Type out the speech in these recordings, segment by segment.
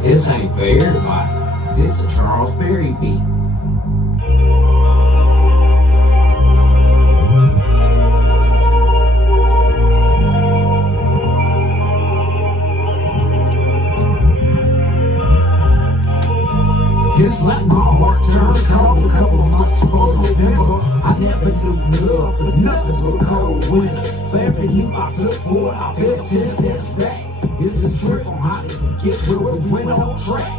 This ain't for everybody. This a Charles Berry beat. It's like my heart turned cold a couple of months before November. I never knew love for nothing but cold winters. For every leap I took forward, I fell 10 steps back. It's a trip on how to get where we went on track.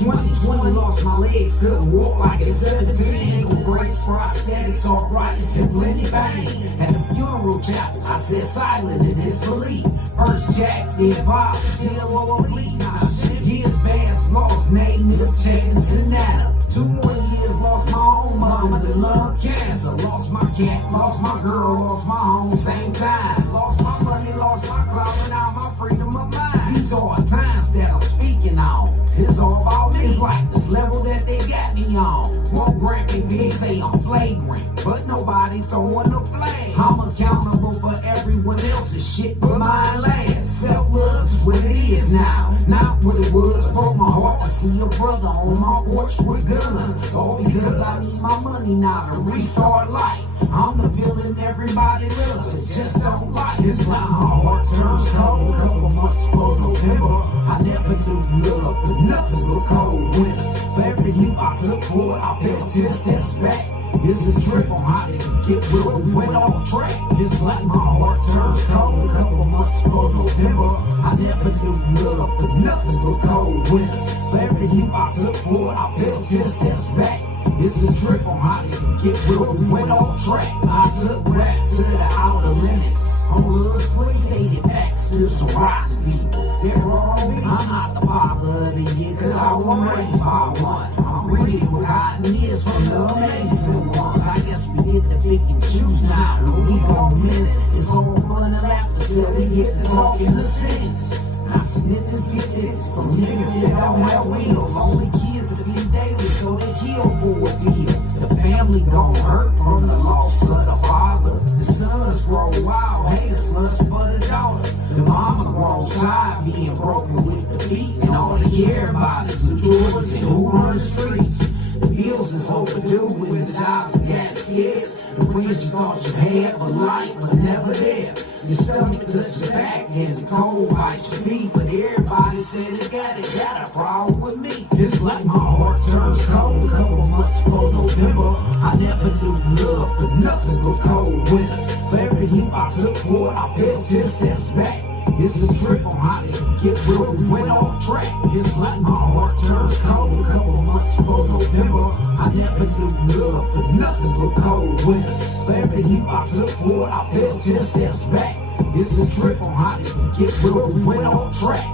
2020 lost my legs, couldn't walk like it's 17. Ankle brace, prosthetics, arthritis, and plenty pain. At the funeral chapel, I said silent in disbelief. First Jack, then Bob, still on police. Now years past, lost name is Jameson Nana. 2 more years, lost my own mama to lung cancer. Lost my cat, lost my girl, lost my home, same time. Lost my money, lost my clout, and now my freedom of mind. These are times that I'm speaking on. It's all about me. It's like this level that they got me on. Won't grant me big, say I'm flagrant, but nobody throwing a flag. I'm accountable for everyone else's shit, but mine last. Self-love is what it is now, not what it was. Broke my heart to see a brother on my porch with guns. All because I need my money now to restart life. I'm the villain everybody loves, but just don't like. It's like my heart turns cold a couple months before November. I never knew love for nothing but cold winters. For every leap I took forward, I fell 10 steps back. It's a trip on how to get where we went off track. It's like my heart turns cold a couple months before November. I never knew love for nothing but cold winters. For every leap I took forward, I fell 10 steps back. It's a trip on how to get where we went off track. I took rap to the outer limits. On Lil Slick stated facts to some rotten people. They're wrong. I'm not the father of the year, cause I won raised by one. I'm ready with cotton ears from the amazing ones. I guess we get to pick and choose now. What we gon' miss? It's all fun and laughter till we get to talking the sense. Now snitches get stitches from niggas that don't have wheels. Only kids to feed daily, so they kill for a deal. The family gon' hurt from the loss of the father. The sons grow wild, haters lust for the daughter. The mama grows tired being broken with the beat. And all they care about is the Jordans and who run the streets. The bills is overdue when the jobs got scarce. The friends you thought you had for life but never there. Your stomach touch your back and the cold bites your feet. But everybody said they got a problem with me. It's like my heart turns cold a couple months before November. I never knew love for nothing but cold winters. For every leap I took forward, I fell 10 steps back. It's a trip on how to get where we went off track. It's like my heart turns cold a couple months before November. I never knew love for nothing but cold winters. For every leap I took forward, I fell 10 steps back. It's a trip on how to get where we went off track.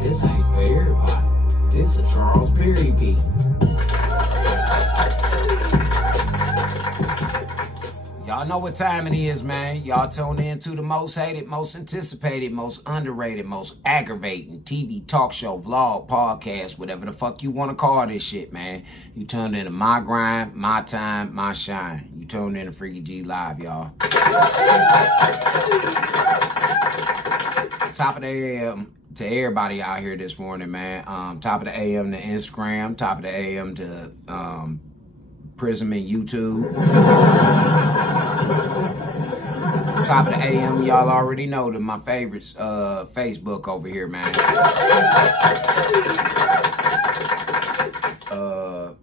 This ain't for everybody. This a Charles Berry beat. Y'all know what time it is, man. Y'all tune in to the most hated, most anticipated, most underrated, most aggravating TV talk show, vlog, podcast, whatever the fuck you want to call this shit, man. You tuned into my grind, my time, my shine. You tuned in to Freaky G Live, y'all. Top of the AM to everybody out here this morning, man. Top of the AM to Instagram, top of the AM to Prism and YouTube. Top of the AM, y'all already know that my favorites, Facebook over here, man.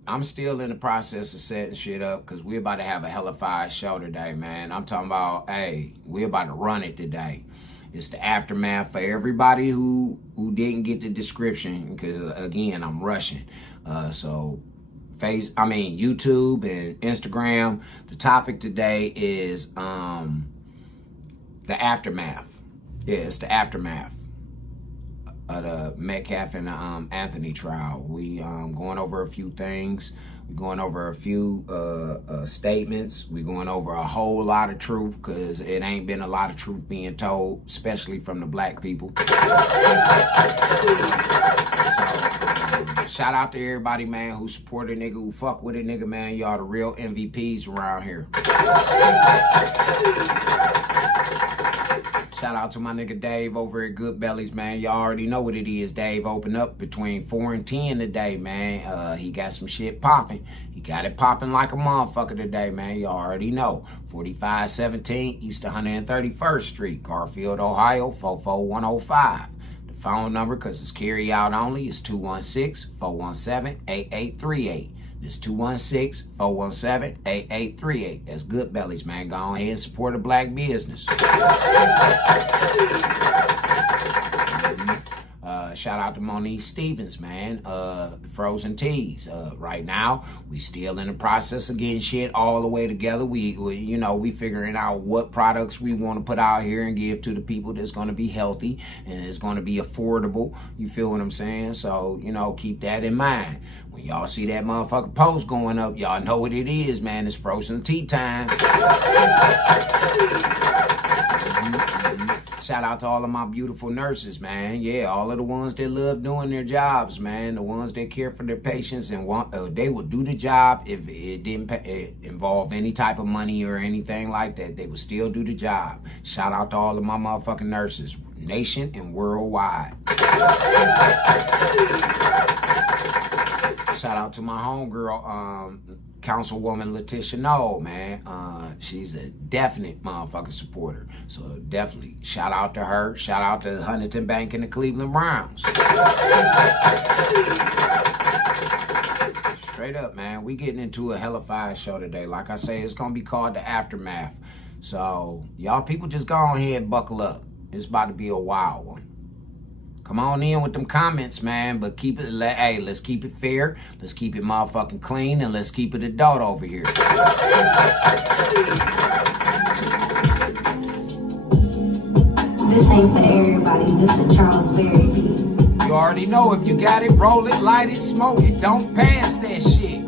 I'm still in the process of setting shit up because we're about to have a hellified show today, man. I'm talking about, hey, we're about to run it today. It's the aftermath for everybody who didn't get the description because, again, I'm rushing. So YouTube and Instagram. The topic today is the aftermath. Yeah, it's the aftermath of the Metcalf and the Anthony trial. We going over a few things. We're going over a few statements. We're going over a whole lot of truth because it ain't been a lot of truth being told, especially from the black people. Shout out to everybody, man, who support a nigga, who fuck with a nigga, man. Y'all the real MVPs around here. Shout out to my nigga Dave over at Good Bellies, man. Y'all already know what it is. Dave opened up between 4 and 10 today, man. He got some shit popping. He got it popping like a motherfucker today, man. Y'all already know. 4517 East 131st Street, Garfield, Ohio, 44105. The phone number, because it's carry out only, is 216-417-8838. It's 216-417-8838. That's Good Bellies, man. Go ahead and support a black business. Shout out to Monique Stevens, man. Frozen Teas. Right now, we still in the process of getting shit all the way together. We figuring out what products we want to put out here and give to the people that's going to be healthy and it's going to be affordable. You feel what I'm saying? So, keep that in mind. When y'all see that motherfucking post going up, y'all know what it is, man. It's Frozen Tea time. Shout out to all of my beautiful nurses, man. Yeah, all of the ones that love doing their jobs, man. The ones that care for their patients and they would do the job if it didn't involve any type of money or anything like that. They would still do the job. Shout out to all of my motherfucking nurses, nation and worldwide. Shout out to my homegirl, Councilwoman Letitia Knoll, man. She's a definite motherfucking supporter. So definitely shout out to her. Shout out to Huntington Bank and the Cleveland Browns. Straight up, man. We getting into a hella fire show today. Like I say, it's going to be called The Aftermath. So y'all people just go on ahead and buckle up. It's about to be a wild one. Come on in with them comments, man, but keep it, let's keep it fair, let's keep it motherfucking clean, and let's keep it adult over here. This ain't for everybody, this is Charles Berry beat. You already know, if you got it, roll it, light it, smoke it, don't pass that shit.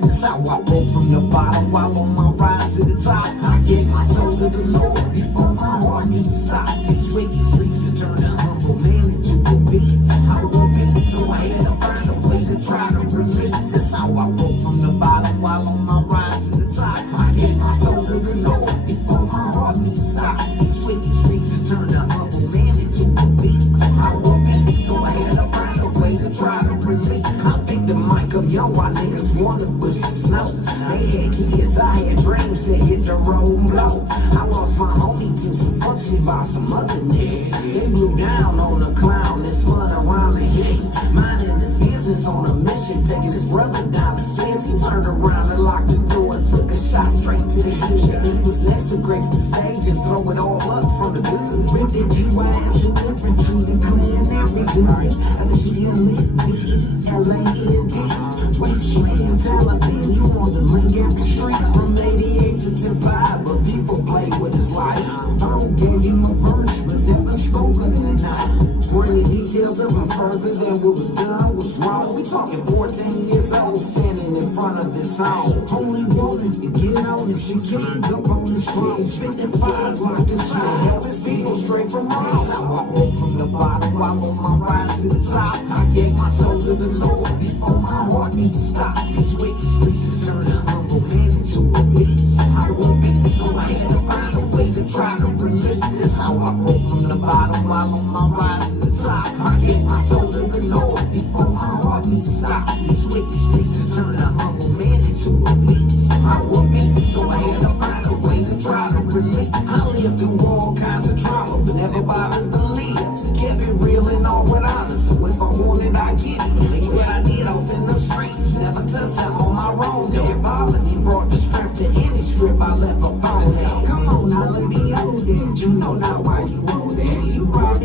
That's how I broke from the bottom while on my rise to the top. I gave my soul to the Lord before my heart needs to stop. These wicked streets can turn a humble man into a beast. I will be, so I had to find a way to try to release. That's how I broke from the bottom while on my rise to the top. I gave my soul to the Lord before my heart needs to stop. These wicked streets can turn a humble man into a beast. I will be, so I had to find a way to try to release. I picked the mic up, yo, why niggas wanna push the snow. They had kids, I had dreams that hit the road and blow. I lost my homie to some fuck shit by some other niggas. They blew down on a clown that spun around the head. Minding his business on a mission, taking his brother down the stairs. He turned around and locked the door and took a shot straight to the head. He was next to grace the stage and throw it all up from the good. Ripped that GYS and different to the clan every night. I just see you lit, B-L-A-N-D. Wasteland, Taliban, you on the link every street. From 88 to 10-5, but people play with his life. I don't gave him a verse, but never spoke of the night. Bringing details of him further than what was done was wrong. We talking 14 years old, standing in front of this home. Only wanted to get on this and can't up on this throne. Spitting fire like this out. Help his people straight from wrong. That's how I broke from the bottom while on my rise to the top. I gave my soul to the Lord before my heart needs to stop. These wicked streets to turn a humble man into a beast. I will be, so I had to find a way to try to release. That's how I broke from the bottom while on my rise to the top. I gave my soul to the Lord before my heart needs to stop. These wicked streets to turn a humble man into a beast. I will be, so I had to find a way to try to release. I lived through all kinds of trauma, but never bothered to live. Kept it real and all with honor, so if I wanted, I get it. Ain't what I did off in the streets, never touched them on my own. Their poverty brought the strength to any strip I left upon it. Come on now, let me hold it. You know now why you hold it. You robbed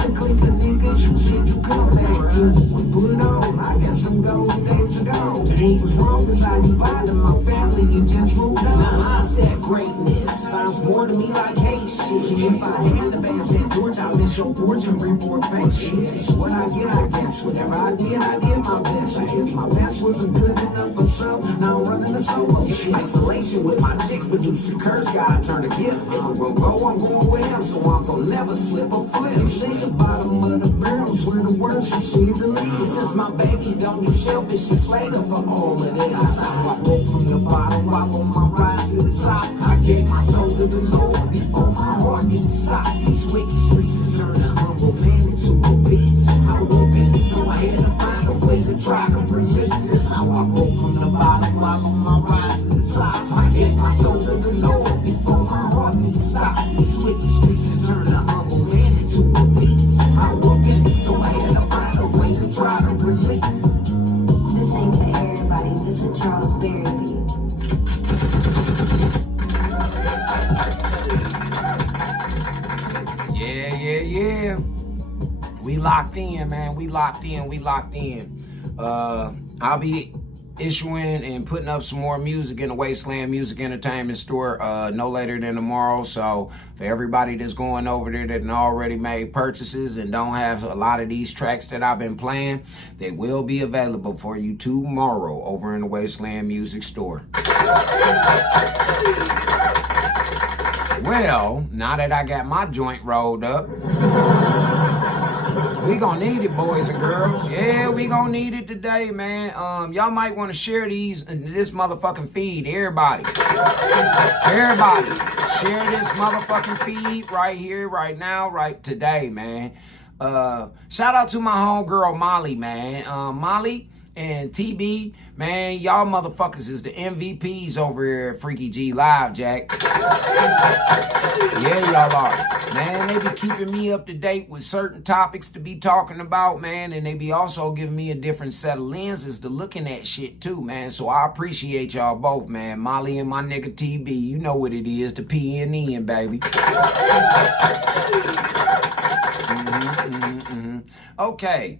the clique of niggas, you said you come back to. Put it on, I guess some golden days ago. What was wrong is how you lied to my family, you just moved on. Now how's that greatness? Sounds more to me like hate shit. If I had to pass that torch, I'll let your fortune report fake shit. It's what I get, I guess. Whatever I did my best. I guess my best wasn't good enough for some. Now I'm running the solo shit. Isolation with my chick produced a curse, God turned a gift. If I'm gonna go, I'm going with him, so I'm gonna never slip or flip. They say the bottom of the barrel's where the words you see the least. Since my baby don't do shellfish, it's later for all of this. That's how I broke from the bottom while on my rise to the top. I gave my soul to the Lord before my heart needs to stop. peace. I woke in, so I had to find a way to try to release. That's how I broke from the bottom while on my rise to the top. I gave my soul to the Lord before my heart beat stopped. He switched the streets and turned a humble man into a beast. I woke in, so I had to find a way to try to release. This ain't for everybody. This a Charles Berry beat. Yeah. We locked in, man. We locked in. I'll be issuing and putting up some more music in the Wasteland Music Entertainment Store no later than tomorrow. So for everybody that's going over there that already made purchases and don't have a lot of these tracks that I've been playing, they will be available for you tomorrow over in the Wasteland Music Store. Well, now that I got my joint rolled up, we gonna need it, boys and girls. Yeah, we gonna need it today, man. Y'all might want to share this motherfucking feed. Everybody, share this motherfucking feed right here, right now, right today, man. Shout out to my homegirl Molly, man. Molly and TB, man, y'all motherfuckers is the MVPs over here at Freaky G Live, Jack. Yeah, y'all are. Man, they be keeping me up to date with certain topics to be talking about, man, and they be also giving me a different set of lenses to looking at shit too, man. So I appreciate y'all both, man. Molly and my nigga TB, you know what it is, the PNN, baby. Okay,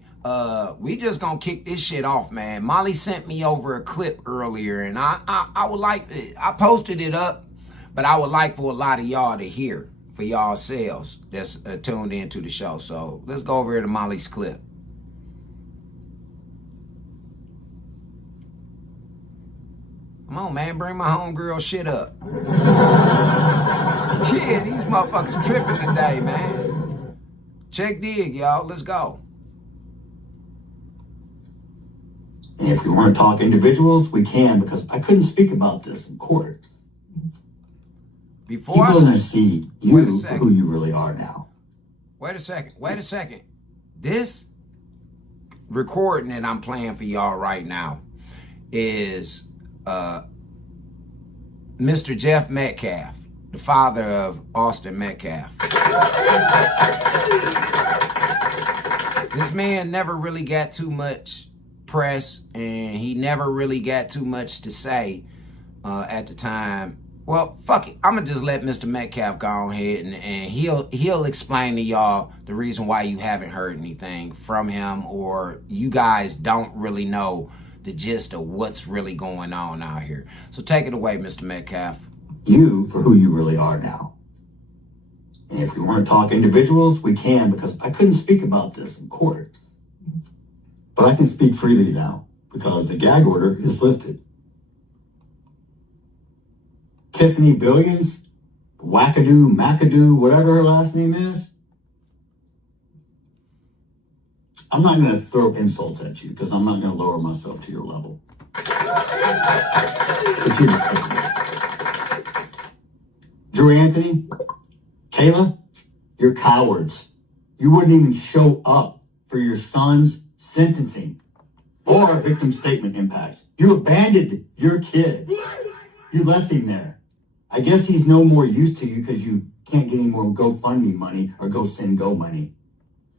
we just gonna kick this shit off, man. Molly sent me over a clip earlier, and I would like, I posted it up, but I would like for a lot of y'all to hear for y'all selves that's tuned into the show. So let's go over here to Molly's clip. Come on, man, bring my homegirl shit up. Yeah, these motherfuckers tripping today, man. Check dig, y'all. Let's go. And if we want to talk individuals, we can, because I couldn't speak about this in court. Before People are going to see you for who you really are now. Wait a second. This recording that I'm playing for y'all right now is Mr. Jeff Metcalf, the father of Austin Metcalf. This man never really got too much press, and he never really got too much to say at the time. Well, fuck it. I'm gonna just let Mr. Metcalf go ahead and he'll explain to y'all the reason why you haven't heard anything from him, or you guys don't really know the gist of what's really going on out here. So take it away, Mr. Metcalf. You for who you really are now. And if we want to talk individuals, we can, because I couldn't speak about this in court. But I can speak freely now, because the gag order is lifted. Tiffany Billions, Wackadoo, McAdoo, whatever her last name is, I'm not going to throw insults at you, because I'm not going to lower myself to your level. But you're despicable. Drew Anthony, Kayla, you're cowards. You wouldn't even show up for your son's sentencing or a victim statement impact. You abandoned your kid. You left him there. I guess he's no more use to you because you can't get any more GoFundMe money or GoSendGo money.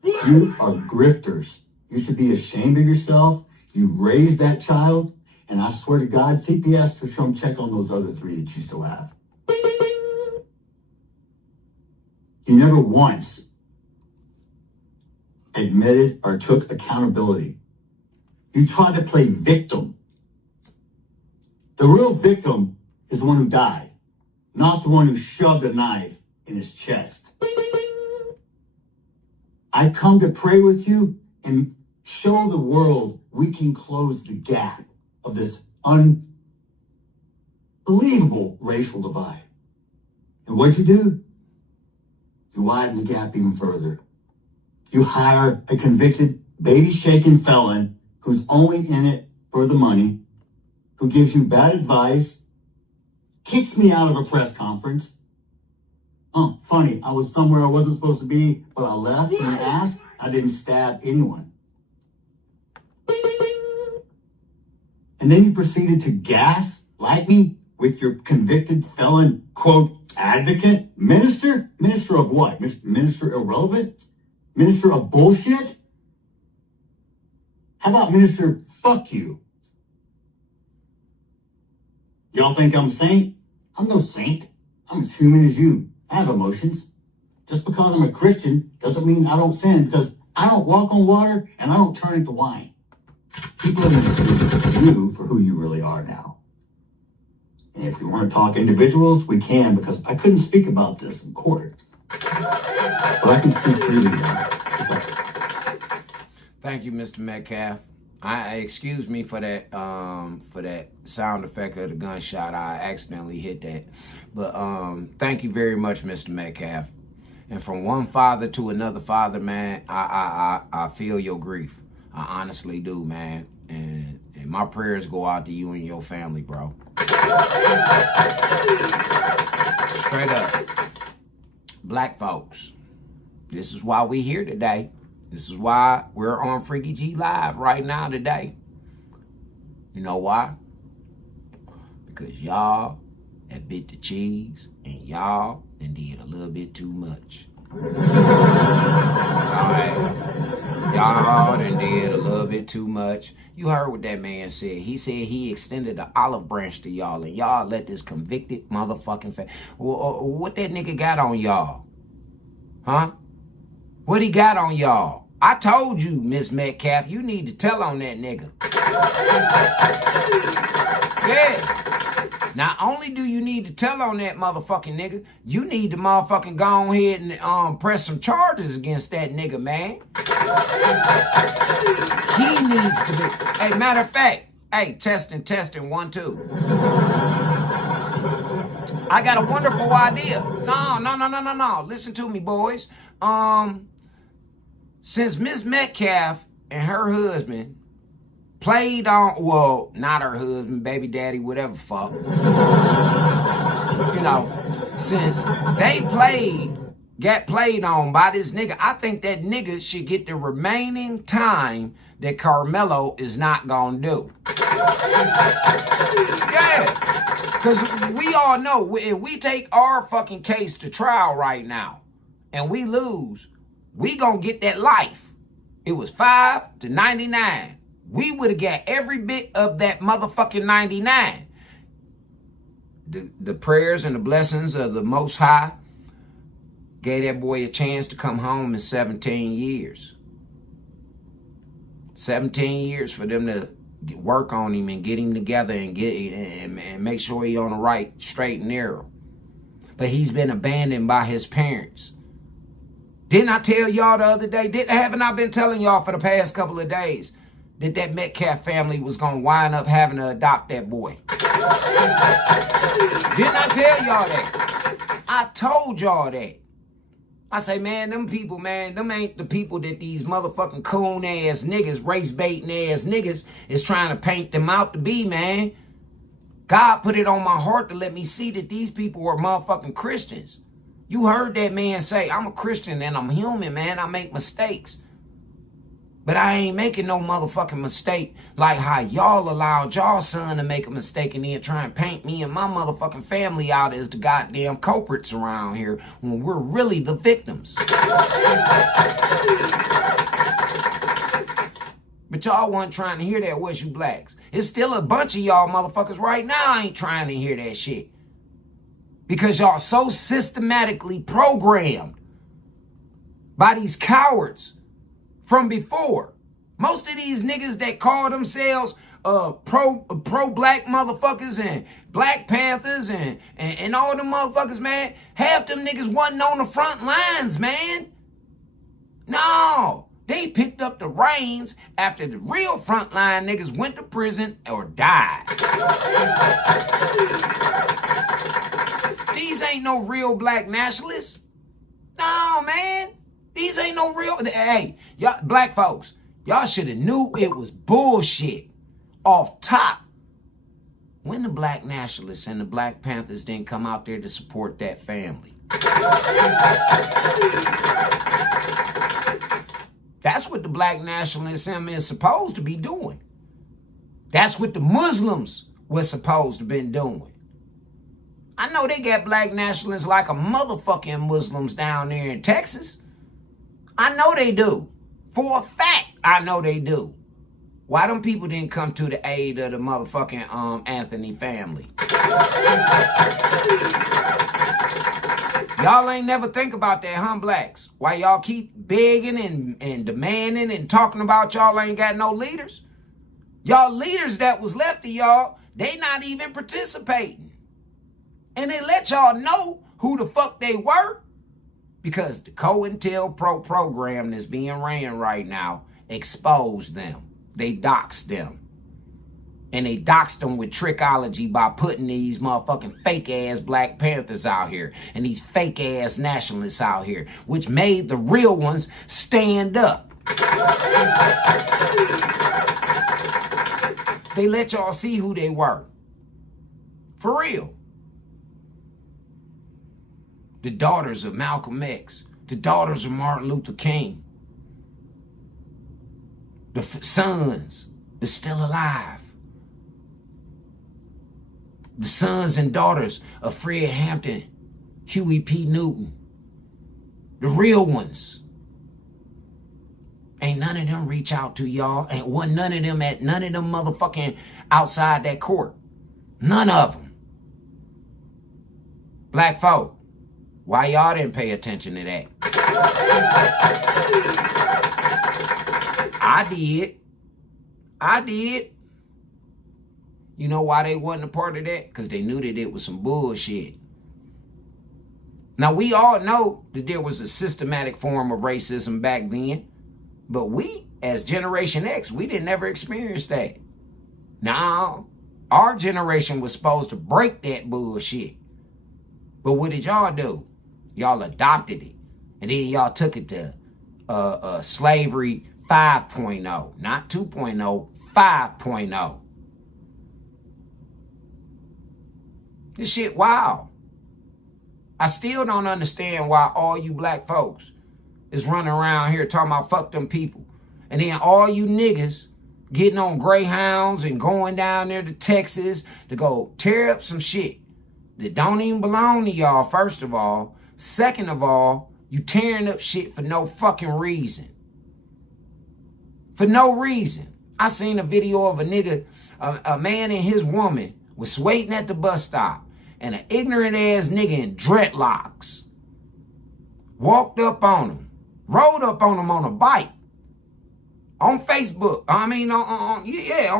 You are grifters. You should be ashamed of yourself. You raised that child, and I swear to God, CPS for sure check on those other 3 that you still have. You never once admitted or took accountability. You tried to play victim. The real victim is the one who died, not the one who shoved a knife in his chest. I come to pray with you and show the world we can close the gap of this unbelievable racial divide. And what you do? You widen the gap even further. You hire a convicted, baby-shaking felon who's only in it for the money, who gives you bad advice, kicks me out of a press conference. Oh, funny, I was somewhere I wasn't supposed to be, but I left and asked, I didn't stab anyone. And then you proceeded to gaslight me with your convicted felon, quote, advocate? Minister? Minister of what? Minister irrelevant? Minister of bullshit? How about Minister fuck you? Y'all think I'm a saint? I'm no saint. I'm as human as you. I have emotions. Just because I'm a Christian doesn't mean I don't sin, because I don't walk on water and I don't turn into wine. People are going to see you for who you really are now. And if we want to talk individuals, we can, because I couldn't speak about this in court. But I can speak freely now. Thank you, Mr. Metcalf. Excuse me for that sound effect of the gunshot. I accidentally hit that. But thank you very much, Mr. Metcalf. And from one father to another father, man, I feel your grief. I honestly do, man. And my prayers go out to you and your family, bro. Straight up. Black folks, this is why we here today. This is why we're on Freaky G Live right now today. You know why? Because y'all have bit the cheese and y'all done did a little bit too much. Y'all done did a little bit too much. You heard what that man said. He said he extended the olive branch to y'all, and y'all let this convicted motherfucking what that nigga got on y'all? Huh? What he got on y'all? I told you, Miss Metcalf, you need to tell on that nigga. Yeah. Not only do you need to tell on that motherfucking nigga, you need to motherfucking go on ahead and press some charges against that nigga, man. He needs to be. Hey, matter of fact, hey, testing, 1, 2. I got a wonderful idea. No. Listen to me, boys. Since Miss Metcalf and her husband played on, well, not her husband, baby daddy, whatever fuck. You know, since they got played on by this nigga, I think that nigga should get the remaining time that Carmelo is not gonna do. Yeah. Because we all know, if we take our fucking case to trial right now and we lose, we gonna get that life. It was 5 to 99. We would have got every bit of that motherfucking 99. The prayers and the blessings of the Most High gave that boy a chance to come home in 17 years. 17 years for them to work on him and get him together and make sure he on the right, straight and narrow. But he's been abandoned by his parents. Didn't I tell y'all the other day? Haven't I been telling y'all for the past couple of days that Metcalf family was going to wind up having to adopt that boy? Didn't I tell y'all that? I told y'all that. I say, man, them people, man, them ain't the people that these motherfucking coon ass niggas, race baiting ass niggas is trying to paint them out to be, man. God put it on my heart to let me see that these people are motherfucking Christians. You heard that man say, I'm a Christian and I'm human, man. I make mistakes. But I ain't making no motherfucking mistake like how y'all allowed y'all son to make a mistake and then try and paint me and my motherfucking family out as the goddamn culprits around here when we're really the victims. But y'all wasn't trying to hear that, was you blacks? It's still a bunch of y'all motherfuckers right now ain't trying to hear that shit. Because y'all so systematically programmed by these cowards from before. Most of these niggas that call themselves pro-black motherfuckers and Black Panthers and all them motherfuckers, man, half them niggas wasn't on the front lines, man. No. They picked up the reins after the real frontline niggas went to prison or died. These ain't no real black nationalists. No, man. These ain't no real... Hey, y'all, black folks, y'all should have knew it was bullshit off top when the black nationalists and the Black Panthers didn't come out there to support that family. That's what the black nationalism is supposed to be doing. That's what the Muslims were supposed to be doing. I know they got black nationalists like a motherfucking Muslims down there in Texas. I know they do. For a fact, I know they do. Why them people didn't come to the aid of the motherfucking Anthony family? Y'all ain't never think about that, huh, blacks? Why y'all keep begging and demanding and talking about y'all ain't got no leaders? Y'all leaders that was left of y'all, they not even participating. And they let y'all know who the fuck they were because the COINTELPRO program that's being ran right now exposed them. They doxed them. And they doxed them with trickology by putting these motherfucking fake-ass Black Panthers out here and these fake-ass nationalists out here, which made the real ones stand up. They let y'all see who they were. For real. The daughters of Malcolm X. The daughters of Martin Luther King. The sons that's still alive. The sons and daughters of Fred Hampton, Huey P. Newton. The real ones. Ain't none of them reach out to y'all. Ain't one none of them at none of them motherfucking outside that court. None of them. Black folk, why y'all didn't pay attention to that? I did. You know why they wasn't a part of that? Because they knew that it was some bullshit. Now, we all know that there was a systematic form of racism back then. But we, as Generation X, we didn't ever experience that. Now, our generation was supposed to break that bullshit. But what did y'all do? Y'all adopted it. And then y'all took it to slavery 5.0. Not 2.0, 5.0. This shit wild. I still don't understand why all you black folks is running around here talking about fuck them people. And then all you niggas getting on Greyhounds and going down there to Texas to go tear up some shit that don't even belong to y'all, first of all. Second of all, you tearing up shit for no fucking reason. For no reason. I seen a video of a nigga, a man and his woman was waiting at the bus stop. And an ignorant ass nigga in dreadlocks walked up on him, rode up on him on a bike on Facebook. On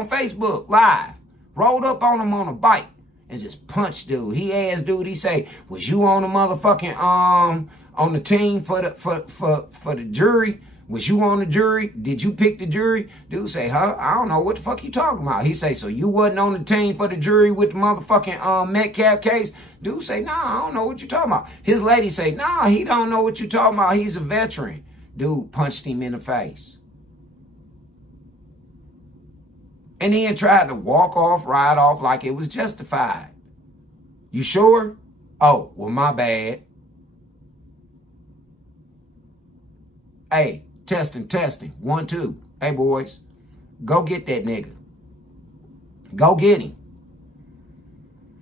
Facebook Live. Rolled up on him on a bike and just punched dude. He asked dude, he say, was you on the motherfucking on the team for the jury? Was you on the jury? Did you pick the jury? Dude say, huh? I don't know. What the fuck you talking about? He say, so you wasn't on the team for the jury with the motherfucking Metcalf case? Dude say, nah, I don't know what you talking about. His lady say, nah, he don't know what you talking about. He's a veteran. Dude punched him in the face. And then tried to walk off, ride off like it was justified. You sure? Oh, well, my bad. Hey, testing. 1, 2. Hey, boys, go get that nigga. Go get him.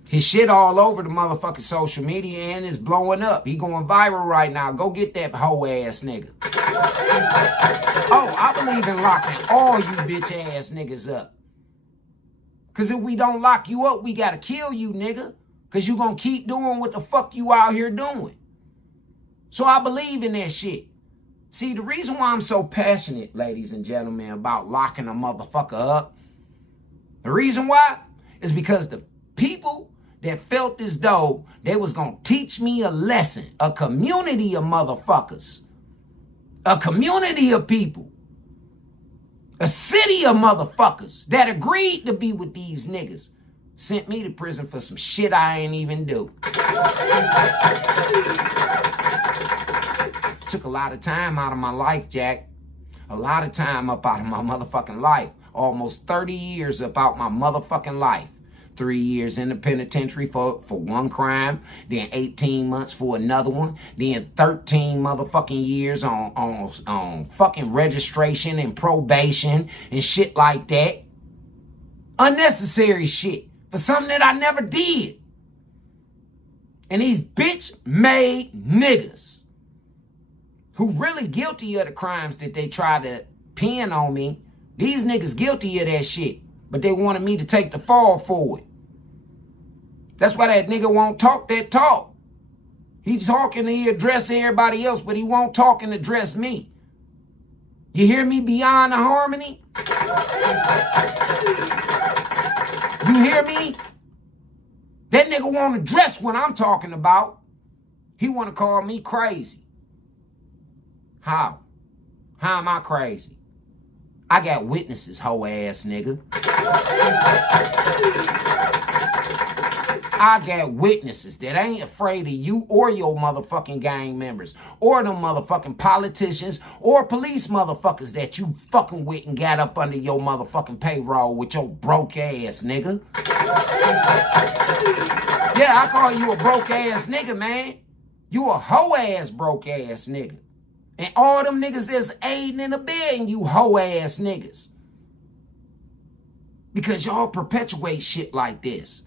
His shit all over the motherfucking social media and is blowing up. He going viral right now. Go get that hoe ass nigga. Oh, I believe in locking all you bitch ass niggas up. Because if we don't lock you up, we got to kill you, nigga. Because you going to keep doing what the fuck you out here doing. So I believe in that shit. See, the reason why I'm so passionate, ladies and gentlemen, about locking a motherfucker up, the reason why is because the people that felt as though they was going to teach me a lesson, a community of motherfuckers, a community of people, a city of motherfuckers that agreed to be with these niggas, sent me to prison for some shit I ain't even do. Took a lot of time out of my life, Jack. A lot of time up out of my motherfucking life. Almost 30 years up out my motherfucking life. 3 years in the penitentiary for one crime, then 18 months for another one, then 13 motherfucking years on fucking registration and probation and shit like that. Unnecessary shit for something that I never did. And these bitch-made niggas who really guilty of the crimes that they try to pin on me, these niggas guilty of that shit, but they wanted me to take the fall for it. That's why that nigga won't talk that talk. He's talking and he address everybody else, but he won't talk and address me. You hear me beyond the harmony? You hear me? That nigga won't address what I'm talking about. He want to call me crazy. How? How am I crazy? I got witnesses, hoe ass nigga. I got witnesses that ain't afraid of you or your motherfucking gang members or them motherfucking politicians or police motherfuckers that you fucking with and got up under your motherfucking payroll with your broke ass nigga. Yeah, I call you a broke ass nigga, man. You a hoe ass broke ass nigga. And all them niggas that's aiding and abetting you hoe ass niggas. Because y'all perpetuate shit like this.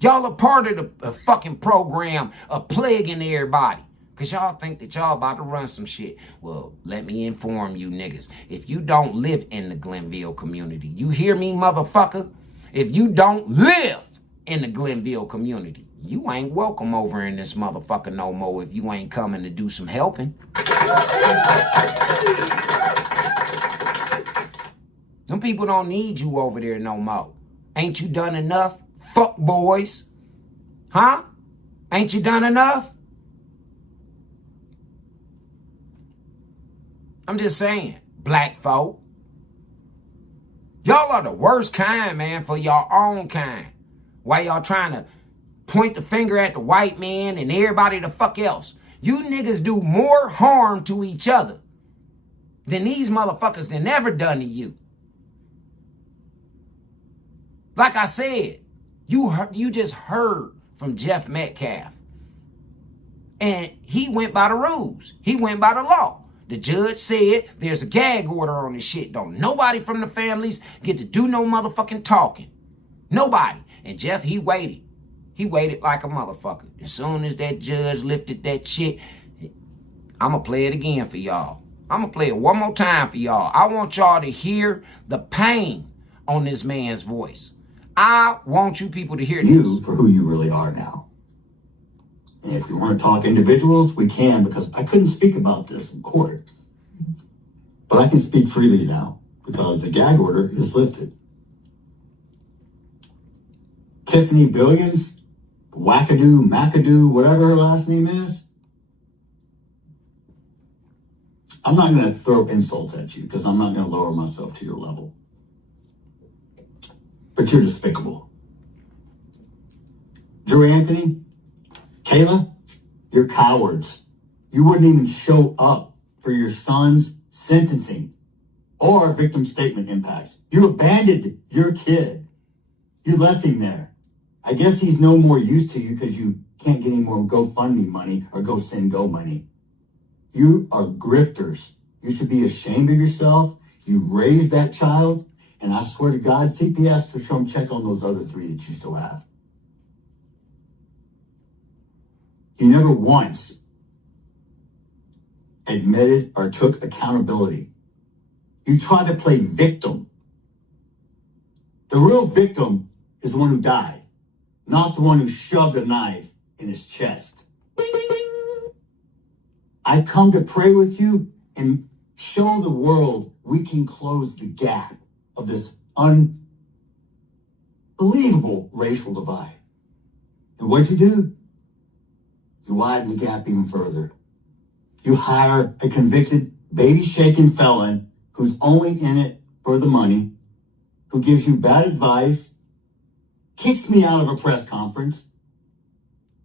Y'all are part of the fucking program of plaguing everybody. Because y'all think that y'all about to run some shit. Well, let me inform you niggas. If you don't live in the Glenville community, you hear me, motherfucker? If you don't live in the Glenville community, you ain't welcome over in this motherfucker no more if you ain't coming to do some helping. Them people don't need you over there no more. Ain't you done enough? Fuck boys. Huh? Ain't you done enough? I'm just saying, black folk. Y'all are the worst kind, man, for your own kind. Why y'all trying to point the finger at the white man and everybody the fuck else? You niggas do more harm to each other than these motherfuckers that never done to you. Like I said, you just heard from Jeff Metcalf. And he went by the rules. He went by the law. The judge said there's a gag order on this shit. Don't nobody from the families get to do no motherfucking talking. Nobody. And Jeff, he waited. He waited like a motherfucker. As soon as that judge lifted that shit, I'm going to play it again for y'all. I'm going to play it one more time for y'all. I want y'all to hear the pain on this man's voice. I want you people to hear you this. For who you really are now. And if you want to talk individuals, we can, because I couldn't speak about this in court. But I can speak freely now because the gag order is lifted. Tiffany Billions, Wackadoo, McAdoo, whatever her last name is. I'm not going to throw insults at you because I'm not going to lower myself to your level. But you're despicable. Drew Anthony, Kayla, you're cowards. You wouldn't even show up for your son's sentencing or victim statement impact. You abandoned your kid. You left him there. I guess he's no more use to you because you can't get any more GoFundMe money or GoSendGo money. You are grifters. You should be ashamed of yourself. You raised that child. And I swear to God, CPS to come check on those other 3 that you still have. You never once admitted or took accountability. You tried to play victim. The real victim is the one who died, not the one who shoved a knife in his chest. I come to pray with you and show the world we can close the gap of this unbelievable racial divide. And what'd you do? You widen the gap even further. You hire a convicted, baby-shaking felon who's only in it for the money, who gives you bad advice, kicks me out of a press conference.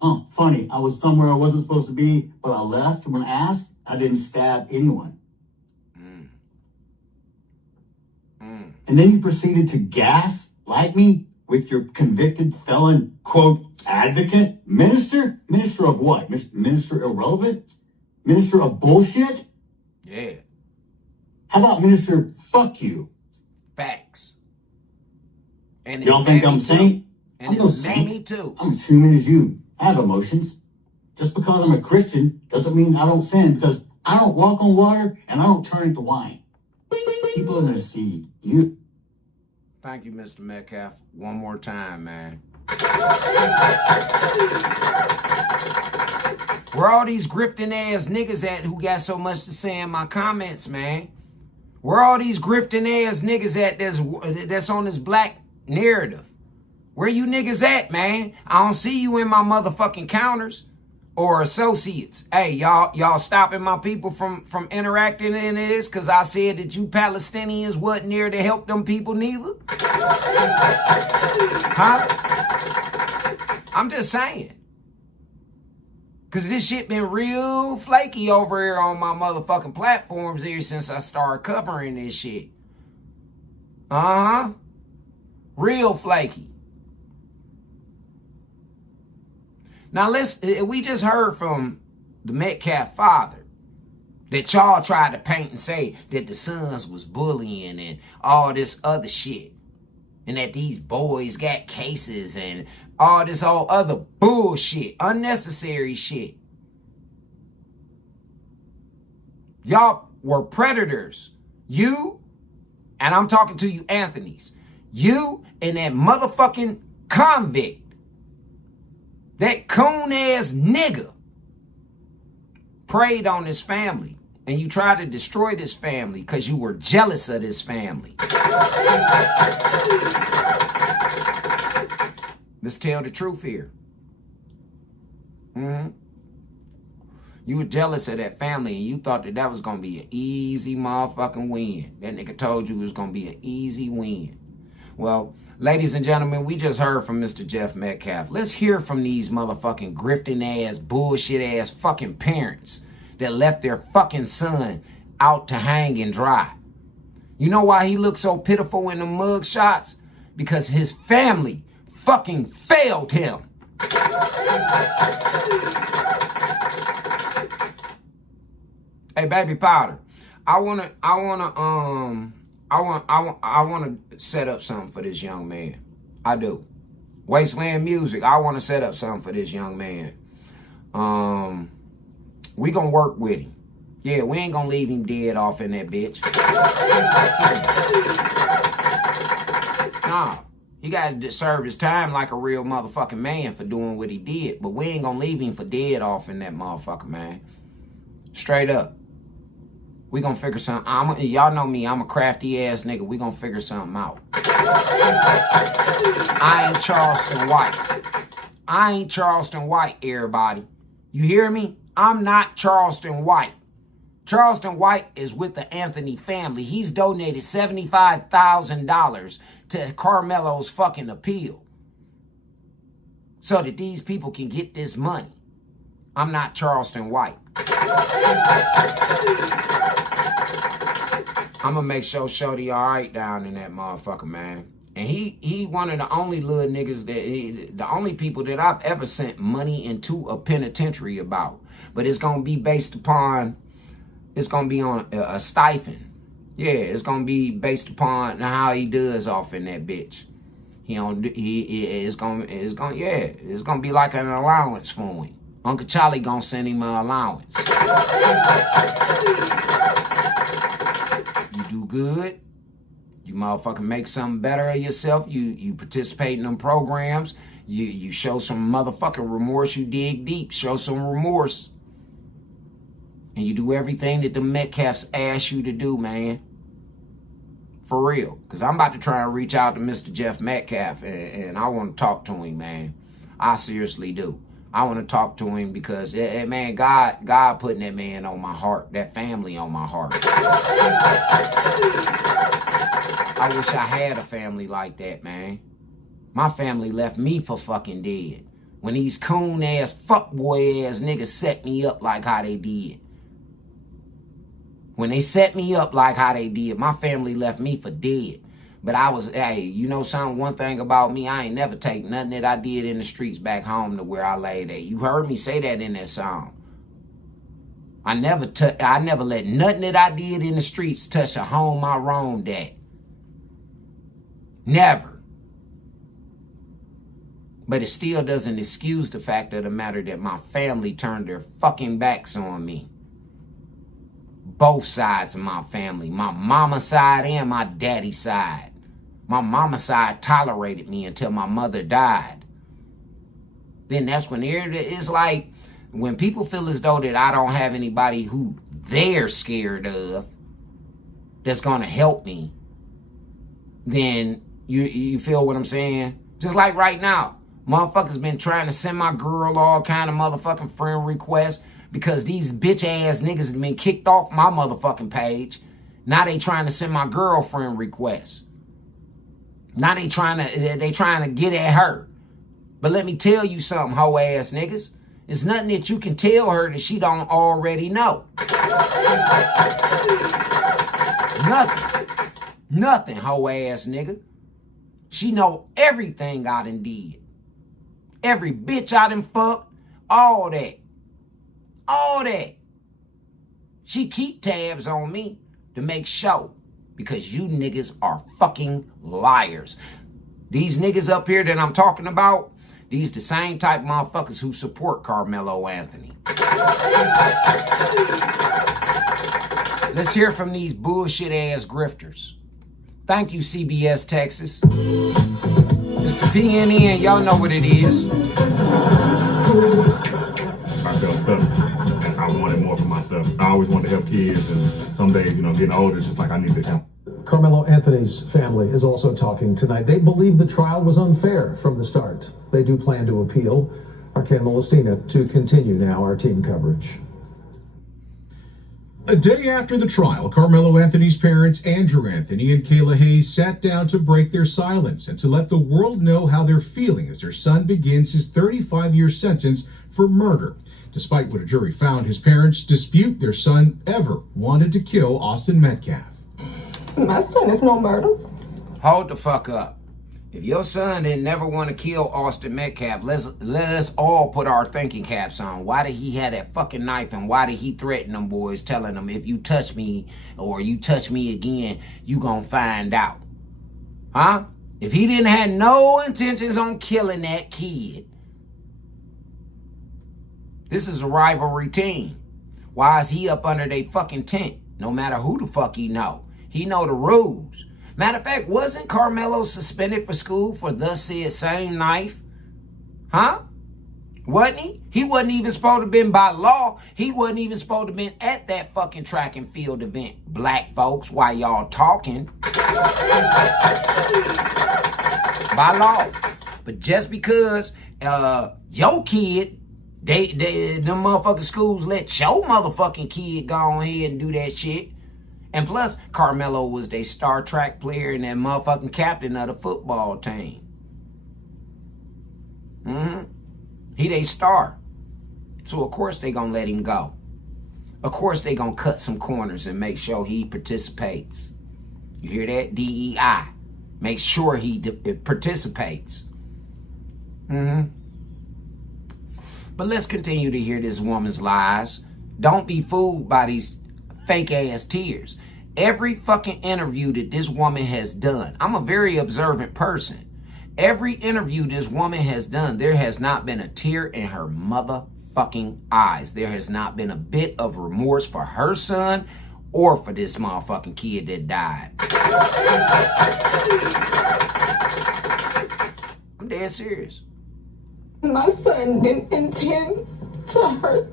Oh, funny, I was somewhere I wasn't supposed to be, but I left. When asked, I didn't stab anyone. And then you proceeded to gaslight me with your convicted felon, quote, advocate? Minister? Minister of what? Minister irrelevant? Minister of bullshit? Yeah. How about Minister fuck you? Facts. And Y'all think I'm saint? And I'm no it's saint. me too. I'm as human as you. I have emotions. Just because I'm a Christian doesn't mean I don't sin, because I don't walk on water and I don't turn into wine. People are going to see you. Thank you, Mr. Metcalf. One more time, man. Where all these grifting ass niggas at who got so much to say in my comments, man? Where all these grifting ass niggas at that's on this black narrative? Where you niggas at, man? I don't see you in my motherfucking counters or associates. Hey, y'all stopping my people from interacting in this because I said that you Palestinians wasn't there to help them people neither? Huh? I'm just saying. Because this shit been real flaky over here on my motherfucking platforms ever since I started covering this shit. Uh-huh. Real flaky. Now, we just heard from the Metcalf father that y'all tried to paint and say that the sons was bullying and all this other shit. And that these boys got cases and all this whole other bullshit, unnecessary shit. Y'all were predators. You, and I'm talking to you Anthony's, you and that motherfucking convict. That coon-ass nigga preyed on this family. And you tried to destroy this family because you were jealous of this family. Let's tell the truth here. You were jealous of that family and you thought that was going to be an easy motherfucking win. That nigga told you it was going to be an easy win. Well, ladies and gentlemen, we just heard from Mr. Jeff Metcalf. Let's hear from these motherfucking grifting ass, bullshit ass fucking parents that left their fucking son out to hang and dry. You know why he looked so pitiful in the mug shots? Because his family fucking failed him. Hey, baby powder, I wanna set up something for this young man. I do. Wasteland Music, I want to set up something for this young man. We gonna work with him. Yeah, we ain't gonna leave him dead off in that bitch. Nah, he gotta serve his time like a real motherfucking man for doing what he did. But we ain't gonna leave him for dead off in that motherfucker, man. Straight up. We gonna figure something. Y'all know me, I'm a crafty ass nigga. We gonna figure something out. I ain't Charleston White. I ain't Charleston White, everybody. You hear me? I'm not Charleston White. Charleston White is with the Anthony family. He's donated $75,000 to Carmelo's fucking appeal so that these people can get this money. I'm not Charleston White. I'm gonna make sure Shorty all right down in that motherfucker, man. And he one of the only little niggas the only people that I've ever sent money into a penitentiary about. But it's gonna be based upon, it's gonna be on a stipend. Yeah, it's gonna be based upon how he does off in that bitch. It's gonna be like an allowance for him. Uncle Charlie gonna send him an allowance. You do good. You motherfucking make something better of yourself. You participate in them programs. You show some motherfucking remorse. You dig deep. Show some remorse. And you do everything that the Metcalfs ask you to do, man. For real. Because I'm about to try and reach out to Mr. Jeff Metcalf. And I want to talk to him, man. I seriously do. I want to talk to him because, man, God putting that man on my heart, that family on my heart. I wish I had a family like that, man. My family left me for fucking dead. When these coon-ass, fuckboy-ass niggas set me up like how they did. When they set me up like how they did, my family left me for dead. But I was, hey, you know something, one thing about me, I ain't never take nothing that I did in the streets back home to where I laid at. You heard me say that in that song. I never let nothing that I did in the streets touch a home I roamed at. Never. But it still doesn't excuse the fact of the matter that my family turned their fucking backs on me. Both sides of my family, my mama side and my daddy side. My mama side tolerated me until my mother died. Then that's when it's like, when people feel as though that I don't have anybody who they're scared of that's gonna help me, then you feel what I'm saying? Just like right now, motherfuckers been trying to send my girl all kind of motherfucking friend requests because these bitch ass niggas have been kicked off my motherfucking page. Now they trying to send my girlfriend requests. Now they trying to get at her. But let me tell you something, hoe ass niggas. It's nothing that you can tell her that she don't already know. Nothing, hoe ass nigga. She know everything I done did. Every bitch I done fucked. All that. All that. She keep tabs on me to make sure. Because you niggas are fucking liars. These niggas up here that I'm talking about, these the same type of motherfuckers who support Carmelo Anthony. Let's hear from these bullshit ass grifters. Thank you, CBS Texas. It's the PNN, y'all know what it is. I felt stuck. I wanted more for myself. I always wanted to help kids, and some days, getting older, it's just like I need to help. Carmelo Anthony's family is also talking tonight. They believe the trial was unfair from the start. They do plan to appeal. Arkan Molestina to continue now our team coverage. A day after the trial, Carmelo Anthony's parents, Andrew Anthony and Kayla Hayes, sat down to break their silence and to let the world know how they're feeling as their son begins his 35-year sentence for murder. Despite what a jury found, his parents dispute their son ever wanted to kill Austin Metcalf. My son is no murder. Hold the fuck up. If your son didn't never want to kill Austin Metcalf, let us all put our thinking caps on. Why did he have that fucking knife, and why did he threaten them boys, telling them, if you touch me or you touch me again, you gonna find out? Huh? If he didn't have no intentions on killing that kid, this is a rivalry team. Why is he up under they fucking tent? No matter who the fuck he know. He know the rules. Matter of fact, wasn't Carmelo suspended for school for the said same knife? Huh? Wasn't he? He wasn't even supposed to have been by law. He wasn't even supposed to have been at that fucking track and field event. Black folks, while y'all talking. By law. But just because your kid, them motherfucking schools let your motherfucking kid go ahead and do that shit. And plus, Carmelo was their star track player and that motherfucking captain of the football team. He they star. So of course they gonna let him go. Of course they gonna cut some corners and make sure he participates. You hear that? DEI. Make sure he participates. But let's continue to hear this woman's lies. Don't be fooled by these fake ass tears. Every fucking interview that this woman has done, I'm a very observant person. Every interview this woman has done, there has not been a tear in her motherfucking eyes. There has not been a bit of remorse for her son or for this motherfucking kid that died. I'm dead serious. My son didn't intend to hurt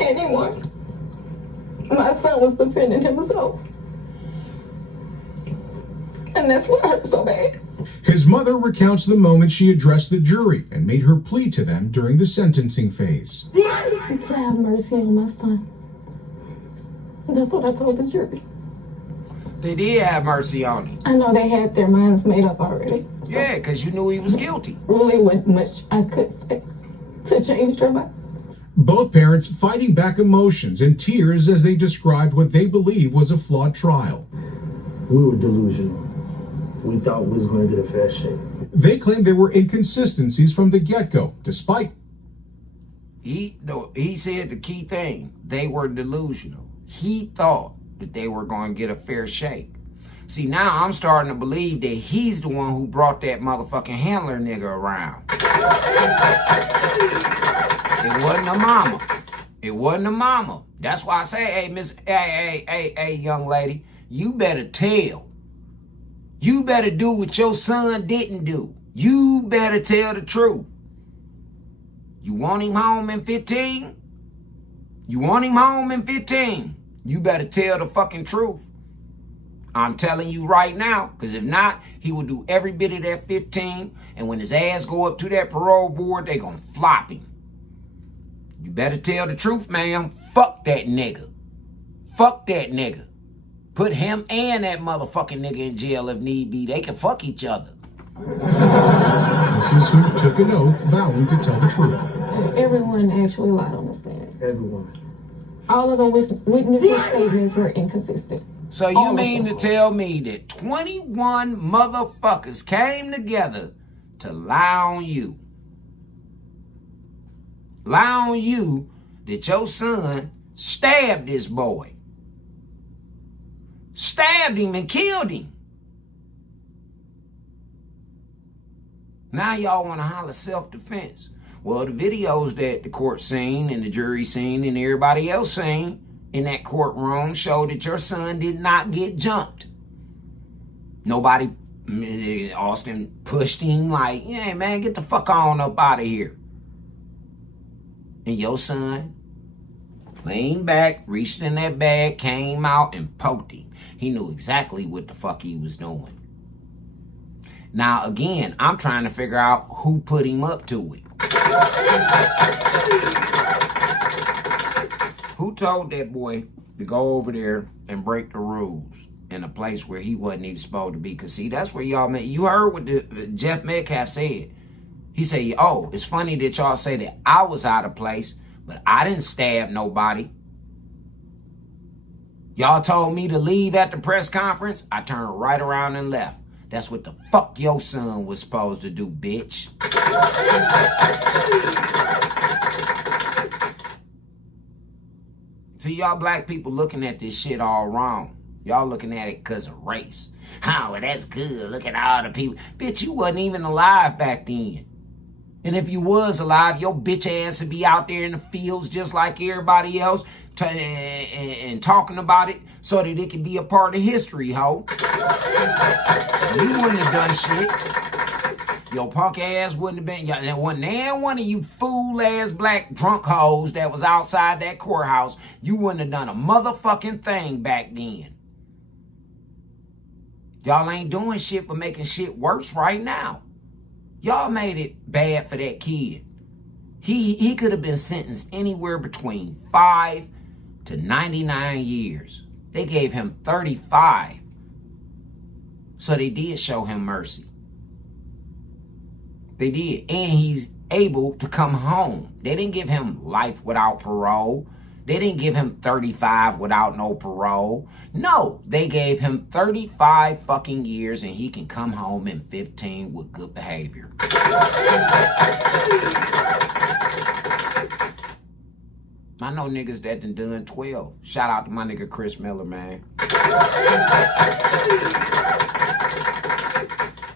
anyone. My son was defending himself. And that's what hurt so bad. His mother recounts the moment she addressed the jury and made her plea to them during the sentencing phase. To have mercy on my son. That's what I told the jury. They did have mercy on him. I know they had their minds made up already. So Yeah, because you knew he was guilty. really wasn't much I could say to change their mind. Both parents fighting back emotions and tears as they described what they believe was a flawed trial. We were delusional. we thought we was going to get a fair shake. They claim there were inconsistencies from the get-go, despite... He said the key thing, they were delusional. He thought that they were going to get a fair shake. See, now I'm starting to believe that he's the one who brought that motherfucking handler nigga around. It wasn't a mama. It wasn't a mama. That's why I say, hey, young lady, you better tell. You better do what your son didn't do. You better tell the truth. You want him home in 15? You want him home in 15? You better tell the fucking truth. I'm telling you right now, because if not, he will do every bit of that 15, and when his ass go up to that parole board, they gonna flop him. You better tell the truth, ma'am. Fuck that nigga. Fuck that nigga. Put him and that motherfucking nigga in jail if need be. They can fuck each other. This is who took an oath vowing to tell the truth. Everyone actually lied on the stand. Everyone. All of the witnesses' statements were inconsistent. So you mean to tell me that 21 motherfuckers came together to lie on you? Lie on you that your son stabbed this boy. Stabbed him and killed him. Now y'all want to holler self-defense. Well, the videos that the court seen and the jury seen and everybody else seen in that courtroom showed that your son did not get jumped. Nobody, Austin pushed him like, yeah, man, get the fuck on up out of here. And your son leaned back, reached in that bag, came out and poked him. He knew exactly what the fuck he was doing. Now, again, I'm trying to figure out who put him up to it. Who told that boy to go over there and break the rules in a place where he wasn't even supposed to be? Because, see, that's where y'all met. You heard what Jeff Metcalf said. He said, oh, it's funny that y'all say that I was out of place, but I didn't stab nobody. Y'all told me to leave at the press conference. I turned right around and left. That's what the fuck your son was supposed to do, bitch. See, y'all black people looking at this shit all wrong. Y'all looking at it because of race. Oh, well, that's good. Look at all the people. Bitch, you wasn't even alive back then. And if you was alive, your bitch ass would be out there in the fields just like everybody else and talking about it so that it can be a part of history, ho. You wouldn't have done shit. Your punk ass wouldn't have been. There wasn't one of you fool ass black drunk hoes that was outside that courthouse. You wouldn't have done a motherfucking thing back then. Y'all ain't doing shit but making shit worse right now. Y'all made it bad for that kid. He could have been sentenced anywhere between 5 to 99 years. They gave him 35. So they did show him mercy. They did. And he's able to come home. They didn't give him life without parole. They didn't give him 35 without no parole. No, they gave him 35 fucking years and he can come home in 15 with good behavior. I know niggas that done 12. Shout out to my nigga Chris Miller, man.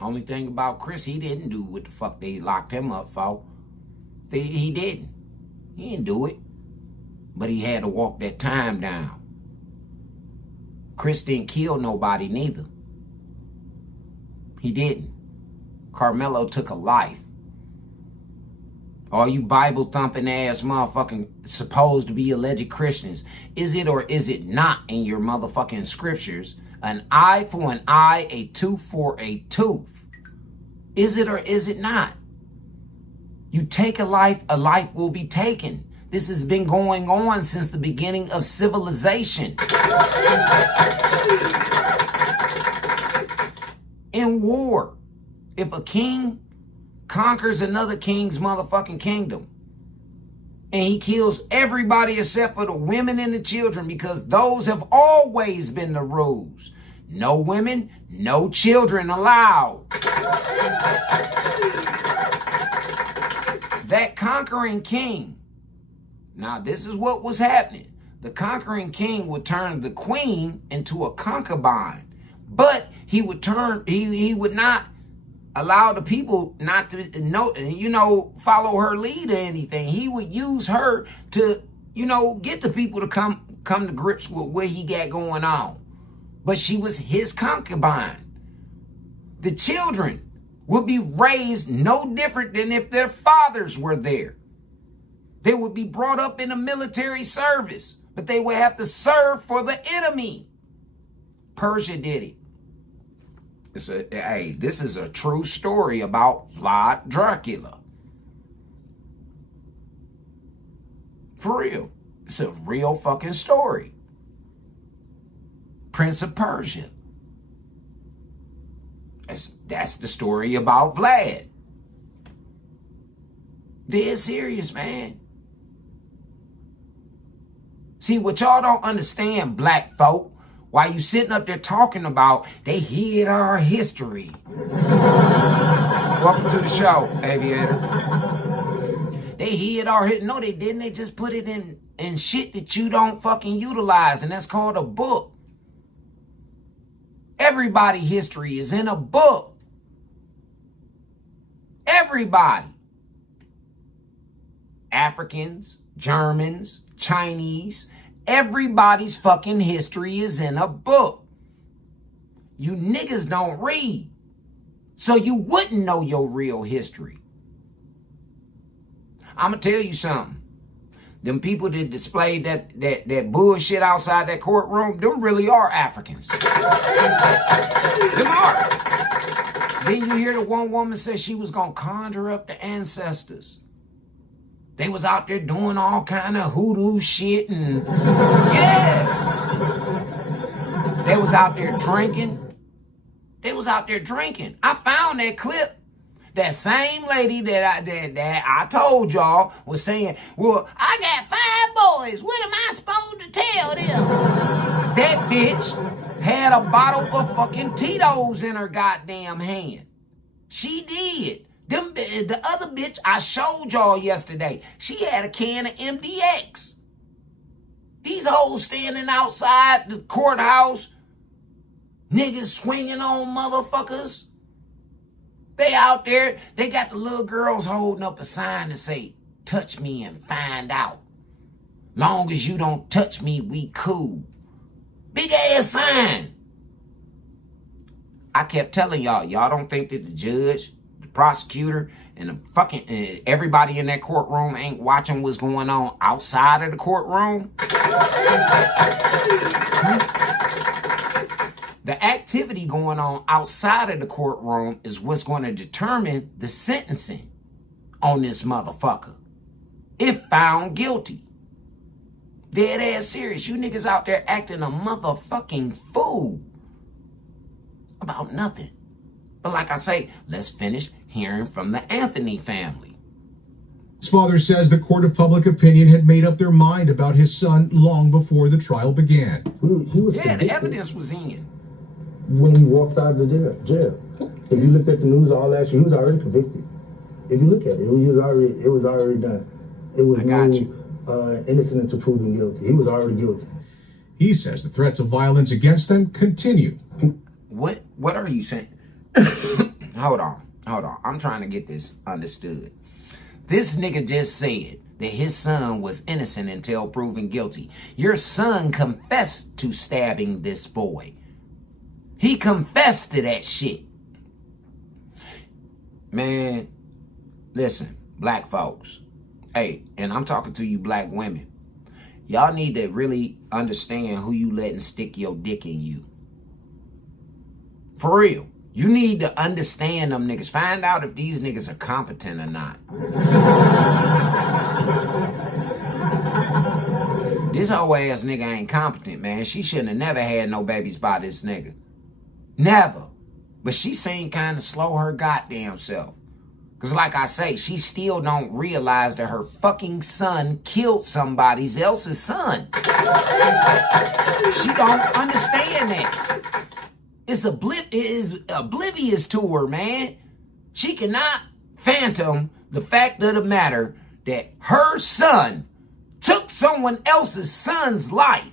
Only thing about Chris, he didn't do what the fuck they locked him up for. He didn't. He didn't do it. But he had to walk that time down. Chris didn't kill nobody neither. He didn't. Carmelo took a life. All you Bible thumping ass motherfucking supposed to be alleged Christians, is it or is it not in your motherfucking scriptures an eye for an eye, a tooth for a tooth? Is it or is it not? You take a life will be taken. This has been going on since the beginning of civilization. In war, if a king conquers another king's motherfucking kingdom and he kills everybody except for the women and the children, because those have always been the rules. No women, no children allowed. That conquering king. Now, this is what was happening. The conquering king would turn the queen into a concubine, but he would not allow the people not to know, follow her lead or anything. He would use her to, get the people to come to grips with what he got going on. But she was his concubine. The children would be raised no different than if their fathers were there. They would be brought up in a military service, but they would have to serve for the enemy. Persia did it. This is a true story about Vlad Dracula. For real. It's a real fucking story. Prince of Persia. That's the story about Vlad. Dead serious, man. See, what y'all don't understand, black folk, while you sitting up there talking about they hid our history. Welcome to the show, Aviator. They hid our history. No, they didn't. They just put it in shit that you don't fucking utilize, and that's called a book. Everybody's history is in a book. Everybody. Africans, Germans, Chinese, everybody's fucking history is in a book. You niggas don't read, so you wouldn't know your real history. I'm gonna tell you something. Them people that displayed that bullshit outside that courtroom, them really are Africans. Them are. Then you hear the one woman say she was gonna conjure up the ancestors. They was out there doing all kind of hoodoo shit and yeah. They was out there drinking. I found that clip. That same lady that I told y'all was saying, well, I got 5 boys. What am I supposed to tell them? That bitch had a bottle of fucking Tito's in her goddamn hand. She did. The other bitch I showed y'all yesterday, she had a can of MDX. These hoes standing outside the courthouse, niggas swinging on motherfuckers. They out there, they got the little girls holding up a sign to say, touch me and find out. Long as you don't touch me, we cool. Big ass sign. I kept telling y'all don't think that the judge, the prosecutor, and the fucking everybody in that courtroom ain't watching what's going on outside of the courtroom? The activity going on outside of the courtroom is what's going to determine the sentencing on this motherfucker. If found guilty. Dead ass serious. You niggas out there acting a motherfucking fool about nothing. But like I say, let's finish hearing from the Anthony family. His father says the court of public opinion had made up their mind about his son long before the trial began. He was the evidence was in. When he walked out of the jail. If you looked at the news all last year, he was already convicted. If you look at it, it was already done. It was innocent until proven guilty. He was already guilty. He says the threats of violence against them continue. What are you saying? Hold on. I'm trying to get this understood. This nigga just said that his son was innocent until proven guilty. Your son confessed to stabbing this boy. He confessed to that shit. Man, listen, black folks. Hey, and I'm talking to you black women. Y'all need to really understand who you letting stick your dick in you. For real. You need to understand them niggas. Find out if these niggas are competent or not. This whole ass nigga ain't competent, man. She shouldn't have never had no babies by this nigga. Never. But she seemed kind of slow her goddamn self. Because like I say, she still don't realize that her fucking son killed somebody else's son. She don't understand that. is oblivious to her, man. She cannot fathom the fact of the matter that her son took someone else's son's life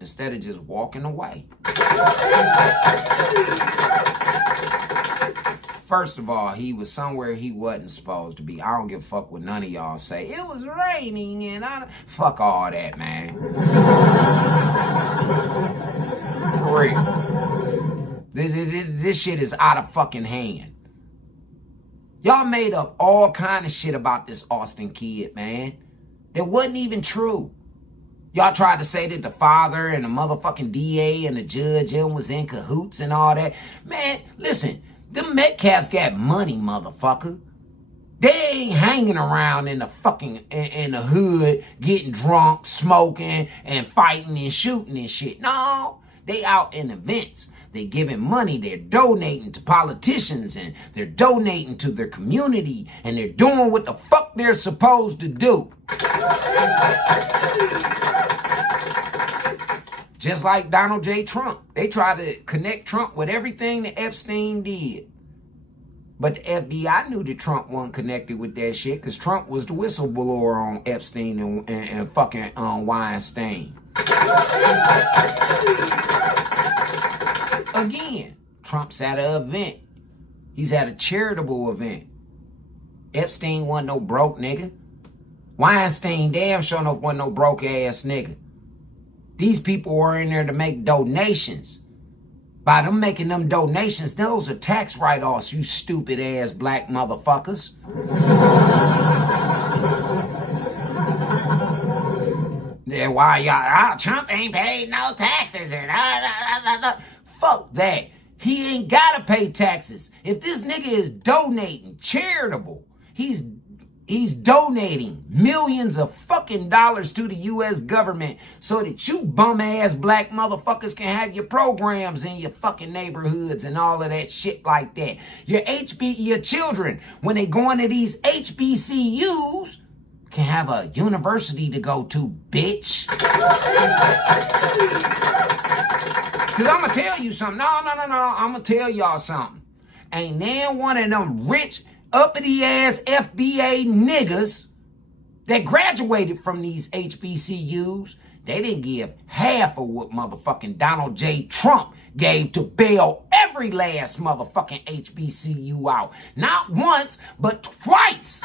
instead of just walking away. First of all, he was somewhere he wasn't supposed to be. I don't give a fuck what none of y'all say. It was raining and fuck all that, man. For real. This shit is out of fucking hand. Y'all made up all kind of shit about this Austin kid, man. It wasn't even true. Y'all tried to say that the father and the motherfucking DA and the judge was in cahoots and all that. Man, listen, them Metcalfs got money, motherfucker. They ain't hanging around in the fucking, in the hood, getting drunk, smoking, and fighting and shooting and shit. No, they out in events. They giving money, they're donating to politicians, and they're donating to their community, and they're doing what the fuck they're supposed to do. Just like Donald J. Trump. They tried to connect Trump with everything that Epstein did. But the FBI knew that Trump wasn't connected with that shit because Trump was the whistleblower on Epstein and fucking Weinstein. Again, Trump's at an event. He's at a charitable event. Epstein wasn't no broke nigga. Weinstein damn sure wasn't no broke ass nigga. These people were in there to make donations. By them making them donations, those are tax write-offs, you stupid ass black motherfuckers. Yeah, why y'all, Trump ain't paid no taxes and fuck that. He ain't gotta pay taxes. If this nigga is donating, charitable, he's donating millions of fucking dollars to the U.S. government so that you bum-ass black motherfuckers can have your programs in your fucking neighborhoods and all of that shit like that. Your children, when they go into these HBCUs, can have a university to go to, bitch. Because I'm going to tell you something. No. I'm going to tell y'all something. Ain't nan one of them rich, uppity ass FBA niggas that graduated from these HBCUs, they didn't give half of what motherfucking Donald J. Trump gave to bail every last motherfucking HBCU out. Not once, but twice.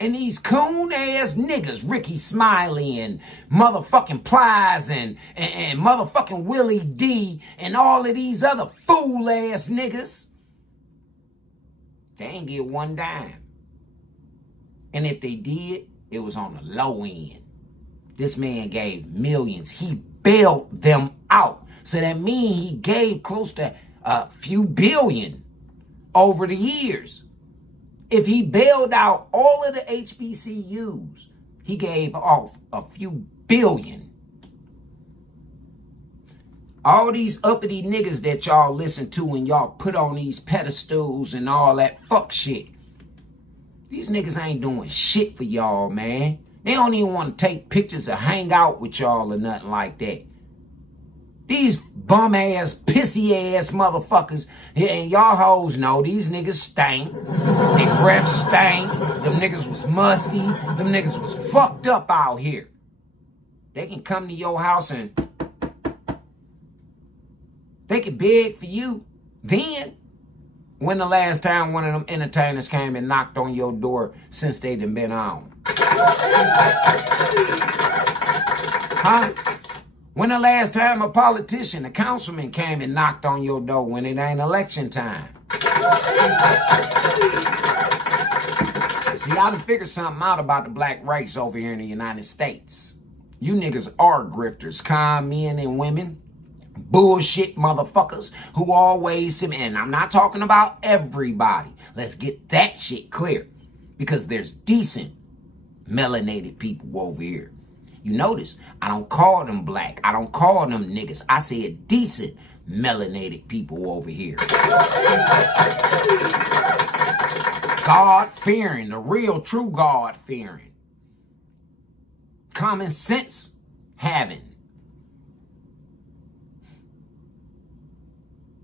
And these coon ass niggas, Ricky Smiley and motherfucking Plies and motherfucking Willie D and all of these other fool ass niggas, they ain't get one dime. And if they did, it was on the low end. This man gave millions. He bailed them out. So that means he gave close to a few billion over the years. If he bailed out all of the HBCUs, he gave off a few billion. All these uppity niggas that y'all listen to and y'all put on these pedestals and all that fuck shit. These niggas ain't doing shit for y'all, man. They don't even want to take pictures or hang out with y'all or nothing like that. These bum-ass, pissy-ass motherfuckers, and y'all hoes know these niggas stink. Their breath stank. Them niggas was musty. Them niggas was fucked up out here. They can come to your house and they can beg for you. Then, when the last time one of them entertainers came and knocked on your door since they done been on? Huh? When the last time a politician, a councilman came and knocked on your door when it ain't election time? See, I done figured something out about the black race over here in the United States. You niggas are grifters, con men and women. Bullshit motherfuckers who always, and I'm not talking about everybody. Let's get that shit clear. Because there's decent melanated people over here. You notice, I don't call them black. I don't call them niggas. I said decent melanated people over here. God-fearing, the real true God-fearing. Common sense having.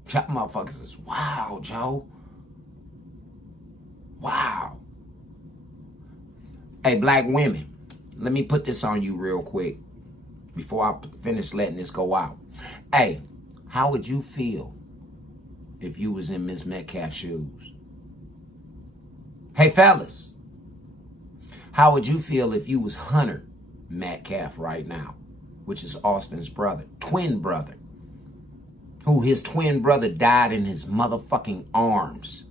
Y'all motherfuckers is wild, Joe. Wow. Hey, black women, let me put this on you real quick before I finish letting this go out. Hey, how would you feel if you was in Miss Metcalf's shoes? Hey, fellas, how would you feel if you was Hunter Metcalf right now, which is Austin's brother, twin brother, who his twin brother died in his motherfucking arms?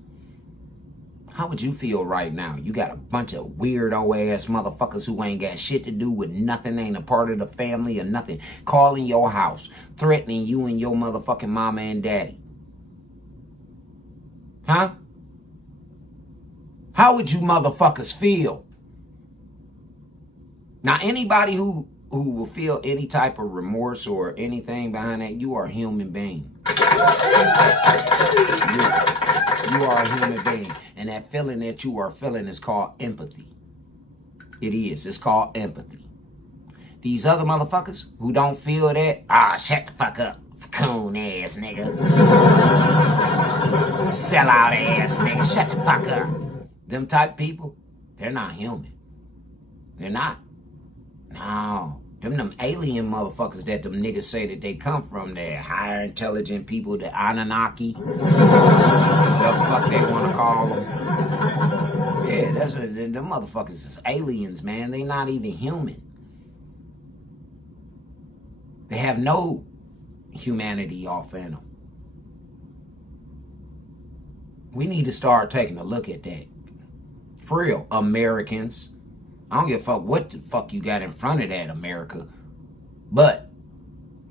How would you feel right now? You got a bunch of weirdo ass motherfuckers who ain't got shit to do with nothing, ain't a part of the family or nothing, calling your house, threatening you and your motherfucking mama and daddy. Huh? How would you motherfuckers feel? Now, anybody who will feel any type of remorse or anything behind that, you are a human being. You are a human being. And that feeling that you are feeling is called empathy. It is. It's called empathy. These other motherfuckers who don't feel that, shut the fuck up, coon ass nigga. Sellout ass nigga, shut the fuck up. Them type people, they're not human. They're not. No. Them alien motherfuckers that them niggas say that they come from, they're higher intelligent people, the Anunnaki. Whatever the fuck they want to call them. Yeah, that's what them motherfuckers is aliens, man. They not even human. They have no humanity off in them. We need to start taking a look at that. For real, Americans. I don't give a fuck what the fuck you got in front of that, America. But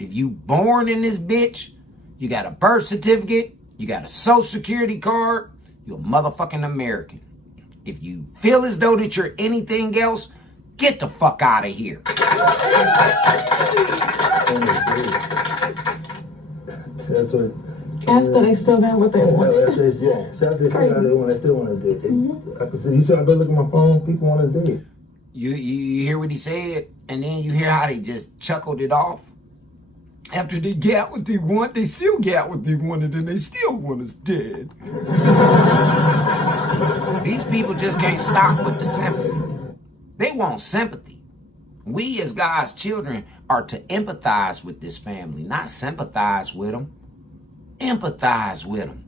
if you born in this bitch, you got a birth certificate, you got a social security card, you're a motherfucking American. If you feel as though that you're anything else, get the fuck out of here. That's what. After they still got what they want. After they still got what they still want to do. I can see. You see, I go look at my phone. People want us dead. You hear what he said, and then you hear how they just chuckled it off. After they got what they want, they still got what they wanted, and they still want us dead. These people just can't stop with the sympathy. They want sympathy. We as God's children are to empathize with this family, not sympathize with them. Empathize with them.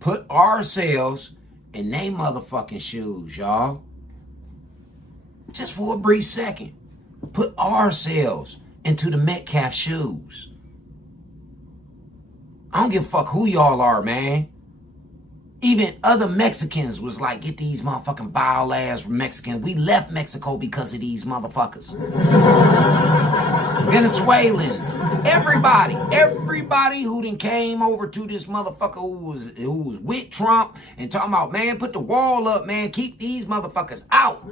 Put ourselves in they motherfucking shoes, y'all. Just for a brief second. Put ourselves into the Metcalf shoes. I don't give a fuck who y'all are, man. Even other Mexicans was like, get these motherfucking vile ass Mexicans. We left Mexico because of these motherfuckers. Venezuelans, everybody who done came over to this motherfucker who was with Trump and talking about, man, put the wall up, man, keep these motherfuckers out.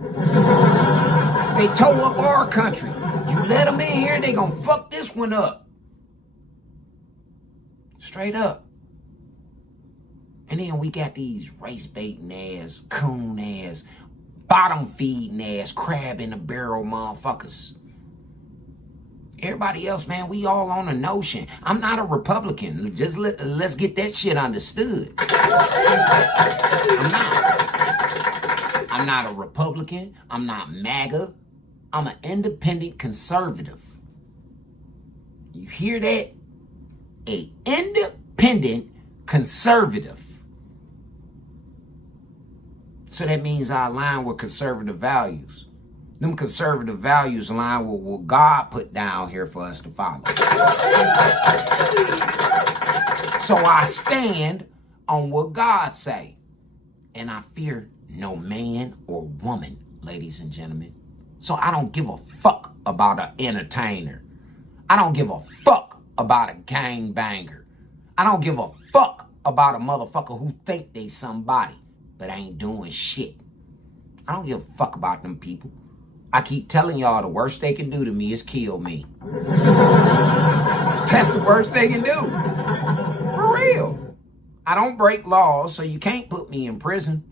They tore up our country. You let them in here, they gonna fuck this one up. Straight up. And then we got these race baiting ass, coon ass, bottom feeding ass, crab in the barrel motherfuckers. Everybody else, man, we all on a notion. I'm not a Republican. Just let's get that shit understood. I'm not a Republican. I'm not MAGA. I'm an independent conservative. You hear that? A independent conservative. So that means I align with conservative values. Them conservative values align with what God put down here for us to follow. So I stand on what God say. And I fear no man or woman, ladies and gentlemen. So I don't give a fuck about an entertainer. I don't give a fuck about a gangbanger. I don't give a fuck about a motherfucker who think they somebody but ain't doing shit. I don't give a fuck about them people. I keep telling y'all the worst they can do to me is kill me. That's the worst they can do. For real. I don't break laws, so you can't put me in prison.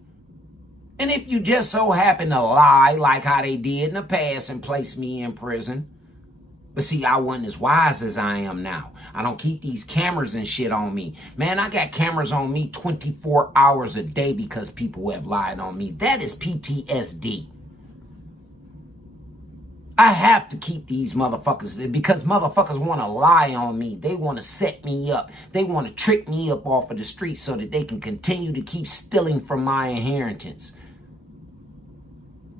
And if you just so happen to lie like how they did in the past and place me in prison, but see, I wasn't as wise as I am now. I don't keep these cameras and shit on me. Man, I got cameras on me 24 hours a day because people have lied on me. That is PTSD. I have to keep these motherfuckers because motherfuckers want to lie on me. They want to set me up. They want to trick me up off of the street so that they can continue to keep stealing from my inheritance.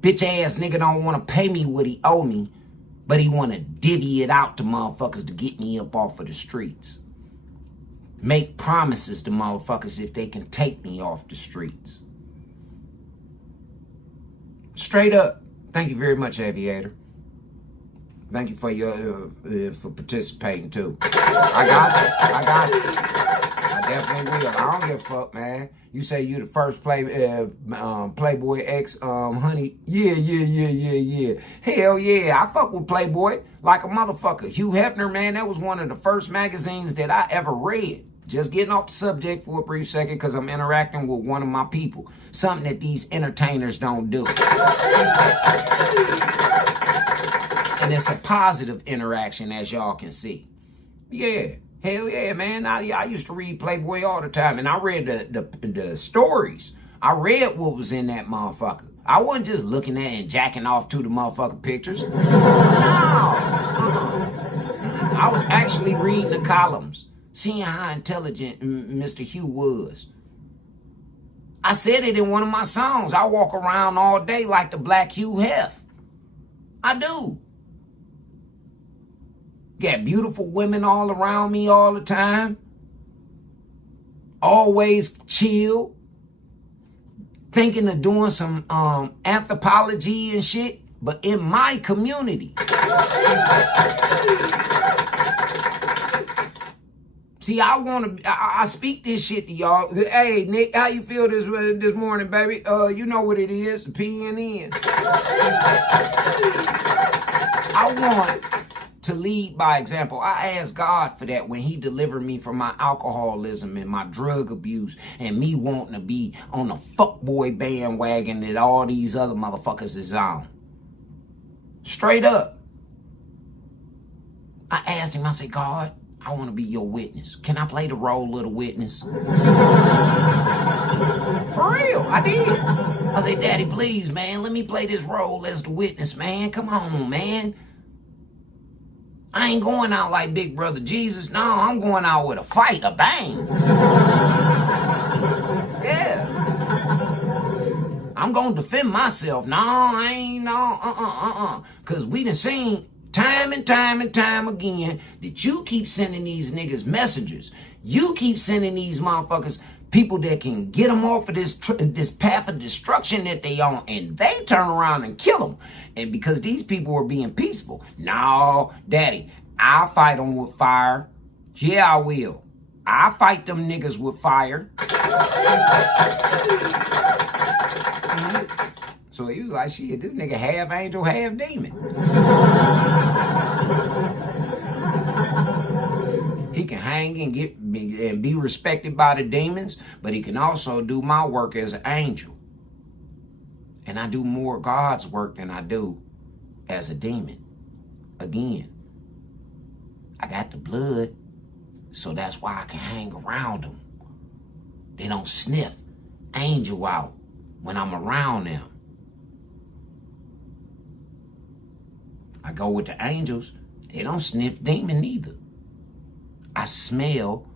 Bitch ass nigga don't want to pay me what he owe me, but he want to divvy it out to motherfuckers to get me up off of the streets. Make promises to motherfuckers if they can take me off the streets. Straight up. Thank you very much, Aviator. Thank you for your for participating too. I got you. I definitely will. I don't give a fuck, man. You say you the first Playboy X honey. Yeah. Hell yeah. I fuck with Playboy like a motherfucker. Hugh Hefner, man, that was one of the first magazines that I ever read. Just getting off the subject for a brief second because I'm interacting with one of my people. Something that these entertainers don't do. And it's a positive interaction, as y'all can see. Yeah. Hell yeah, man. I used to read Playboy all the time, and I read the stories. I read what was in that motherfucker. I wasn't just looking at and jacking off to the motherfucking pictures. No. I was actually reading the columns, seeing how intelligent Mr. Hugh was. I said it in one of my songs. I walk around all day like the Black Hugh Hef. I do. Got beautiful women all around me all the time. Always chill. Thinking of doing some anthropology and shit, but in my community. See, I speak this shit to y'all. Hey, Nick, how you feel this morning, baby? You know what it is, PNN. I want to lead by example. I asked God for that when he delivered me from my alcoholism and my drug abuse and me wanting to be on the fuckboy bandwagon that all these other motherfuckers is on. Straight up. I asked him, I said, God, I want to be your witness. Can I play the role of the witness? For real, I did. I said, Daddy, please, man, let me play this role as the witness, man. Come on, man. I ain't going out like Big Brother Jesus. No, I'm going out with a fight, a bang. Yeah. I'm going to defend myself. No, I ain't, no, Because we done seen time and time again that you keep sending these niggas messages. You keep sending these motherfuckers people that can get them off of this path of destruction that they on, and they turn around and kill them. And because these people were being peaceful. No, Daddy, I'll fight them with fire. Yeah, I will. I'll fight them niggas with fire. So he was like, shit, this nigga half angel, half demon. He can hang and be respected by the demons, but he can also do my work as an angel. And I do more God's work than I do as a demon. Again, I got the blood, so that's why I can hang around them. They don't sniff angel out when I'm around them. I go with the angels, they don't sniff demon either. I smell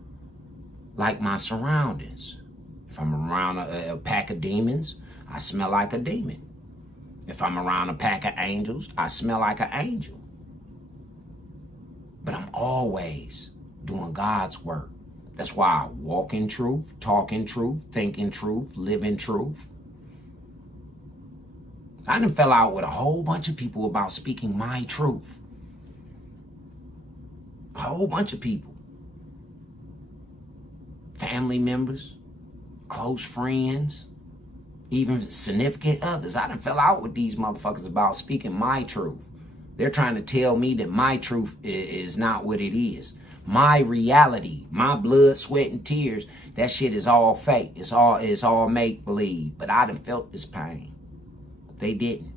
like my surroundings. If I'm around a pack of demons, I smell like a demon. If I'm around a pack of angels, I smell like an angel. But I'm always doing God's work. That's why I walk in truth, talk in truth, think in truth, live in truth. I done fell out with a whole bunch of people about speaking my truth. A whole bunch of people. Family members, close friends, even significant others. I done fell out with these motherfuckers about speaking my truth. They're trying to tell me that my truth is not what it is. My reality, my blood, sweat, and tears That shit is all fake. It's all make-believe. But I done felt this pain. They didn't.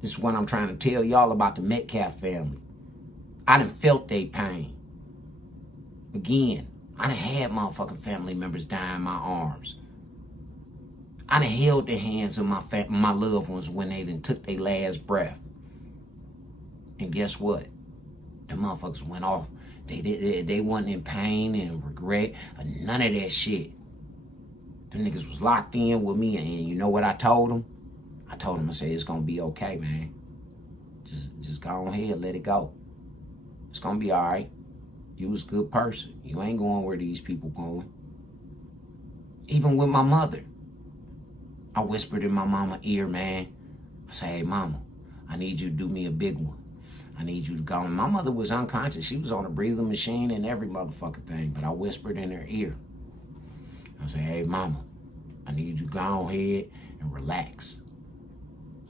This is what I'm trying to tell y'all about the Metcalf family. I done felt their pain. Again, I done had motherfucking family members die in my arms. I done held the hands of my loved ones when they done took their last breath. And guess what? The motherfuckers went off. They wasn't in pain and regret or none of that shit. Them niggas was locked in with me, and you know what I told them? I told them, I said, it's gonna be okay, man. Just go ahead, let it go. It's gonna be all right. You was a good person. You ain't going where these people going. Even with my mother, I whispered in my mama's ear, man. I said, hey, mama, I need you to do me a big one. I need you to go. And my mother was unconscious. She was on a breathing machine and every motherfucking thing. But I whispered in her ear. I said, hey, mama, I need you to go ahead and relax.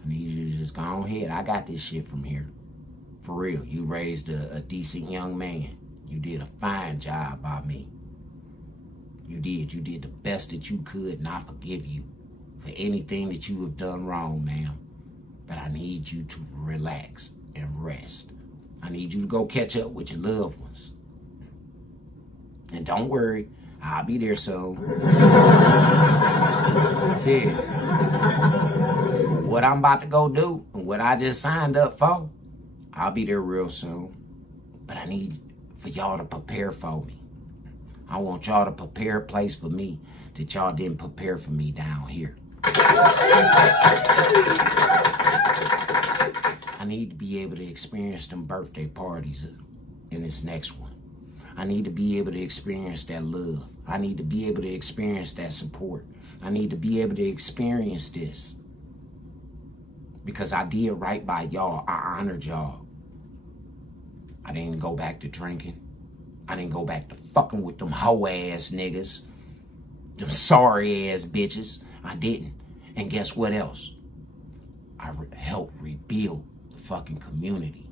I need you to just go ahead. I got this shit from here. For real. You raised a decent young man. You did a fine job by me. You did. You did the best that you could, and I forgive you for anything that you have done wrong, ma'am. But I need you to relax and rest. I need you to go catch up with your loved ones. And don't worry, I'll be there soon. Feel what I'm about to go do and what I just signed up for, I'll be there real soon. But I need for y'all to prepare for me. I want y'all to prepare a place for me that y'all didn't prepare for me down here. I need to be able to experience them birthday parties in this next one. I need to be able to experience that love. I need to be able to experience that support. I need to be able to experience this. Because I did right by y'all. I honored y'all. I didn't go back to drinking. I didn't go back to fucking with them hoe-ass niggas. Them sorry-ass bitches. I didn't. And guess what else? I helped rebuild the fucking community.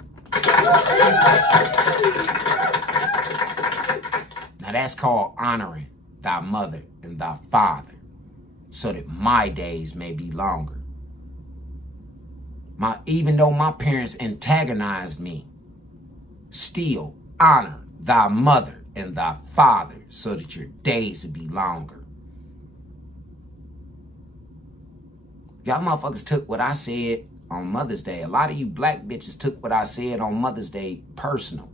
Now that's called honoring thy mother and thy father so that my days may be longer. Even though my parents antagonized me, still honor thy mother and thy father so that your days will be longer. Y'all motherfuckers took what I said on Mother's Day. A lot of you black bitches took what I said on Mother's Day personal.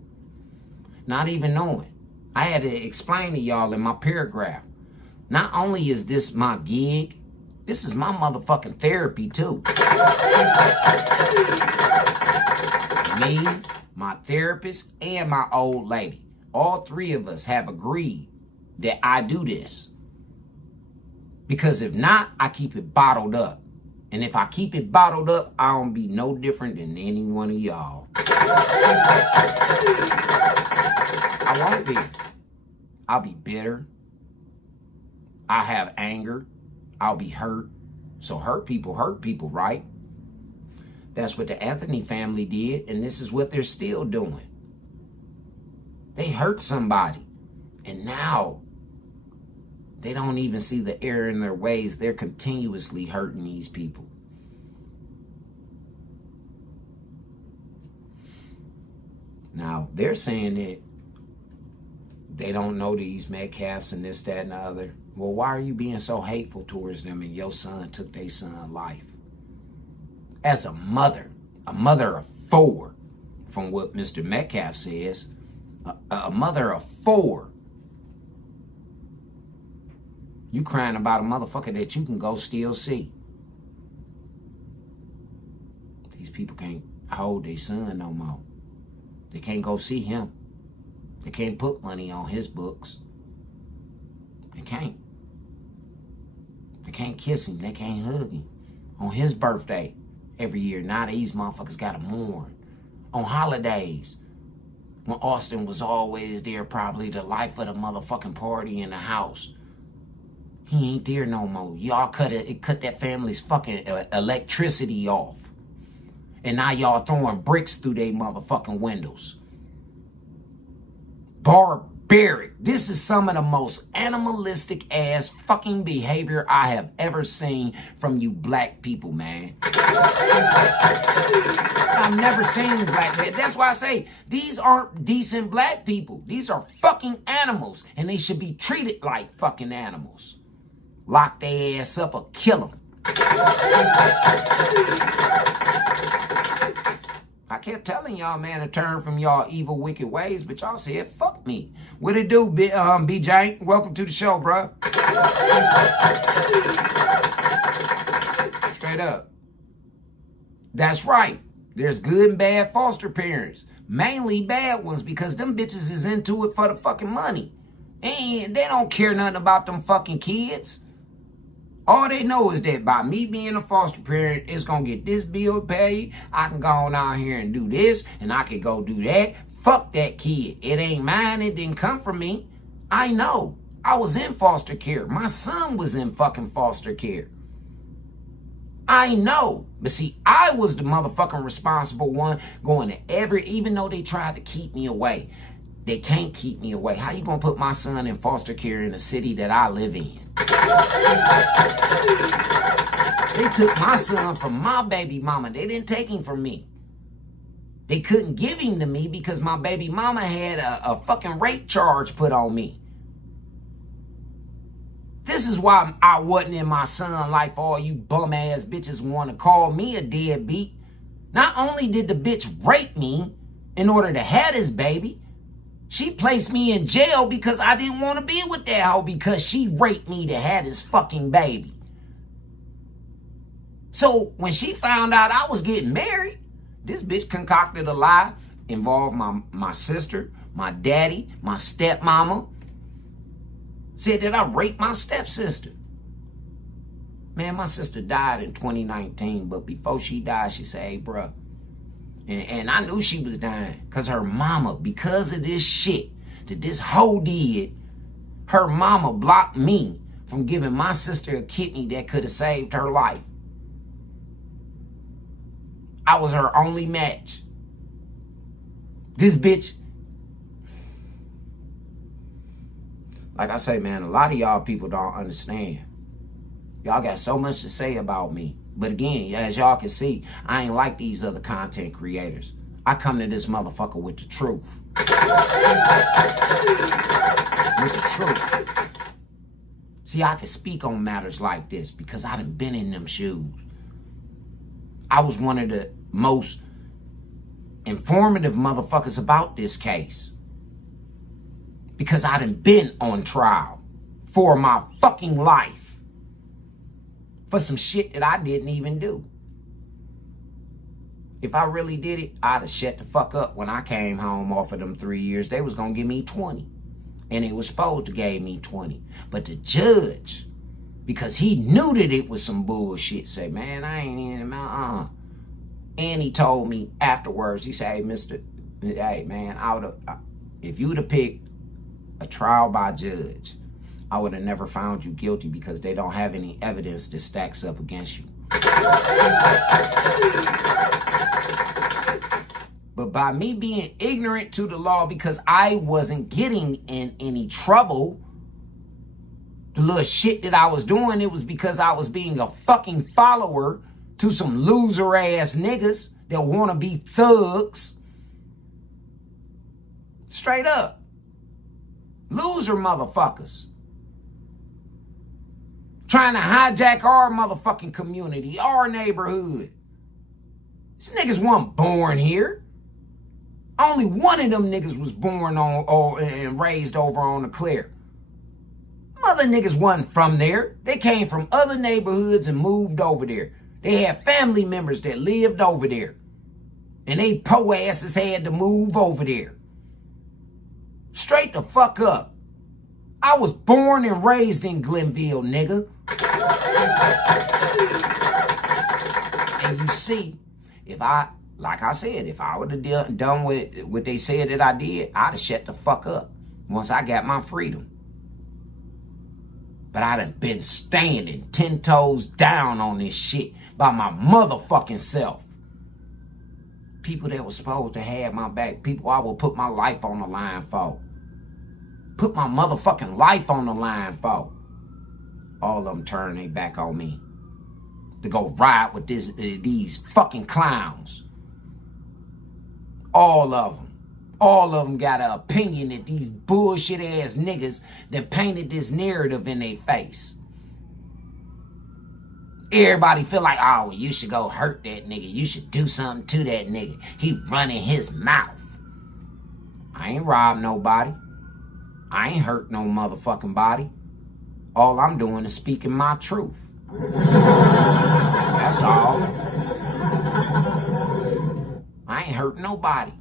Not even knowing. I had to explain to y'all in my paragraph. Not only is this my gig, this is my motherfucking therapy too. Me, my therapist, and my old lady. All three of us have agreed that I do this. Because if not, I keep it bottled up. And if I keep it bottled up, I don't be no different than any one of y'all. I won't be. I'll be bitter. I'll have anger. I'll be hurt. So hurt people, right? That's what the Anthony family did, and this is what they're still doing. They hurt somebody, and now they don't even see the error in their ways. They're continuously hurting these people. Now, they're saying that they don't know these Metcalfs and this, that, and the other. Well, why are you being so hateful towards them and your son took their son's life? As a mother of 4, from what Mr. Metcalf says, a mother of 4, you crying about a motherfucker that you can go still see. These people can't hold their son no more. They can't go see him. They can't put money on his books. They can't. They can't kiss him. They can't hug him. On his birthday every year, now these motherfuckers gotta mourn. On holidays, when Austin was always there, probably the life of the motherfucking party in the house. He ain't there no more. Y'all cut that family's fucking electricity off. And now y'all throwing bricks through their motherfucking windows. barbaric. This is some of the most animalistic ass fucking behavior I have ever seen from you black people, man. I've never seen black men. That's why I say these aren't decent black people. These are fucking animals, and they should be treated like fucking animals. Lock their ass up or kill them. I kept telling y'all, man, to turn from y'all evil, wicked ways, but y'all said, fuck me. What it do, BJ? Welcome to the show, bro. Straight up. That's right. There's good and bad foster parents. Mainly bad ones, because them bitches is into it for the fucking money. And they don't care nothing about them fucking kids. All they know is that by me being a foster parent, it's going to get this bill paid. I can go on out here and do this, and I can go do that. Fuck that kid. It ain't mine. It didn't come from me. I know. I was in foster care. My son was in fucking foster care. I know. But see, I was the motherfucking responsible one going to even though they tried to keep me away. They can't keep me away. How you going to put my son in foster care in the city that I live in? They took my son from my baby mama. They didn't take him from me. They couldn't give him to me because my baby mama had a fucking rape charge put on me. This is why I wasn't in my son's life. All you bum ass bitches want to call me a deadbeat. Not only did the bitch rape me in order to have this baby, she placed me in jail because I didn't want to be with that hoe because she raped me to have this fucking baby. So when she found out I was getting married, this bitch concocted a lie, involved my sister, my daddy, my stepmama. Said that I raped my stepsister. Man, my sister died in 2019, but before she died, she said, hey, bro. And I knew she was dying because her mama, because of this shit that this hoe did, her mama blocked me from giving my sister a kidney that could have saved her life. I was her only match. This bitch, like I say, man, a lot of y'all people don't understand. Y'all got so much to say about me. But again, as y'all can see, I ain't like these other content creators. I come to this motherfucker with the truth. With the truth. See, I can speak on matters like this because I done been in them shoes. I was one of the most informative motherfuckers about this case. Because I done been on trial for my fucking life. For some shit that I didn't even do. If I really did it, I'd have shut the fuck up when I came home off of them 3 years. They was gonna give me 20. And it was supposed to give me 20. But the judge, because he knew that it was some bullshit, said, man, I ain't in it, And he told me afterwards, he said, hey man, if you would have picked a trial by judge, I would have never found you guilty because they don't have any evidence that stacks up against you. But by me being ignorant to the law because I wasn't getting in any trouble, the little shit that I was doing, it was because I was being a fucking follower to some loser ass niggas that want to be thugs. Straight up. Loser motherfuckers. Trying to hijack our motherfucking community, our neighborhood. These niggas weren't born here. Only one of them niggas was born on and raised over on the clear. Mother niggas wasn't from there. They came from other neighborhoods and moved over there. They had family members that lived over there. And they po asses had to move over there. Straight the fuck up. I was born and raised in Glenville, nigga. And you see, like I said, if I would have done what they said that I did, I'd have shut the fuck up once I got my freedom. But I'd have been standing 10 toes down on this shit by my motherfucking self. People that were supposed to have my back, people I would put my life on the line for. put my motherfucking life on the line for. All of them turn their back on me to go ride with these fucking clowns. All of them. All of them got an opinion that these bullshit ass niggas that painted this narrative in their face. Everybody feel like, oh, well, you should go hurt that nigga. You should do something to that nigga. He running his mouth. I ain't robbed nobody. I ain't hurt no motherfucking body. All I'm doing is speaking my truth. That's all. I ain't hurt nobody.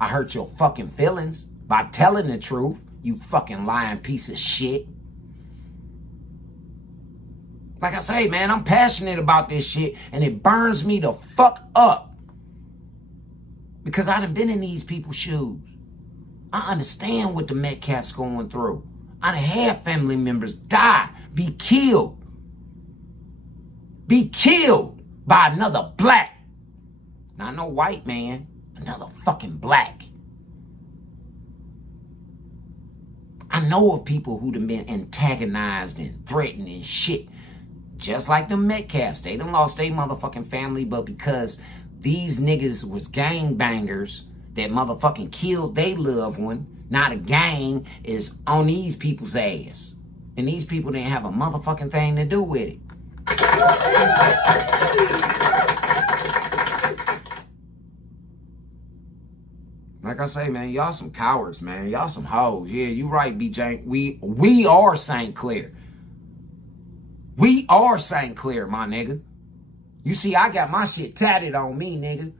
I hurt your fucking feelings by telling the truth, you fucking lying piece of shit. Like I say, man, I'm passionate about this shit, and it burns me the fuck up. Because I done been in these people's shoes. I understand what the Metcalf's going through. I done had family members die, be killed. Be killed by another black. Not no white man, another fucking black. I know of people who done been antagonized and threatened and shit. Just like the Metcalfs. They done lost their motherfucking family, but because these niggas was gangbangers that motherfucking killed their loved one, now the gang is on these people's ass. And these people didn't have a motherfucking thing to do with it. Like I say, man, y'all some cowards, man. Y'all some hoes. Yeah, you right, BJ. We are St. Clair. We are St. Clair, my nigga. You see, I got my shit tatted on me, nigga.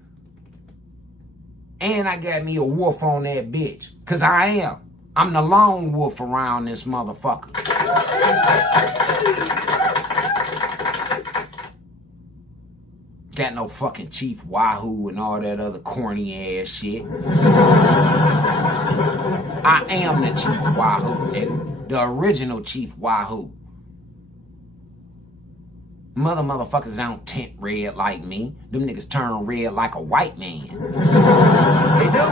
And I got me a wolf on that bitch. Because I am. I'm the lone wolf around this motherfucker. Got no fucking Chief Wahoo and all that other corny ass shit. I am the Chief Wahoo, nigga. The original Chief Wahoo. Motherfuckers don't tint red like me. Them niggas turn red like a white man. They do.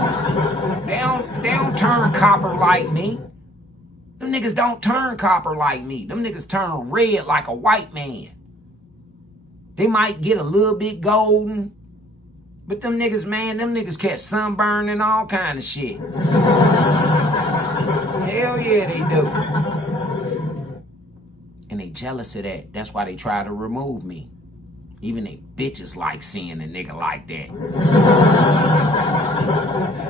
They don't turn copper like me. Them niggas don't turn copper like me. Them niggas turn red like a white man. They might get a little bit golden. But them niggas, man, them niggas catch sunburn and all kind of shit. Hell yeah, they do. And they jealous of that. That's why they try to remove me. Even they bitches like seeing a nigga like that.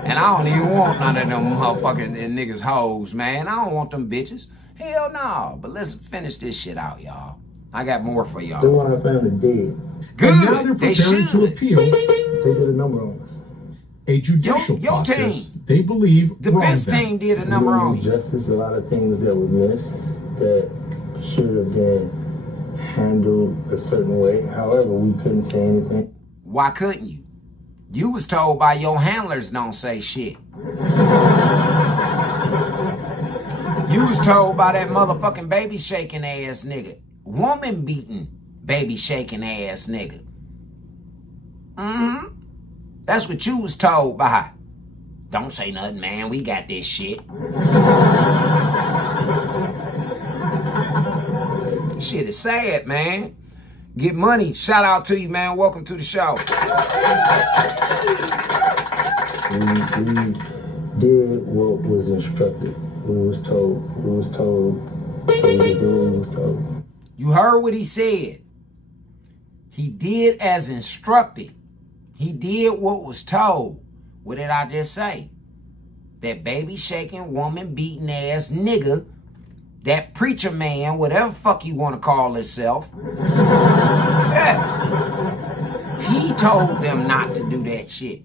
And I don't even want none of them motherfucking niggas hoes, man. I don't want them bitches. Hell no. But let's finish this shit out, y'all. I got more for y'all. They want our family dead. Good. And now they're They preparing to should. appeal They did a number on us. a judicial Your process team. they believe Defense wronged them. team did a number on you. Justice, a lot of things that were missed that should have been handled a certain way. However, we couldn't say anything. Why couldn't you? You was told by your handlers don't say shit. You was told by that motherfucking baby shaking ass nigga. Woman beating baby shaking ass nigga. Mm-hmm. That's what you was told by. Don't say nothing, man. We got this shit. Shit is sad, man. Get money. Shout out to you, man. Welcome to the show. We did what was instructed. We was told. So we did what we was told. You heard what he said. He did as instructed. He did what was told. What did I just say? That baby shaking, woman beating ass nigga, that preacher man, whatever fuck you want to call himself. Yeah. He told them not to do that shit.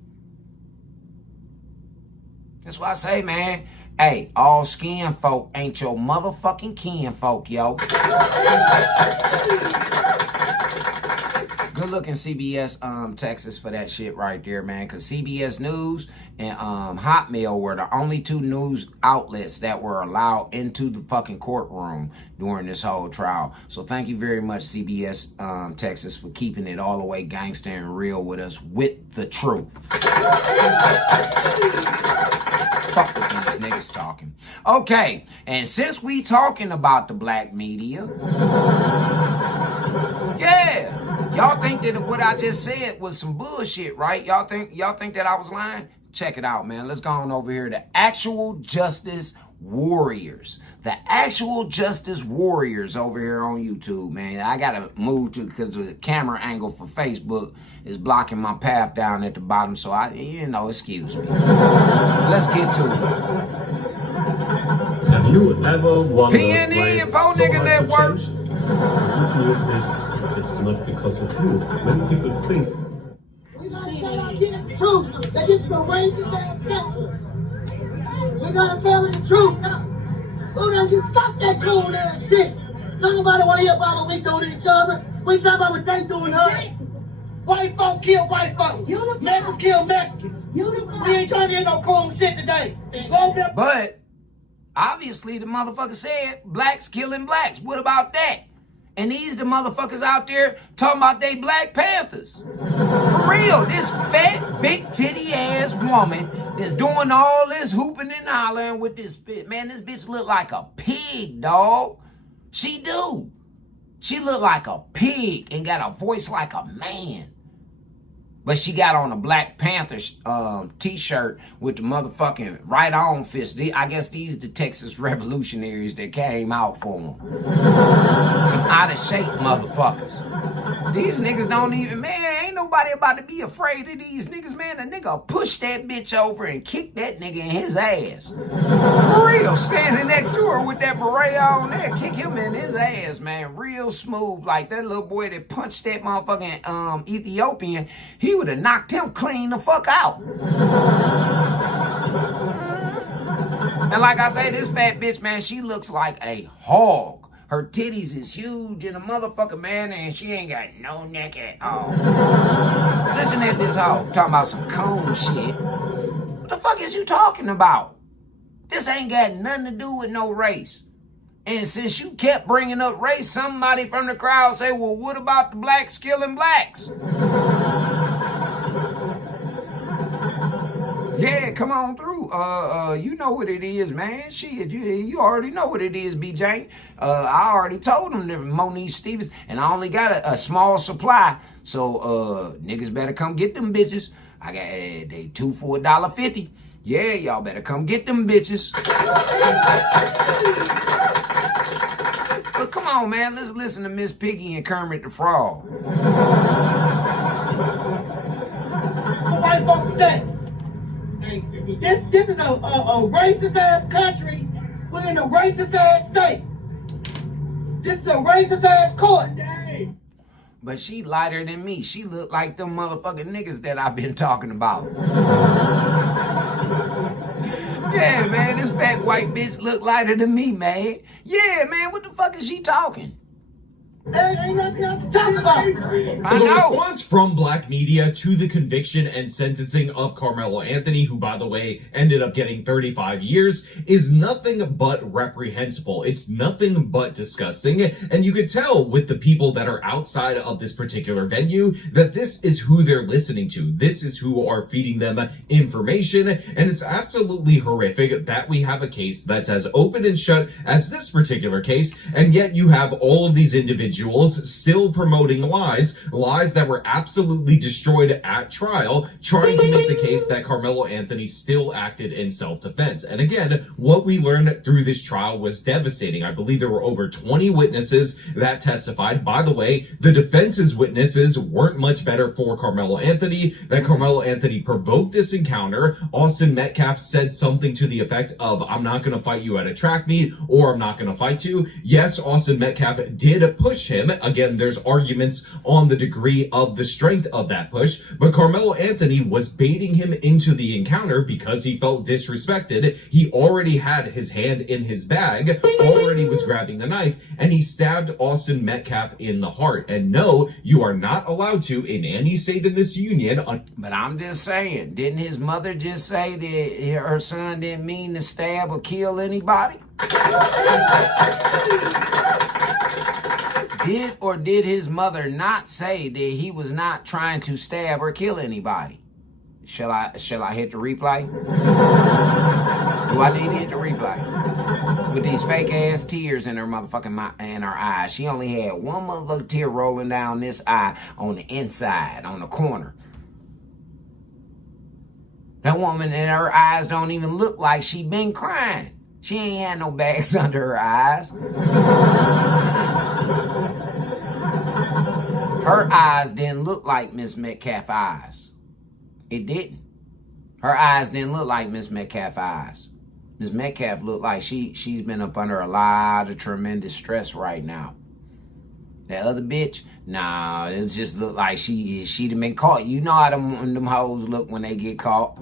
That's why I say, man, hey, all skin folk ain't your motherfucking kin folk, yo. Good looking CBS Texas for that shit right there, man. Because CBS News and Hotmail were the only two news outlets that were allowed into the fucking courtroom during this whole trial. So thank you very much, CBS Texas, for keeping it all the way gangster and real with us with the truth. fuck with these niggas talking. Okay, and since we talking about the black media, yeah, y'all think that what I just said was some bullshit, right? Y'all think that I was lying? Check it out, man. Let's go on over here to Actual Justice Warriors. The Actual Justice Warriors over here on YouTube, man. I gotta move to because the camera angle for Facebook is blocking my path down at the bottom, so excuse me. Let's get to it. Have you ever wondered PNE why and it's Bo so Nigga hard Network. to change? The good news is it's not because of you. Many people think We gotta tell our kids the truth, that this is a racist ass country. We gotta tell them the truth. Who done you stop that cool ass shit? Nobody wanna hear about what we do to each other. We talk about what they doing to us. White folks kill white folks. Mexicans kill Mexicans. We ain't trying to hear no cool shit today. But obviously the motherfucker said blacks killing blacks. What about that? And these the motherfuckers out there talking about they Black Panthers. For real, this fat, big titty ass woman that's doing all this hooping and hollering with this bitch. Man, this bitch look like a pig, dog. She do. She look like a pig and got a voice like a man. But she got on a Black Panther t-shirt with the motherfucking right on fist. I guess these the Texas revolutionaries that came out for them. Some out of shape motherfuckers. These niggas don't even, man, ain't nobody about to be afraid of these niggas, man. The nigga push that bitch over and kick that nigga in his ass. For real, standing next to her with that beret on there, kick him in his ass, man. Real smooth, like that little boy that punched that motherfucking Ethiopian. He would have knocked him clean the fuck out. And like I say, this fat bitch, man, she looks like a hog. Her titties is huge and a motherfucker, man, and she ain't got no neck at all. Listen at this hoe talking about some cone shit. What the fuck is you talking about? This ain't got nothing to do with no race. And since you kept bringing up race, somebody from the crowd say, well, what about the blacks killing blacks? Yeah, come on through. You know what it is, man. Shit, you already know what it is, BJ. I already told them that Monique Stevens, and I only got a small supply. So, niggas better come get them bitches. I got, they 2 for $1.50. Yeah, y'all better come get them bitches. But come on, man. Let's listen to Miss Piggy and Kermit the Frog. The white folks today. This is a racist ass country. We're in a racist ass state. This is a racist ass court. But she lighter than me. She look like them motherfucking niggas that I've been talking about. Yeah, man, this fat white bitch look lighter than me, man. Yeah, man, what the fuck is she talking? Ain't nothing else to talk about. The response from black media to the conviction and sentencing of Carmelo Anthony, who, by the way, ended up getting 35 years, is nothing but reprehensible. It's nothing but disgusting. And you could tell with the people that are outside of this particular venue that this is who they're listening to. This is who are feeding them information. And it's absolutely horrific that we have a case that's as open and shut as this particular case. And yet you have all of these individuals still promoting lies that were absolutely destroyed at trial, trying to make the case that Carmelo Anthony still acted in self-defense. And again, what we learned through this trial was devastating. I believe there were over 20 witnesses that testified. By the way, the defense's witnesses weren't much better for Carmelo Anthony, that Carmelo Anthony provoked this encounter. Austin Metcalf said something to the effect of, I'm not going to fight you at a track meet, or I'm not going to fight you. Yes, Austin Metcalf did push him. Again, there's arguments on the degree of the strength of that push, but Carmelo Anthony was baiting him into the encounter because he felt disrespected. He already had his hand in his bag, already was grabbing the knife, and he stabbed Austin Metcalf in the heart. And no, you are not allowed to in any state in this union. But I'm just saying, didn't his mother just say that her son didn't mean to stab or kill anybody? Did his mother not say that he was not trying to stab or kill anybody? Shall I hit the replay? Do I need to hit the replay? With these fake ass tears in her motherfucking in her eyes. She only had one motherfucking tear rolling down this eye on the inside, on the corner. That woman in her eyes don't even look like she been crying. She ain't had no bags under her eyes. Her eyes didn't look like Miss Metcalf eyes. It didn't. Her eyes didn't look like Miss Metcalf eyes. Miss Metcalf looked like she's been up under a lot of tremendous stress right now. That other bitch, nah, it just looked like she'd have been caught. You know how them hoes look when they get caught.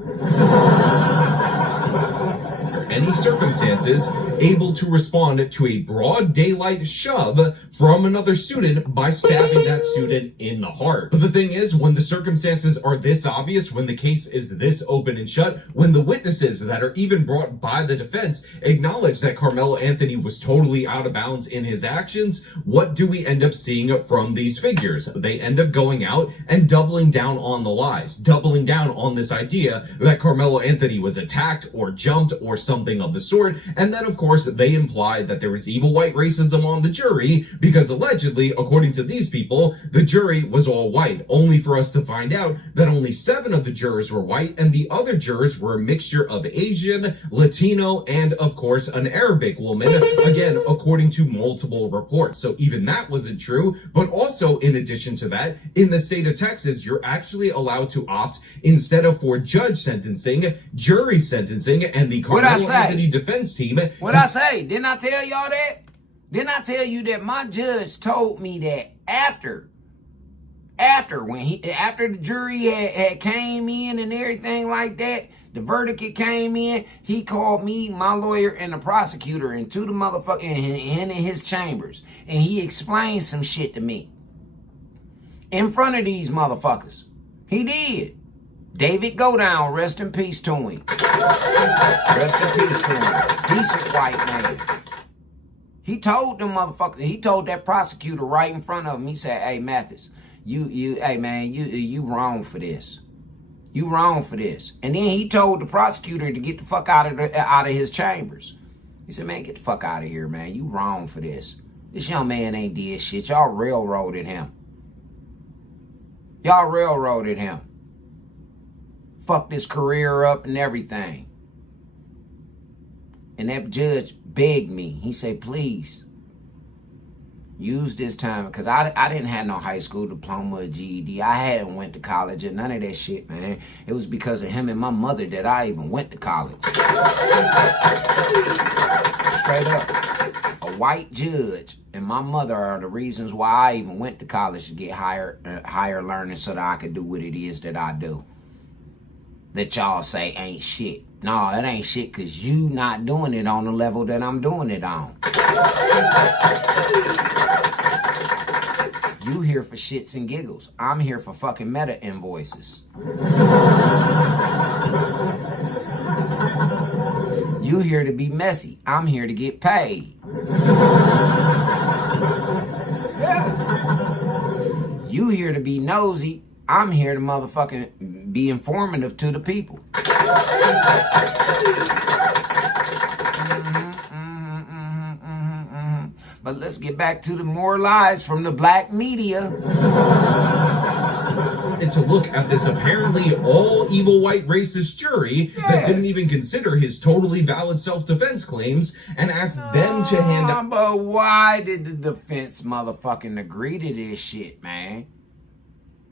Any circumstances, able to respond to a broad daylight shove from another student by stabbing that student in the heart. But the thing is, when the circumstances are this obvious, when the case is this open and shut, when the witnesses that are even brought by the defense acknowledge that Carmelo Anthony was totally out of bounds in his actions, what do we end up seeing from these figures? They end up going out and doubling down on the lies, doubling down on this idea that Carmelo Anthony was attacked or jumped or something of the sort, and then of course they imply that there was evil white racism on the jury because allegedly, according to these people, the jury was all white, only for us to find out that only 7 of the jurors were white and the other jurors were a mixture of Asian, Latino, and of course an Arabic woman, again according to multiple reports. So even that wasn't true, but also in addition to that, in the state of Texas, you're actually allowed to opt, instead of for judge sentencing, jury sentencing, and the Carmelo Anthony defense team. What'd I say? Didn't I tell y'all that? Didn't I tell you that my judge told me that after the jury had came in and everything like that, the verdict came in, he called me, my lawyer, and the prosecutor into the motherfucking in his chambers, and he explained some shit to me in front of these motherfuckers. He did. David Godown, rest in peace to him. Rest in peace to him. Decent white man. He told them motherfuckers, he told that prosecutor right in front of him, he said, hey, Mathis, hey man, you wrong for this. You wrong for this. And then he told the prosecutor to get the fuck out of his chambers. He said, man, get the fuck out of here, man. You wrong for this. This young man ain't did shit. Y'all railroaded him. Y'all railroaded him. Fucked his career up and everything. And that judge begged me. He said, please, use this time. Because I didn't have no high school diploma or GED. I hadn't went to college or none of that shit, man. It was because of him and my mother that I even went to college. Straight up. A white judge and my mother are the reasons why I even went to college to get higher learning so that I could do what it is that I do. That y'all say ain't shit. No, that ain't shit because you not doing it on the level that I'm doing it on. You here for shits and giggles. I'm here for fucking meta invoices. You here to be messy. I'm here to get paid. Yeah. You here to be nosy. I'm here to motherfucking be informative to the people. But let's get back to the more lies from the black media. And to look at this apparently all evil white racist jury that didn't even consider his totally valid self-defense claims and asked them to hand out. But why did the defense motherfucking agree to this shit, man?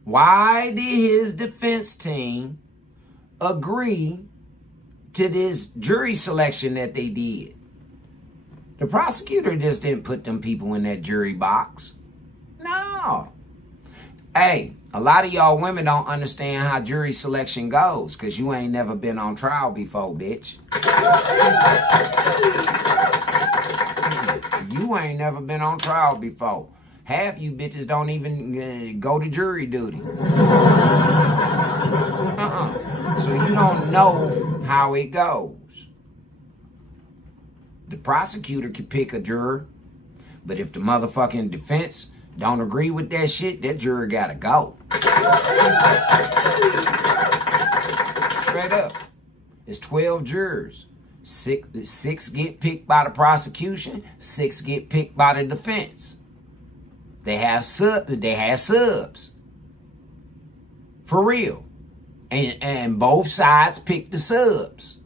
Why did his defense team agree to this jury selection that they did? The prosecutor just didn't put them people in that jury box. No. Hey, a lot of y'all women don't understand how jury selection goes because you ain't never been on trial before, bitch. You ain't never been on trial before. Half you bitches don't even go to jury duty. So you don't know how it goes. The prosecutor can pick a juror, but if the motherfucking defense don't agree with that shit, that juror gotta go. Straight up. It's 12 jurors. Six get picked by the prosecution, 6 get picked by the defense. They have subs. For real. And both sides pick the subs.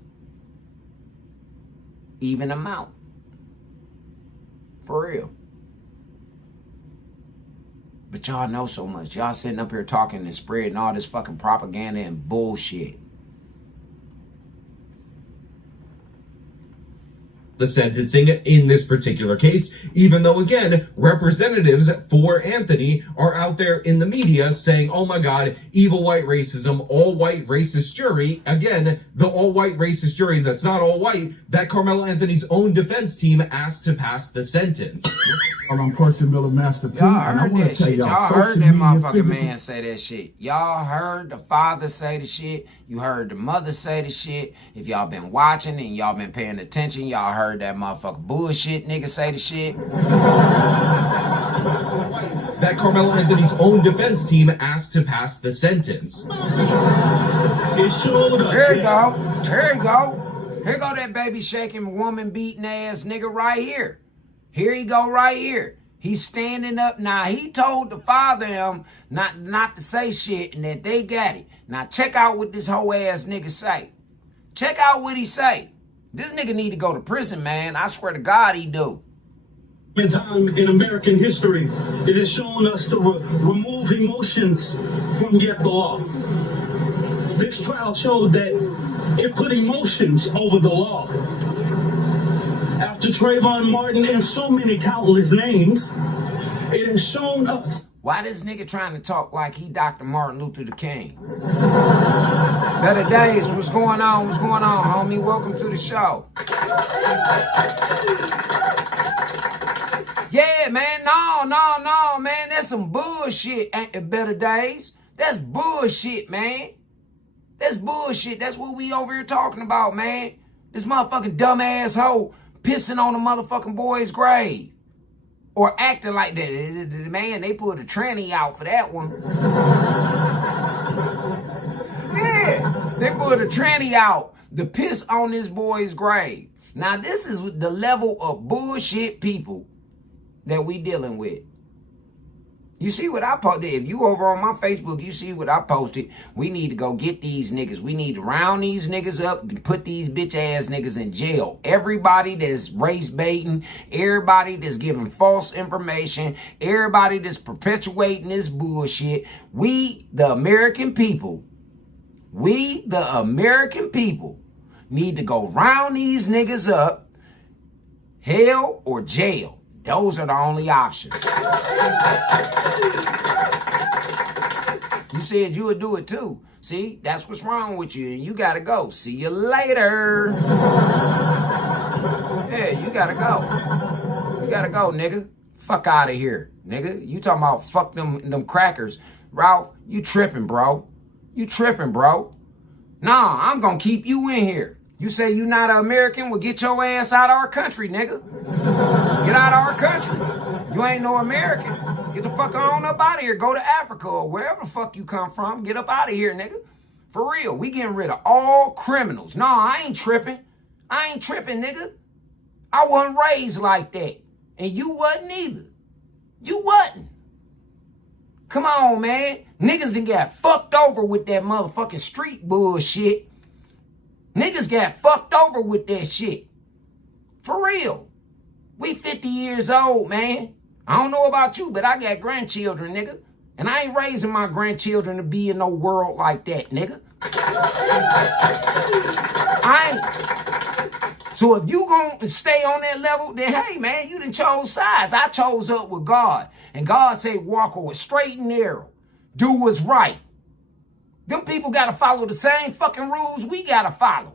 Even amount. For real. But y'all know so much. Y'all sitting up here talking and spreading all this fucking propaganda and bullshit. The sentencing in this particular case, even though, again, representatives for Anthony are out there in the media saying, oh my God, evil white racism, all white racist jury. Again, the all white racist jury that's not all white, that Carmelo Anthony's own defense team asked to pass the sentence. I'm Percy Miller, Master P. Y'all heard that shit. Y'all heard that motherfucking physical... man say that shit. Y'all heard the father say the shit. You heard the mother say the shit. If y'all been watching and y'all been paying attention, y'all heard that motherfucker bullshit nigga say the shit. That Carmelo Anthony's own defense team asked to pass the sentence. It showed us. Here you go. Here you go. Here go that baby shaking, woman beating ass nigga right here. Here he go right here. He's standing up. Now, he told the father him not to say shit and that they got it. Now, check out what this whole ass nigga say. Check out what he say. This nigga need to go to prison, man. I swear to God he do. In time in American history, it has shown us to remove emotions from yet the law. This trial showed that it put emotions over the law. After Trayvon Martin and so many countless names, it has shown us. Why this nigga trying to talk like he Dr. Martin Luther King? Better days, what's going on? What's going on, homie? Welcome to the show. Yeah, man, no, man. That's some bullshit. Better days. That's bullshit, man. That's bullshit. That's what we over here talking about, man. This motherfucking dumb asshole pissing on a motherfucking boy's grave. Or acting like that. Man, they put a tranny out for that one. Yeah, they put a tranny out to piss on this boy's grave. Now, this is the level of bullshit people that we dealing with. You see what I posted? If you over on my Facebook, you see what I posted. We need to go get these niggas. We need to round these niggas up and put these bitch ass niggas in jail. Everybody that's race baiting, everybody that's giving false information, everybody that's perpetuating this bullshit. We, the American people, need to go round these niggas up, hell or jail. Those are the only options. You said you would do it too. See, that's what's wrong with you, and you gotta go. See you later. Yeah, you gotta go. You gotta go, nigga. Fuck out of here, nigga. You talking about fuck them crackers. Ralph, you tripping, bro. You tripping, bro. Nah, I'm gonna keep you in here. You say you not an American? Well, get your ass out of our country, nigga. Get out of our country. You ain't no American. Get the fuck on up out of here. Go to Africa or wherever the fuck you come from. Get up out of here, nigga. For real. We getting rid of all criminals. No, I ain't tripping. I ain't tripping, nigga. I wasn't raised like that. And you wasn't either. You wasn't. Come on, man. Niggas done got fucked over with that motherfucking street bullshit. Niggas got fucked over with that shit. For real. We 50 years old, man. I don't know about you, but I got grandchildren, nigga. And I ain't raising my grandchildren to be in no world like that, nigga. I ain't. So if you gonna stay on that level, then hey, man, you done chose sides. I chose up with God. And God said, walk over straight and narrow. Do what's right. Them people got to follow the same fucking rules we got to follow.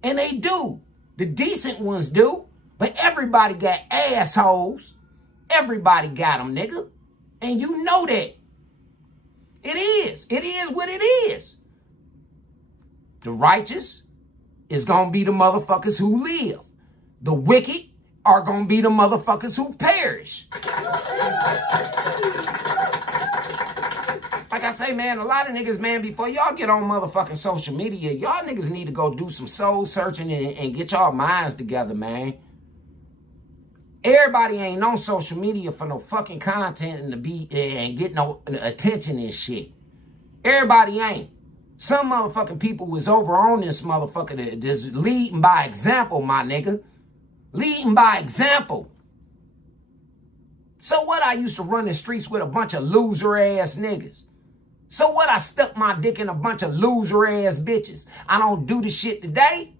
And they do. The decent ones do. But everybody got assholes. Everybody got them, nigga. And you know that. It is. It is what it is. The righteous is going to be the motherfuckers who live. The wicked are going to be the motherfuckers who perish. Like I say, man, a lot of niggas, man, before y'all get on motherfucking social media, y'all niggas need to go do some soul searching and get y'all minds together, man. Everybody ain't on social media for no fucking content and get no attention and shit. Everybody ain't. Some motherfucking people was over on this motherfucker just leading by example, my nigga. Leading by example. So what? I used to run the streets with a bunch of loser ass niggas. So what? I stuck my dick in a bunch of loser ass bitches. I don't do the shit today.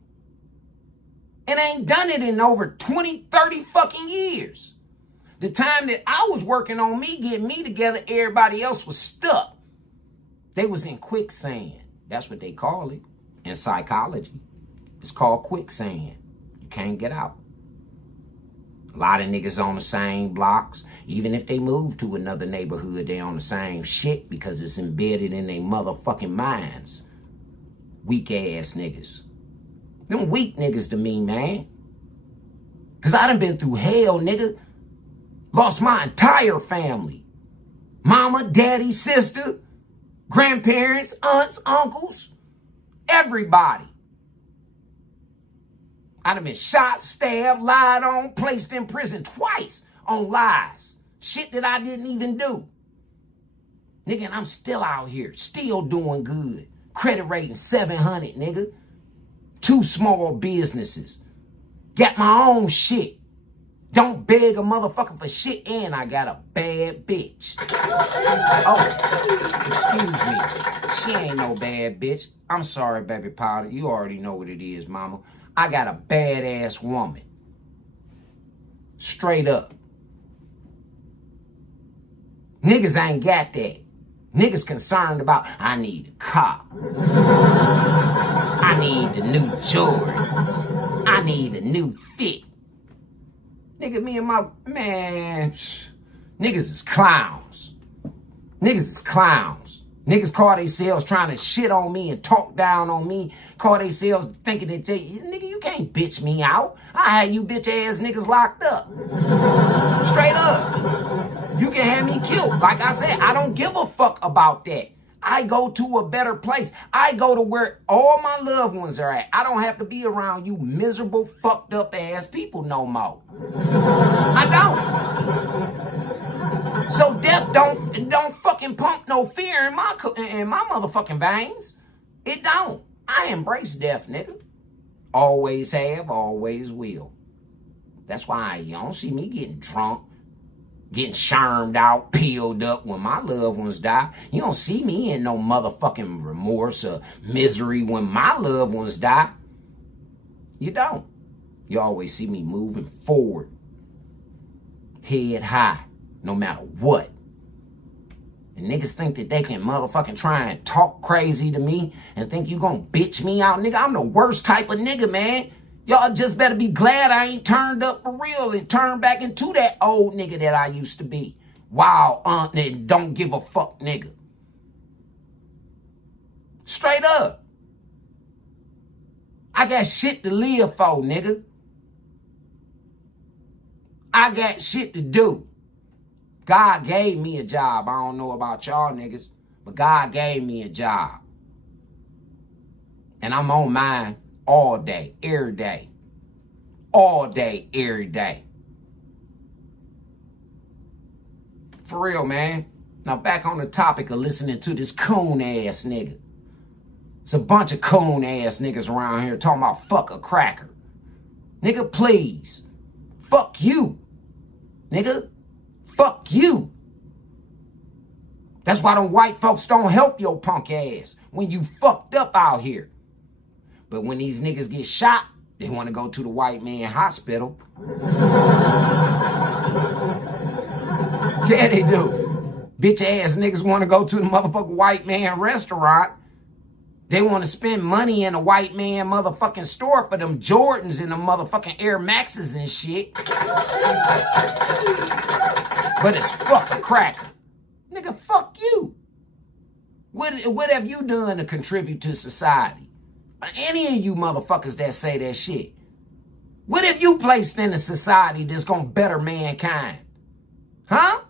And I ain't done it in over 20, 30 fucking years. The time that I was working on me, getting me together, everybody else was stuck. They was in quicksand. That's what they call it in psychology. It's called quicksand. You can't get out. A lot of niggas on the same blocks. Even if they move to another neighborhood, they on the same shit because it's embedded in their motherfucking minds. Weak ass niggas. Them weak niggas to me, man. Because I done been through hell, nigga. Lost my entire family. Mama, daddy, sister, grandparents, aunts, uncles, everybody. I done been shot, stabbed, lied on, placed in prison twice on lies. Shit that I didn't even do. Nigga, and I'm still out here, still doing good. Credit rating 700, nigga. 2 small businesses. Got my own shit. Don't beg a motherfucker for shit, and I got a bad bitch. Oh, excuse me. She ain't no bad bitch. I'm sorry, baby powder. You already know what it is, mama. I got a badass woman. Straight up. Niggas ain't got that. Niggas concerned about, I need a car. I need the new Jordans. I need a new fit. Nigga, me and my, man, niggas is clowns. Niggas is clowns. Niggas call themselves trying to shit on me and talk down on me. Call themselves thinking that nigga, you can't bitch me out. I had you bitch ass niggas locked up. Straight up. You can have me killed. Like I said, I don't give a fuck about that. I go to a better place. I go to where all my loved ones are at. I don't have to be around you miserable, fucked up ass people no more. I don't. So death don't fucking pump no fear in my motherfucking veins. It don't. I embrace death, nigga. Always have, always will. That's why you don't see me getting drunk, getting shermed out, peeled up when my loved ones die. You don't see me in no motherfucking remorse or misery when my loved ones die. You don't. You always see me moving forward, head high, no matter what. And niggas think that they can motherfucking try and talk crazy to me and think you gonna bitch me out. Nigga, I'm the worst type of nigga, man. Y'all just better be glad I ain't turned up for real and turned back into that old nigga that I used to be. Wild and don't give a fuck nigga. Straight up. I got shit to live for, nigga. I got shit to do. God gave me a job. I don't know about y'all niggas, but God gave me a job. And I'm on mine all day, every day. All day, every day. For real, man. Now back on the topic of listening to this coon ass nigga. It's a bunch of coon ass niggas around here talking about fuck a cracker. Nigga, please. Fuck you. Nigga. Fuck you. That's why them white folks don't help your punk ass when you fucked up out here. But when these niggas get shot, they want to go to the white man hospital. Yeah, they do. Bitch ass niggas want to go to the motherfucking white man restaurant. They want to spend money in a white man motherfucking store for them Jordans and them motherfucking Air Maxes and shit. But it's fuck a cracker. Nigga, fuck you. What have you done to contribute to society? Any of you motherfuckers that say that shit. What have you placed in a society that's gonna better mankind? Huh?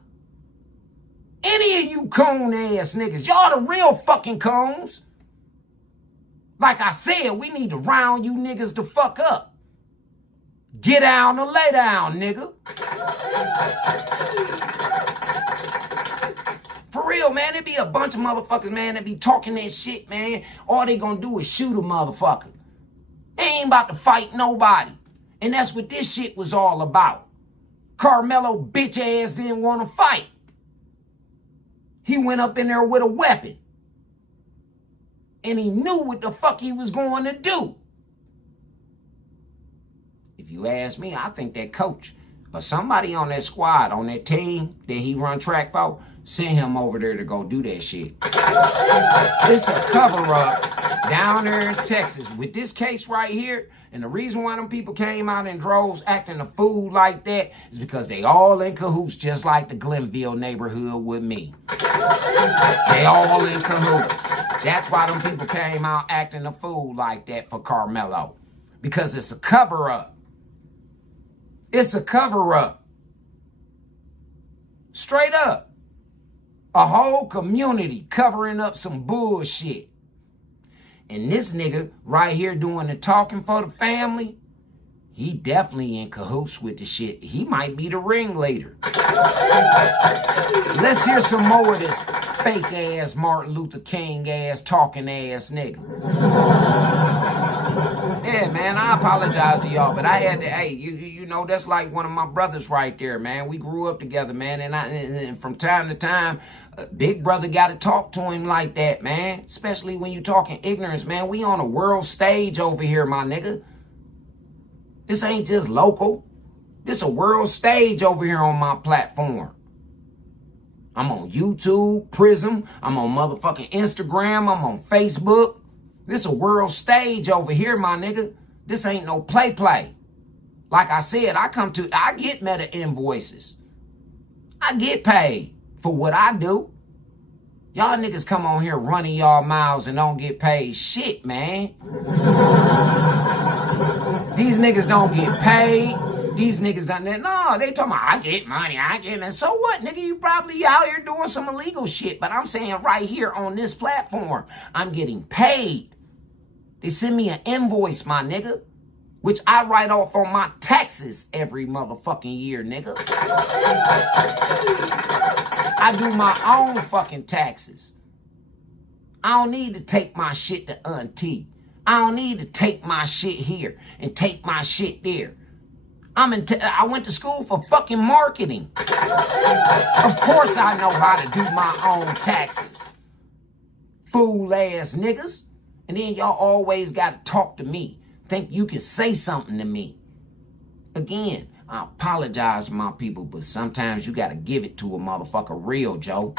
Any of you coon ass niggas, y'all the real fucking coons. Like I said, we need to round you niggas the fuck up. Get down or lay down, nigga. For real, man, there be a bunch of motherfuckers, man, that be talking that shit, man. All they gonna do is shoot a motherfucker. They ain't about to fight nobody. And that's what this shit was all about. Carmelo bitch ass didn't want to fight. He went up in there with a weapon. And he knew what the fuck he was going to do. If you ask me, I think that coach or somebody on that squad, on that team that he run track for, send him over there to go do that shit. It's a cover-up down there in Texas with this case right here. And the reason why them people came out in droves acting a fool like that is because they all in cahoots, just like the Glenville neighborhood with me. They all in cahoots. That's why them people came out acting a fool like that for Carmelo. Because it's a cover-up. It's a cover-up. Straight up. A whole community covering up some bullshit. And this nigga right here doing the talking for the family, he definitely in cahoots with the shit. He might be the ringleader. Let's hear some more of this fake ass Martin Luther King ass talking ass nigga. Yeah, man, I apologize to y'all, but I had to, hey, you know, that's like one of my brothers right there, man. We grew up together, man, and from time to time, big brother got to talk to him like that, man, especially when you talking ignorance, man. We on a world stage over here, my nigga. This ain't just local. This a world stage over here on my platform. I'm on YouTube, Prism. I'm on motherfucking Instagram. I'm on Facebook. This a world stage over here, my nigga. This ain't no play. Like I said, I get meta invoices. I get paid for what I do. Y'all niggas come on here running y'all mouths and don't get paid shit, man. These niggas don't get paid. These niggas don't. No, they talking about, I get money, and so what, nigga? You probably out here doing some illegal shit. But I'm saying right here on this platform, I'm getting paid. They send me an invoice, my nigga, which I write off on my taxes every motherfucking year, nigga. I do my own fucking taxes. I don't need to take my shit to Auntie. I don't need to take my shit here and take my shit there. I went to school for fucking marketing. Of course I know how to do my own taxes. Fool ass niggas. And then y'all always got to talk to me. Think you can say something to me. Again, I apologize to my people, but sometimes you got to give it to a motherfucker real, Joe.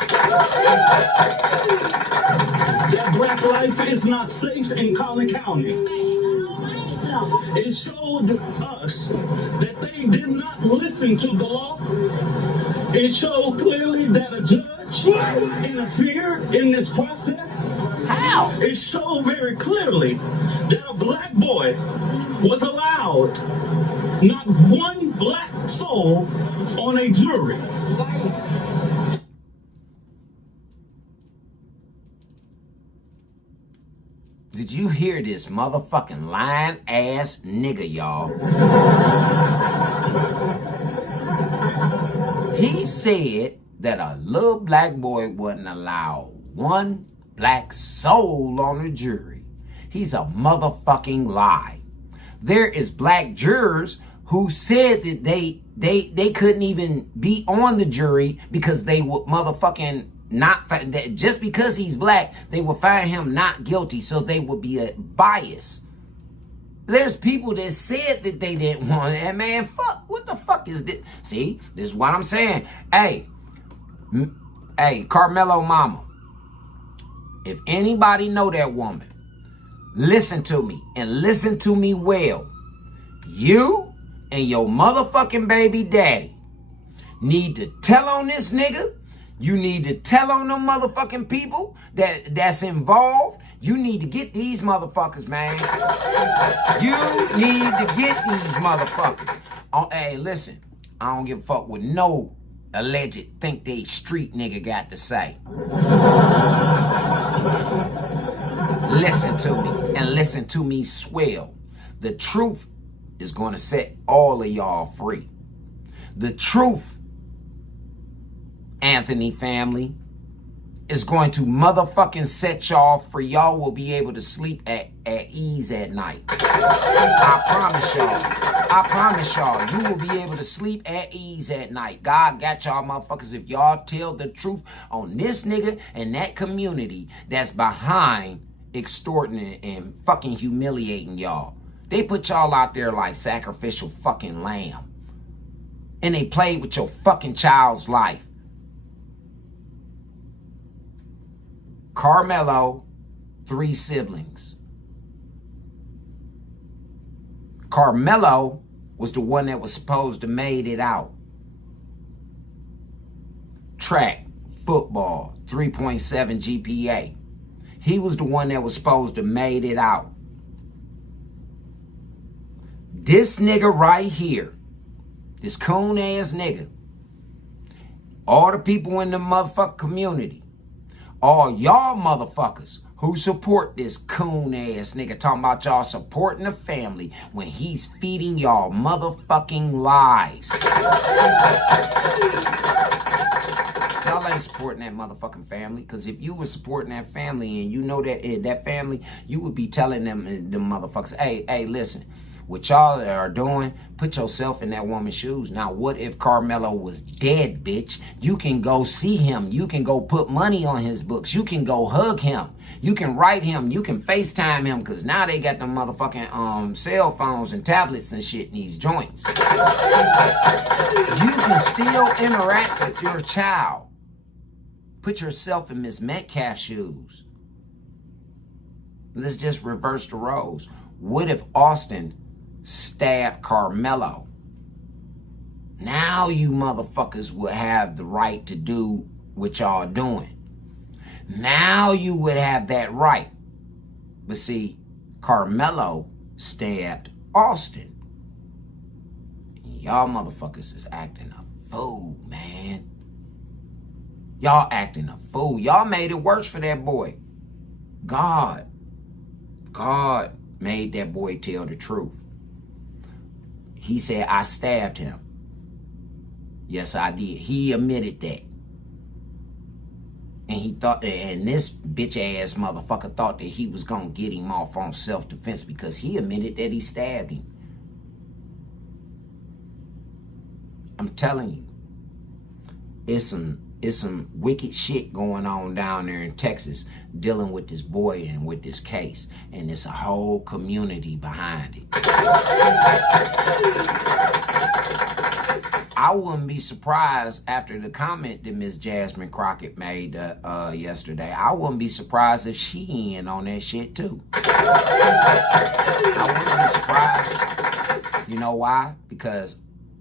That black life is not safe in Collin County. It showed us that they did not listen to the law. It showed clearly that a judge interfered in this process. How? It showed very clearly that a black boy was allowed not one black soul on a jury. Did you hear this motherfucking lying ass nigga, y'all? He said that a little black boy wasn't allowed one black soul on the jury. He's a motherfucking lie. There is black jurors who said that they couldn't even be on the jury because they would motherfucking not, just because he's black, they would find him not guilty, so they would be a bias. There's people that said that they didn't want it, and man, fuck, what the fuck is this? See, this is what I'm saying. Hey, Carmelo mama, if anybody know that woman, listen to me, and listen to me well. You and your motherfucking baby daddy need to tell on this nigga. You need to tell on them motherfucking people that's involved. You need to get these motherfuckers, man. You need to get these motherfuckers. Oh, hey, listen, I don't give a fuck what no alleged think they street nigga got to say. Listen to me, and listen to me swell. The truth is going to set all of y'all free. The truth, Anthony family, is going to motherfucking set y'all free. Y'all will be able to sleep at ease at night. I promise y'all, you will be able to sleep at ease at night. God got y'all motherfuckers if y'all tell the truth on this nigga and that community that's behind extorting and fucking humiliating y'all. They put y'all out there like sacrificial fucking lamb. And they played with your fucking child's life. Carmelo, 3 siblings. Carmelo was the one that was supposed to made it out. Track, football, 3.7 GPA. He was the one that was supposed to made it out. This nigga right here, this coon ass nigga, all the people in the motherfucking community, all y'all motherfuckers who support this coon ass nigga talking about y'all supporting the family when he's feeding y'all motherfucking lies. Y'all ain't supporting that motherfucking family, because if you were supporting that family and you know that that family, you would be telling them motherfuckers, hey, listen, what y'all are doing, put yourself in that woman's shoes. Now, what if Carmelo was dead, bitch? You can go see him. You can go put money on his books. You can go hug him. You can write him. You can FaceTime him, because now they got them motherfucking cell phones and tablets and shit in these joints. You can still interact with your child. Put yourself in Miss Metcalf's shoes. Let's just reverse the roles. What if Austin stabbed Carmelo? Now you motherfuckers would have the right to do what y'all doing. Now you would have that right. But see, Carmelo stabbed Austin. Y'all motherfuckers is acting a fool, man. Y'all acting a fool. Y'all made it worse for that boy. God made that boy tell the truth. He said, I stabbed him. Yes, I did. He admitted that. And he thought, and this bitch ass motherfucker thought that he was gonna get him off on self-defense because he admitted that he stabbed him. I'm telling you, it's some wicked shit going on down there in Texas dealing with this boy and with this case. And it's a whole community behind it. I wouldn't be surprised after the comment that Miss Jasmine Crockett made yesterday. I wouldn't be surprised if she in on that shit too. I wouldn't be surprised. You know why? Because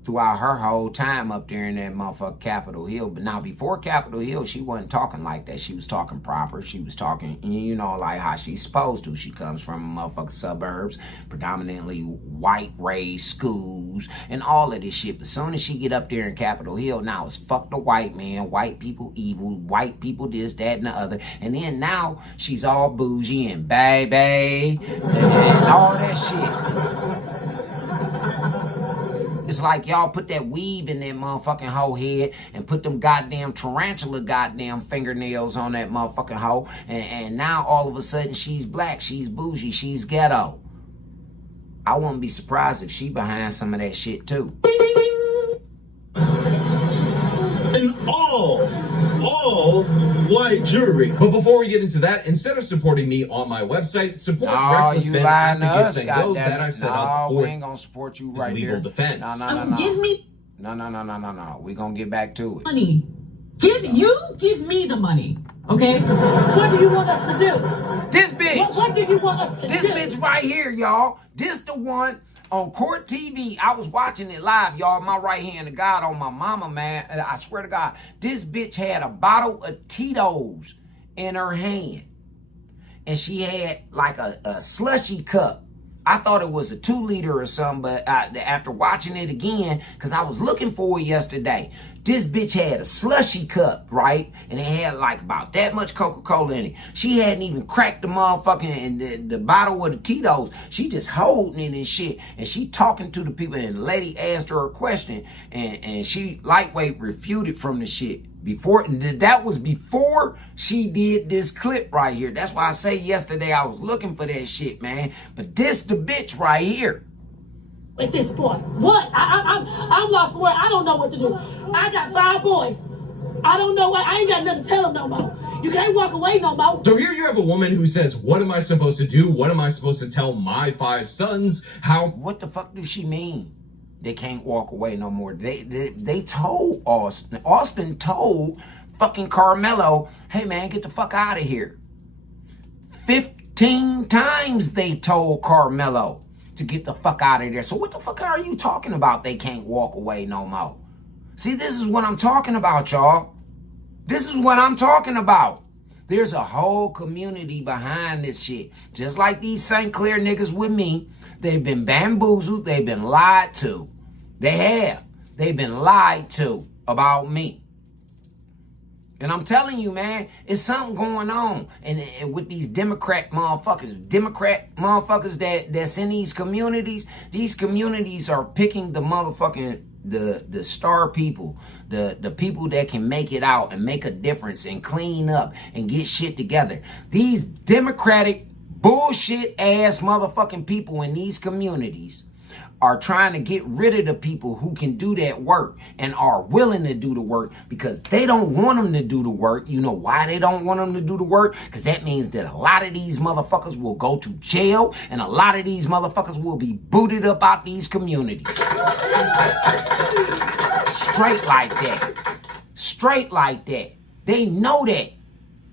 throughout her whole time up there in that motherfucker Capitol Hill. But now before Capitol Hill, she wasn't talking like that. She was talking proper. She was talking, you know, like how she's supposed to. She comes from motherfucking suburbs, predominantly white raised schools and all of this shit. But as soon as she get up there in Capitol Hill, now it's fuck the white man, white people evil, white people this, that, and the other. And then now she's all bougie and baby and all that shit. It's like y'all put that weave in that motherfucking hoe head and put them goddamn tarantula goddamn fingernails on that motherfucking hoe. And now all of a sudden she's black, she's bougie, she's ghetto. I wouldn't be surprised if she behind some of that shit too. And all white jewelry. But before we get into that, instead of supporting me on my website, support Reckless Fans at the Give Send Go that I set up for we ain't gonna support you right legal here. defense. No. Give me No. We're gonna get back to it. money. Give me the money. Okay? What do you want us to do? This bitch. What do you want us to do? This bitch right here, y'all. This the one on Court TV. I was watching it live, y'all. My right hand to God on my mama, man. I swear to God. This bitch had a bottle of Tito's in her hand. And she had like a slushy cup. I thought it was a 2 liter or something, but after watching it again, because I was looking for it yesterday, This bitch had a slushy cup, right? And it had like about that much Coca-Cola in it. She hadn't even cracked the motherfucking and the bottle of the Tito's. She just holding it and shit. And she talking to the people, and the lady asked her a question, and she lightweight refuted from the shit. That was before she did this clip right here. That's why I say yesterday I was looking for that shit, man. But this the bitch right here. At this point, what? I'm lost for word. I don't know what to do. I got 5 boys. I don't know what. I ain't got nothing to tell them no more. You can't walk away no more. So here you have a woman who says, what am I supposed to do? What am I supposed to tell my 5 sons? How? What the fuck does she mean? They can't walk away no more. They told Austin. Austin told fucking Carmelo, hey man, get the fuck out of here. 15 times they told Carmelo to get the fuck out of there. So what the fuck are you talking about? They can't walk away no more. See, this is what I'm talking about, y'all. This is what I'm talking about. There's a whole community behind this shit. Just like these St. Clair niggas with me. They've been bamboozled. They've been lied to. They have. They've been lied to about me. And I'm telling you, man, it's something going on. And with these Democrat motherfuckers that's in these communities are picking the motherfucking, the star people, the people that can make it out and make a difference and clean up and get shit together. These Democratic bullshit ass motherfucking people in these communities are trying to get rid of the people who can do that work and are willing to do the work because they don't want them to do the work. You know why they don't want them to do the work? Because that means that a lot of these motherfuckers will go to jail and a lot of these motherfuckers will be booted up out these communities. Straight like that. Straight like that. They know that.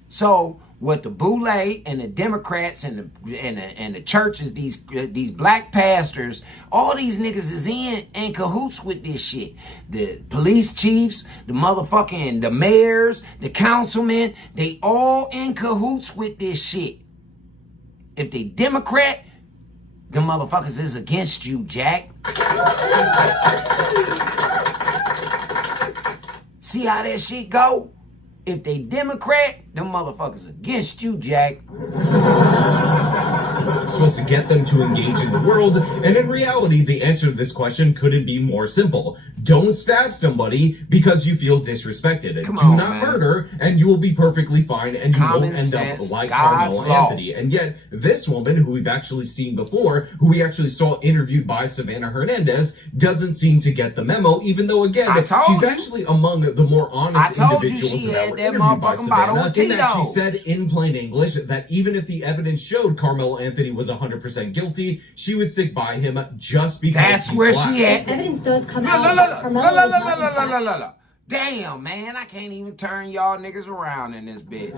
So what the Boule and the Democrats and the churches, these black pastors, all these niggas is in cahoots with this shit. The police chiefs, the motherfucking, the mayors, the councilmen, they all in cahoots with this shit. If they Democrat, the motherfuckers is against you, Jack. See how that shit go? If they Democrat, them motherfuckers against you, Jack. Supposed to get them to engage in the world, and in reality, the answer to this question couldn't be more simple. Don't stab somebody because you feel disrespected. Do not murder, and you will be perfectly fine, and you won't end up like Carmelo Anthony. And yet, this woman, who we've actually seen before, who we actually saw interviewed by Savannah Hernandez, doesn't seem to get the memo, even though, again, she's actually among the more honest individuals that were interviewed by Savannah, in that she said in plain English that even if the evidence showed Carmelo Anthony was 100% guilty, she would stick by him just because he's black. She at. If evidence does come out, Carmelo is not. Damn, man, I can't even turn y'all niggas around in this bitch.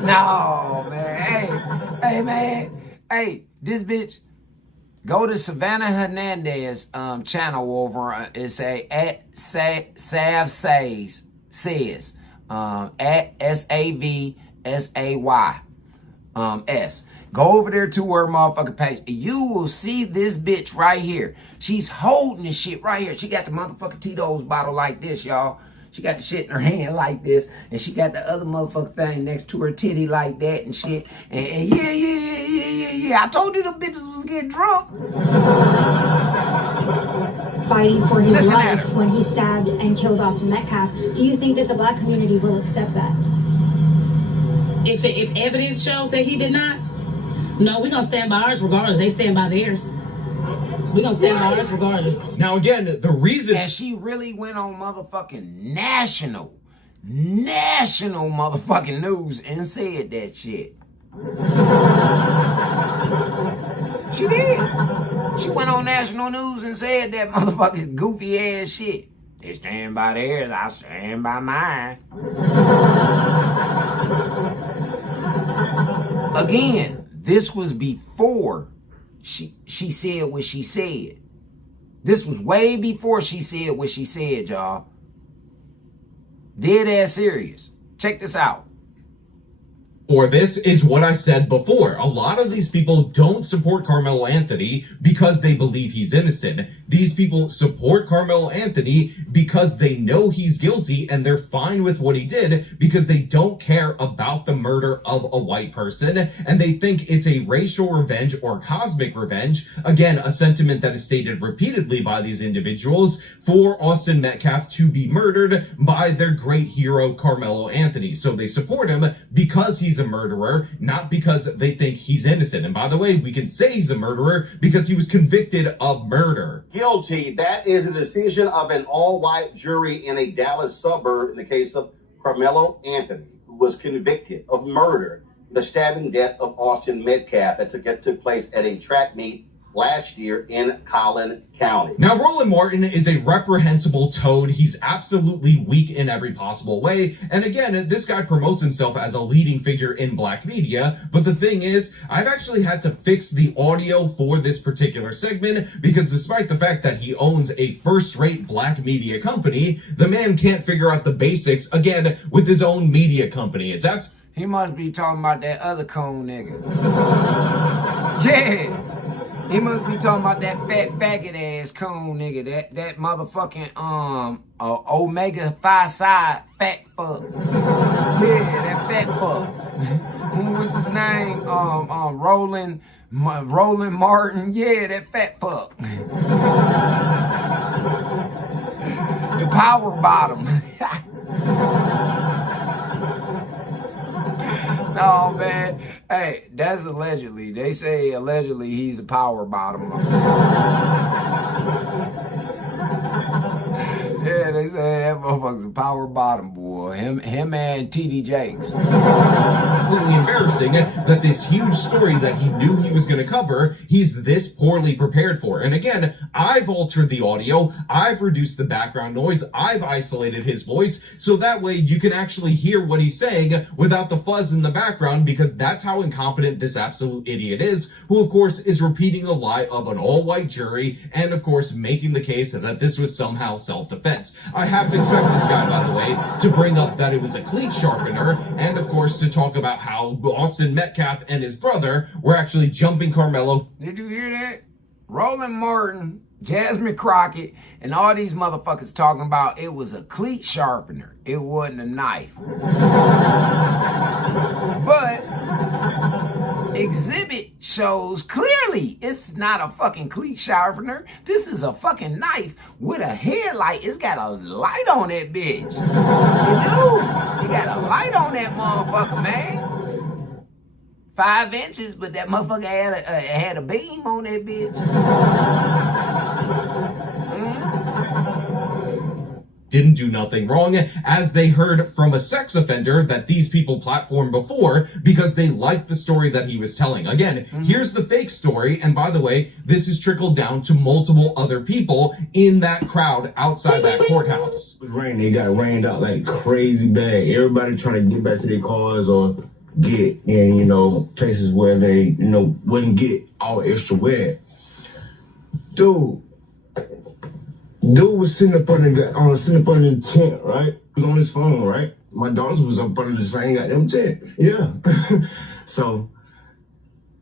No, man. Hey, man. Hey, this bitch. Go to Savannah Hernandez channel over. It's at Sav says at SAVSAY S. Go over there to her motherfucking page. You will see this bitch right here. She's holding the shit right here. She got the motherfucking Tito's bottle like this, y'all. She got the shit in her hand like this. And she got the other motherfucking thing next to her titty like that and shit. And yeah. I told you the bitches was getting drunk. Fighting for his life when he stabbed and killed Austin Metcalf. Do you think that the black community will accept that? If evidence shows that he did not, no, we're going to stand by ours regardless. They stand by theirs. We're going to stand by ours regardless. Now, again, the reason... And she really went on motherfucking national motherfucking news and said that shit. She did. She went on national news and said that motherfucking goofy ass shit. They stand by theirs, I stand by mine. Again, this was before she said what she said. This was way before she said what she said, y'all. Dead ass serious. Check this out. Or this is what I said before. A lot of these people don't support Carmelo Anthony because they believe he's innocent. These people support Carmelo Anthony because they know he's guilty and they're fine with what he did because they don't care about the murder of a white person and they think it's a racial revenge or cosmic revenge. Again, a sentiment that is stated repeatedly by these individuals for Austin Metcalf to be murdered by their great hero Carmelo Anthony. So they support him because he's a murderer, not because they think he's innocent. And by the way, we can say he's a murderer because he was convicted of murder. Guilty. That is a decision of an all-white jury in a Dallas suburb in the case of Carmelo Anthony, who was convicted of murder, the stabbing death of Austin Metcalf that took place at a track meet last year in Collin County. Now, Roland Martin is a reprehensible toad. He's absolutely weak in every possible way. And again, this guy promotes himself as a leading figure in black media. But the thing is, I've actually had to fix the audio for this particular segment because despite the fact that he owns a first-rate black media company, the man can't figure out the basics, again, with his own media company. He must be talking about that other cone nigga. Yeah. He must be talking about that fat faggot ass cone nigga, that motherfucking Omega Phi Psi fat fuck. Yeah, that fat fuck. What's his name? Roland Martin. Yeah, that fat fuck. The power bottom. No, man. Hey, that's allegedly. They say allegedly he's a power bottom. Yeah, they say that motherfucker's a power bottom, boy. Him and TD Jakes. Absolutely embarrassing that this huge story that he knew he was going to cover, he's this poorly prepared for. And again, I've altered the audio, I've reduced the background noise, I've isolated his voice, so that way you can actually hear what he's saying without the fuzz in the background, because that's how incompetent this absolute idiot is, who of course is repeating the lie of an all-white jury, and of course making the case that this was somehow self-defense. I have to expect this guy, by the way, to bring up that it was a cleat sharpener, and of course to talk about how Austin Metcalf and his brother were actually jumping Carmelo. Did you hear that? Roland Martin, Jasmine Crockett, and all these motherfuckers talking about it was a cleat sharpener. It wasn't a knife. But exhibit shows clearly it's not a fucking cleat sharpener. This is a fucking knife with a headlight. It's got a light on that bitch. You do. You got a light on that motherfucker, man. 5 inches, but that motherfucker had a beam on that bitch. Didn't do nothing wrong, as they heard from a sex offender that these people platformed before because they liked the story that he was telling. Again, here's the fake story, and by the way, this is trickled down to multiple other people in that crowd outside that courthouse. It was raining, they got rained out like crazy bad. Everybody trying to get back to their cars or get in, places where they, wouldn't get all extra wet. Dude was sitting up under the tent, right? He was on his phone, right? My daughters was up under the same goddamn tent. Yeah. So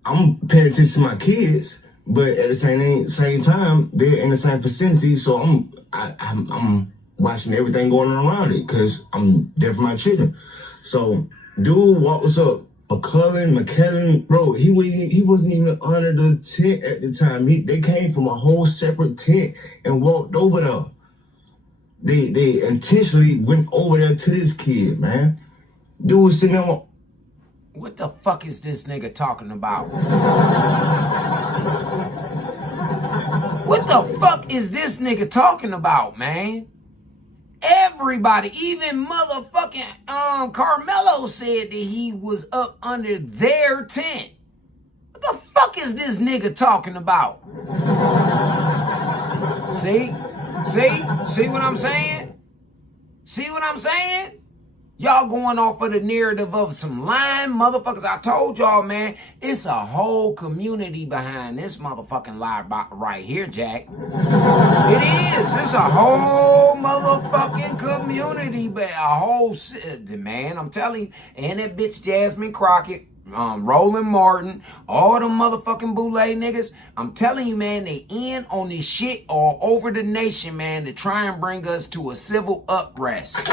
I'm paying attention to my kids, but at the same time, they're in the same vicinity, so I'm watching everything going on around it because I'm there for my children. So dude walks up. McKellen, bro, he wasn't even under the tent at the time. They came from a whole separate tent and walked over there. They intentionally went over there to this kid, man. Dude was sitting there. What the fuck is this nigga talking about? What the fuck is this nigga talking about, man? Everybody, even motherfucking Carmelo said that he was up under their tent. What the fuck is this nigga talking about? See? See what I'm saying? See what I'm saying? Y'all going off of the narrative of some lying motherfuckers. I told y'all, man, it's a whole community behind this motherfucking lie right here, Jack. It is. It's a whole motherfucking community, but a whole, man, I'm telling you. And that bitch Jasmine Crockett, Roland Martin, all them motherfucking boule niggas. I'm telling you, man, they in on this shit all over the nation, man, to try and bring us to a civil unrest.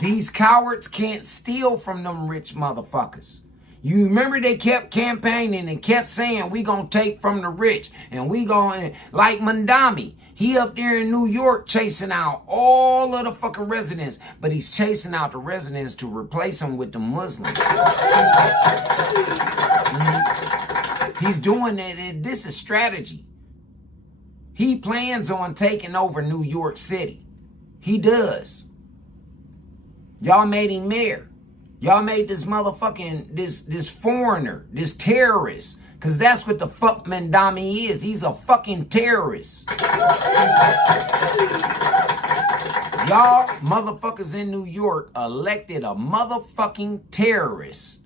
These cowards can't steal from them rich motherfuckers. You remember they kept campaigning and kept saying we gonna take from the rich and we gonna, like Mandami. He up there in New York chasing out all of the fucking residents, but he's chasing out the residents to replace them with the Muslims. He's doing it. This is strategy. He plans on taking over New York City. He does. Y'all made him mayor. Y'all made this motherfucking, this foreigner, this terrorist. Because that's what the fuck Mandami is. He's a fucking terrorist. Y'all motherfuckers in New York elected a motherfucking terrorist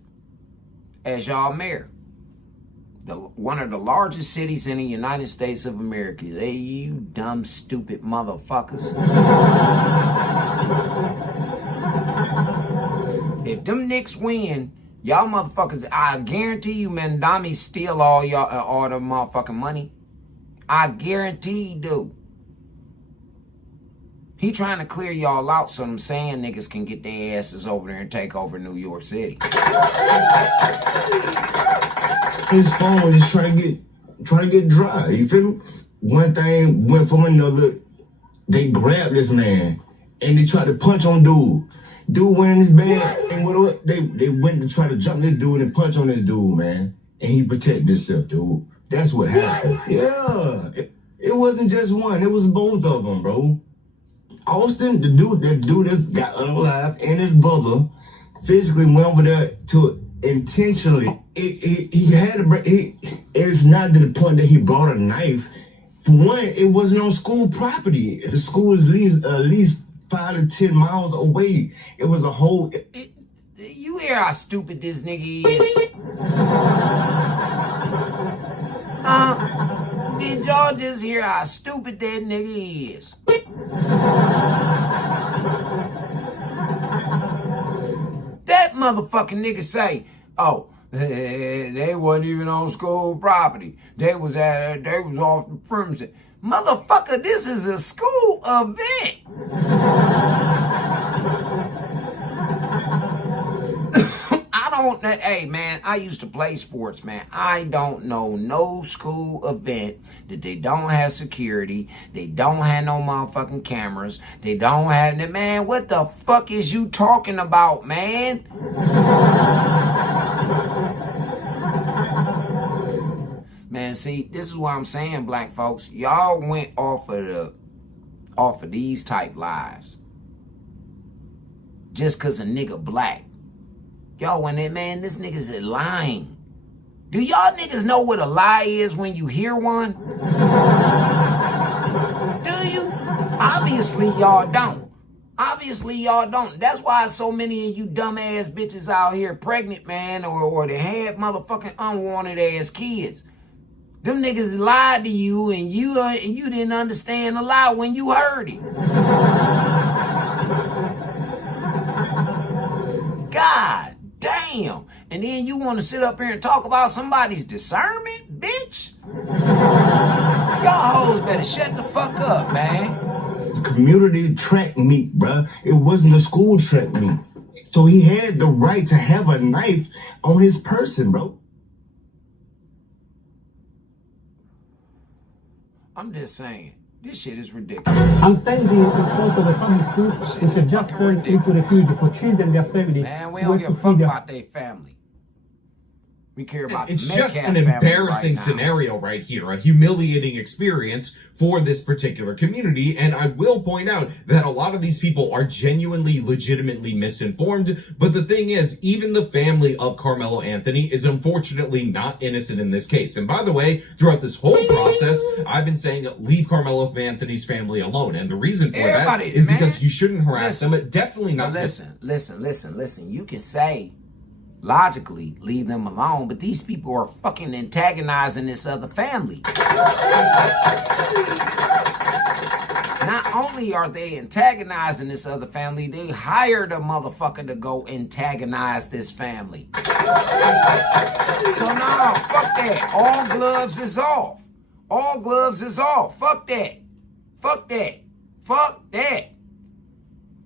as y'all mayor. One of the largest cities in the United States of America. Hey, you dumb, stupid motherfuckers. If them Knicks win, y'all motherfuckers, I guarantee you, Mandami steal all the motherfucking money. I guarantee he do. He trying to clear y'all out so them sand niggas can get their asses over there and take over New York City. His phone is trying to get dry. You feel me? One thing went from another. They grabbed this man and they tried to punch on dude. Dude went in his bed and what they went to try to jump this dude and punch on this dude, man. And he protected himself, dude. That's what happened. Yeah. It wasn't just one. It was both of them, bro. Austin, that dude that's got unalive, and his brother physically went over there to intentionally. It's not to the point that he brought a knife. For one, it wasn't on school property. The school is at least 5 to 10 miles away. It was a whole. You hear how stupid this nigga is? Did y'all just hear how stupid that nigga is? That motherfucking nigga say, oh, they wasn't even on school property. They was off the premises. Motherfucker, this is a school event. Hey man, I used to play sports, man. I don't know no school event that they don't have security. They don't have no motherfucking cameras. They don't have, man, what the fuck is you talking about, man? Man, see, this is what I'm saying, black folks. Y'all went off of these type lies. Just cause a nigga black. Y'all went in, man, this nigga's lying. Do y'all niggas know what a lie is when you hear one? Do you? Obviously y'all don't. Obviously y'all don't. That's why so many of you dumbass bitches out here pregnant, man, or they had motherfucking unwanted ass kids. Them niggas lied to you and you didn't understand the lie when you heard it. God damn. And then you want to sit up here and talk about somebody's discernment, bitch? Y'all hoes better shut the fuck up, man. It's community track meet, bruh. It wasn't a school track meet. So he had the right to have a knife on his person, bro. I'm just saying, this shit is ridiculous. I'm standing in front of a family school which has just turned into refuge for children and their family. Man, we don't give a fuck about their family. We care about it's the just Metcalf an family embarrassing right now. scenario right here, a humiliating experience for this particular community. And I will point out that a lot of these people are genuinely, legitimately misinformed. But the thing is, even the family of Carmelo Anthony is unfortunately not innocent in this case. And by the way, throughout this whole process, I've been saying leave Carmelo Anthony's family alone. And the reason for that is because you shouldn't harass them. Definitely not. Listen. You can say logically leave them alone, but these people are fucking antagonizing this other family. Not only are they antagonizing this other family, they hired a motherfucker to go antagonize this family. So no, fuck that. All gloves is off. All gloves is off. Fuck that. Fuck that. Fuck that.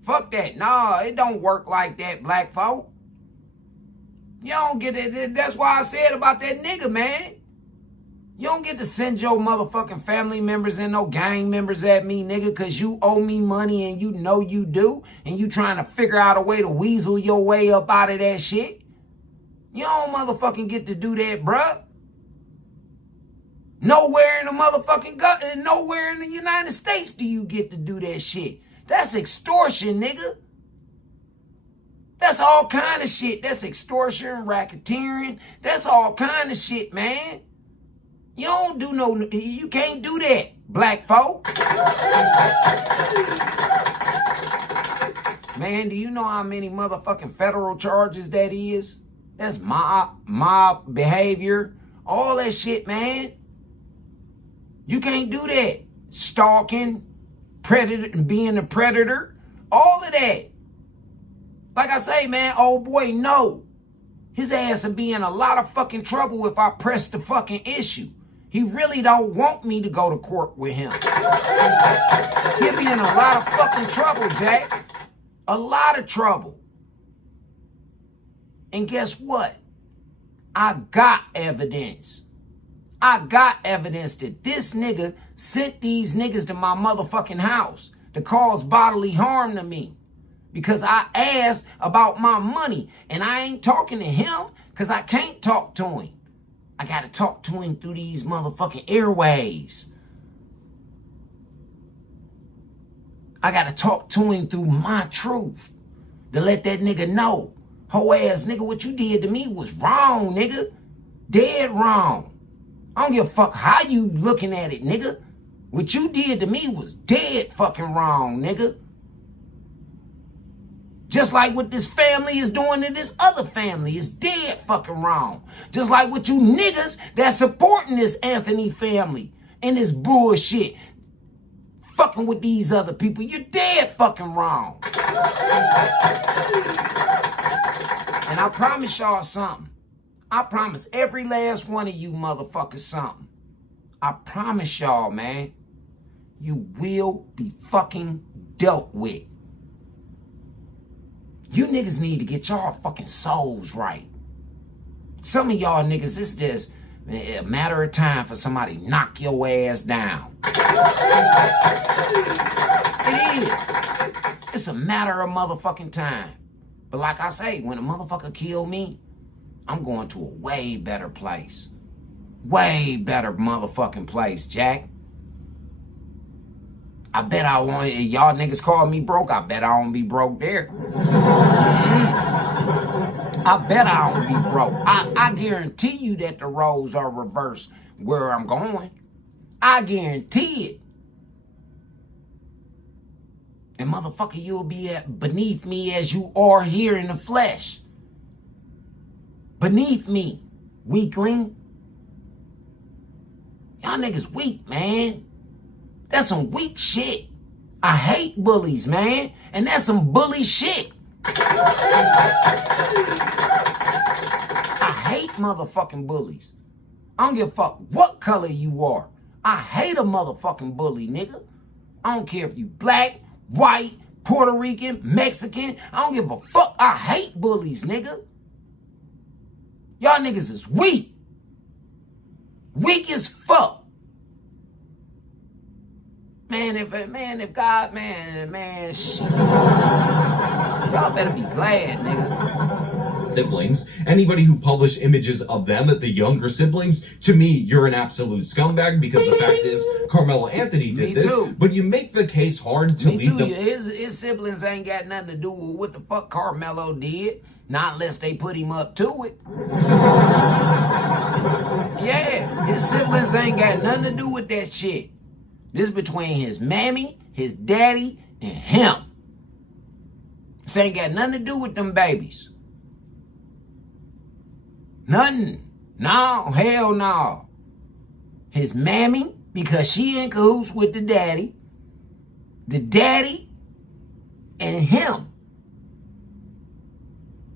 Fuck that. No, it don't work like that, black folk. You don't get it. That's why I said about that nigga, man. You don't get to send your motherfucking family members and no gang members at me, nigga, because you owe me money and you know you do. And you trying to figure out a way to weasel your way up out of that shit. You don't motherfucking get to do that, bruh. Nowhere in the United States do you get to do that shit. That's extortion, nigga. That's all kind of shit. That's extortion, racketeering. That's all kind of shit, man. You don't do you can't do that, black folk. Man, do you know how many motherfucking federal charges that is? That's mob behavior. All that shit, man. You can't do that. Stalking, being a predator, all of that. Like I say, man, old boy, no. His ass will be in a lot of fucking trouble if I press the fucking issue. He really don't want me to go to court with him. He'll be in a lot of fucking trouble, Jack. A lot of trouble. And guess what? I got evidence. I got evidence that this nigga sent these niggas to my motherfucking house to cause bodily harm to me. Because I asked about my money. And I ain't talking to him because I can't talk to him. I got to talk to him through these motherfucking airwaves. I got to talk to him through my truth. To let that nigga know. Ho ass nigga, what you did to me was wrong, nigga. Dead wrong. I don't give a fuck how you looking at it, nigga. What you did to me was dead fucking wrong, nigga. Just like what this family is doing to this other family is dead fucking wrong. Just like what you niggas that's supporting this Anthony family and this bullshit. Fucking with these other people, you're dead fucking wrong. And I promise y'all something. I promise every last one of you motherfuckers something. I promise y'all, man. You will be fucking dealt with. You niggas need to get y'all fucking souls right. Some of y'all niggas, it's just a matter of time for somebody to knock your ass down. It is. It's a matter of motherfucking time. But like I say, when a motherfucker kill me, I'm going to a way better place. Way better motherfucking place, Jack. I bet I won't. Y'all niggas call me broke. I bet I won't be broke there. I bet I won't be broke. I guarantee you that the roles are reversed where I'm going. I guarantee it. And motherfucker, you'll be beneath me as you are here in the flesh. Beneath me, weakling. Y'all niggas weak, man. That's some weak shit. I hate bullies, man. And that's some bully shit. I hate motherfucking bullies. I don't give a fuck what color you are. I hate a motherfucking bully, nigga. I don't care if you black, white, Puerto Rican, Mexican. I don't give a fuck. I hate bullies, nigga. Y'all niggas is weak. Weak as fuck. Man, if God, shit. Y'all better be glad, nigga. siblings. Anybody who published images of them, the younger siblings, to me, you're an absolute scumbag, because the fact is, Carmelo Anthony did this. Too. But you make the case hard to leave them. His siblings ain't got nothing to do with what the fuck Carmelo did. Not unless they put him up to it. Yeah, his siblings ain't got nothing to do with that shit. This is between his mammy, his daddy, and him. This ain't got nothing to do with them babies. Nothing. No, hell no. His mammy, because she in cahoots with the daddy, and him.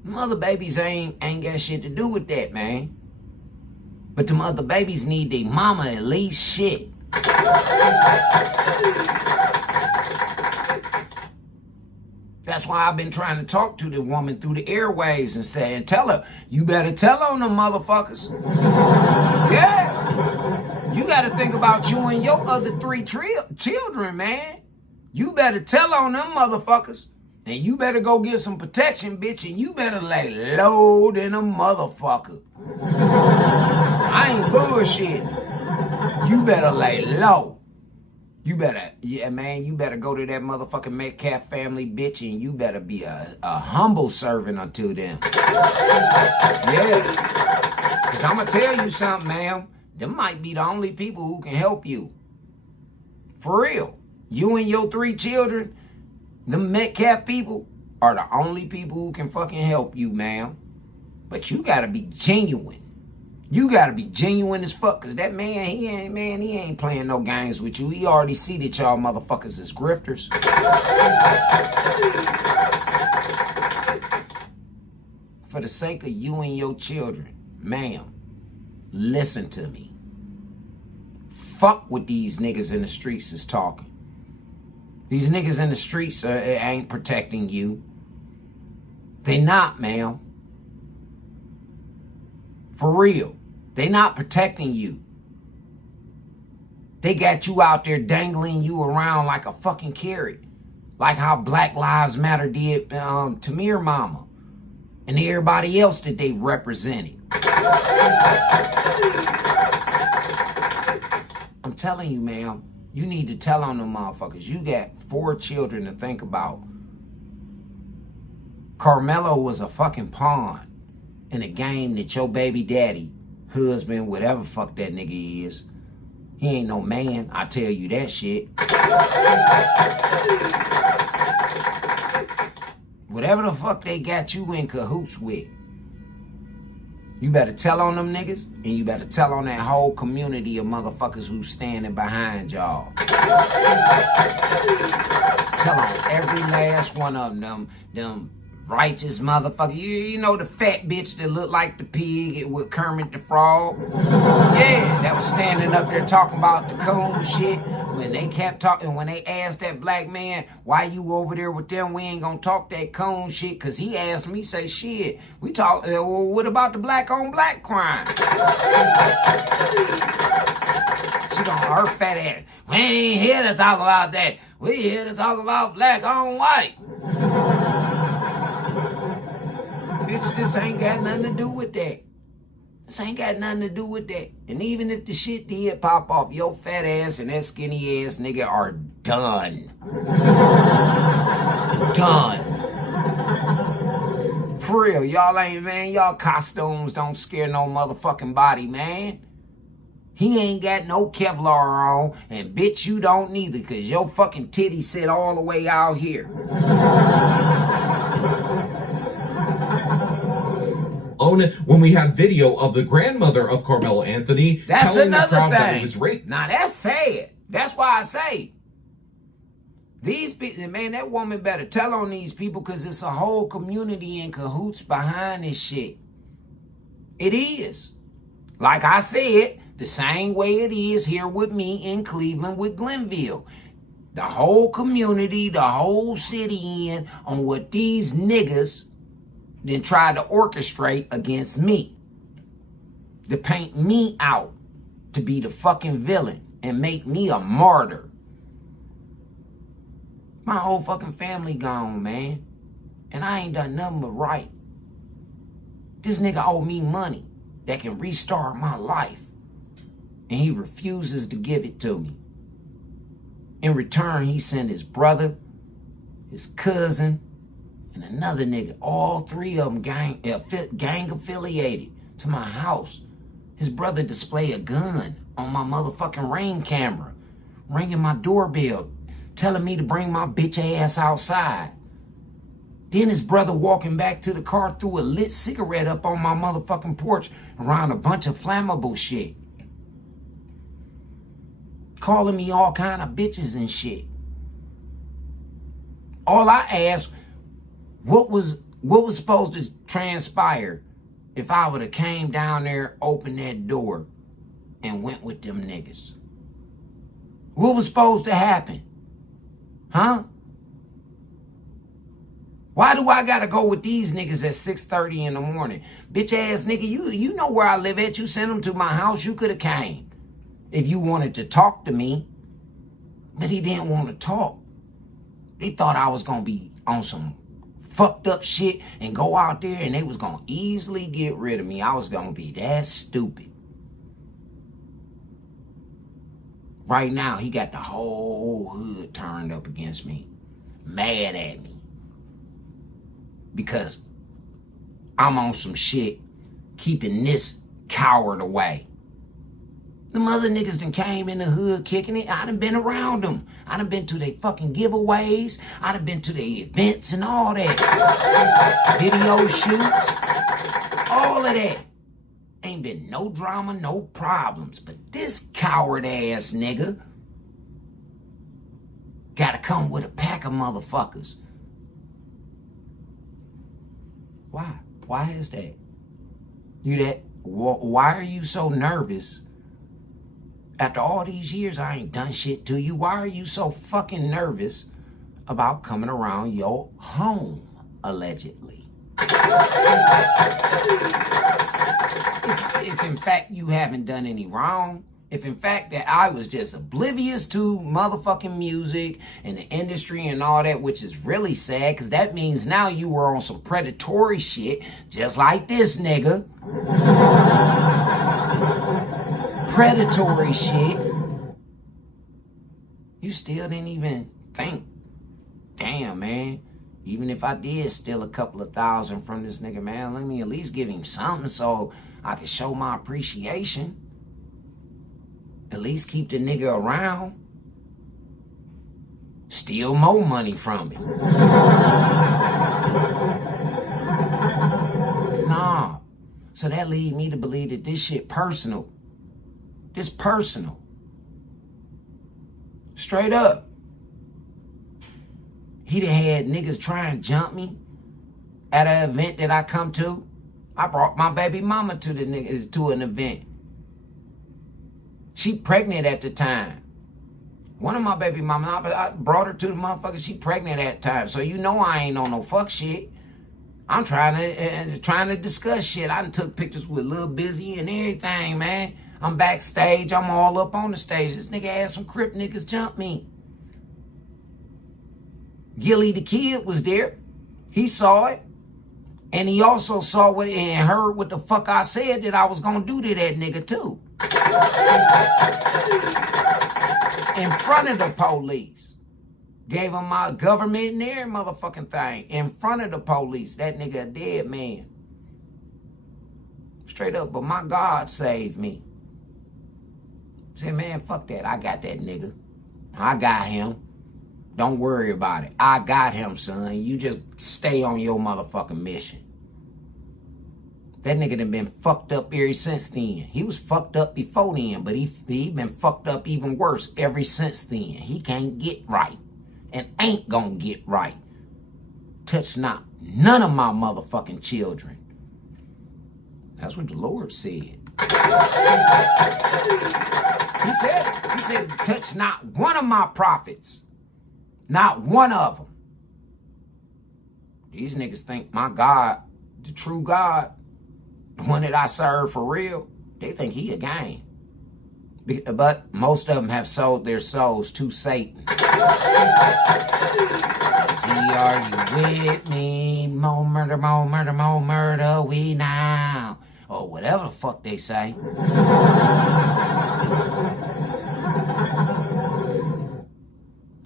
Mother babies ain't got shit to do with that, man. But them other babies need their mama at least shit. That's why I've been trying to talk to the woman through the airwaves and tell her, you better tell on them motherfuckers. Yeah. You got to think about you and your other 3 children, man. You better tell on them motherfuckers. And you better go get some protection, bitch, and you better lay low than a motherfucker. I ain't bullshitting. You better lay low. You better, yeah, man, you better go to that motherfucking Metcalf family, bitch, and you better be a humble servant unto them. Yeah. Because I'm going to tell you something, ma'am. Them might be the only people who can help you. For real. You and your 3 children, them Metcalf people are the only people who can fucking help you, ma'am. But you gotta be genuine. You gotta be genuine as fuck, cause that man, he ain't playing no games with you. He already see that y'all motherfuckers is grifters. For the sake of you and your children, ma'am, listen to me. Fuck what these niggas in the streets is talking. These niggas in the streets ain't protecting you. They not, ma'am. For real. They not protecting you. They got you out there dangling you around like a fucking carrot. Like how Black Lives Matter did Tamir Mama. And everybody else that they represented. I'm telling you, ma'am. You need to tell on them motherfuckers. You got 4 children to think about. Carmelo was a fucking pawn in a game that your baby daddy, husband, whatever fuck that nigga is, he ain't no man. I tell you that shit. Whatever the fuck they got you in cahoots with, you better tell on them niggas, and you better tell on that whole community of motherfuckers who's standing behind y'all. Tell on every last one of them righteous motherfuckers. You know the fat bitch that looked like the pig with Kermit the Frog? Yeah, that was standing up there talking about the coon shit. When they kept talking, when they asked that black man, why you over there with them, we ain't gonna talk that coon shit, cause he asked me, say, shit, we talk, well, what about the black on black crime? She gonna her fat ass, we ain't here to talk about that. We here to talk about black on white. Bitch, this ain't got nothing to do with that. This ain't got nothing to do with that. And even if the shit did pop off, your fat ass and that skinny ass nigga are done. Done. For real, y'all ain't, man, y'all costumes don't scare no motherfucking body, man. He ain't got no Kevlar on, and bitch, you don't neither, cause your fucking titty sit all the way out here. When we have video of the grandmother of Carmelo Anthony telling the crowd that it was rape. Now that's sad. That's why I say these people, man, that woman better tell on these people, because it's a whole community in cahoots behind this shit. It is. Like I said, the same way it is here with me in Cleveland with Glenville. The whole community, the whole city in on what these niggas then tried to orchestrate against me. To paint me out to be the fucking villain and make me a martyr. My whole fucking family gone, man. And I ain't done nothing but right. This nigga owe me money that can restart my life. And he refuses to give it to me. In return, he sent his brother, his cousin, and another nigga, all three of them gang affiliated, to my house. His brother displayed a gun on my motherfucking Ring camera, ringing my doorbell, telling me to bring my bitch ass outside. Then his brother walking back to the car threw a lit cigarette up on my motherfucking porch around a bunch of flammable shit. Calling me all kind of bitches and shit. All I asked, what was supposed to transpire if I would have came down there, opened that door, and went with them niggas? What was supposed to happen? Huh? Why do I gotta go with these niggas at 6:30 in the morning? Bitch ass nigga, you know where I live at. You sent them to my house. You could have came if you wanted to talk to me. But he didn't want to talk. They thought I was gonna be on some fucked up shit and go out there and they was gonna easily get rid of me. I was gonna be that stupid. Right now, he got the whole hood turned up against me, mad at me, because I'm on some shit keeping this coward away. Them other niggas done came in the hood kicking it. I done been around them. I done been to their fucking giveaways. I done been to their events and all that. Video shoots. All of that. Ain't been no drama, no problems. But this coward ass nigga gotta come with a pack of motherfuckers. Why? Why is that? Why are you so nervous? After all these years, I ain't done shit to you. Why are you so fucking nervous about coming around your home, allegedly? If in fact you haven't done any wrong, if in fact that I was just oblivious to motherfucking music and the industry and all that, which is really sad, because that means now you were on some predatory shit, just like this nigga. Predatory shit. You still didn't even think. Damn, man. Even if I did steal a couple of thousand from this nigga, man, let me at least give him something so I can show my appreciation. At least keep the nigga around. Steal more money from him. Nah. So that lead me to believe that this shit personal. This personal. Straight up. He done had niggas try and jump me at an event that I come to. I brought my baby mama to an event. She pregnant at the time. One of my baby mama, I brought her to the motherfucker. She pregnant at the time. So you know I ain't on no fuck shit. I'm trying to discuss shit. I done took pictures with Lil Busy and everything, man. I'm backstage. I'm all up on the stage. This nigga had some Crip niggas jump me. Gilly the Kid was there. He saw it. And he also saw what and heard what the fuck I said that I was gonna do to that nigga too. In front of the police. Gave him my government and every motherfucking thing. In front of the police. That nigga a dead man. Straight up. But my God saved me. Say, man, fuck that. I got that nigga. I got him. Don't worry about it. I got him, son. You just stay on your motherfucking mission. That nigga done been fucked up ever since then. He was fucked up before then, but he been fucked up even worse ever since then. He can't get right and ain't gonna get right. Touch not none of my motherfucking children. That's what the Lord said. He said, touch not one of my prophets. Not one of them. These niggas think my God, the true God, the one that I serve for real, they think he a game. But most of them have sold their souls to Satan. G, are you with me? More murder, more murder, more murder, we now. Or whatever the fuck they say.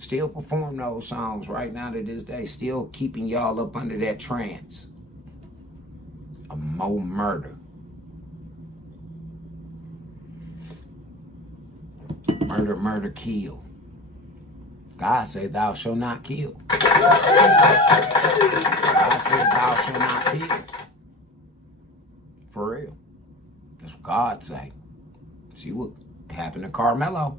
Still perform those songs right now to this day. Still keeping y'all up under that trance. A more murder. Murder, murder, kill. God said thou shalt not kill. God said thou shalt not kill. For real. That's what God say. See what happened to Carmelo.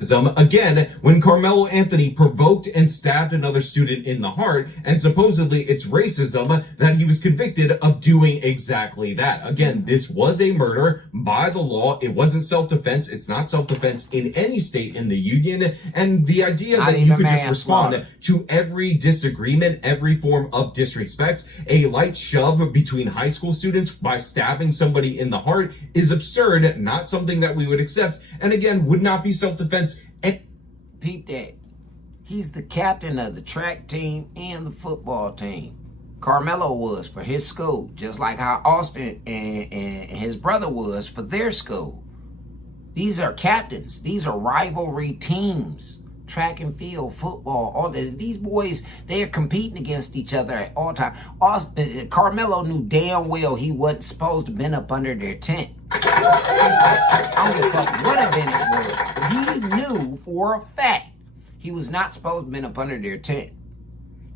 Again, when Carmelo Anthony provoked and stabbed another student in the heart, and supposedly it's racism that he was convicted of doing exactly that. Again, this was a murder by the law. It wasn't self-defense. It's not self-defense in any state in the union. And the idea that you could just respond to every disagreement, every form of disrespect, a light shove between high school students by stabbing somebody in the heart is absurd, not something that we would accept, and again, would not be self-defense. Peep that. He's the captain of the track team and the football team. Carmelo was for his school, just like how Austin and his brother was for their school. These are captains. These are rivalry teams. Track and field, football, all that. These boys, they are competing against each other at all times. Carmelo knew damn well he wasn't supposed to have been up under their tent. I don't give a fuck what event it was. He knew for a fact he was not supposed to have been up under their tent.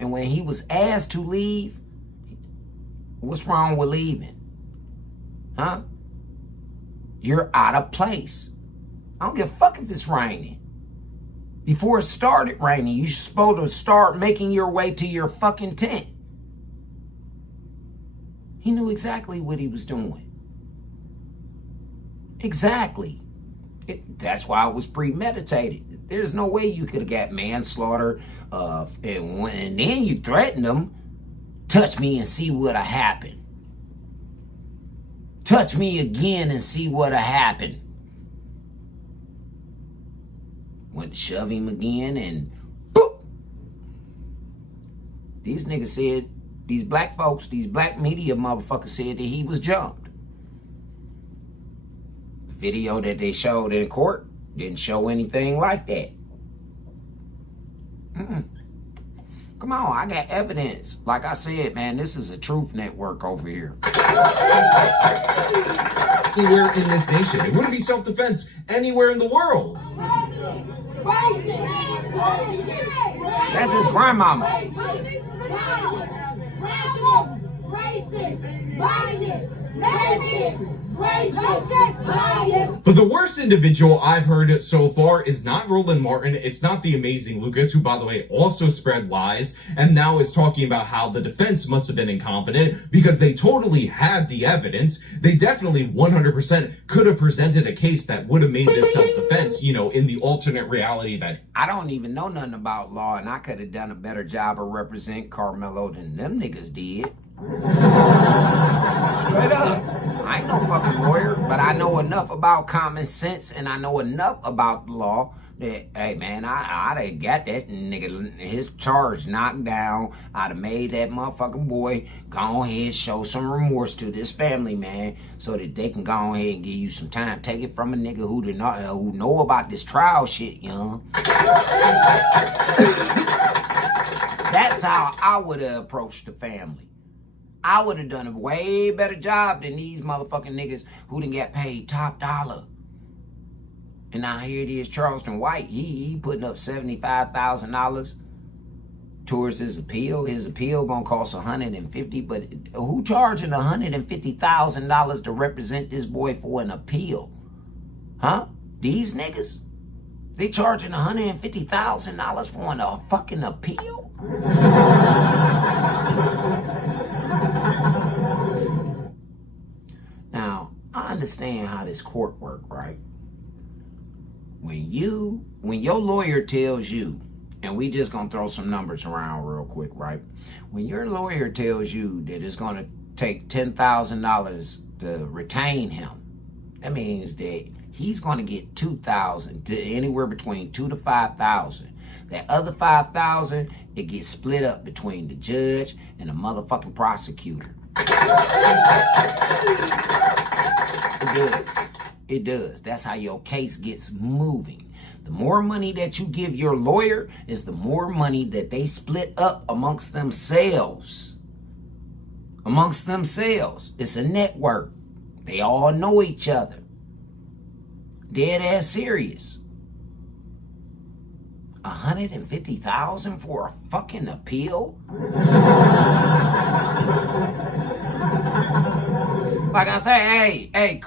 And when he was asked to leave, what's wrong with leaving? Huh? You're out of place. I don't give a fuck if it's raining. Before it started raining, you're supposed to start making your way to your fucking tent. He knew exactly what he was doing. Exactly. That's why it was premeditated. There's no way you could have got manslaughter. And then you threatened them. Touch me and see what'll happen. Touch me again and see what'll happen. Went to shove him again and boop. These niggas said, these black folks, these black media motherfuckers said that he was jumped. The video that they showed in court didn't show anything like that. Come on, I got evidence. Like I said, man, this is a truth network over here. Anywhere in this nation. It wouldn't be self-defense anywhere in the world. That's his grandmama. But the worst individual I've heard so far is not Roland Martin. It's not the amazing Lucas, who, by the way, also spread lies and now is talking about how the defense must have been incompetent because they totally had the evidence. They definitely 100% could have presented a case that would have made this self-defense, you know, in the alternate reality that... I don't even know nothing about law, and I could have done a better job of representing Carmelo than them niggas did. Straight up. I ain't no fucking lawyer, but I know enough about common sense and I know enough about the law that, hey man, I'd have got that nigga, his charge knocked down. I'd have made that motherfucking boy go ahead, show some remorse to this family, man, so that they can go ahead and give you some time. Take it from a nigga who know about this trial shit, young. That's how I would have approached the family. I would have done a way better job than these motherfucking niggas who done got paid top dollar. And now here it is, Charleston White. He putting up $75,000 towards his appeal. His appeal gonna cost $150,000, but who charging $150,000 to represent this boy for an appeal? Huh? These niggas? They charging $150,000 for a fucking appeal? Now, I understand how this court work, right? When your lawyer tells you, and we just gonna throw some numbers around real quick, right? When your lawyer tells you that it's gonna take $10,000 to retain him, that means that he's going to get $2,000 to anywhere between $2,000 to $5,000. That other $5,000, it gets split up between the judge and the motherfucking prosecutor. It does. It does. That's how your case gets moving. The more money that you give your lawyer is the more money that they split up amongst themselves. Amongst themselves. It's a network. They all know each other. Dead ass serious. $150,000 for a fucking appeal? Like I say, hey,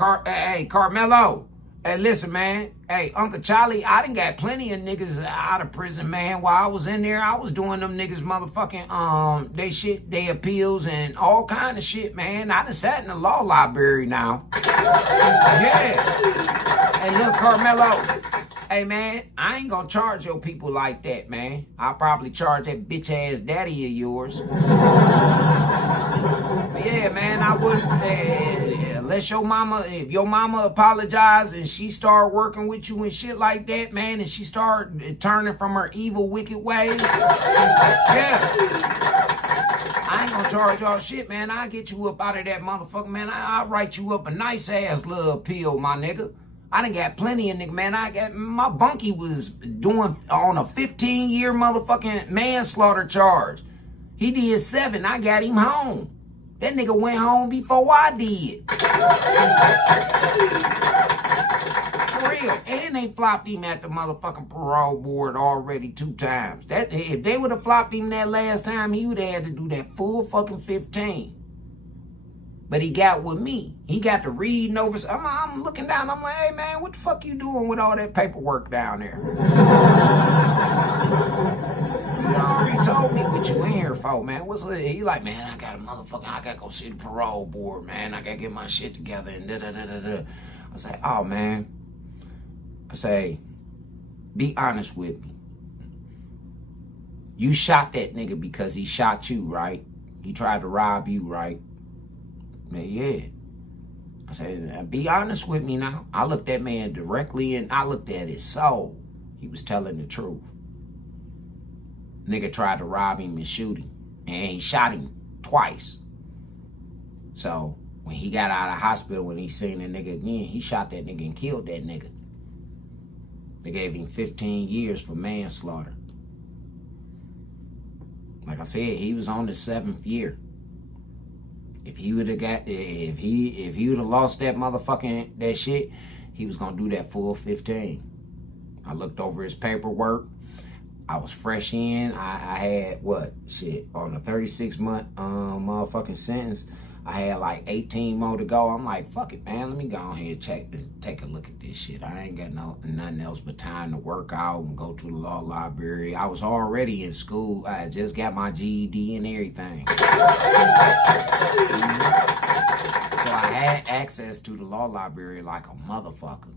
Carmelo. Hey, listen, man. Hey, Uncle Charlie, I done got plenty of niggas out of prison, man. While I was in there, I was doing them niggas motherfucking, they appeals and all kind of shit, man. I done sat in the law library now. Yeah. Hey, look, Carmelo. Hey, man, I ain't gonna charge your people like that, man. I'll probably charge that bitch-ass daddy of yours. But yeah, man, I wouldn't, unless your mama, if your mama apologize and she start working with you and shit like that, man, and she start turning from her evil, wicked ways, yeah. I ain't gonna charge y'all shit, man. I'll get you up out of that motherfucker, man. I'll write you up a nice-ass little appeal, my nigga. I done got plenty of nigga, man. My bunkie was doing on a 15-year motherfucking manslaughter charge. He did 7. I got him home. That nigga went home before I did. For real. And they flopped him at the motherfucking parole board already 2 times. If they would have flopped him that last time, he would have had to do that full fucking 15. But he got with me. He got to reading over. I'm looking down. I'm like, hey, man, what the fuck you doing with all that paperwork down there? You already told me what you in here for, man. He like, man, I got to go see the parole board, man. I got to get my shit together and da-da-da-da-da. I say, oh, man. I say, be honest with me. You shot that nigga because he shot you, right? He tried to rob you, right? Yeah. I said, be honest with me now. I looked that man directly and I looked at his soul. He was telling the truth. Nigga tried to rob him and shoot him. And he shot him twice. So when he got out of the hospital, when he seen the nigga again, he shot that nigga and killed that nigga. They gave him 15 years for manslaughter. Like I said, he was on the 7th year. If he would have lost that motherfucking that shit, he was gonna do that full 15. I looked over his paperwork. I was fresh in. I had on a 36-month motherfucking sentence. I had like 18 more to go. I'm like, fuck it, man. Let me go ahead and take a look at this shit. I ain't got nothing else but time to work out and go to the law library. I was already in school. I just got my GED and everything. So I had access to the law library like a motherfucker.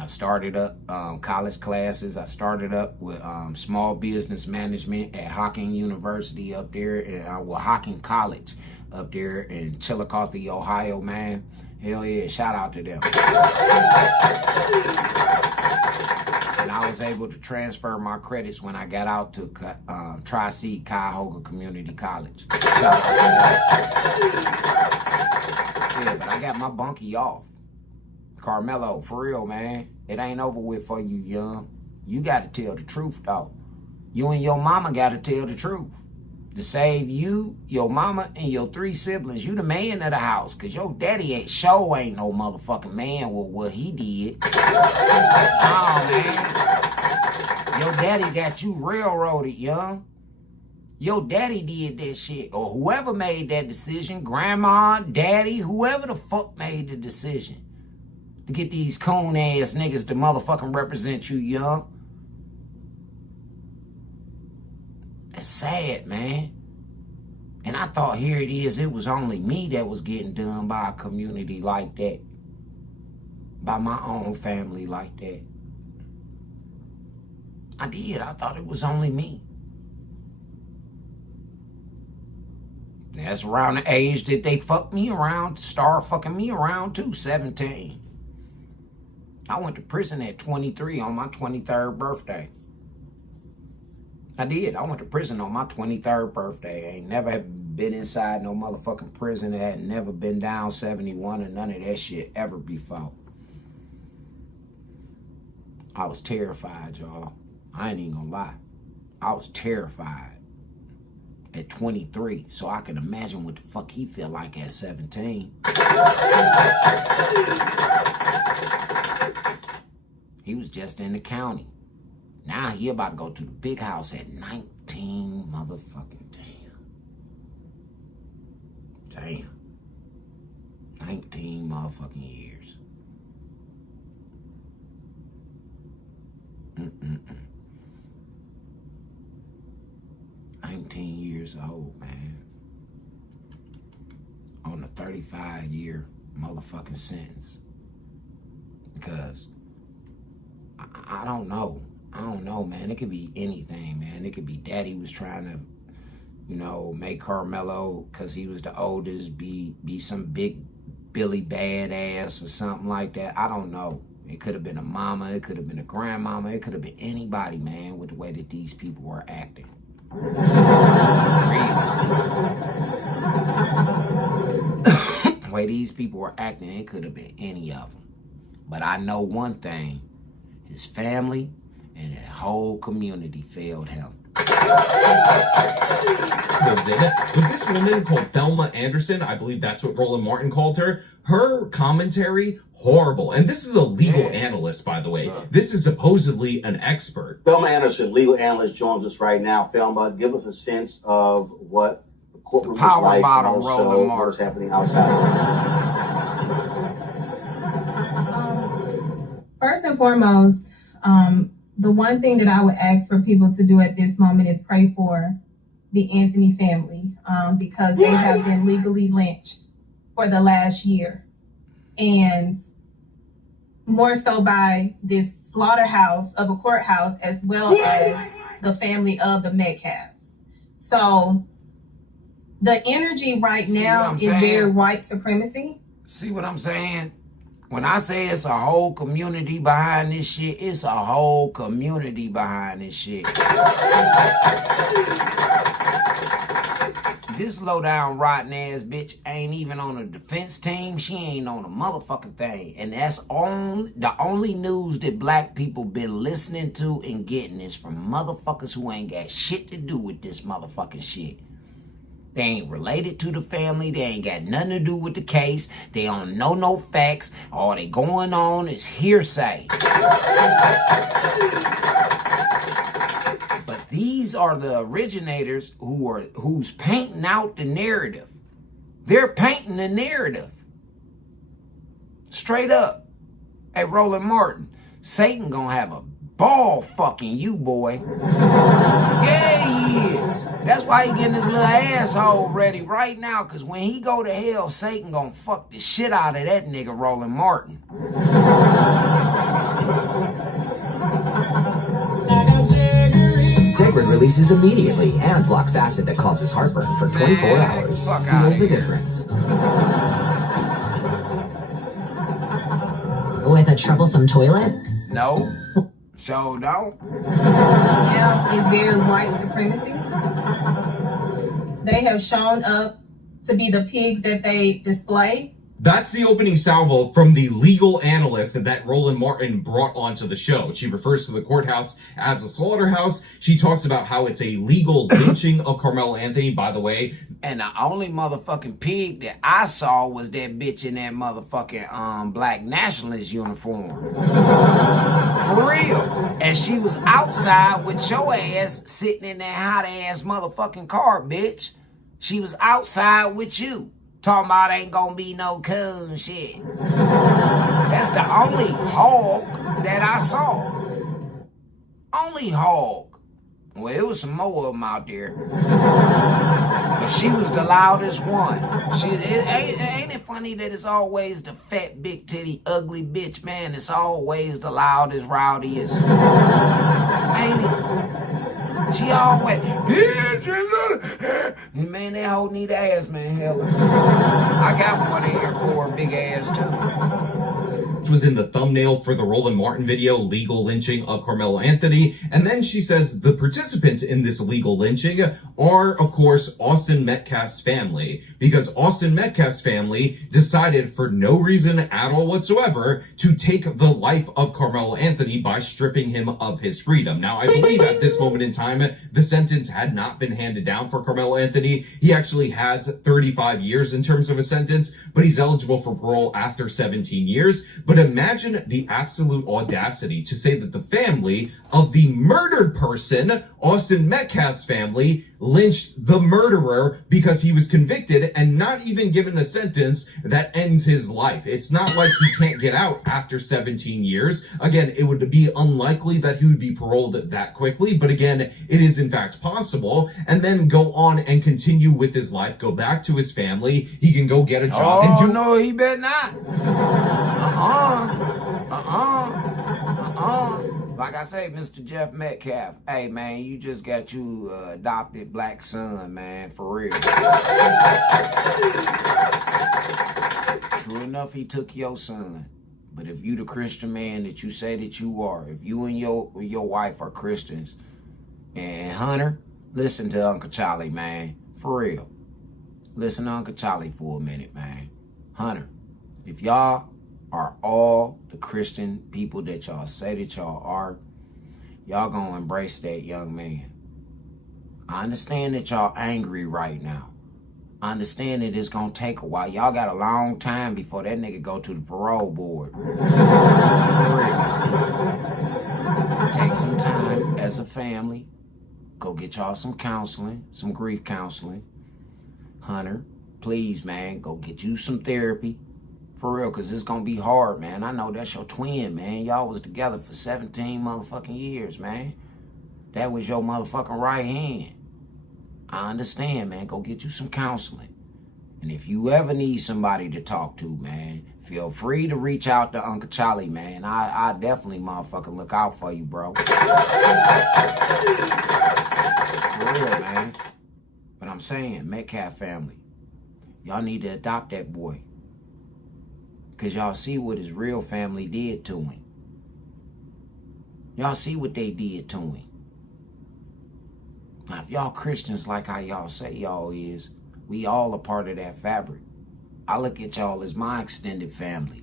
I started up college classes. I started up with small business management at Hocking University up there, Hocking College up there in Chillicothe, Ohio, man. Hell yeah, shout out to them. And I was able to transfer my credits when I got out to Tri-C Cuyahoga Community College. Shout out to them. Yeah, but I got my bunkie off. Carmelo, for real, man. It ain't over with for you, young. You got to tell the truth, though. You and your mama got to tell the truth. To save you, your mama, and your 3 siblings, you the man of the house. Because your daddy ain't no motherfucking man with what he did. Oh, man. Your daddy got you railroaded, young. Your daddy did that shit. Or whoever made that decision, grandma, daddy, whoever the fuck made the decision. To get these coon ass niggas to motherfucking represent you, young. It's sad, man. And I thought, here it is, it was only me that was getting done by a community like that. By my own family like that. I did. I thought it was only me. That's around the age that they fucked me around, started fucking me around too, 17. I went to prison at 23 on my 23rd birthday. I did. I went to prison on my 23rd birthday. I ain't never been inside no motherfucking prison. I had never been down 71 or none of that shit ever before. I was terrified, y'all. I ain't even gonna lie. I was terrified at 23, so I can imagine what the fuck he feel like at 17. He was just in the county. Now he about to go to the big house at 19 motherfucking damn. 19 motherfucking years. 19 years old, man. On a 35-year motherfucking sentence. Because I don't know. I don't know, man. It could be anything, man. It could be daddy was trying to, you know, make Carmelo, because he was the oldest, be some big Billy badass or something like that. I don't know. It could have been a mama. It could have been a grandmama. It could have been anybody, man, with the way that these people were acting. The way these people were acting, it could have been any of them. But I know one thing. His family and the whole community failed him. With this woman called Thelma Anderson, I believe that's what Roland Martin called her. Her commentary, horrible. And this is a legal analyst, by the way. This is supposedly an expert. Thelma Anderson, legal analyst, joins us right now. Thelma, give us a sense of what the courtroom is like, and also what's happening outside. First and foremost, the one thing that I would ask for people to do at this moment is pray for the Anthony family, because they have been legally lynched for the last year, and more so by this slaughterhouse of a courthouse, as well as the family of the Metcalfs. So the energy right now is very white supremacy. See what I'm saying? When I say it's a whole community behind this shit, it's a whole community behind this shit. This low down rotten ass bitch ain't even on a defense team. She ain't on a motherfucking thing. And that's the only news that black people been listening to and getting is from motherfuckers who ain't got shit to do with this motherfucking shit. They ain't related to the family. They ain't got nothing to do with the case. They don't know no facts. All they going on is hearsay. But these are the originators who's painting out the narrative. They're painting the narrative. Straight up. Hey, Roland Martin, Satan gonna have a ball fucking you, boy. Yeah, he is. That's why he getting his little asshole ready right now, because when he go to hell, Satan gonna fuck the shit out of that nigga Roland Martin. Zegrid releases immediately and blocks acid that causes heartburn for 24 hours. Feel the difference. With a troublesome toilet? No. So don't. Yeah, it's very white supremacy. They have shown up to be the pigs that they display. That's the opening salvo from the legal analyst that Roland Martin brought onto the show. She refers to the courthouse as a slaughterhouse. She talks about how it's a legal lynching of Carmelo Anthony, by the way. And the only motherfucking pig that I saw was that bitch in that motherfucking black nationalist uniform. For real. And she was outside with your ass sitting in that hot ass motherfucking car, bitch. She was outside with you. Talking about ain't gonna be no coon shit. That's the only hog that I saw. Only hog. Well, it was some more of them out there. But she was the loudest one. Ain't it funny that it's always the fat, big titty, ugly bitch, man? It's always the loudest, rowdiest. Ain't it? She always, man, that hoe need ass, man. Hell, I got one in here for a big ass too. Was in the thumbnail for the Roland Martin video, legal lynching of Carmelo Anthony. And then she says the participants in this legal lynching are, of course, Austin Metcalf's family, because Austin Metcalf's family decided for no reason at all whatsoever to take the life of Carmelo Anthony by stripping him of his freedom. Now, I believe at this moment in time, the sentence had not been handed down for Carmelo Anthony. He actually has 35 years in terms of a sentence, but he's eligible for parole after 17 years. But imagine the absolute audacity to say that the family of the murdered person, Austin Metcalf's family, lynched the murderer because he was convicted and not even given a sentence that ends his life. It's not like he can't get out after 17 years. Again, it would be unlikely that he would be paroled that quickly, but again, it is in fact possible, and then go on and continue with his life, go back to his family. He can go get a job and do. No, he better not. Like I say, Mr. Jeff Metcalf, hey man, you just got you adopted black son, man, for real. True enough, he took your son. But if you the Christian man that you say that you are, if you and your wife are Christians, and Hunter, listen to Uncle Charlie, man, for real. Listen to Uncle Charlie for a minute, man. Hunter, if y'all are all the Christian people that y'all say that y'all are, y'all gonna embrace that young man. I understand that y'all angry right now. I understand that it's gonna take a while. Y'all got a long time before that nigga go to the parole board. For real. Take some time as a family. Go get y'all some counseling, some grief counseling. Hunter, please, man, go get you some therapy. For real, because it's going to be hard, man. I know that's your twin, man. Y'all was together for 17 motherfucking years, man. That was your motherfucking right hand. I understand, man. Go get you some counseling. And if you ever need somebody to talk to, man, feel free to reach out to Uncle Charlie, man. I definitely motherfucking look out for you, bro. For real, man. But I'm saying, Metcalf family, y'all need to adopt that boy. Because y'all see what his real family did to him. Y'all see what they did to him. Now, if y'all Christians like how y'all say y'all is, we all a part of that fabric. I look at y'all as my extended family.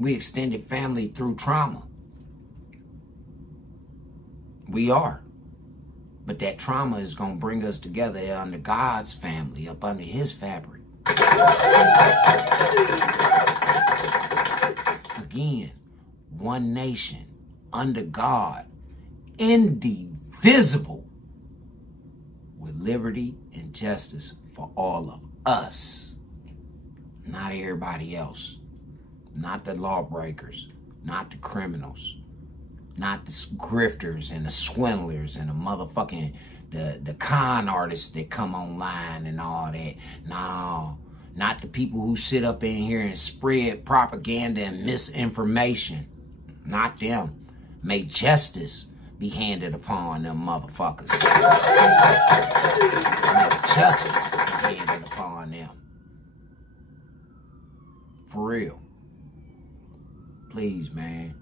We extended family through trauma. We are. But that trauma is going to bring us together under God's family, up under his fabric. Again, one nation, under God, indivisible, with liberty and justice for all of us. Not everybody else. Not the lawbreakers. Not the criminals. Not the grifters and the swindlers and the motherfucking the con artists that come online and all that. No, not the people who sit up in here and spread propaganda and misinformation. Not them. May justice be handed upon them motherfuckers. May justice be handed upon them. For real. Please, man.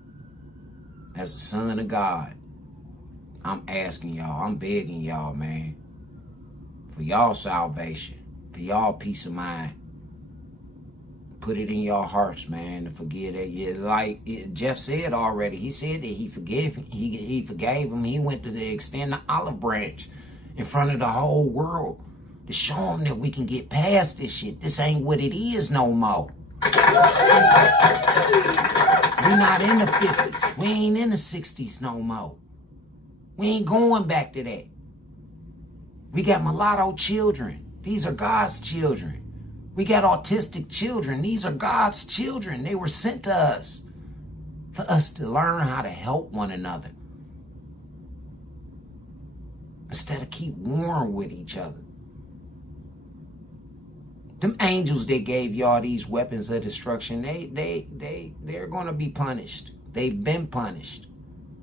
As a son of God, I'm asking y'all, I'm begging y'all, man, for y'all salvation, for y'all peace of mind. Put it in your hearts, man, to forgive that. Yeah, like Jeff said already, he said that he forgave him. He forgave him. He went to extend the olive branch in front of the whole world to show him that we can get past this shit. This ain't what it is no more. We're not in the 50s. We ain't in the 60s no more. We ain't going back to that. We got mulatto children. These are God's children. We got autistic children. These are God's children. They were sent to us for us to learn how to help one another instead of keep warring with each other. Them angels that gave y'all these weapons of destruction, they're going to be punished. They've been punished.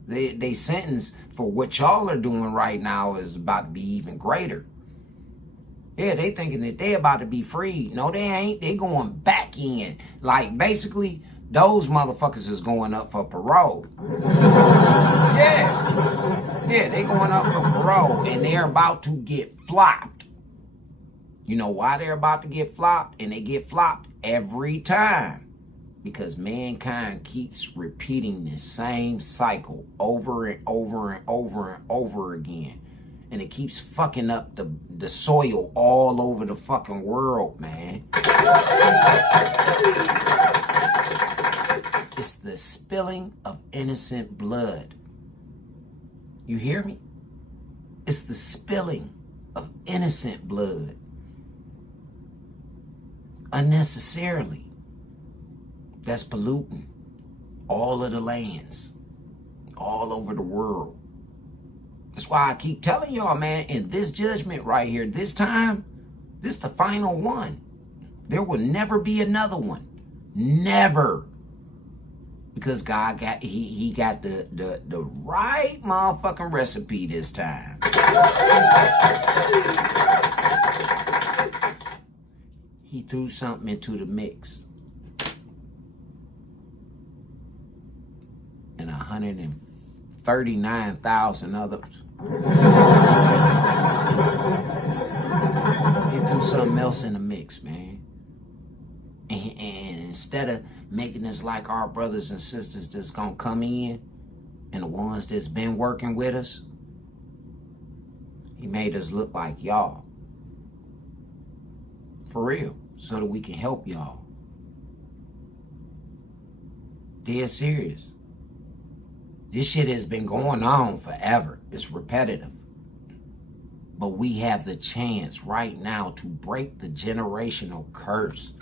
They sentenced for what y'all are doing right now is about to be even greater. Yeah, they thinking that they about to be free. No, they ain't. They going back in. Like, basically, those motherfuckers is going up for parole. Yeah. Yeah, they going up for parole, and they're about to get flopped. You know why they're about to get flopped? And they get flopped every time. Because mankind keeps repeating the same cycle over and over and over and over again. And it keeps fucking up the soil all over the fucking world, man. It's the spilling of innocent blood. You hear me? It's the spilling of innocent blood. Unnecessarily. That's polluting all of the lands, all over the world. That's why I keep telling y'all, man, in this judgment right here, this time, this the final one. There will never be another one. Never. Because God got, he got the right motherfucking recipe this time. He threw something into the mix. And 139,000 others. He threw something else in the mix, man. And instead of making us like our brothers and sisters that's gonna come in and the ones that's been working with us, he made us look like y'all. For real. So that we can help y'all. Dead serious. This shit has been going on forever. It's repetitive. But we have the chance right now to break the generational curse.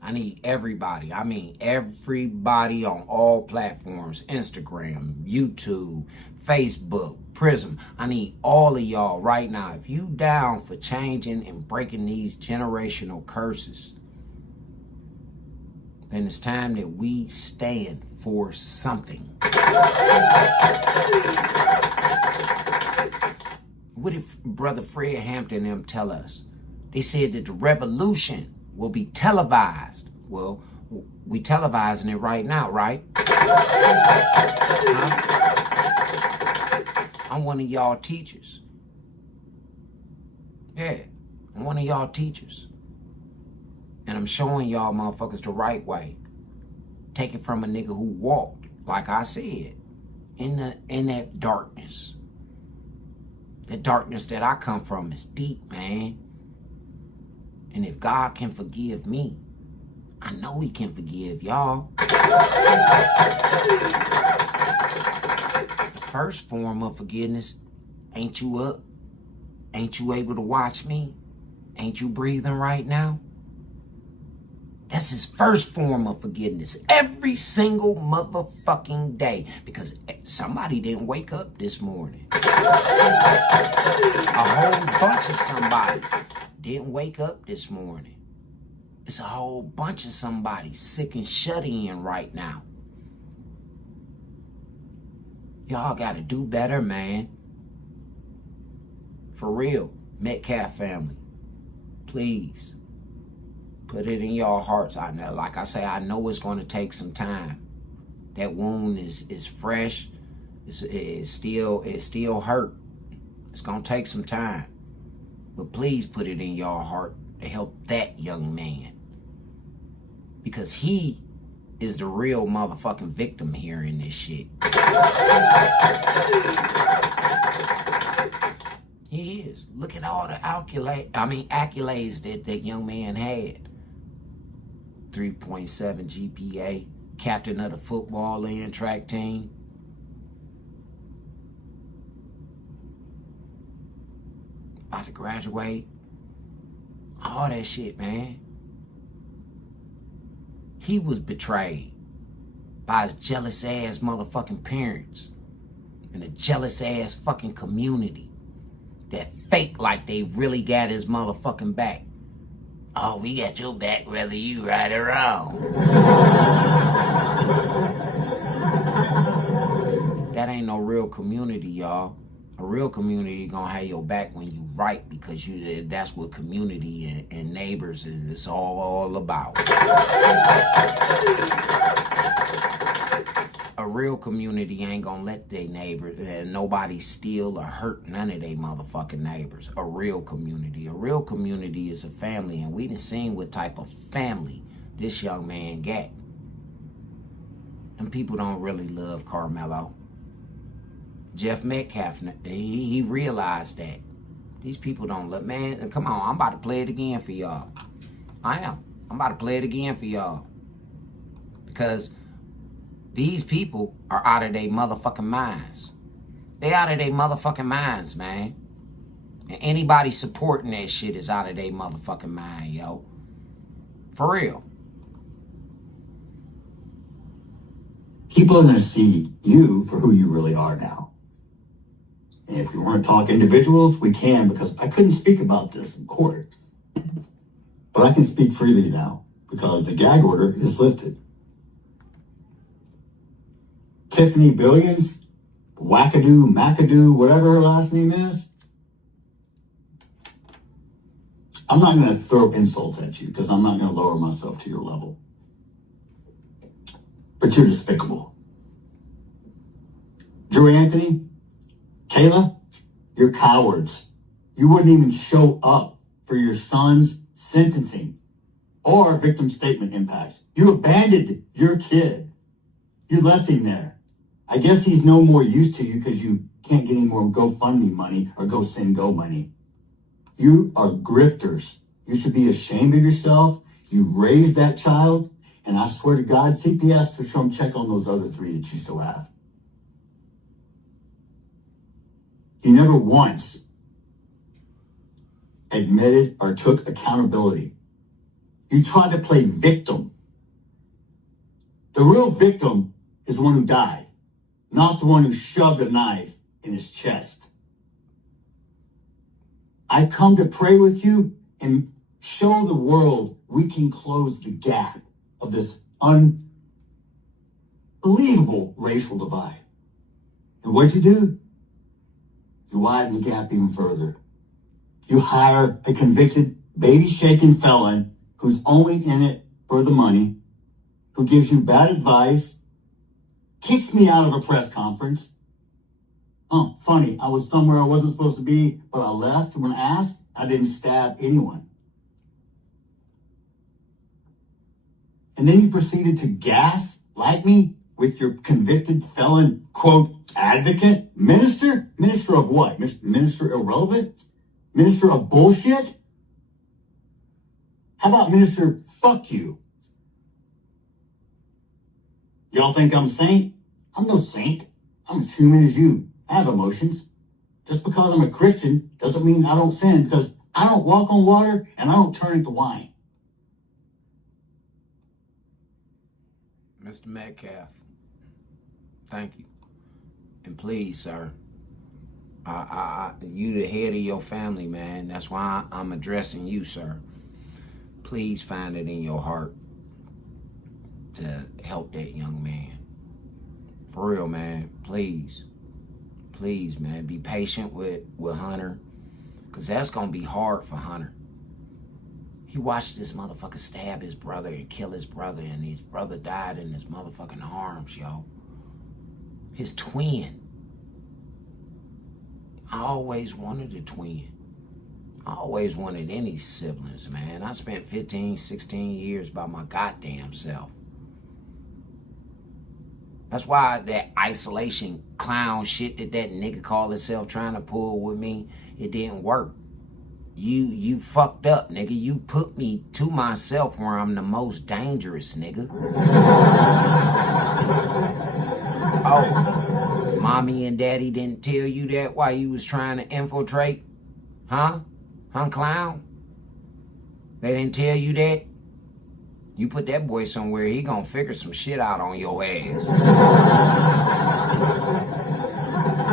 I need everybody. I mean everybody on all platforms. Instagram, YouTube, Facebook, Prism. I need all of y'all right now. If you down for changing and breaking these generational curses, then it's time that we stand for something. What did Brother Fred Hampton them tell us? They said that the revolution will be televised. Well, we televising it right now, right? I'm one of y'all teachers. Yeah, I'm one of y'all teachers. And I'm showing y'all motherfuckers the right way. Take it from a nigga who walked, like I said, in that darkness. The darkness that I come from is deep, man. And if God can forgive me, I know he can forgive y'all. The first form of forgiveness, ain't you up? Ain't you able to watch me? Ain't you breathing right now? That's his first form of forgiveness every single motherfucking day, because somebody didn't wake up this morning. A whole bunch of somebodies didn't wake up this morning. It's a whole bunch of somebody sick and shut in right now. Y'all gotta do better, man. For real, Metcalf family, please. Put it in your hearts. I know, like I say, I know it's going to take some time. That wound is fresh. It's still hurt. It's going to take some time. But please put it in your heart to help that young man. Because he is the real motherfucking victim here in this shit. He is. Look at all the accolades that that young man had. 3.7 GPA, captain of the football and track team. About to graduate. All that shit, man. He was betrayed by his jealous ass motherfucking parents and a jealous ass fucking community that fake like they really got his motherfucking back. Oh, we got your back whether you right or wrong. ain't no real community, y'all. A real community gonna have your back when you right, because that's what community and neighbors is all about. A real community ain't gonna let their neighbors, nobody steal or hurt none of their motherfucking neighbors. A real community is a family, and we done seen what type of family this young man got. And people don't really love Carmelo. Jeff Metcalf, he realized that. These people don't look, man, come on, I'm about to play it again for y'all. I am. I'm about to play it again for y'all. Because these people are out of their motherfucking minds. They out of their motherfucking minds, man. And anybody supporting that shit is out of their motherfucking mind, yo. For real. People are going to see you for who you really are now. And if we want to talk individuals, we can, because I couldn't speak about this in court. But I can speak freely now, because the gag order is lifted. Tiffany Billions, Wackadoo, McAdoo, whatever her last name is, I'm not going to throw insults at you, because I'm not going to lower myself to your level. But you're despicable. Drew Anthony, Kayla, you're cowards. You wouldn't even show up for your son's sentencing or victim statement impact. You abandoned your kid. You left him there. I guess he's no more use to you because you can't get any more GoFundMe money or GoSendGo money. You are grifters. You should be ashamed of yourself. You raised that child. And I swear to God, CPS to come check on those other 3 that you still have. You never once admitted or took accountability. You tried to play victim. The real victim is the one who died, not the one who shoved a knife in his chest. I come to pray with you and show the world we can close the gap of this unbelievable racial divide. And what'd you do? You widen the gap even further. You hire a convicted, baby-shaking felon who's only in it for the money, who gives you bad advice, kicks me out of a press conference. Oh, funny, I was somewhere I wasn't supposed to be, but I left. When asked, I didn't stab anyone. And then you proceeded to gaslight me with your convicted felon, quote, advocate? Minister? Minister of what? Minister irrelevant? Minister of bullshit? How about Minister fuck you? Y'all think I'm a saint? I'm no saint. I'm as human as you. I have emotions. Just because I'm a Christian doesn't mean I don't sin, because I don't walk on water and I don't turn into wine. Mr. Metcalf, thank you. And please, sir, you the head of your family, man. That's why I'm addressing you, sir. Please find it in your heart to help that young man. For real, man. Please. Please, man. Be patient with Hunter, because that's going to be hard for Hunter. He watched this motherfucker stab his brother and kill his brother, and his brother died in his motherfucking arms, yo. His twin. I always wanted a twin. I always wanted any siblings, man. I spent 15, 16 years by my goddamn self. That's why that isolation clown shit that nigga called himself trying to pull with me, it didn't work. You fucked up, nigga. You put me to myself where I'm the most dangerous, nigga. Oh, mommy and daddy didn't tell you that while you was trying to infiltrate? Huh? Huh, clown? They didn't tell you that? You put that boy somewhere, he gonna figure some shit out on your ass.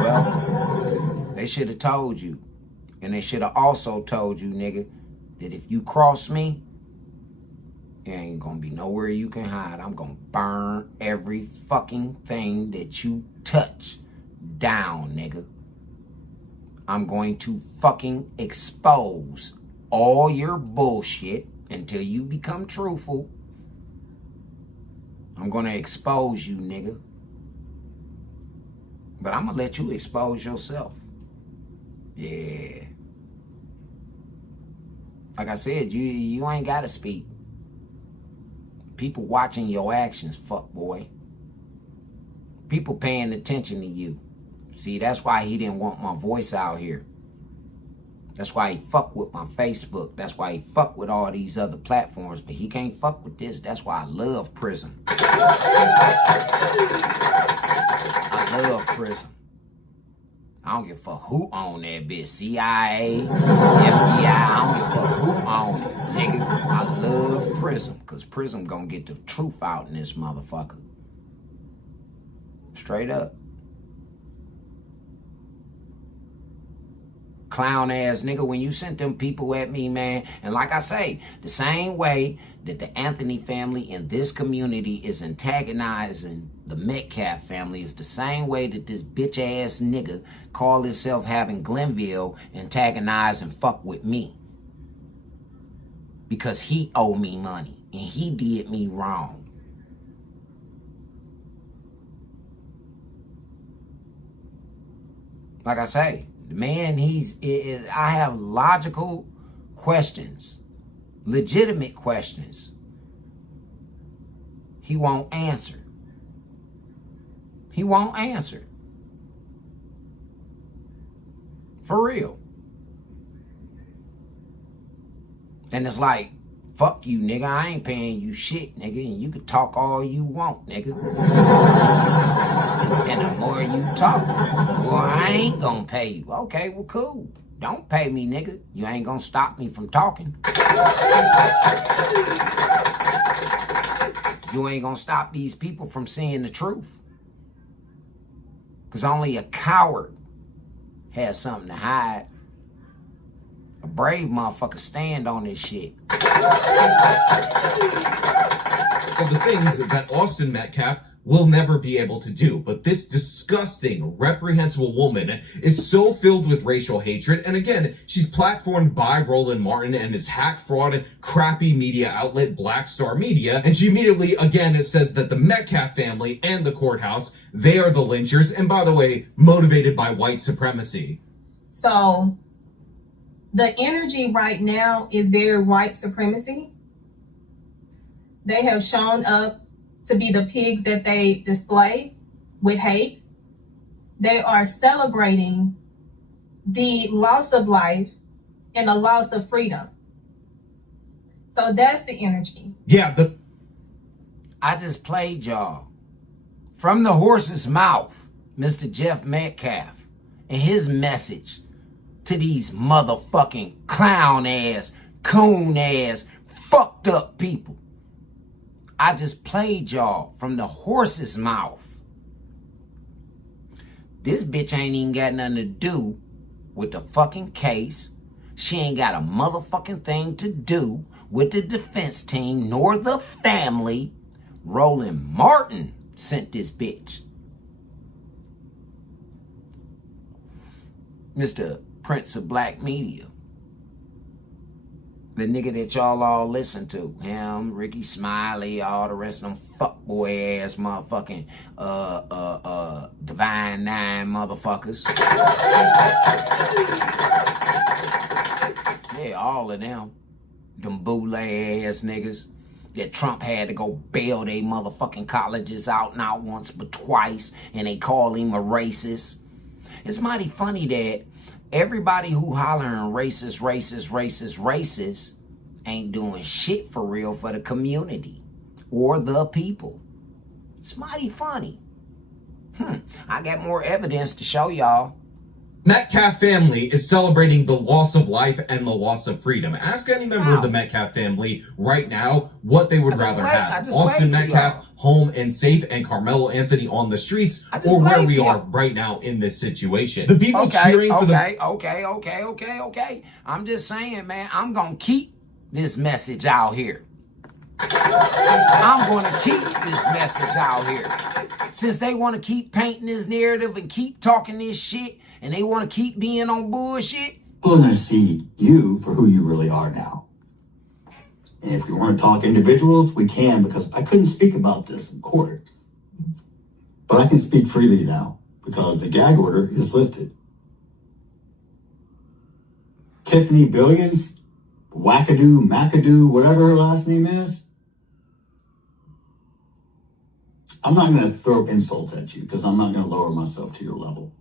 Well, they should have told you. And they should have also told you, nigga, that if you cross me, there ain't gonna be nowhere you can hide. I'm gonna burn every fucking thing that you touch down, nigga. I'm going to fucking expose all your bullshit until you become truthful. I'm going to expose you, nigga. But I'm going to let you expose yourself. Yeah. Like I said, you ain't got to speak. People watching your actions, fuck boy. People paying attention to you. See, that's why he didn't want my voice out here. That's why he fuck with my Facebook. That's why he fuck with all these other platforms. But he can't fuck with this. That's why I love Prism. I love Prism. I don't give a fuck who own that bitch. CIA, FBI, I don't give a fuck who own it, nigga. I love Prism, because Prism gonna get the truth out in this motherfucker. Straight up. Clown ass nigga, when you sent them people at me, man, and like I say, the same way that the Anthony family in this community is antagonizing the Metcalf family is the same way that this bitch ass nigga call himself having Glenville antagonize and fuck with me. Because he owe me money and he did me wrong. Like I say, the man, I have logical questions, legitimate questions. He won't answer. He won't answer. For real. And it's like, fuck you, nigga. I ain't paying you shit, nigga. And you can talk all you want, nigga. And the more you talk, the more I ain't gonna pay you. Okay, well, cool. Don't pay me, nigga. You ain't gonna stop me from talking. You ain't gonna stop these people from seeing the truth. Because only a coward has something to hide. A brave motherfucker stand on this shit. Well, the things that Austin Metcalf will never be able to do. But this disgusting, reprehensible woman is so filled with racial hatred. And again, she's platformed by Roland Martin and his hack fraud, crappy media outlet, Black Star Media. And she immediately, again, says that the Metcalf family and the courthouse, they are the lynchers. And by the way, motivated by white supremacy. So the energy right now is very white supremacy. They have shown up to be the pigs that they display with hate. They are celebrating the loss of life and the loss of freedom. So that's the energy. Yeah, I just played y'all from the horse's mouth, Mr. Jeff Metcalf, and his message to these motherfucking clown ass, coon ass, fucked up people. I just played y'all from the horse's mouth. This bitch ain't even got nothing to do with the fucking case. She ain't got a motherfucking thing to do with the defense team nor the family. Roland Martin sent this bitch. Mr. Prince of Black Media. The nigga that y'all all listen to. Him, Ricky Smiley, all the rest of them fuckboy ass motherfucking Divine Nine motherfuckers. Yeah, all of them. Them boule ass niggas that Trump had to go bail they motherfucking colleges out not once but twice, and they call him a racist. It's mighty funny that everybody who hollering racist ain't doing shit for real for the community or the people. It's mighty funny. I got more evidence to show y'all. Metcalf family is celebrating the loss of life and the loss of freedom. Ask any member of the Metcalf family right now what they would rather have. Austin Metcalf home and safe and Carmelo Anthony on the streets, or where we are right now in this situation. The people cheering for the... Okay. I'm just saying, man, I'm going to keep this message out here. I'm going to keep this message out here. Since they want to keep painting this narrative and keep talking this shit, and they want to keep being on bullshit, we're going to see you for who you really are now. And if we want to talk individuals, we can, because I couldn't speak about this in court. But I can speak freely now, because the gag order is lifted. Tiffany Billions, Wackadoo, McAdoo, whatever her last name is, I'm not going to throw insults at you, because I'm not going to lower myself to your level.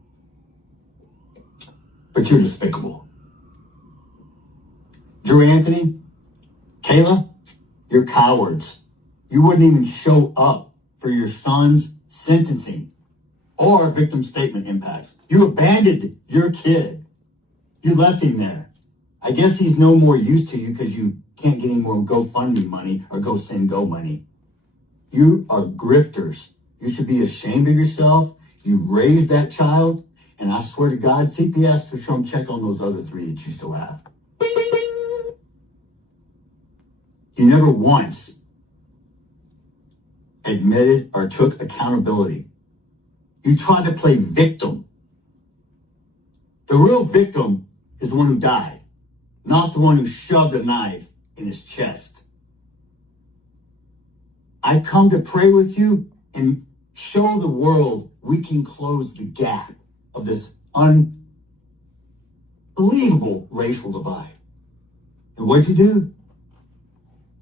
But you're despicable. Drew Anthony, Kayla, you're cowards. You wouldn't even show up for your son's sentencing or victim statement impact. You abandoned your kid. You left him there. I guess he's no more use to you because you can't get any more GoFundMe money or GoSendGo money. You are grifters. You should be ashamed of yourself. You raised that child, and I swear to God, CPS should come check on those other 3 that you still have. You never once admitted or took accountability. You tried to play victim. The real victim is the one who died, not the one who shoved a knife in his chest. I come to pray with you and show the world we can close the gap of this unbelievable racial divide. And what'd you do?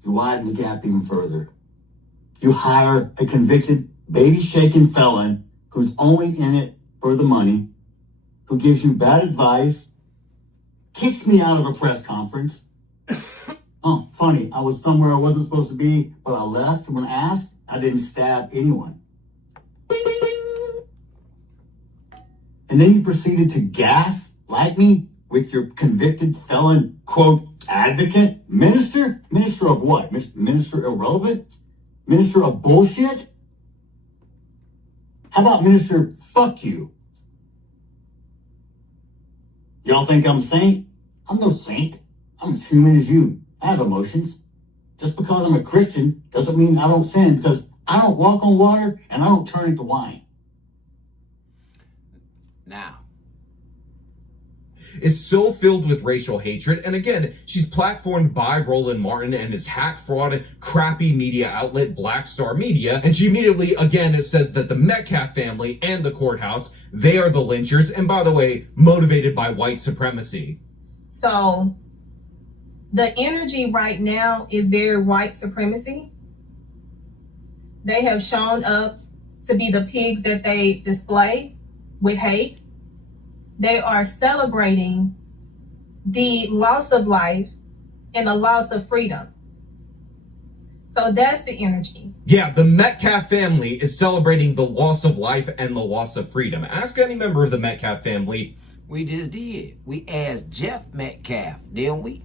You widen the gap even further. You hire a convicted, baby-shaking felon who's only in it for the money, who gives you bad advice, kicks me out of a press conference. Oh, funny, I was somewhere I wasn't supposed to be, but I left. When asked, I didn't stab anyone. And then you proceeded to gaslight me with your convicted felon, quote, advocate? Minister? Minister of what? Minister irrelevant? Minister of bullshit? How about Minister fuck you? Y'all think I'm a saint? I'm no saint. I'm as human as you. I have emotions. Just because I'm a Christian doesn't mean I don't sin, because I don't walk on water and I don't turn into wine. Now, is so filled with racial hatred. And again, she's platformed by Roland Martin and his hack fraud, crappy media outlet, Black Star Media. And she immediately, again, it says that the Metcalf family and the courthouse, they are the lynchers. And by the way, motivated by white supremacy. So the energy right now is very white supremacy. They have shown up to be the pigs that they display with hate. They are celebrating the loss of life and the loss of freedom. So that's the energy. Yeah, the Metcalf family is celebrating the loss of life and the loss of freedom. Ask any member of the Metcalf family. We just did. We asked Jeff Metcalf, didn't we?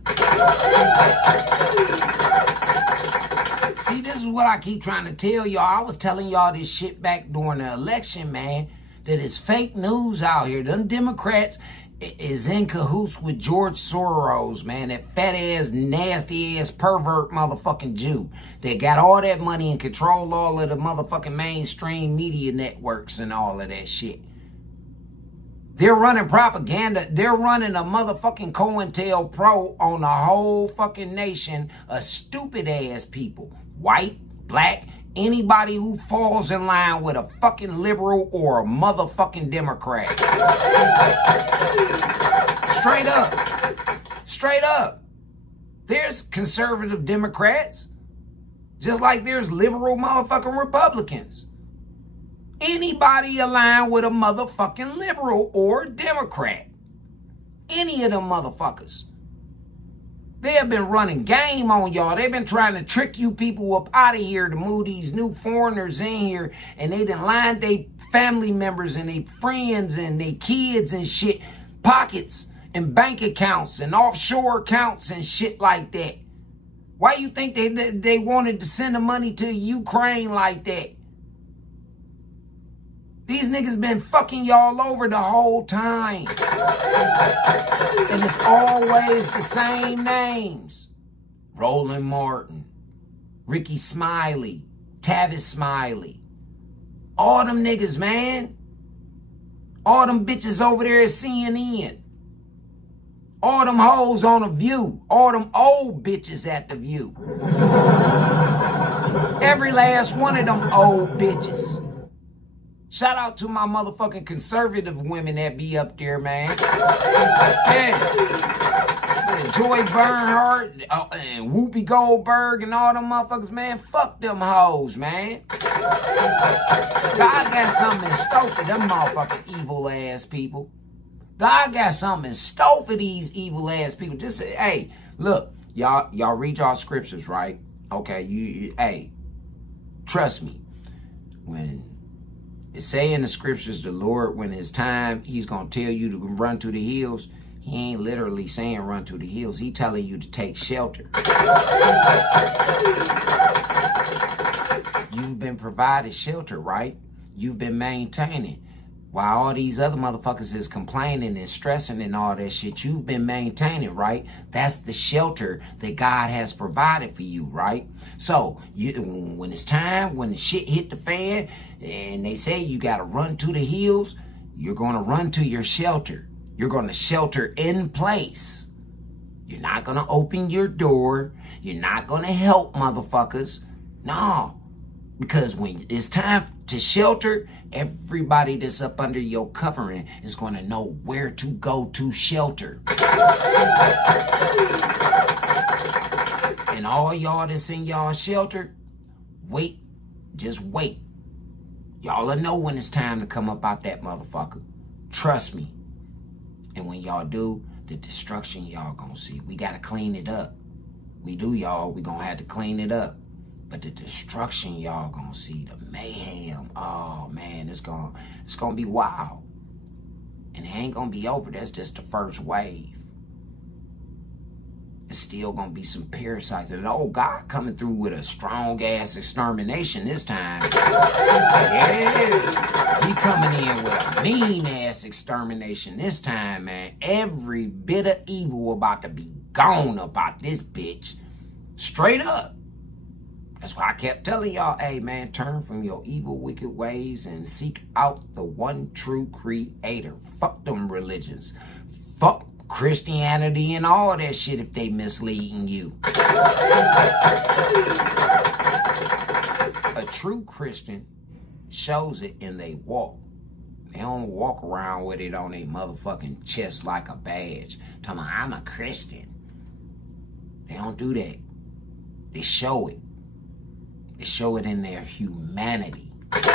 See, this is what I keep trying to tell y'all. I was telling y'all this shit back during the election, man, that it's fake news out here. Them Democrats is in cahoots with George Soros, man, that fat-ass, nasty-ass, pervert motherfucking Jew that got all that money and control all of the motherfucking mainstream media networks and all of that shit. They're running propaganda. They're running a motherfucking COINTELPRO on the whole fucking nation of stupid-ass people. White, black, anybody who falls in line with a fucking liberal or a motherfucking Democrat. Straight up. Straight up. There's conservative Democrats, just like there's liberal motherfucking Republicans. Anybody aligned with a motherfucking liberal or Democrat. Any of them motherfuckers. They have been running game on y'all. They've been trying to trick you people up out of here to move these new foreigners in here. And they done lined their family members and their friends and their kids and shit, pockets and bank accounts and offshore accounts and shit like that. Why you think they wanted to send the money to Ukraine like that? These niggas been fucking y'all over the whole time. And it's always the same names. Roland Martin, Ricky Smiley, Tavis Smiley. All them niggas, man. All them bitches over there at CNN. All them hoes on The View. All them old bitches at The View. Every last one of them old bitches. Shout out to my motherfucking conservative women that be up there, man. Yeah. Joy Bernhardt and Whoopi Goldberg and all them motherfuckers, man. Fuck them hoes, man. God got something in store for them motherfucking evil ass people. God got something in store for these evil ass people. Just say, hey, look, y'all read y'all scriptures, right? Okay, hey, trust me. When it say in the scriptures, the Lord, when it's time, he's going to tell you to run to the hills. He ain't literally saying run to the hills. He telling you to take shelter. You've been provided shelter, right? You've been maintaining. While all these other motherfuckers is complaining and stressing and all that shit, you've been maintaining, right? That's the shelter that God has provided for you, right? So when it's time, when the shit hit the fan, and they say you got to run to the hills, you're going to run to your shelter. You're going to shelter in place. You're not going to open your door. You're not going to help motherfuckers. No. Because when it's time to shelter, everybody that's up under your covering is going to know where to go to shelter. And all y'all that's in y'all shelter, wait. Just wait. Y'all will know when it's time to come up out that motherfucker. Trust me. And when y'all do, the destruction y'all gonna see. We gotta clean it up. We do, y'all. We gonna have to clean it up. But the destruction y'all gonna see, the mayhem, oh man, it's gonna be wild. And it ain't gonna be over. That's just the first wave. It's still gonna be some parasites. And oh, God coming through with a strong ass extermination this time. Yeah, he coming in with a mean ass extermination this time, man. Every bit of evil about to be gone about this bitch. Straight up. That's why I kept telling y'all, hey man, turn from your evil, wicked ways and seek out the one true creator. Fuck them religions. Fuck Christianity and all that shit if they misleading you. A true Christian shows it in they walk. They don't walk around with it on their motherfucking chest like a badge. Talking about, I'm a Christian. They don't do that. They show it. They show it in their humanity. Right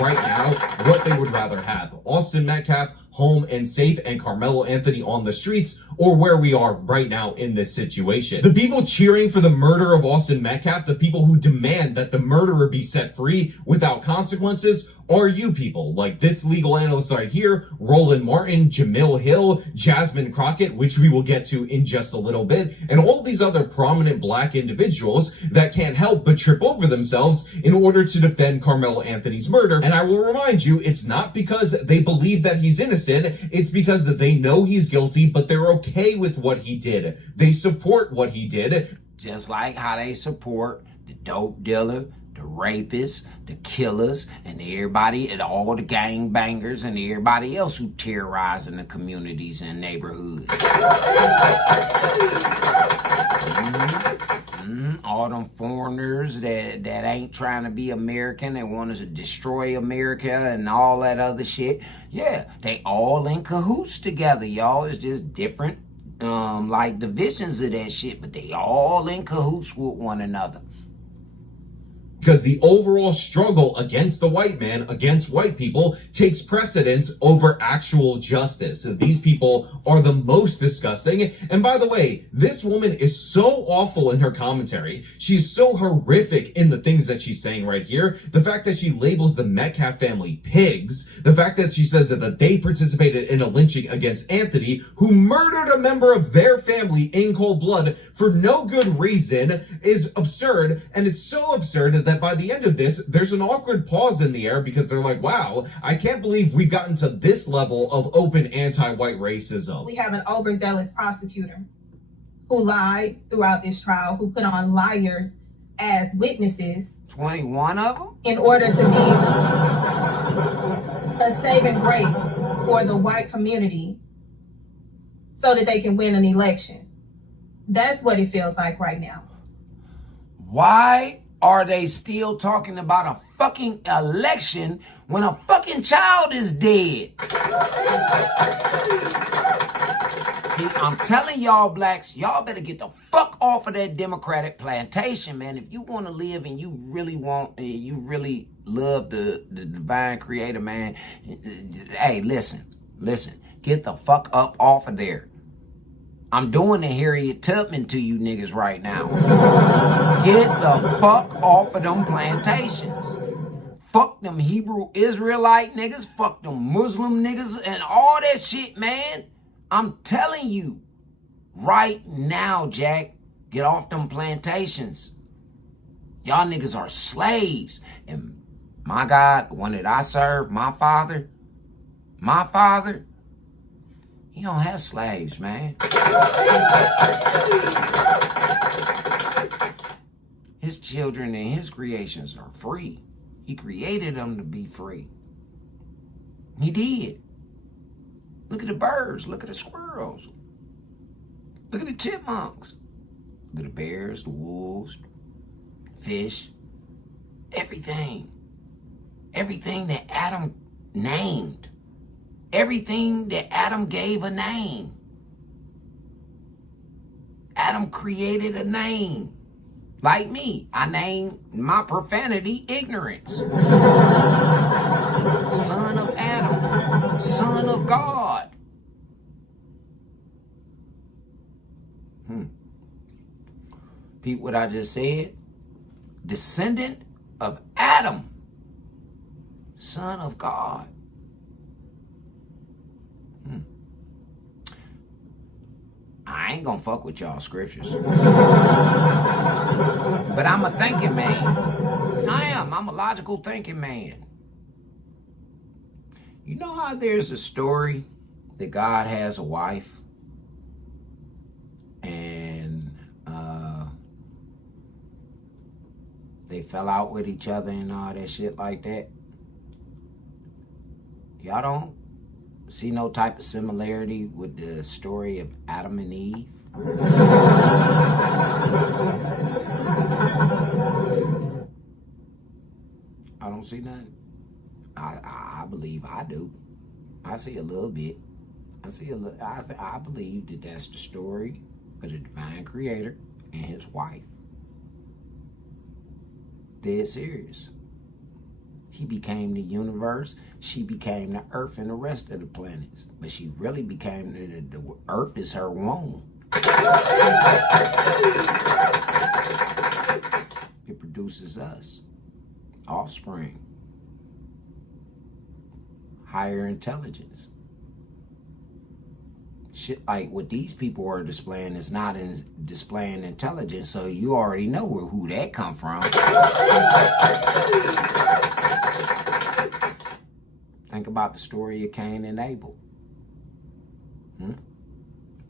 now, what they would rather have, Austin Metcalf home and safe and Carmelo Anthony on the streets, or where we are right now in this situation. The people cheering for the murder of Austin Metcalf, the people who demand that the murderer be set free without consequences, are you people, like this legal analyst right here, Roland Martin, Jamil Hill, Jasmine Crockett, which we will get to in just a little bit, and all these other prominent black individuals that can't help but trip over themselves in order to defend Carmelo Anthony's murder. And I will remind you, it's not because they believe that he's innocent, it's because they know he's guilty, but they're okay with what he did. They support what he did. Just like how they support the dope dealer, the rapists, the killers, and everybody, and all the gangbangers, and everybody else who terrorizing the communities and neighborhoods. All them foreigners that ain't trying to be American and want us to destroy America and all that other shit. Yeah, they all in cahoots together, y'all. It's just different, like divisions of that shit, but they all in cahoots with one another. Because the overall struggle against the white man, against white people, takes precedence over actual justice. These people are the most disgusting. And by the way, this woman is so awful in her commentary. She's so horrific in the things that she's saying right here. The fact that she labels the Metcalf family pigs. The fact that she says that they participated in a lynching against Anthony, who murdered a member of their family in cold blood for no good reason, is absurd. And it's so absurd that by the end of this, there's an awkward pause in the air because they're like, wow, I can't believe we've gotten to this level of open anti-white racism. We have an overzealous prosecutor who lied throughout this trial, who put on liars as witnesses. 21 of them? In order to be a saving grace for the white community so that they can win an election. That's what it feels like right now. Why are they still talking about a fucking election when a fucking child is dead? See, I'm telling y'all blacks, y'all better get the fuck off of that Democratic plantation, man. If you want to live and you really want, you really love the divine creator, man, hey, listen, get the fuck up off of there. I'm doing the Harriet Tubman to you niggas right now. Get the fuck off of them plantations. Fuck them Hebrew Israelite niggas. Fuck them Muslim niggas and all that shit, man. I'm telling you right now, Jack, get off them plantations. Y'all niggas are slaves. And my God, the one that I serve, my father, he don't have slaves, man. His children and his creations are free. He created them to be free. He did. Look at the birds. Look at the squirrels. Look at the chipmunks. Look at the bears, the wolves, fish, everything. Everything that Adam named. Everything that Adam gave a name. Adam created a name. Like me, I named my profanity ignorance. Son of Adam. Son of God. Peep what I just said. Descendant of Adam. Son of God. I ain't gonna fuck with y'all scriptures. But I'm a thinking man. I'm a logical thinking man. You know how there's a story that God has a wife and they fell out with each other and all that shit like that? Y'all don't see no type of similarity with the story of Adam and Eve? I don't see nothing. I believe I do. I see a little bit. I believe that that's the story of the divine creator and his wife. Dead serious. He became the universe. She became the earth and the rest of the planets. But she really became the earth is her womb. It produces us. Offspring. Higher intelligence. Shit like what these people are displaying is not displaying intelligence, so you already know who that come from. Think about the story of Cain and Abel.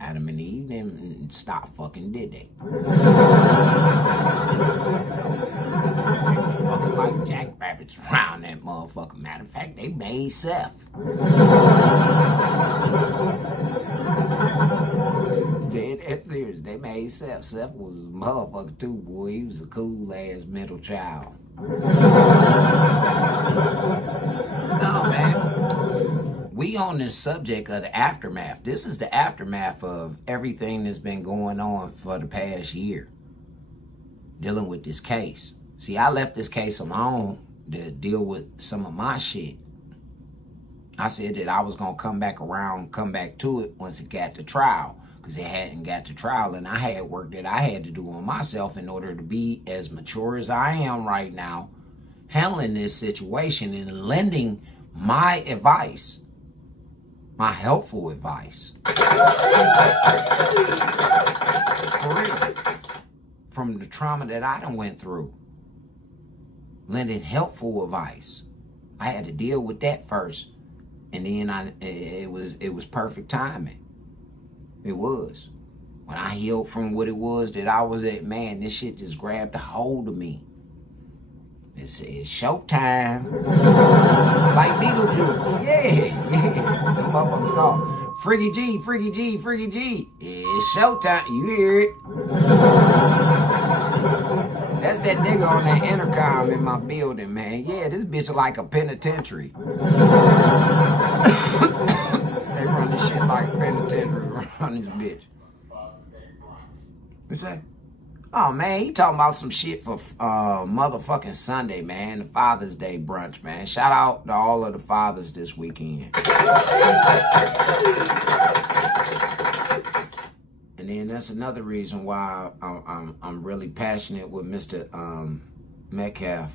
Adam and Eve didn't stop fucking, did they? They was fucking like jackrabbits around that motherfucker. Matter of fact, they made Seth. That's serious. They made Seth. Seth was a motherfucker too, boy. He was a cool ass middle child. No, man. We on this subject of the aftermath. This is the aftermath of everything that's been going on for the past year. Dealing with this case. See, I left this case alone to deal with some of my shit. I said that I was going to come back to it once it got to trial. Because it hadn't got to trial, and I had work that I had to do on myself in order to be as mature as I am right now, handling this situation and lending my advice, my helpful advice. For real. From the trauma that I done went through. Lending helpful advice. I had to deal with that first. And then it was perfect timing. It was. when I healed from what it was that I was at, man, this shit just grabbed a hold of me. It's showtime. Like Beetlejuice. Yeah. The motherfuckers called Freaky G, Freaky G, Freaky G. It's showtime. You hear it? That's that nigga on that intercom in my building, man. Yeah, this bitch is like a penitentiary. They run this shit like a penitentiary around this bitch. What's that? Oh, man, he talking about some shit for motherfucking Sunday, man. The Father's Day brunch, man. Shout out to all of the fathers this weekend. And then that's another reason why I'm really passionate with Mr. Metcalf,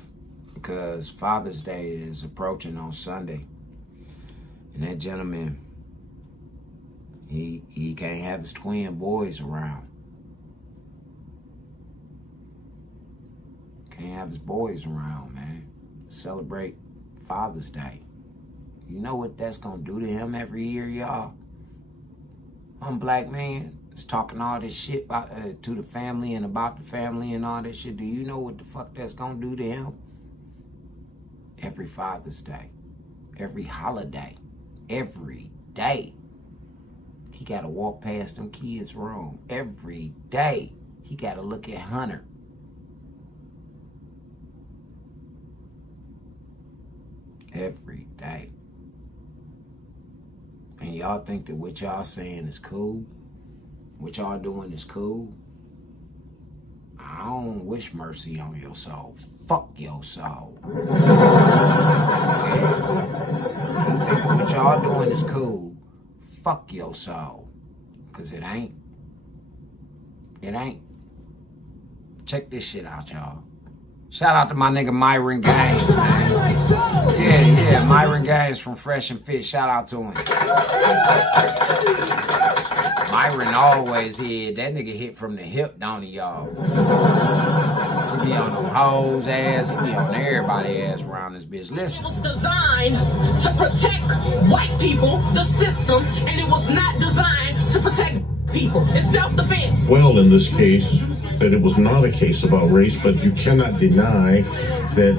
because Father's Day is approaching on Sunday. And that gentleman, he can't have his twin boys around. Can't have his boys around, man. Celebrate Father's Day. You know what that's gonna do to him every year, y'all? One black man is talking all this shit about, to the family and about the family and all that shit. Do you know what the fuck that's gonna do to him? Every Father's Day, every holiday, every day, he gotta walk past them kids' room. Every day, he gotta look at Hunter. Every day. And y'all think that what y'all saying is cool? What y'all doing is cool? I don't wish mercy on your soul. Fuck your soul. Yeah. You think what y'all doing is cool? Fuck your soul. Cause it ain't. It ain't. Check this shit out, y'all. Shout out to my nigga Myron Gaines, man. Yeah, Myron Gaines from Fresh and Fit. Shout out to him. Myron always hit. That nigga hit from the hip, don't he, y'all? He be on them hoes' ass. He be on everybody's ass around this bitch. Listen. It was designed to protect white people, the system, and it was not designed to protect people. It's self-defense. Well, in this case, that it was not a case about race, but you cannot deny that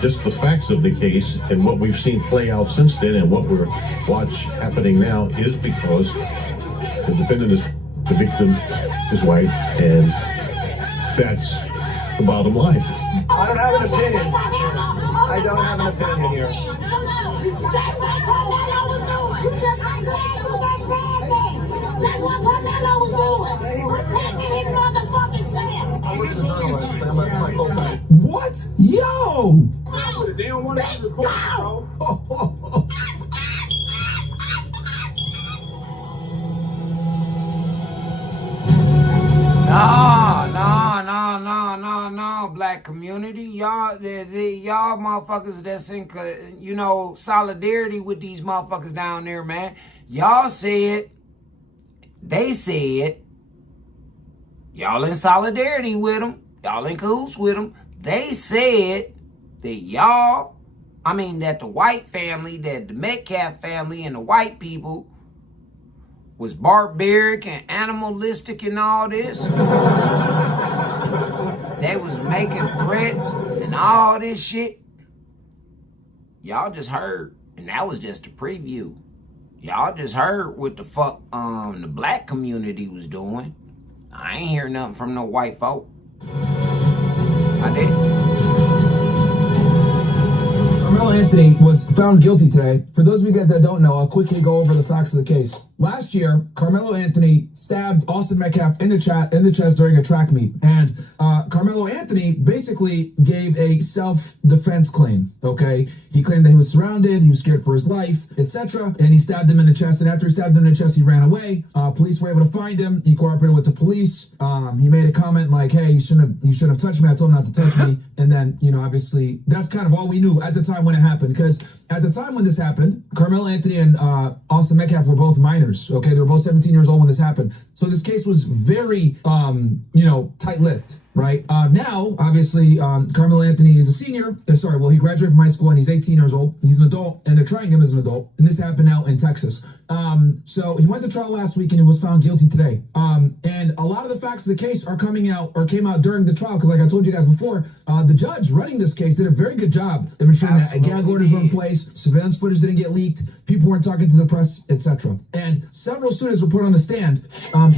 just the facts of the case and what we've seen play out since then and what we're watch happening now is because the defendant is the victim is white, and that's the bottom line. I don't have an opinion. I don't have an opinion here. That's what Carmelo was doing. That's what Carmelo was doing. Protecting his motherfucking self. What? Yo! They don't want to record, bro. No, black community. Y'all motherfuckers that's in, solidarity with these motherfuckers down there, man. Y'all said, they said, y'all in solidarity with them. Y'all in cahoots with them. They said that that the white family, that the Metcalf family and the white people was barbaric and animalistic and all this. They was making threats and all this shit. Y'all just heard, and that was just a preview. Y'all just heard what the fuck the black community was doing. I ain't hear nothing from no white folk. I did. Carmelo Anthony was found guilty today. For those of you guys that don't know, I'll quickly go over the facts of the case. Last year, Carmelo Anthony stabbed Austin Metcalf in the chest during a track meet. And Carmelo Anthony basically gave a self-defense claim, okay? He claimed that he was surrounded, he was scared for his life, etc. And he stabbed him in the chest. And after he stabbed him in the chest, he ran away. Police were able to find him. He cooperated with the police. He made a comment like, hey, you shouldn't have touched me. I told him not to touch me. And then, obviously, that's kind of all we knew at the time when it happened. Because at the time when this happened, Carmelo Anthony and Austin Metcalf were both minors. Okay, they were both 17 years old when this happened. So this case was very, tight-lipped, right? Now, obviously, Carmelo Anthony is a senior. He graduated from high school and he's 18 years old. He's an adult, and they're trying him as an adult. And this happened out in Texas. So he went to trial last week and he was found guilty today. And a lot of the facts of the case are coming out or came out during the trial because, like I told you guys before, the judge running this case did a very good job of ensuring that gag orders were in place, surveillance footage didn't get leaked, people weren't talking to the press, etc. And several students were put on the stand.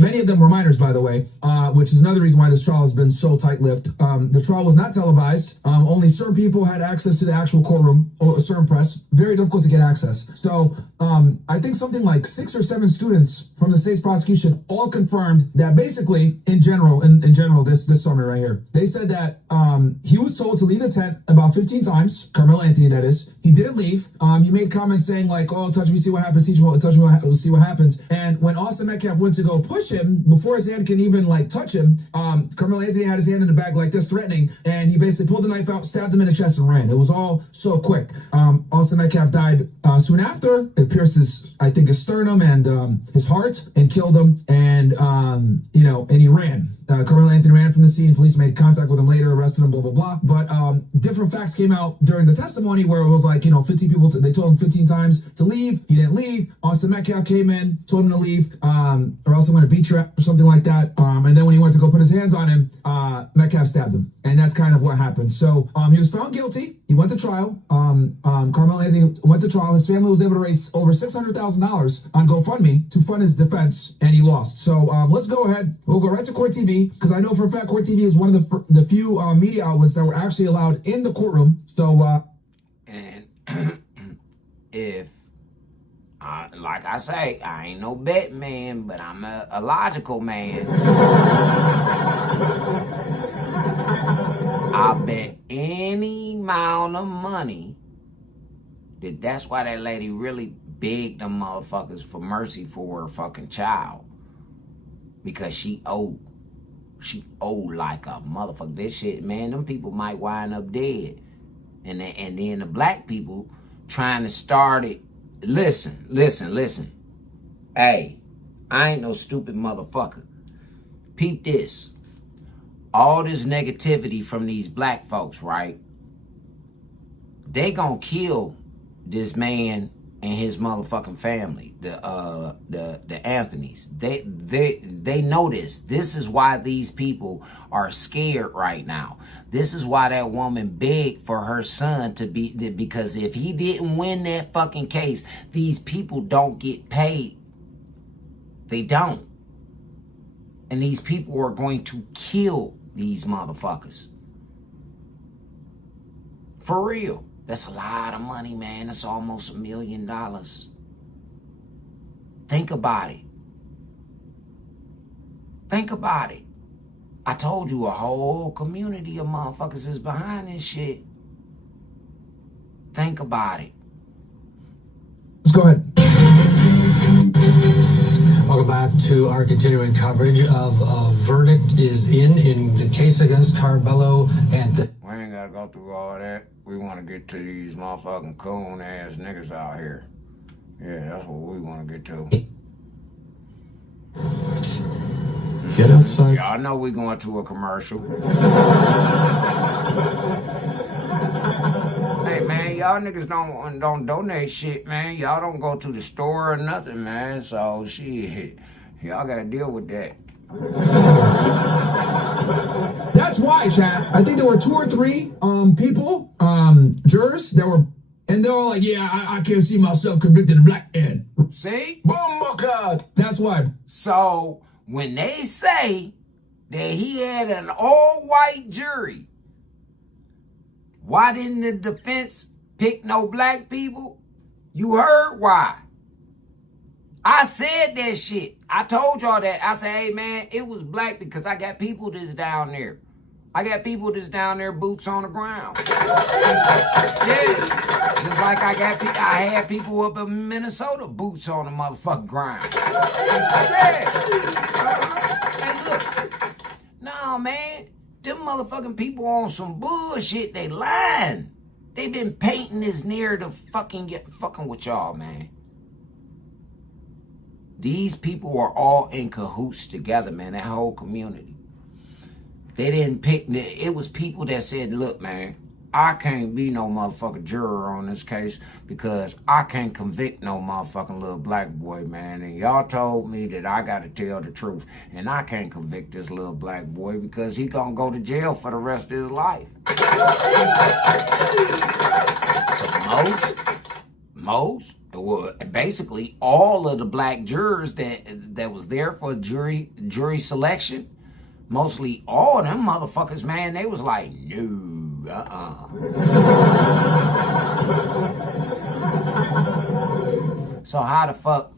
Many of them were minors, by the way, which is another reason why this trial has been so tight-lipped. The trial was not televised. Only certain people had access to the actual courtroom, or certain press. Very difficult to get access. So I think something like 6 or 7 students from the state's prosecution all confirmed that basically, in general, this summary right here, they said that he was told to leave the tent about 15 times, Carmelo Anthony, that is. He didn't leave. He made comments saying like, oh, touch me, see what happens, touch me, see what happens. And when Austin Metcalf went to go push him, before his hand can even like touch him, Carmelo Anthony had his hand in the bag like this, threatening, and he basically pulled the knife out, stabbed him in the chest, and ran. It was all so quick. Austin Metcalf died soon after. It pierced his sternum and his heart and killed him. And and he ran. Carmelo Anthony ran from the scene. Police made contact with him later, arrested him, blah, blah, blah. But different facts came out during the testimony where it was like, 15 people, they told him 15 times to leave. He didn't leave. Austin Metcalf came in, told him to leave, or else I'm going to beat you or something like that. And then when he went to go put his hands on him, Metcalf stabbed him. And that's kind of what happened. So he was found guilty. He went to trial. Carmelo Anthony went to trial. His family was able to raise over $600,000 on GoFundMe to fund his defense, and he lost. So let's go ahead. We'll go right to Court TV because I know for a fact Court TV is one of the few media outlets that were actually allowed in the courtroom. So, and if, like I say, I ain't no bet man, but I'm a logical man. I bet any amount of money that's why that lady really begged them motherfuckers for mercy for her fucking child. Because she owed. She owed like a motherfucker. This shit, man, them people might wind up dead. And then the black people trying to start it. Listen. Hey, I ain't no stupid motherfucker. Peep this. All this negativity from these black folks, right? They gonna kill this man and his motherfucking family, the Anthonys. They know this. This is why these people are scared right now. This is why that woman begged for her son to be, because if he didn't win that fucking case, these people don't get paid. They don't. And these people are going to kill these motherfuckers. For real. That's a lot of money, man. That's almost $1 million. Think about it. Think about it. I told you a whole community of motherfuckers is behind this shit. Think about it. Let's go ahead. Welcome back to our continuing coverage of a verdict is in the case against Carmelo Anthony. We ain't gotta go through all that. We want to get to these motherfucking coon ass niggas out here. Yeah, that's what we want to get to. Get outside. Y'all know we going to a commercial. Hey man, y'all niggas don't donate shit, man. Y'all don't go to the store or nothing, man. So shit, y'all gotta deal with that. That's why, chat. I think there were 2 or 3 people, jurors that were, and they're all like, yeah, I can't see myself convicted of black man. See? God. That's why. So when they say that he had an all-white jury, why didn't the defense pick no black people? You heard why. I said that shit. I told y'all that. I said, hey, man, it was black because I got people that's down there. I got people that's down there, boots on the ground. Yeah. Just like I had people up in Minnesota, boots on the motherfucking ground. Yeah. And look, no, man, them motherfucking people on some bullshit. They lying. They been painting this narrative fucking with y'all, man. These people are all in cahoots together, man, that whole community. They didn't pick, it was people that said, look, man, I can't be no motherfucking juror on this case because I can't convict no motherfucking little black boy, man. And y'all told me that I gotta tell the truth. And I can't convict this little black boy because he gonna go to jail for the rest of his life. So basically all of the black jurors that was there for jury selection, mostly all of them motherfuckers, man, they was like, no. So how the fuck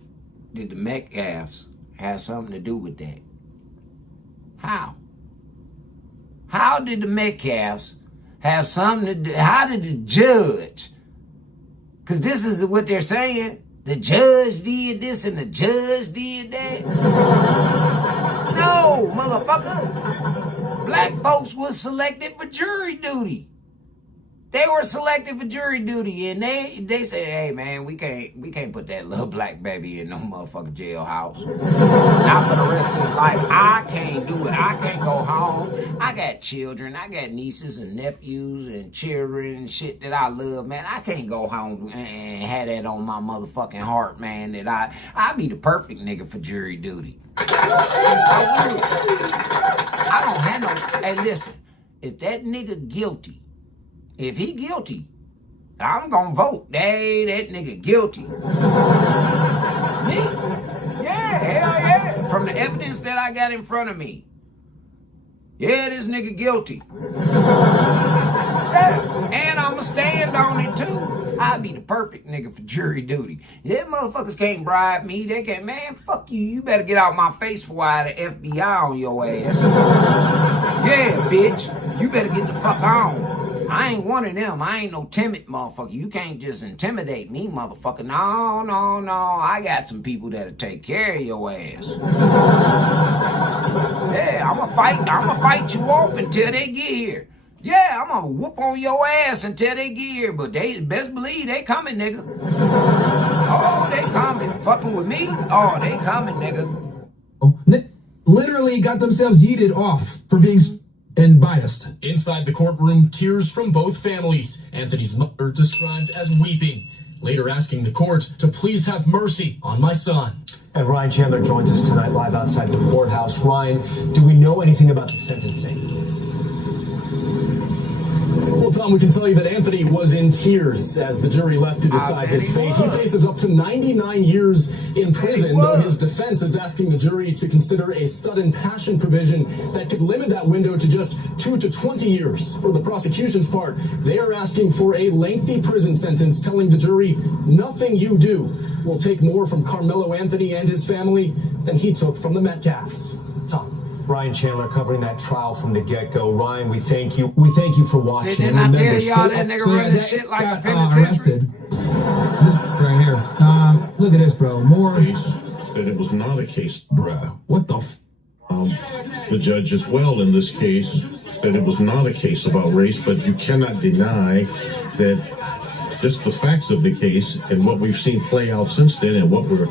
did the Metcalfs have something to do with that? How? How did the Metcalfs have something to do? How did the judge? Because this is what they're saying. The judge did this and the judge did that. No, motherfucker. Black folks was selected for jury duty. They were selected for jury duty, and they said, "Hey man, we can't put that little black baby in no motherfucking jailhouse. Not for the rest of his life. I can't do it. I can't go home. I got children. I got nieces and nephews and children and shit that I love, man. I can't go home and have that on my motherfucking heart, man. That I'd be the perfect nigga for jury duty. I would. I don't have no. Hey, listen. If that nigga guilty." If he guilty, I'm gonna vote. Hey, that nigga guilty. Me? Yeah, hell yeah. From the evidence that I got in front of me. Yeah, this nigga guilty. Yeah, and I'ma stand on it too. I'd be the perfect nigga for jury duty. Them motherfuckers can't bribe me. They can't, man, fuck you. You better get out my face before I have the FBI on your ass. Yeah, bitch. You better get the fuck on. I ain't one of them. I ain't no timid motherfucker. You can't just intimidate me, motherfucker. No. I got some people that'll take care of your ass. Yeah, I'ma fight you off until they get here. Yeah, I'm gonna whoop on your ass until they get here. But they best believe they coming, nigga. Oh, they coming. Fucking with me? Oh, they coming, nigga. Literally got themselves yeeted off for being and biased. Inside the courtroom, tears from both families. Anthony's mother described as weeping, later asking the court to please have mercy on my son. And Ryan Chandler joins us tonight live outside the courthouse. Ryan, do we know anything about the sentencing? Well, Tom, we can tell you that Anthony was in tears as the jury left to decide his fate. He faces up to 99 years in prison, though his defense is asking the jury to consider a sudden passion provision that could limit that window to just 2 to 20 years. For the prosecution's part, they are asking for a lengthy prison sentence, telling the jury nothing you do will take more from Carmelo Anthony and his family than he took from the Metcalfs. Tom. Ryan Chandler covering that trial from the get-go. Ryan, we thank you. We thank you for watching. See, didn't I tell y'all that nigga running shit like a penitentiary? Arrested. This right here. Look at this, bro. More. That it was not a case. Bruh, what the the judge as well in this case, that it was not a case about race, but you cannot deny that just the facts of the case and what we've seen play out since then and what we're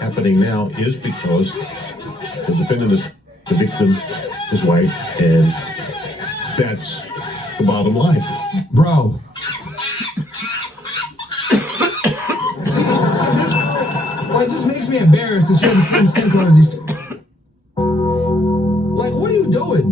happening now is because the defendant is the victim is white, and that's the bottom line. Bro. See, this just makes me embarrassed to show the same skin color as these. Like, what are you doing?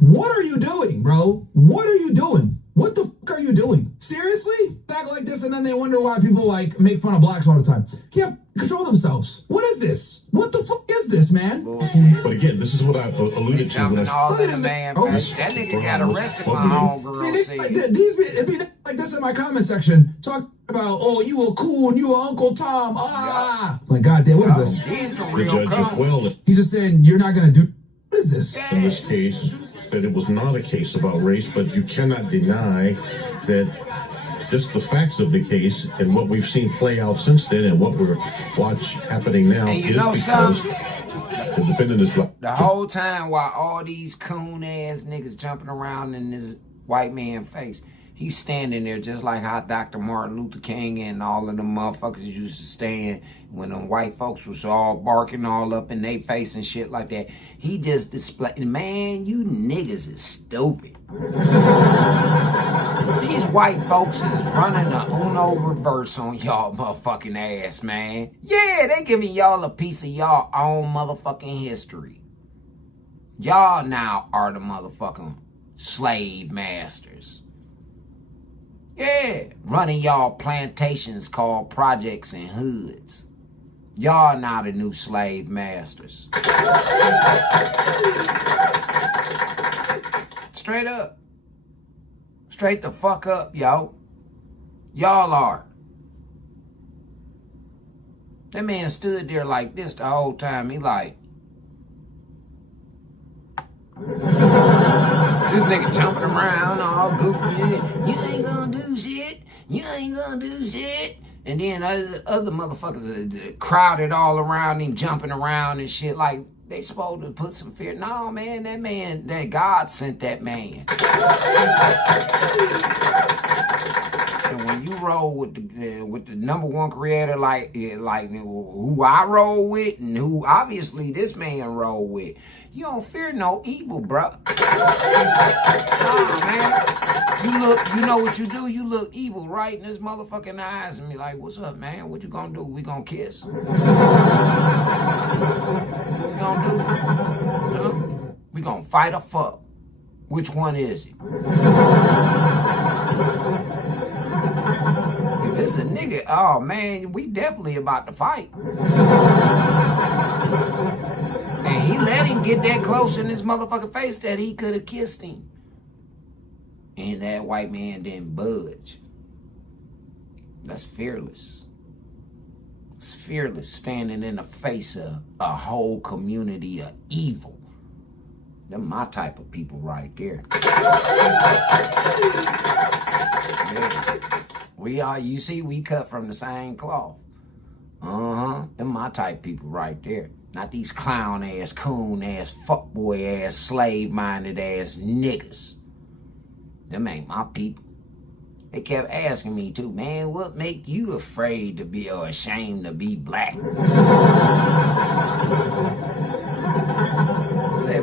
What are you doing, bro? What are you doing? What the fuck are you doing? Seriously? Act like this and then they wonder why people like make fun of blacks all the time. Can't control themselves. What is this? What the fuck is this, man? But again, this is what I alluded to when I look at this man. That nigga got arrested by homegirl. See, these it'd be like this in my comment section. Talk about, oh, you a cool and you a Uncle Tom. Like, goddamn, what is this? He's the the judge as well. He's just saying you're not gonna do. What is this? In this case, that it was not a case about race, but you cannot deny that just the facts of the case and what we've seen play out since then and what we're happening now is because the defendant is black. The whole time while all these coon ass niggas jumping around in this white man face, he's standing there just like how Dr. Martin Luther King and all of them motherfuckers used to stand when them white folks was all barking all up in their face and shit like that. He just displayed, man, you niggas is stupid. These white folks is running a Uno reverse on y'all motherfucking ass, man. Yeah, they giving y'all a piece of y'all own motherfucking history. Y'all now are the motherfucking slave masters. Yeah, running y'all plantations called projects and hoods. Y'all now the new slave masters. Straight up. Straight the fuck up, yo. Y'all are. That man stood there like this the whole time. He like... This nigga jumping around all goofy. You ain't gonna do shit. You ain't gonna do shit. And then other motherfuckers crowded all around him, jumping around and shit. Like, they supposed to put some fear. No, man, that God sent that man. And when you roll with the number one creator, like who I roll with, and who obviously this man roll with, you don't fear no evil, bro. Nah, man. You know what you do? You look evil right in his motherfucking eyes and be like, what's up, man? What you gonna do? We gonna kiss? What we gonna do? Huh? We gonna fight or fuck? Which one is it? If it's a nigga, oh man, we definitely about to fight. And he let him get that close in his motherfucking face that he could have kissed him. And that white man didn't budge. That's fearless. It's fearless, standing in the face of a whole community of evil. They're my type of people right there. Yeah. We are, you see, we cut from the same cloth. They're my type people right there. Not these clown ass, coon ass, fuckboy ass, slave minded ass niggas. Them ain't my people. They kept asking me too, man, what make you afraid to be or ashamed to be black?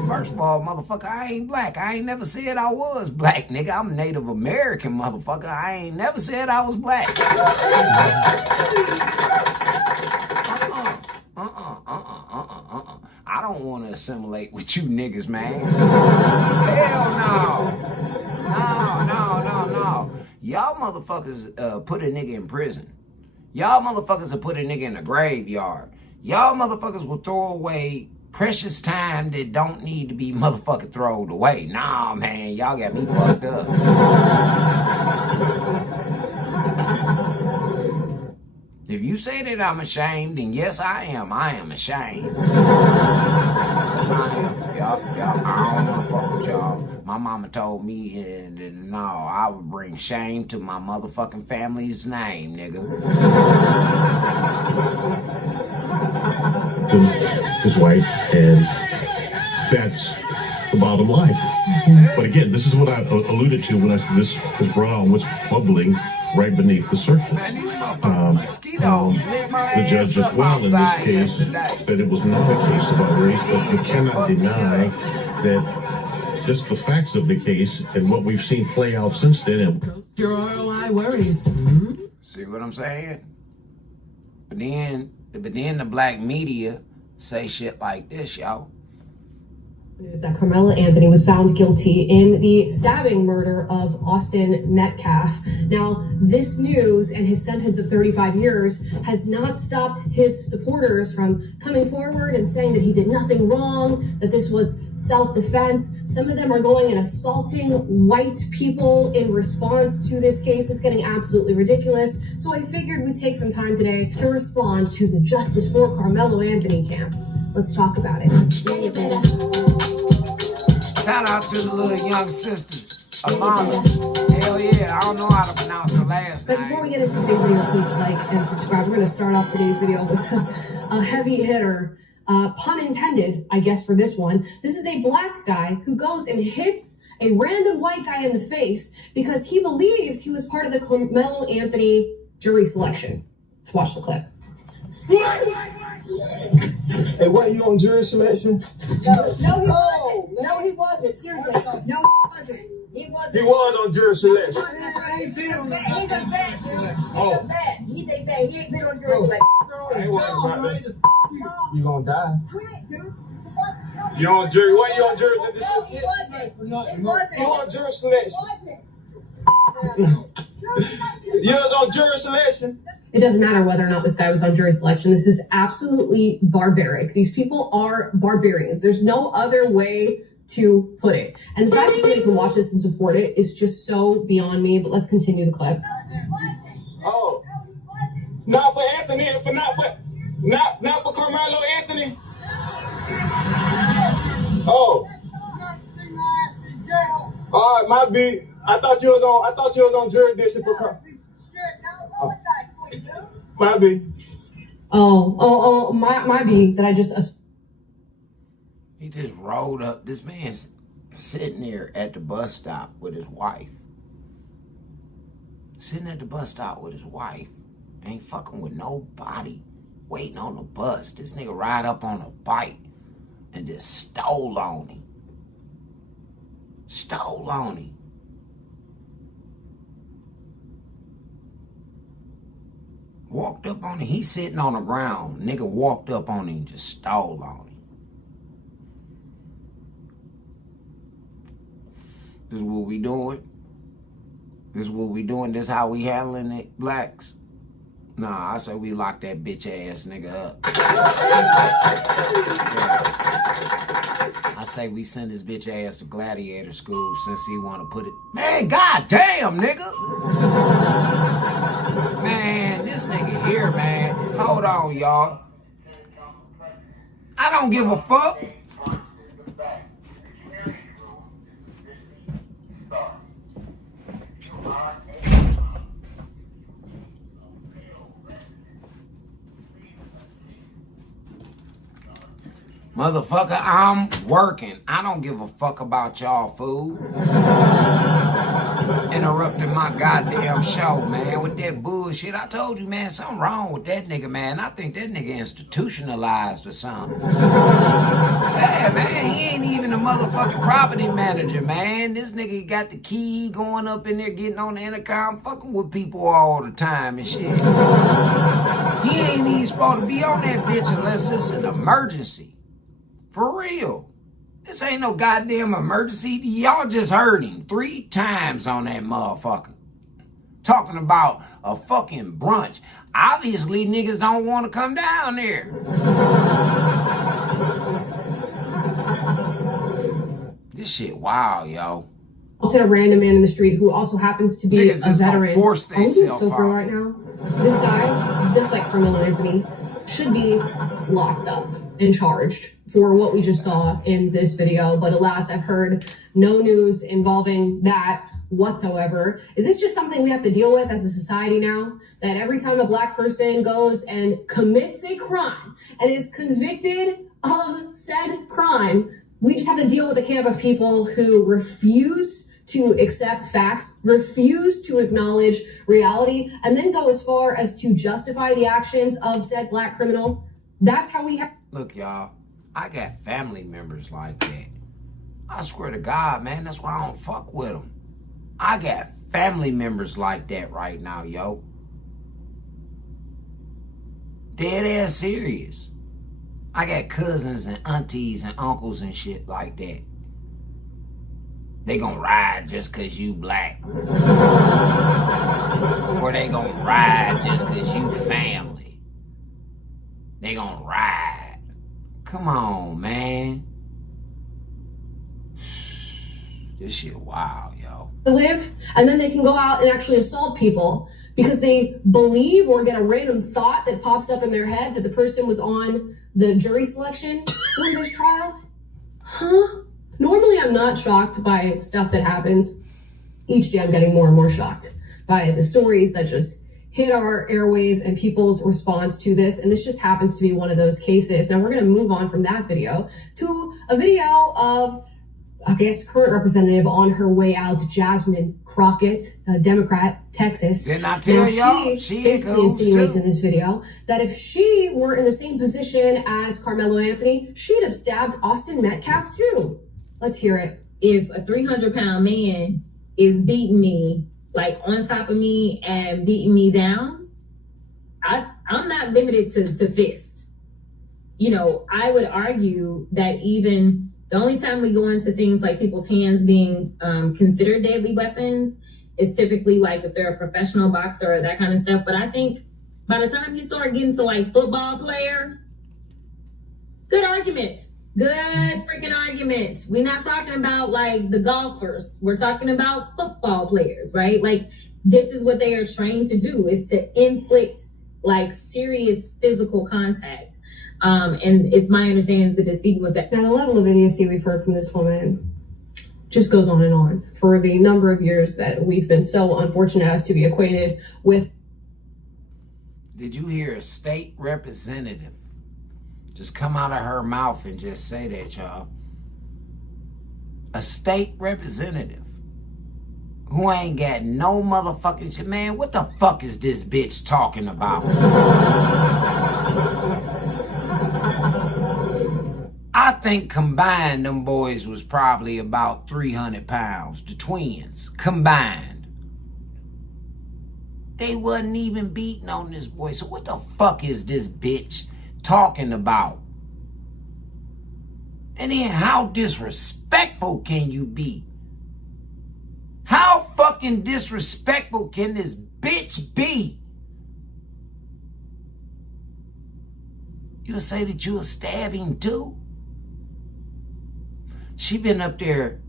First of all, motherfucker, I ain't black. I ain't never said I was black, nigga. I'm Native American, motherfucker. I ain't never said I was black. I don't want to assimilate with you niggas, man. Hell no. Y'all motherfuckers put a nigga in prison. Y'all motherfuckers will put a nigga in the graveyard. Y'all motherfuckers will throw away precious time that don't need to be motherfucking thrown away. Nah, man, y'all got me fucked up. If you say that I'm ashamed, then yes, I am. I am ashamed. Yes, I am. Y'all, I don't want to fuck with y'all. My mama told me that no, I would bring shame to my motherfucking family's name, nigga. Is white, and that's the bottom line. But again, this is what I alluded to when I said this is brought on what's bubbling right beneath the surface. The judge as well in this case that it was not a case about race, but you cannot deny that just the facts of the case and what we've seen play out since then. Your ROI worries. See what I'm saying? But then the black media say shit like this, y'all. News that Carmelo Anthony was found guilty in the stabbing murder of Austin Metcalf. Now, this news and his sentence of 35 years has not stopped his supporters from coming forward and saying that he did nothing wrong, that this was self-defense. Some of them are going and assaulting white people in response to this case. It's getting absolutely ridiculous. So I figured we'd take some time today to respond to the Justice for Carmelo Anthony camp. Let's talk about it. Shout out to the little young sister, Alana. Hell yeah, I don't know how to pronounce her last name. Guys, before we get into today's video, please like and subscribe. We're going to start off today's video with a heavy hitter. Pun intended, I guess, for this one. This is a black guy who goes and hits a random white guy in the face because he believes he was part of the Carmelo Anthony jury selection. Let's watch the clip. Hey, what, you on jury selection? No, he wasn't. Seriously. No, he wasn't. He wasn't. He was on jury selection. He's a vet, dude. Oh. He's a vet. He ain't been on jury selection. I ain't worried about that. You gonna die. You on jury? What you on jury? No, he wasn't. He wasn't. You on jury selection? You was on jury selection? It doesn't matter whether or not this guy was on jury selection. This is absolutely barbaric. These people are barbarians. There's no other way to put it. And the fact that somebody can watch this and support it is just so beyond me. But let's continue the clip. Oh. Not for Anthony, not for Carmelo Anthony. Oh. All right, my B. I thought you was on jurisdiction for Carmelo. My B. My B that I just. He just rolled up. This man's sitting there at the bus stop with his wife. Sitting at the bus stop with his wife. Ain't fucking with nobody. Waiting on the bus. This nigga ride up on a bike and just stole on him. Stole on him. Walked up on him. He's sitting on the ground. Nigga walked up on him and just stole on him. This is what we doing? This is what we doing? This how we handling it, blacks? Nah, I say we lock that bitch ass nigga up. Yeah. I say we send this bitch ass to gladiator school since he want to put it. Man, goddamn, nigga. Man, this nigga here, man. Hold on, y'all. I don't give a fuck. Motherfucker, I'm working. I don't give a fuck about y'all, fool. Interrupting my goddamn show, man, with that bullshit. I told you, man, something wrong with that nigga, man. I think that nigga institutionalized or something. Yeah, man, he ain't even a motherfucking property manager, man. This nigga got the key going up in there, getting on the intercom, fucking with people all the time and shit. He ain't even supposed to be on that bitch unless it's an emergency. For real. This ain't no goddamn emergency. Y'all just heard him 3 times on that motherfucker. Talking about a fucking brunch. Obviously, niggas don't want to come down there. This shit wild, yo. To a random man in the street who also happens to be niggas a veteran. Force I'm so for right now. This guy, just like Carmelo Anthony, should be locked up and charged for what we just saw in this video. But alas, I've heard no news involving that whatsoever. Is this just something we have to deal with as a society now? That every time a black person goes and commits a crime and is convicted of said crime, we just have to deal with a camp of people who refuse to accept facts, refuse to acknowledge reality, and then go as far as to justify the actions of said black criminal? That's how we have. Look, y'all, I got family members like that. I swear to God, man, that's why I don't fuck with them. I got family members like that right now, yo. Dead ass serious. I got cousins and aunties and uncles and shit like that. They gonna ride just cause you black. Or they gonna ride just cause you family. They gonna ride. Come on, man. This shit wild, yo. Live, and then they can go out and actually assault people because they believe or get a random thought that pops up in their head that the person was on the jury selection for this trial. Huh? Normally, I'm not shocked by stuff that happens. Each day, I'm getting more and more shocked by the stories that just hit our airwaves and people's response to this. And this just happens to be one of those cases. Now, we're going to move on from that video to a video of I guess, current representative on her way out, Jasmine Crockett, a Democrat, Texas. Didn't I tell y'all? She basically insinuates in this video that if she were in the same position as Carmelo Anthony, she'd have stabbed Austin Metcalf too. Let's hear it. If a 300-pound man is beating me, like on top of me and beating me down, I'm not limited to fist. You know, I would argue that even the only time we go into things like people's hands being considered deadly weapons is typically like if they're a professional boxer or that kind of stuff. But I think by the time you start getting to like football player, good argument. Good freaking argument. We're not talking about like the golfers. We're talking about football players, right? Like this is what they are trained to do, is to inflict like serious physical contact. And it's my understanding that the deceit was that. Now, the level of idiocy we've heard from this woman just goes on and on for the number of years that we've been so unfortunate as to be acquainted with. Did you hear a state representative just come out of her mouth and just say that, y'all? A state representative who ain't got no motherfucking shit. Man, what the fuck is this bitch talking about? I think combined, them boys was probably about 300 pounds, the twins, combined. They wasn't even beating on this boy, so what the fuck is this bitch talking about? And then how disrespectful can you be? How fucking disrespectful can this bitch be? You'll say that you'll stab him too? She been up there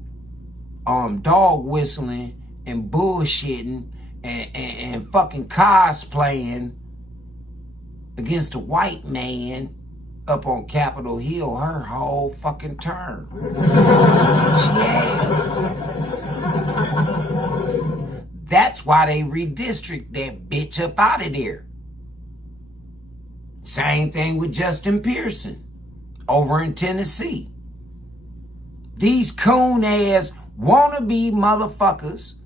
dog whistling and bullshitting and fucking cosplaying against a white man up on Capitol Hill her whole fucking term. She had. That's why they redistrict that bitch up out of there. Same thing with Justin Pearson over in Tennessee. These coon-ass wannabe motherfuckers.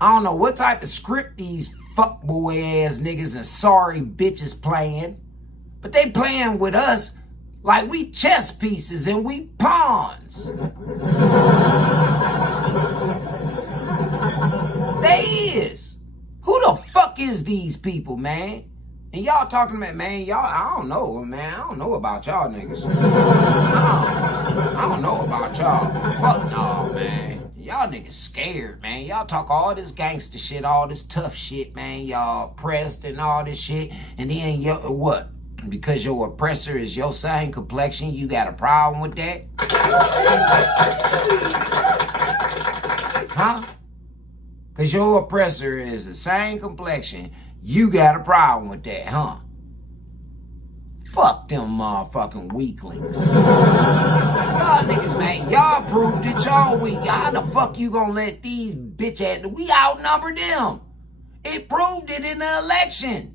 I don't know what type of script these fuckboy-ass niggas and sorry bitches playing, but they playing with us like we chess pieces and we pawns. They is. Who the fuck is these people, man? And y'all talking about, man, y'all, I don't know, man. I don't know about y'all niggas. I don't know about y'all. Fuck no, man. Y'all niggas scared, man. Y'all talk all this gangster shit, all this tough shit, man. Y'all oppressed and all this shit. And then, what? Because your oppressor is your same complexion, you got a problem with that? Huh? Because your oppressor is the same complexion, you got a problem with that, huh? Fuck them motherfucking weaklings. Y'all niggas, man, y'all proved that y'all weak. How the fuck you gonna let these bitch ass, we outnumbered them. It proved it in the election.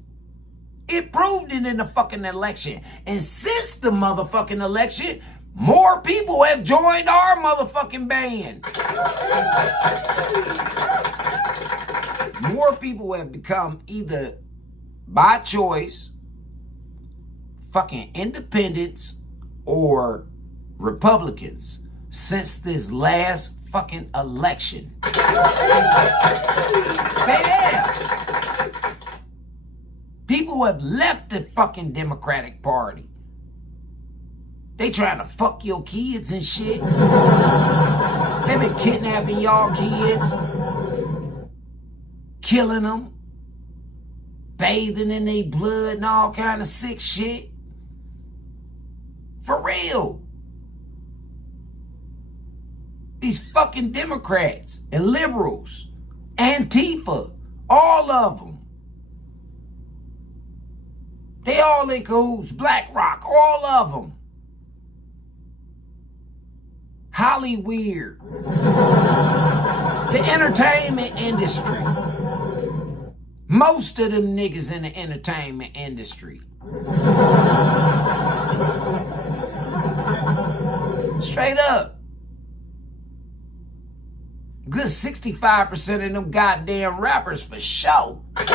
It proved it in the fucking election. And since the motherfucking election, more people have joined our motherfucking band. More people have become either by choice fucking independents or Republicans since this last fucking election. They have. People have left the fucking Democratic Party. They trying to fuck your kids and shit. They've been kidnapping y'all kids, killing them, bathing in their blood and all kind of sick shit. For real. These fucking Democrats and liberals, Antifa, all of them. They all in cahoots. BlackRock, all of them. Hollyweird. The entertainment industry. Most of them niggas in the entertainment industry. Straight up. Good 65% of them goddamn rappers for sure. And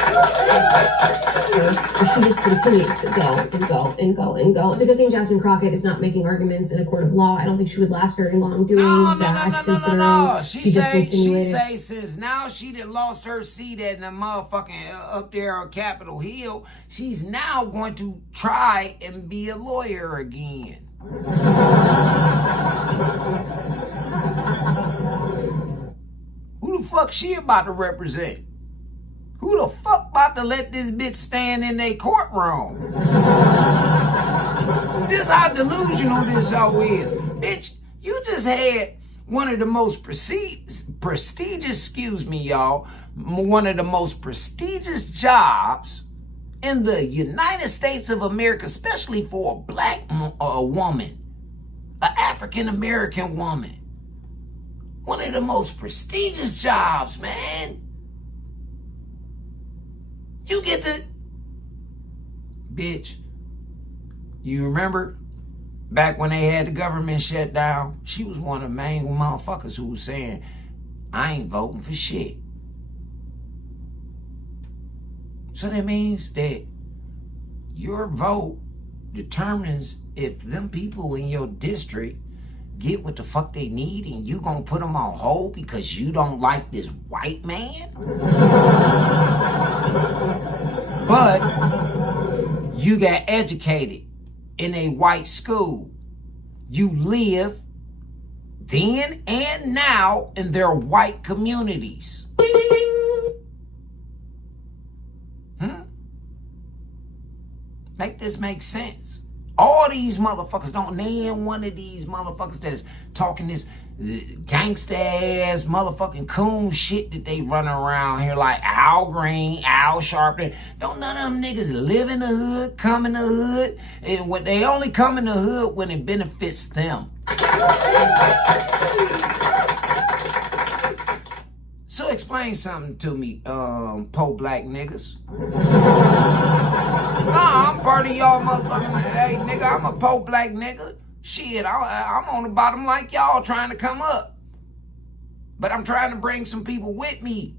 she just continues to go and go and go and go. It's a good thing Jasmine Crockett is not making arguments in a court of law. I don't think she would last very long doing that. No. She just insinuated. say since now she done lost her seat at the motherfucking up there on Capitol Hill, she's now going to try and be a lawyer again. Who the fuck she about to represent? Who the fuck about to let this bitch stand in their courtroom? This how delusional this hoe is. Bitch, you just had one of the most prestigious, one of the most prestigious jobs in the United States of America, especially for a black woman, an African-American woman. One of the most prestigious jobs, man. You get to... Bitch, you remember back when they had the government shut down? She was one of the main motherfuckers who was saying, I ain't voting for shit. So that means that your vote determines if them people in your district get what the fuck they need and you gonna put them on hold because you don't like this white man? But you got educated in a white school. You live then and now in their white communities. Make this make sense. All these motherfuckers don't name one of these motherfuckers that's talking this gangsta ass motherfucking coon shit that they running around here like Al Green, Al Sharpton. Don't none of them niggas live in the hood, come in the hood, and when they only come in the hood when it benefits them. So explain something to me, po black niggas. Nah, I'm part of y'all motherfucking, hey nigga, I'm a po black nigga. Shit, I'm on the bottom like y'all trying to come up. But I'm trying to bring some people with me.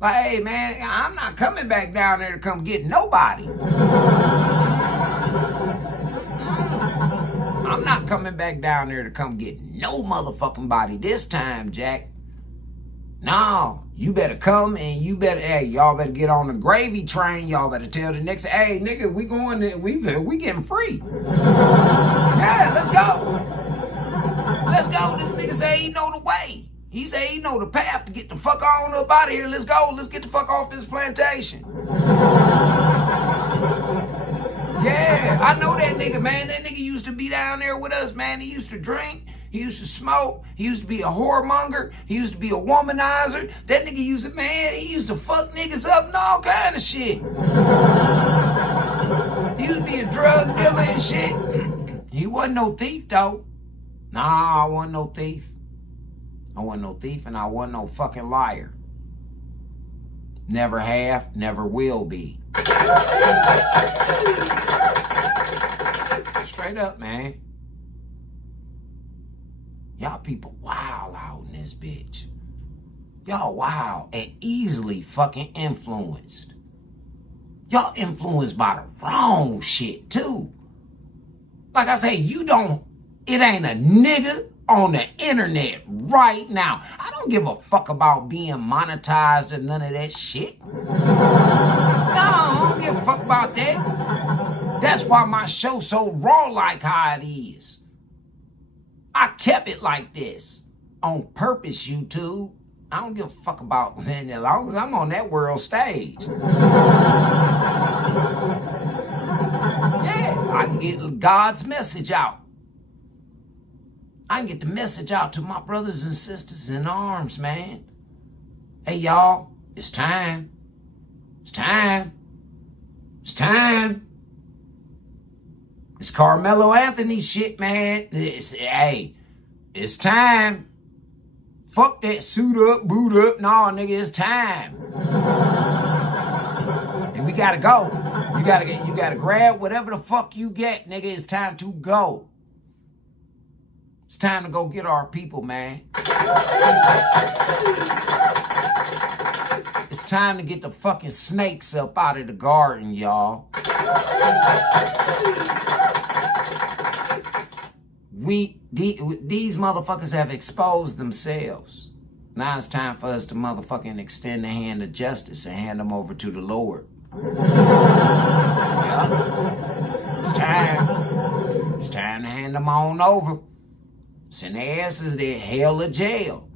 Like, hey man, I'm not coming back down there to come get nobody. I'm not coming back down there to come get no motherfucking body this time, Jack. No, you better come and you better, hey, y'all better get on the gravy train. Y'all better tell the next, hey, nigga, we going there, we getting free. Yeah, let's go. Let's go. This nigga say he know the way. He say he know the path to get the fuck on up out of here. Let's go. Let's get the fuck off this plantation. Yeah, I know that nigga, man. That nigga used to be down there with us, man. He used to drink. He used to smoke. He used to be a whoremonger. He used to be a womanizer. That nigga used to, man, he used to fuck niggas up and all kind of shit. He used to be a drug dealer and shit. He wasn't no thief, though. Nah, I wasn't no thief. I wasn't no thief and I wasn't no fucking liar. Never have, never will be. Straight up, man. Y'all people wild out in this bitch. Y'all wild and easily fucking influenced. Y'all influenced by the wrong shit too. Like I say, it ain't a nigga on the internet right now. I don't give a fuck about being monetized or none of that shit. No, I don't give a fuck about that. That's why my show so raw like how it is. I kept it like this on purpose, YouTube. I don't give a fuck about that as long as I'm on that world stage. Yeah, I can get God's message out. I can get the message out to my brothers and sisters in arms, man. Hey, y'all, it's time. It's time. It's time. It's Carmelo Anthony shit, man. It's time. Fuck that suit up, boot up. No, nigga, it's time. And we gotta go. You gotta grab whatever the fuck you get, nigga. It's time to go. It's time to go get our people, man. It's time to get the fucking snakes up out of the garden, y'all. These motherfuckers have exposed themselves. Now it's time for us to motherfucking extend the hand of justice and hand them over to the Lord. Yeah. It's time. It's time to hand them on over. Send their asses to hell or jail.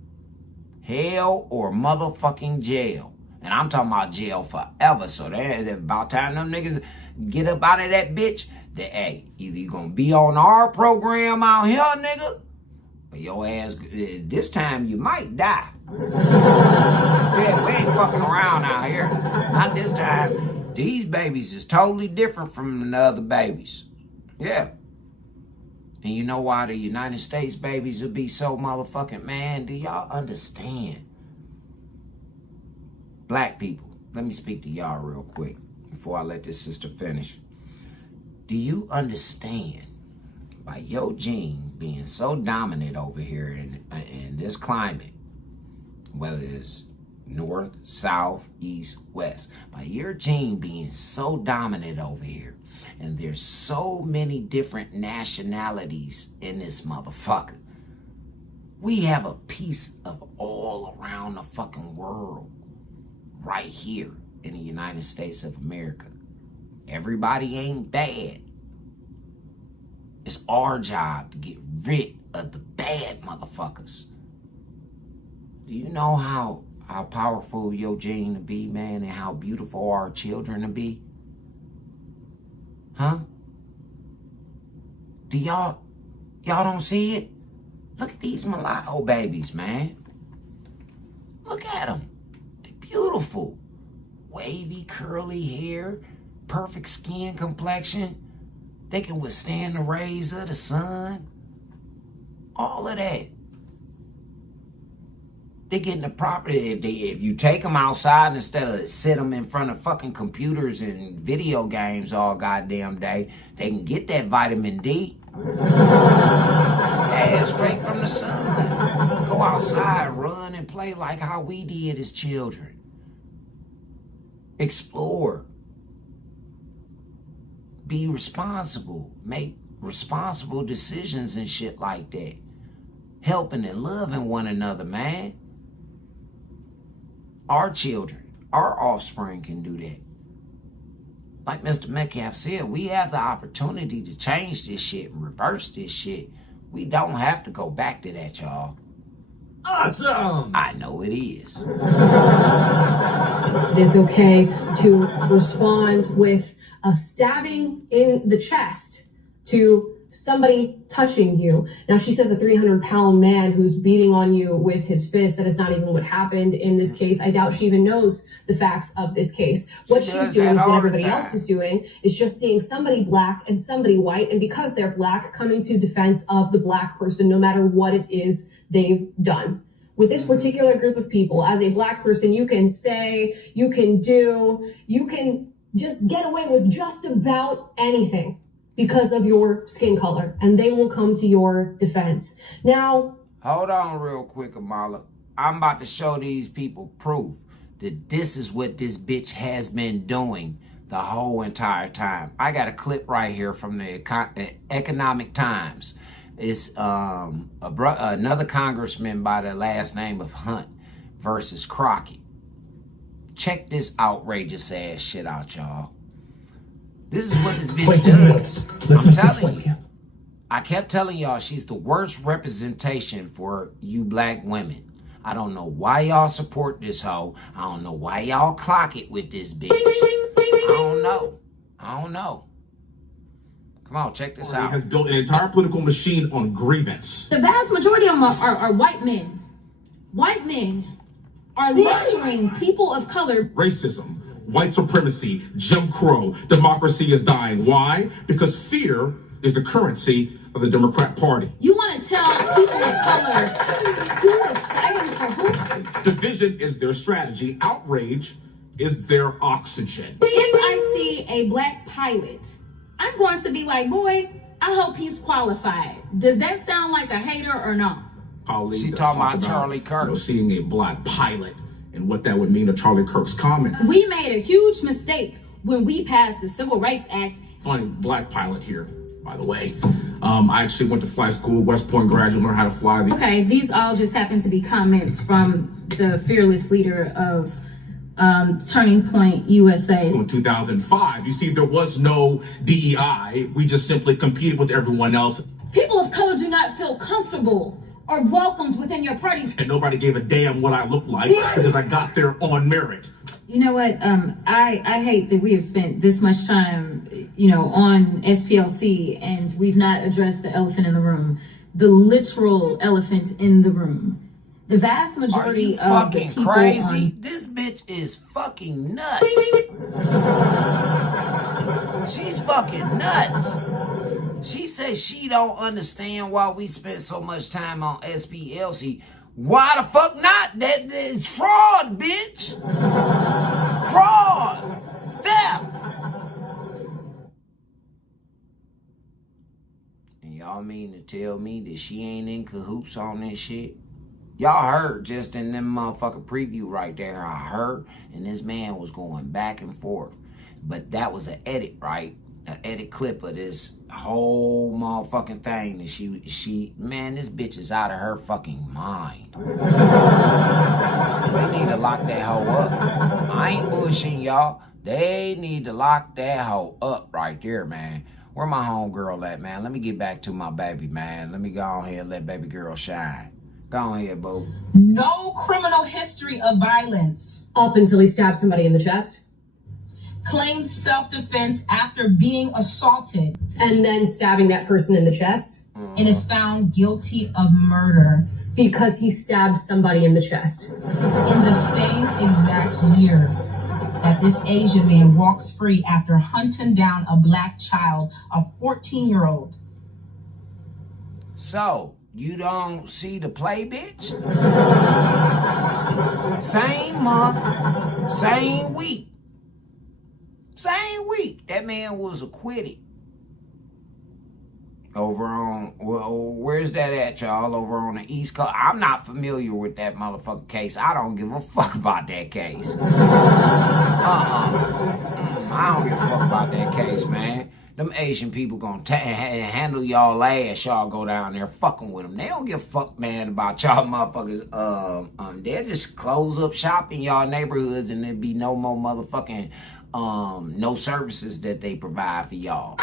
Hell or motherfucking jail. And I'm talking about jail forever. So they're about time them niggas get up out of that bitch. That, hey, either you gonna be on our program out here, nigga, or your ass, this time you might die. Yeah, we ain't fucking around out here. Not this time. These babies is totally different from the other babies. Yeah. And you know why the United States babies will be so motherfucking, man? Do y'all understand? Black people, let me speak to y'all real quick before I let this sister finish. Do you understand by your gene being so dominant over here in this climate, whether it's north, south, east, west, by your gene being so dominant over here, and there's so many different nationalities in this motherfucker, we have a piece of all around the fucking world right here in the United States of America. Everybody ain't bad. It's our job to get rid of the bad motherfuckers. Do you know how powerful your gene to be, man, and how beautiful our children to be? Huh? Do y'all don't see it? Look at these mulatto babies, man. Look at them. They're beautiful. Wavy, curly hair, perfect skin complexion. They can withstand the rays of the sun. All of that. They getting the property. If you take them outside instead of sit them in front of fucking computers and video games all goddamn day, they can get that vitamin D. Yeah, straight from the sun. Go outside, run and play like how we did as children. Explore. Be responsible. Make responsible decisions and shit like that. Helping and loving one another, man. Our children, our offspring can do that. Like Mr. Metcalf said, we have the opportunity to change this shit and reverse this shit. We don't have to go back to that, y'all. Awesome! I know it is. It is okay to respond with a stabbing in the chest to somebody touching you. Now, she says a 300-pound man who's beating on you with his fist. That is not even what happened in this case. I doubt she even knows the facts of this case. What she's doing is what everybody else is doing, is just seeing somebody black and somebody white, and because they're black, coming to defense of the black person, no matter what it is they've done. With this particular group of people, as a black person, you can say, you can do, you can just get away with just about anything because of your skin color, and they will come to your defense. Now, hold on real quick, Amala. I'm about to show these people proof that this is what this bitch has been doing the whole entire time. I got a clip right here from the Economic Times. It's another congressman by the last name of Hunt versus Crockett. Check this outrageous ass shit out, y'all. This is what this bitch does. I'm telling you. I kept telling y'all she's the worst representation for you black women. I don't know why y'all support this hoe. I don't know why y'all clock it with this bitch. I don't know. Come on, check this out. Has built an entire political machine on grievance. The vast majority of them are white men. White men are lecturing people of color. Racism, white supremacy, Jim Crow, democracy is dying. Why? Because fear is the currency of the Democrat Party. You want to tell people of color who is fighting for who? Division is their strategy. Outrage is their oxygen. If I see a black pilot, I'm going to be like, boy, I hope he's qualified. Does that sound like a hater or no? Colleague She that talking talked about Charlie Kirk. Seeing a black pilot and what that would mean to Charlie Kirk's comment. We made a huge mistake when we passed the Civil Rights Act. Funny black pilot here, by the way. I actually went to flight school, West Point graduate, learned how to fly. Okay, these all just happen to be comments from the fearless leader of Turning Point USA. In 2005, you see, there was no DEI. We just simply competed with everyone else. People of color do not feel comfortable or welcomed within your party. And nobody gave a damn what I looked like because I got there on merit. You know what? I hate that we have spent this much time, on SPLC and we've not addressed the elephant in the room, the literal elephant in the room. The vast majority of the people crazy? This bitch is fucking nuts. She's fucking nuts. She says she don't understand why we spent so much time on SPLC. Why the fuck not? That's fraud, bitch. Fraud. Theft. And y'all mean to tell me that she ain't in cahoots on this shit? Y'all heard just in them motherfucking preview right there, I heard, and this man was going back and forth. But that was an edit, right? An edit clip of this whole motherfucking thing that she man, this bitch is out of her fucking mind. They need to lock that hoe up. I ain't bullshitting y'all. They need to lock that hoe up right there, man. Where my homegirl at, man? Let me get back to my baby, man. Let me go on here and let baby girl shine. Go on here, boo. No criminal history of violence. Up until he stabbed somebody in the chest. Claims self-defense after being assaulted. And then stabbing that person in the chest. And is found guilty of murder. Because he stabbed somebody in the chest. In the same exact year that this Asian man walks free after hunting down a black child, a 14-year-old. So, you don't see the play, bitch? Same month, same week. Same week, that man was acquitted. Over on, well, where's that at, y'all? Over on the East Coast. I'm not familiar with that motherfucking case. I don't give a fuck about that case. I don't give a fuck about that case, man. Them Asian people gonna handle y'all ass. Y'all go down there fucking with them. They don't give a fuck, man, about y'all motherfuckers. They'll just close up shop in y'all neighborhoods and there'll be no more motherfucking no services that they provide for y'all.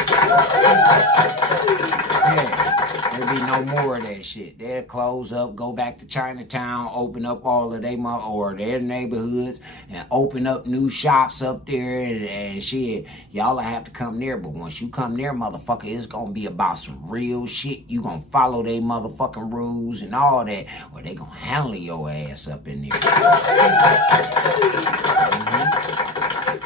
Yeah, there'll be no more of that shit. They'll close up, go back to Chinatown, open up all of their neighborhoods, and open up new shops up there and shit. Y'all will have to come there, but once you come there, motherfucker, it's gonna be about some real shit. You gonna follow their motherfucking rules and all that, or they gonna handle your ass up in there.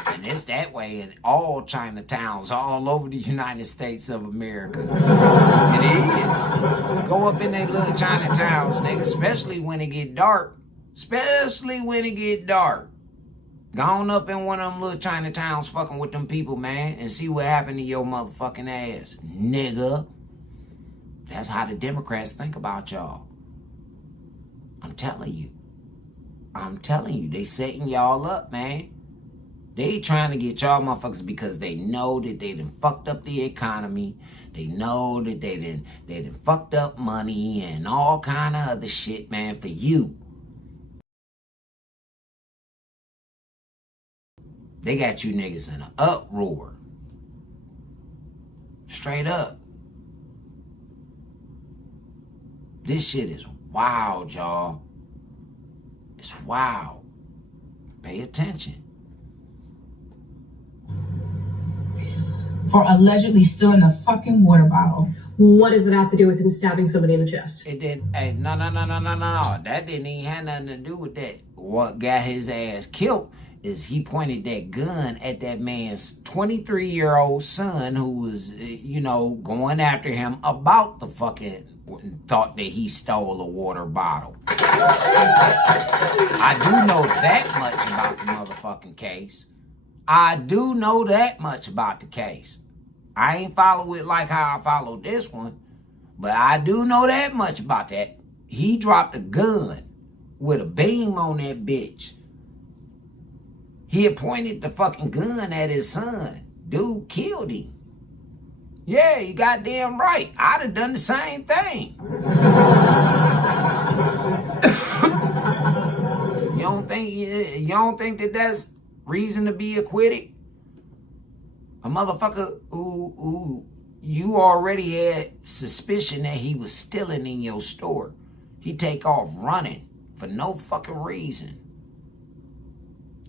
And it's that way in all Chinatowns all over the United States of America. It is. Go up in they little Chinatowns, nigga, especially when it get dark. Especially when it get dark. Gone up in one of them little Chinatowns fucking with them people, man, and see what happened to your motherfucking ass, nigga. That's how the Democrats think about y'all. I'm telling you. They setting y'all up, man. They trying to get y'all motherfuckers because they know that they done fucked up the economy. They know that they done fucked up money and all kind of other shit, man, for you. They got you niggas in an uproar. Straight up. This shit is wild, y'all. It's wild. Pay attention. For allegedly stealing a fucking water bottle. What does it have to do with him stabbing somebody in the chest? It didn't. Hey, no. That didn't even have nothing to do with that. What got his ass killed is he pointed that gun at that man's 23-year-old son who was, going after him about the fucking thought that he stole a water bottle. I do know that much about the motherfucking case. I do know that much about the case. I ain't follow it like how I followed this one, but I do know that much about that. He dropped a gun with a beam on that bitch. He had pointed the fucking gun at his son. Dude killed him. Yeah, you goddamn right. I'd have done the same thing. You don't think that that's reason to be acquitted? A motherfucker who you already had suspicion that he was stealing in your store. He take off running for no fucking reason.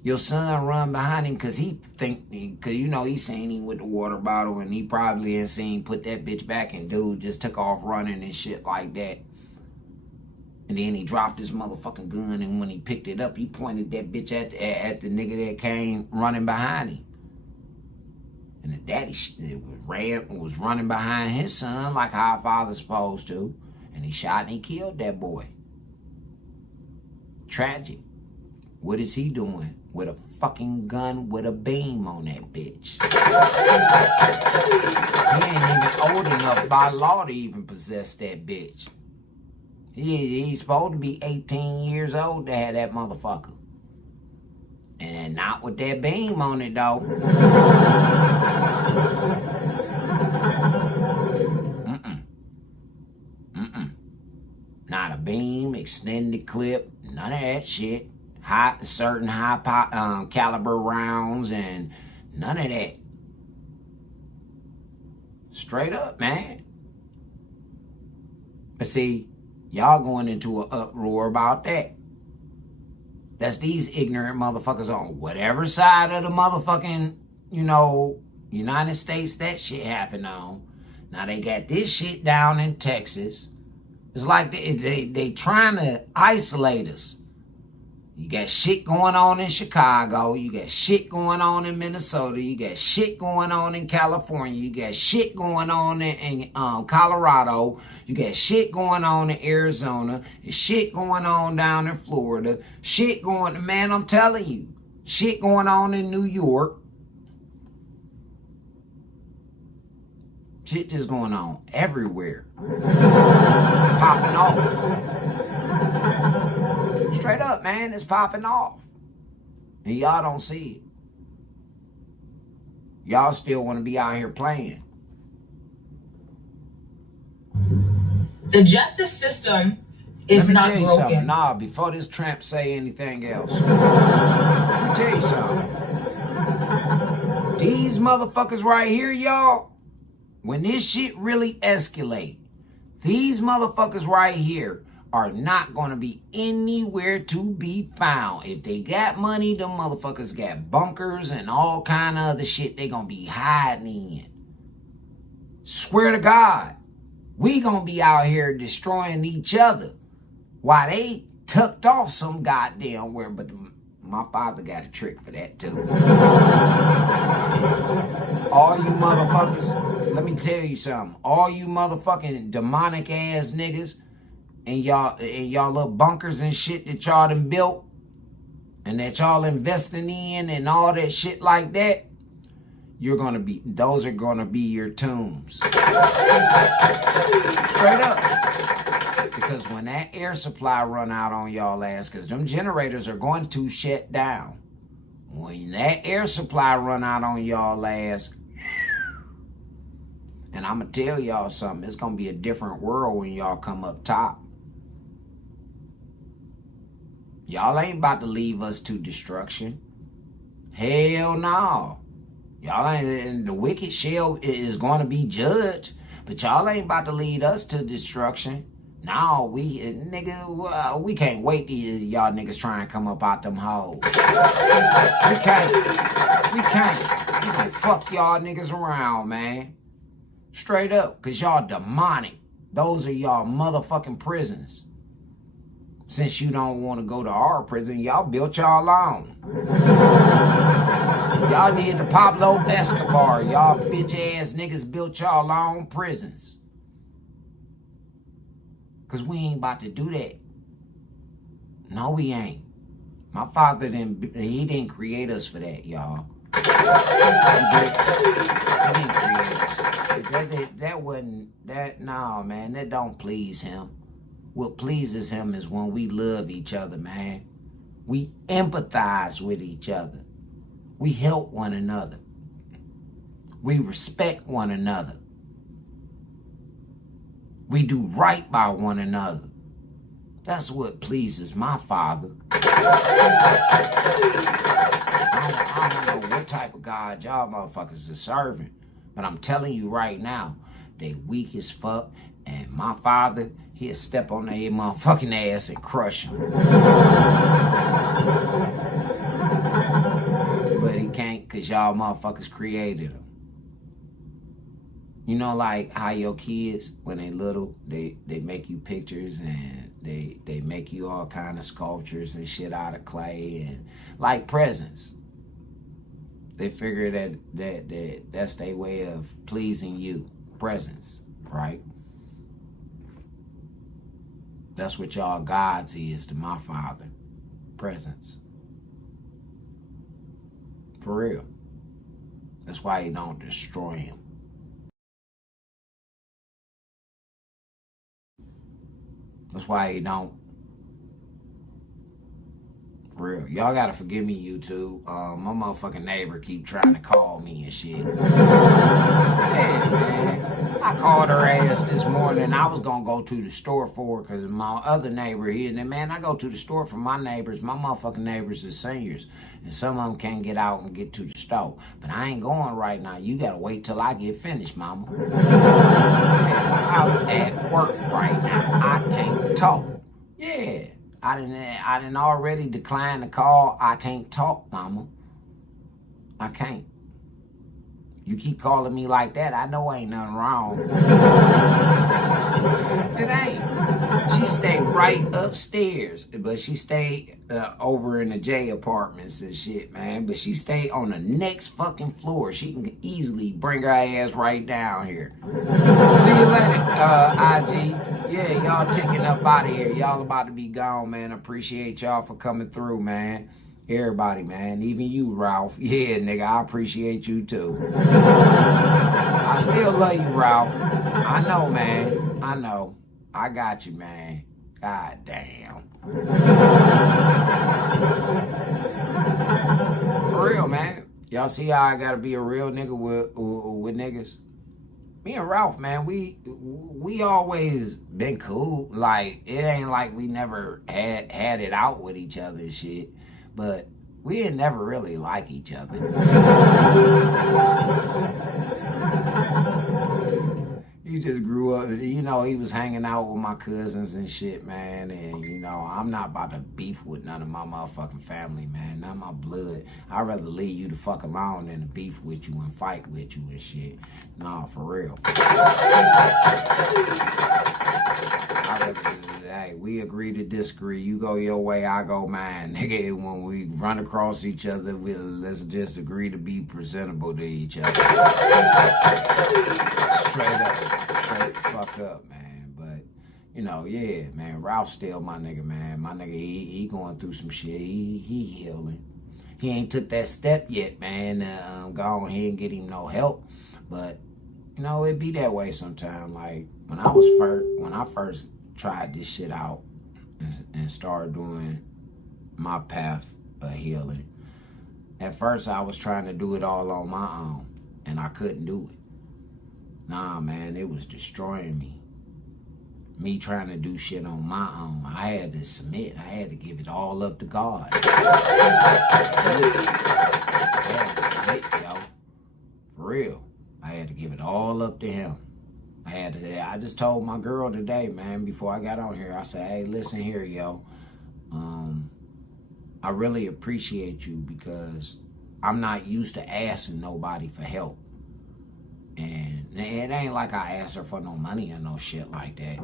Your son run behind him because he seen him with the water bottle and he probably ain't seen put that bitch back and dude just took off running and shit like that. And then he dropped his motherfucking gun and when he picked it up, he pointed that bitch at the nigga that came running behind him. And the daddy was running behind his son like how a father's supposed to. And he shot and he killed that boy. Tragic. What is he doing with a fucking gun with a beam on that bitch? He ain't even old enough by law to even possess that bitch. He's supposed to be 18 years old to have that motherfucker. And not with that beam on it, though. Not a beam, extended clip, none of that shit. Certain high caliber rounds and none of that. Straight up, man. But see, y'all going into an uproar about that. That's these ignorant motherfuckers on whatever side of the motherfucking, United States that shit happened on. Now they got this shit down in Texas. It's like they trying to isolate us. You got shit going on in Chicago. You got shit going on in Minnesota. You got shit going on in California. You got shit going on in Colorado. You got shit going on in Arizona. And shit going on down in Florida. Man, I'm telling you. Shit going on in New York. Shit just going on everywhere. Popping off. Straight up, man, it's popping off. And y'all don't see it. Y'all still want to be out here playing. The justice system is not broken. Let me tell you something. Nah, before this tramp say anything else. Let me tell you something. These motherfuckers right here, y'all, when this shit really escalate, these motherfuckers right here are not going to be anywhere to be found. If they got money, them motherfuckers got bunkers and all kind of other shit they going to be hiding in. Swear to God, we going to be out here destroying each other while they tucked off some goddamn where. But my father got a trick for that too. All you motherfuckers, let me tell you something. All you motherfucking demonic ass niggas and y'all little bunkers and shit that y'all done built and that y'all investing in and all that shit like that, those are gonna be your tombs. Straight up. Because when that air supply run out on y'all ass, because them generators are going to shut down. When that air supply run out on y'all ass, and I'm gonna tell y'all something, it's gonna be a different world when y'all come up top. Y'all ain't about to leave us to destruction. Hell no. Y'all ain't, the wicked shell is going to be judged, but y'all ain't about to lead us to destruction. No, we can't wait till y'all niggas try and come up out them holes. We can't. We gonna fuck y'all niggas around, man. Straight up, because y'all demonic. Those are y'all motherfucking prisons. Since you don't want to go to our prison, y'all built y'all own. Y'all did the Pablo Escobar. Y'all bitch ass niggas built y'all own prisons. Because we ain't about to do that. No, we ain't. My father didn't create us for that, y'all. That wasn't that. No, man, that don't please him. What pleases him is when we love each other, man. We empathize with each other. We help one another. We respect one another. We do right by one another. That's what pleases my father. I don't know what type of God y'all motherfuckers are serving, but I'm telling you right now, they weak as fuck, and my father, he'll step on their motherfucking ass and crush them. But he can't, because y'all motherfuckers created him. You know, like how your kids, when they little, they make you pictures and they make you all kind of sculptures and shit out of clay and like presents. They figure that's their way of pleasing you. Presents, right? That's what y'all gods is to my father. Presents. For real. That's why he don't destroy him. That's why he don't. For real. Y'all gotta forgive me, YouTube. My motherfucking neighbor keep trying to call me and shit. Yeah, man. I called her ass this morning. I was gonna go to the store for her because my other neighbor here. And then, man, I go to the store for my neighbors. My motherfucking neighbors is seniors. And some of them can't get out and get to the store. But I ain't going right now. You gotta wait till I get finished, mama. I'm out at work right now. I can't talk. Yeah. I didn't already decline the call. I can't talk, mama. I can't. You keep calling me like that, I know ain't nothing wrong. It ain't. She stayed right upstairs, but she stayed over in the J apartments and shit, man. But she stayed on the next fucking floor. She can easily bring her ass right down here. See you later, IG. Yeah, y'all ticking up out of here. Y'all about to be gone, man. Appreciate y'all for coming through, man. Everybody, man. Even you, Ralph. Yeah, nigga, I appreciate you too. I still love you, Ralph. I know, man. I know. I got you, man. God damn. For real, man. Y'all see how I gotta be a real nigga with niggas? Me and Ralph, man, we always been cool. Like, it ain't like we never had it out with each other and shit. But we ain't never really like each other. He just grew up, you know, he was hanging out with my cousins and shit, man. And, you know, I'm not about to beef with none of my motherfucking family, man. Not my blood. I'd rather leave you the fuck alone than to beef with you and fight with you and shit. Nah, for real. Hey, we agree to disagree. You go your way, I go mine. Nigga, when we run across each other, let's just agree to be presentable to each other. Straight fuck up, man. But, you know, yeah, man, Ralph's still my nigga, man. My nigga, he going through some shit. He healing. He ain't took that step yet, man. Go on here and get him no help. But, you know, it be that way sometime. Like, when I first tried this shit out and started doing my path of healing, at first I was trying to do it all on my own, and I couldn't do it. Nah, man, it was destroying me. Me trying to do shit on my own. I had to submit. I had to give it all up to God. I had to submit, yo. For real. I had to give it all up to him. I just told my girl today, man, before I got on here, I said, hey, listen here, yo. I really appreciate you because I'm not used to asking nobody for help. And it ain't like I asked her for no money or no shit like that.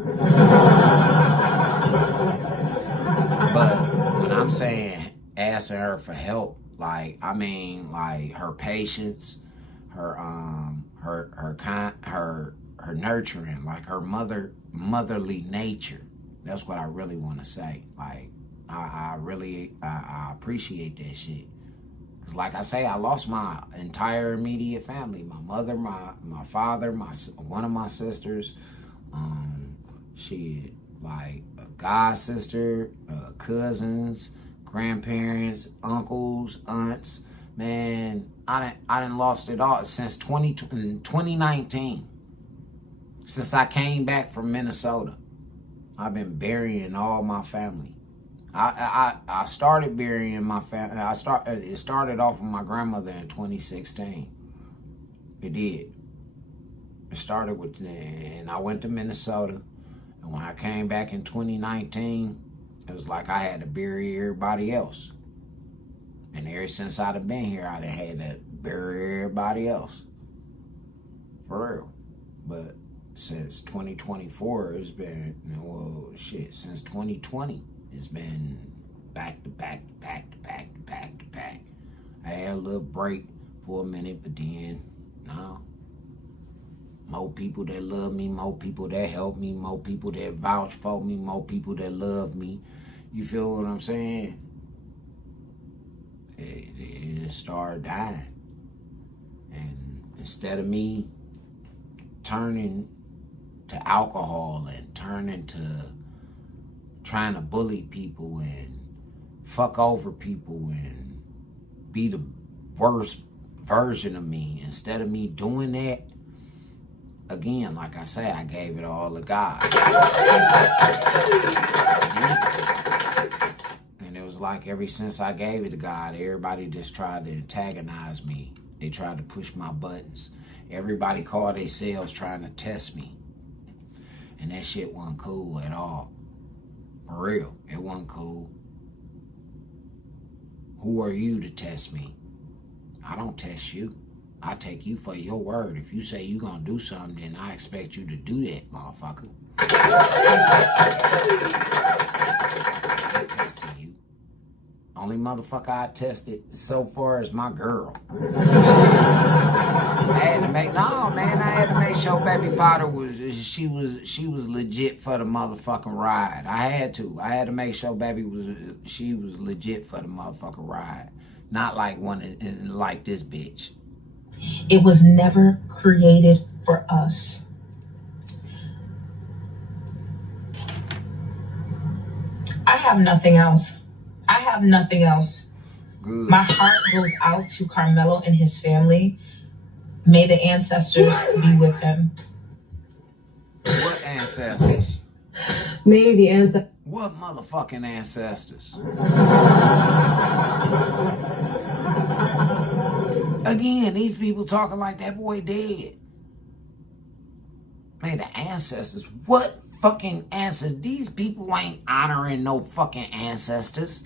But when I'm saying asking her for help, like, I mean, like, her patience, her nurturing, like her motherly nature. That's what I really want to say. Like, I appreciate that shit. Because like I say, I lost my entire immediate family. My mother, my father, one of my sisters, like a god sister, cousins, grandparents, uncles, aunts. Man, I done lost it all since 2019. Since I came back from Minnesota, I've been burying all my family. I started burying my family. It started off with my grandmother in 2016. It did. It started with, and I went to Minnesota. And when I came back in 2019, it was like I had to bury everybody else. And ever since I've been here, I done had to bury everybody else. For real. But since 2024, it's been, well, shit, since 2020, it's been back to back to back to back to back to back. I had a little break for a minute, but then, no. More people that love me, more people that help me, more people that vouch for me, more people that love me. You feel what I'm saying? It started dying. And instead of me turning to alcohol and turning to trying to bully people and fuck over people and be the worst version of me, instead of me doing that, again, like I say, I gave it all to God. And it was like ever since I gave it to God, everybody just tried to antagonize me. They tried to push my buttons. Everybody called themselves trying to test me. And that shit wasn't cool at all. For real, it wasn't cool. Who are you to test me? I don't test you. I take you for your word. If you say you're gonna do something, then I expect you to do that, motherfucker. I ain't testing you. Only motherfucker I tested so far is my girl. I had to make sure Baby Potter was legit for the motherfucking ride. I had to make sure she was legit for the motherfucking ride. Not like like this bitch. It was never created for us. I have nothing else. Good. My heart goes out to Carmelo and his family. May the ancestors be with him. What ancestors? May the ancestors. What motherfucking ancestors? Again, these people talking like that boy dead. Man, the ancestors. What fucking ancestors? These people ain't honoring no fucking ancestors.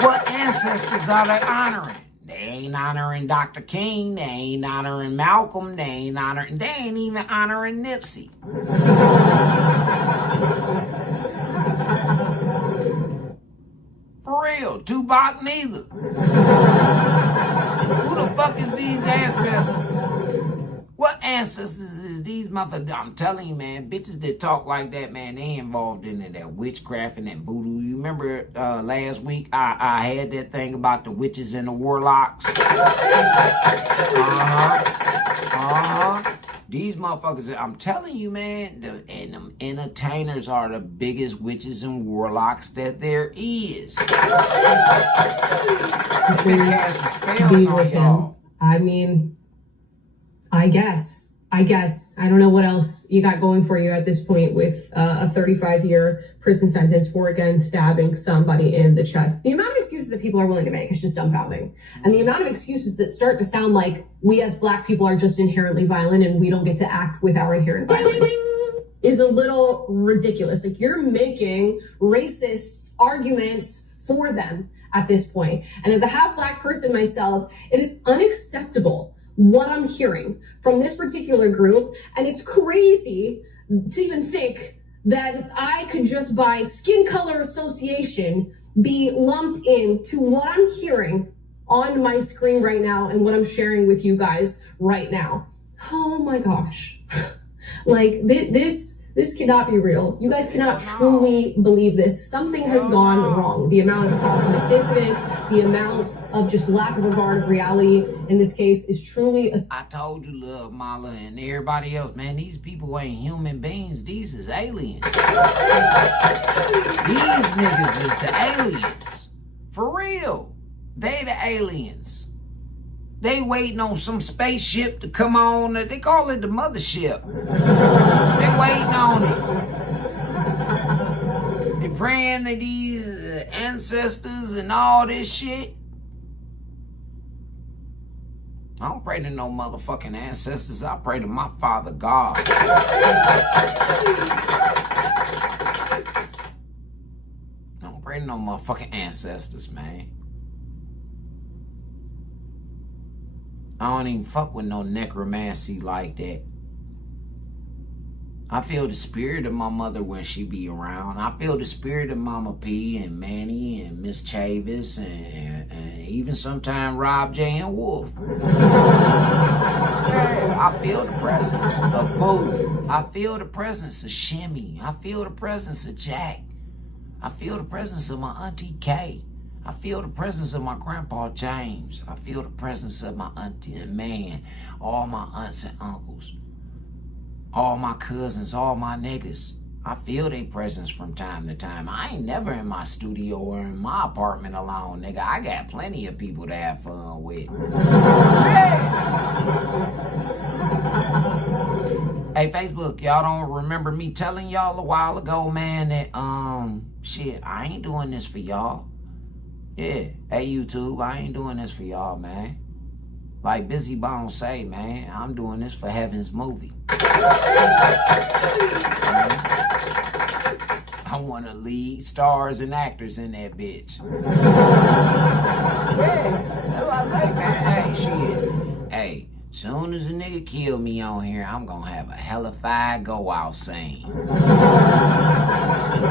What ancestors are they honoring? They ain't honoring Dr. King. They ain't honoring Malcolm. They ain't even honoring Nipsey. For real, Tupac neither. Who the fuck is these ancestors? What ancestors is these motherfuckers? I'm telling you, man, bitches that talk like that, man, they involved in that witchcraft and that voodoo. You remember last week I had that thing about the witches and the warlocks? These motherfuckers, I'm telling you, man, and them entertainers are the biggest witches and warlocks that there is. They've been casting spells on y'all. I mean, I guess. I don't know what else you got going for you at this point with a 35-year prison sentence for, again, stabbing somebody in the chest. The amount of excuses that people are willing to make is just dumbfounding. And the amount of excuses that start to sound like we as Black people are just inherently violent and we don't get to act with our inherent violence is a little ridiculous. Like, you're making racist arguments for them at this point. And as a half Black person myself, it is unacceptable what I'm hearing from this particular group. And it's crazy to even think that I could just by skin color association be lumped into what I'm hearing on my screen right now and what I'm sharing with you guys right now. Oh my gosh. Like, this This cannot be real. You guys cannot truly believe this. Something has gone wrong. The amount of cognitive dissonance, the amount of just lack of regard of reality in this case is truly. I told you, Lil Mala and everybody else, man, these people ain't human beings. These is aliens. These niggas is the aliens. For real. They the aliens. They waiting on some spaceship to come on. They call it the mothership. They waiting on it. They praying to these ancestors and all this shit. I don't pray to no motherfucking ancestors. I pray to my Father God. I don't pray to no motherfucking ancestors, man. I don't even fuck with no necromancy like that. I feel the spirit of my mother when she be around. I feel the spirit of Mama P and Manny and Miss Chavis and even sometime Rob J and Wolf. Yeah, I feel the presence of Boo. I feel the presence of Shimmy. I feel the presence of Jack. I feel the presence of my Auntie Kay. I feel the presence of my Grandpa James. I feel the presence of my auntie and man, all my aunts and uncles, all my cousins, all my niggas. I feel their presence from time to time. I ain't never in my studio or in my apartment alone, nigga. I got plenty of people to have fun with. Yeah. Hey, Facebook, y'all don't remember me telling y'all a while ago, man, that, shit, I ain't doing this for y'all. Yeah, hey YouTube, I ain't doing this for y'all, man. Like Busy Bones say, man, I'm doing this for Heaven's movie. I want to lead stars and actors in that bitch. Yeah, that's what I like, man. Hey, shit. Hey, soon as a nigga kill me on here, I'm gonna have a hellified go out scene.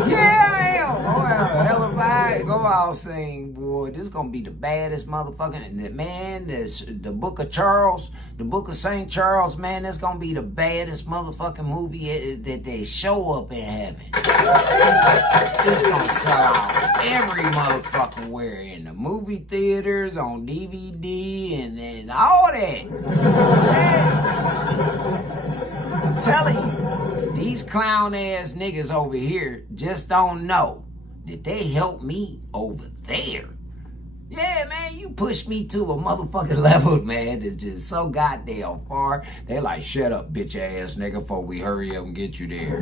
Yeah, I am. I'm gonna have a hellified go out scene, boy. This gonna be the baddest motherfucking, man, this, the Book of Charles, the Book of St. Charles, man, that's gonna be the baddest motherfucking movie that they show up in heaven. It's gonna sell out every motherfucking where, in the movie theaters, on DVD, and all that. Yeah. I'm telling you, these clown ass niggas over here just don't know that they helped me over there. Yeah, man, you push me to a motherfucking level, man, that's just so goddamn far. They like, shut up, bitch ass nigga, before we hurry up and get you there.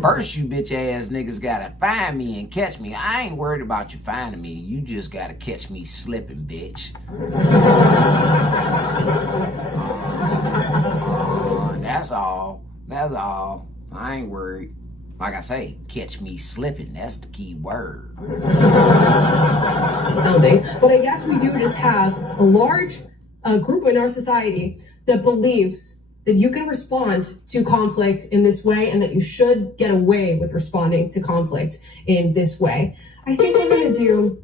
First, you bitch ass niggas gotta find me and catch me. I ain't worried about you finding me. You just gotta catch me slipping, bitch. That's all. That's all. I ain't worried. Like I say, catch me slipping. That's the key word. But I guess we do just have a large group in our society that believes that you can respond to conflict in this way and that you should get away with responding to conflict in this way. I think I'm going to do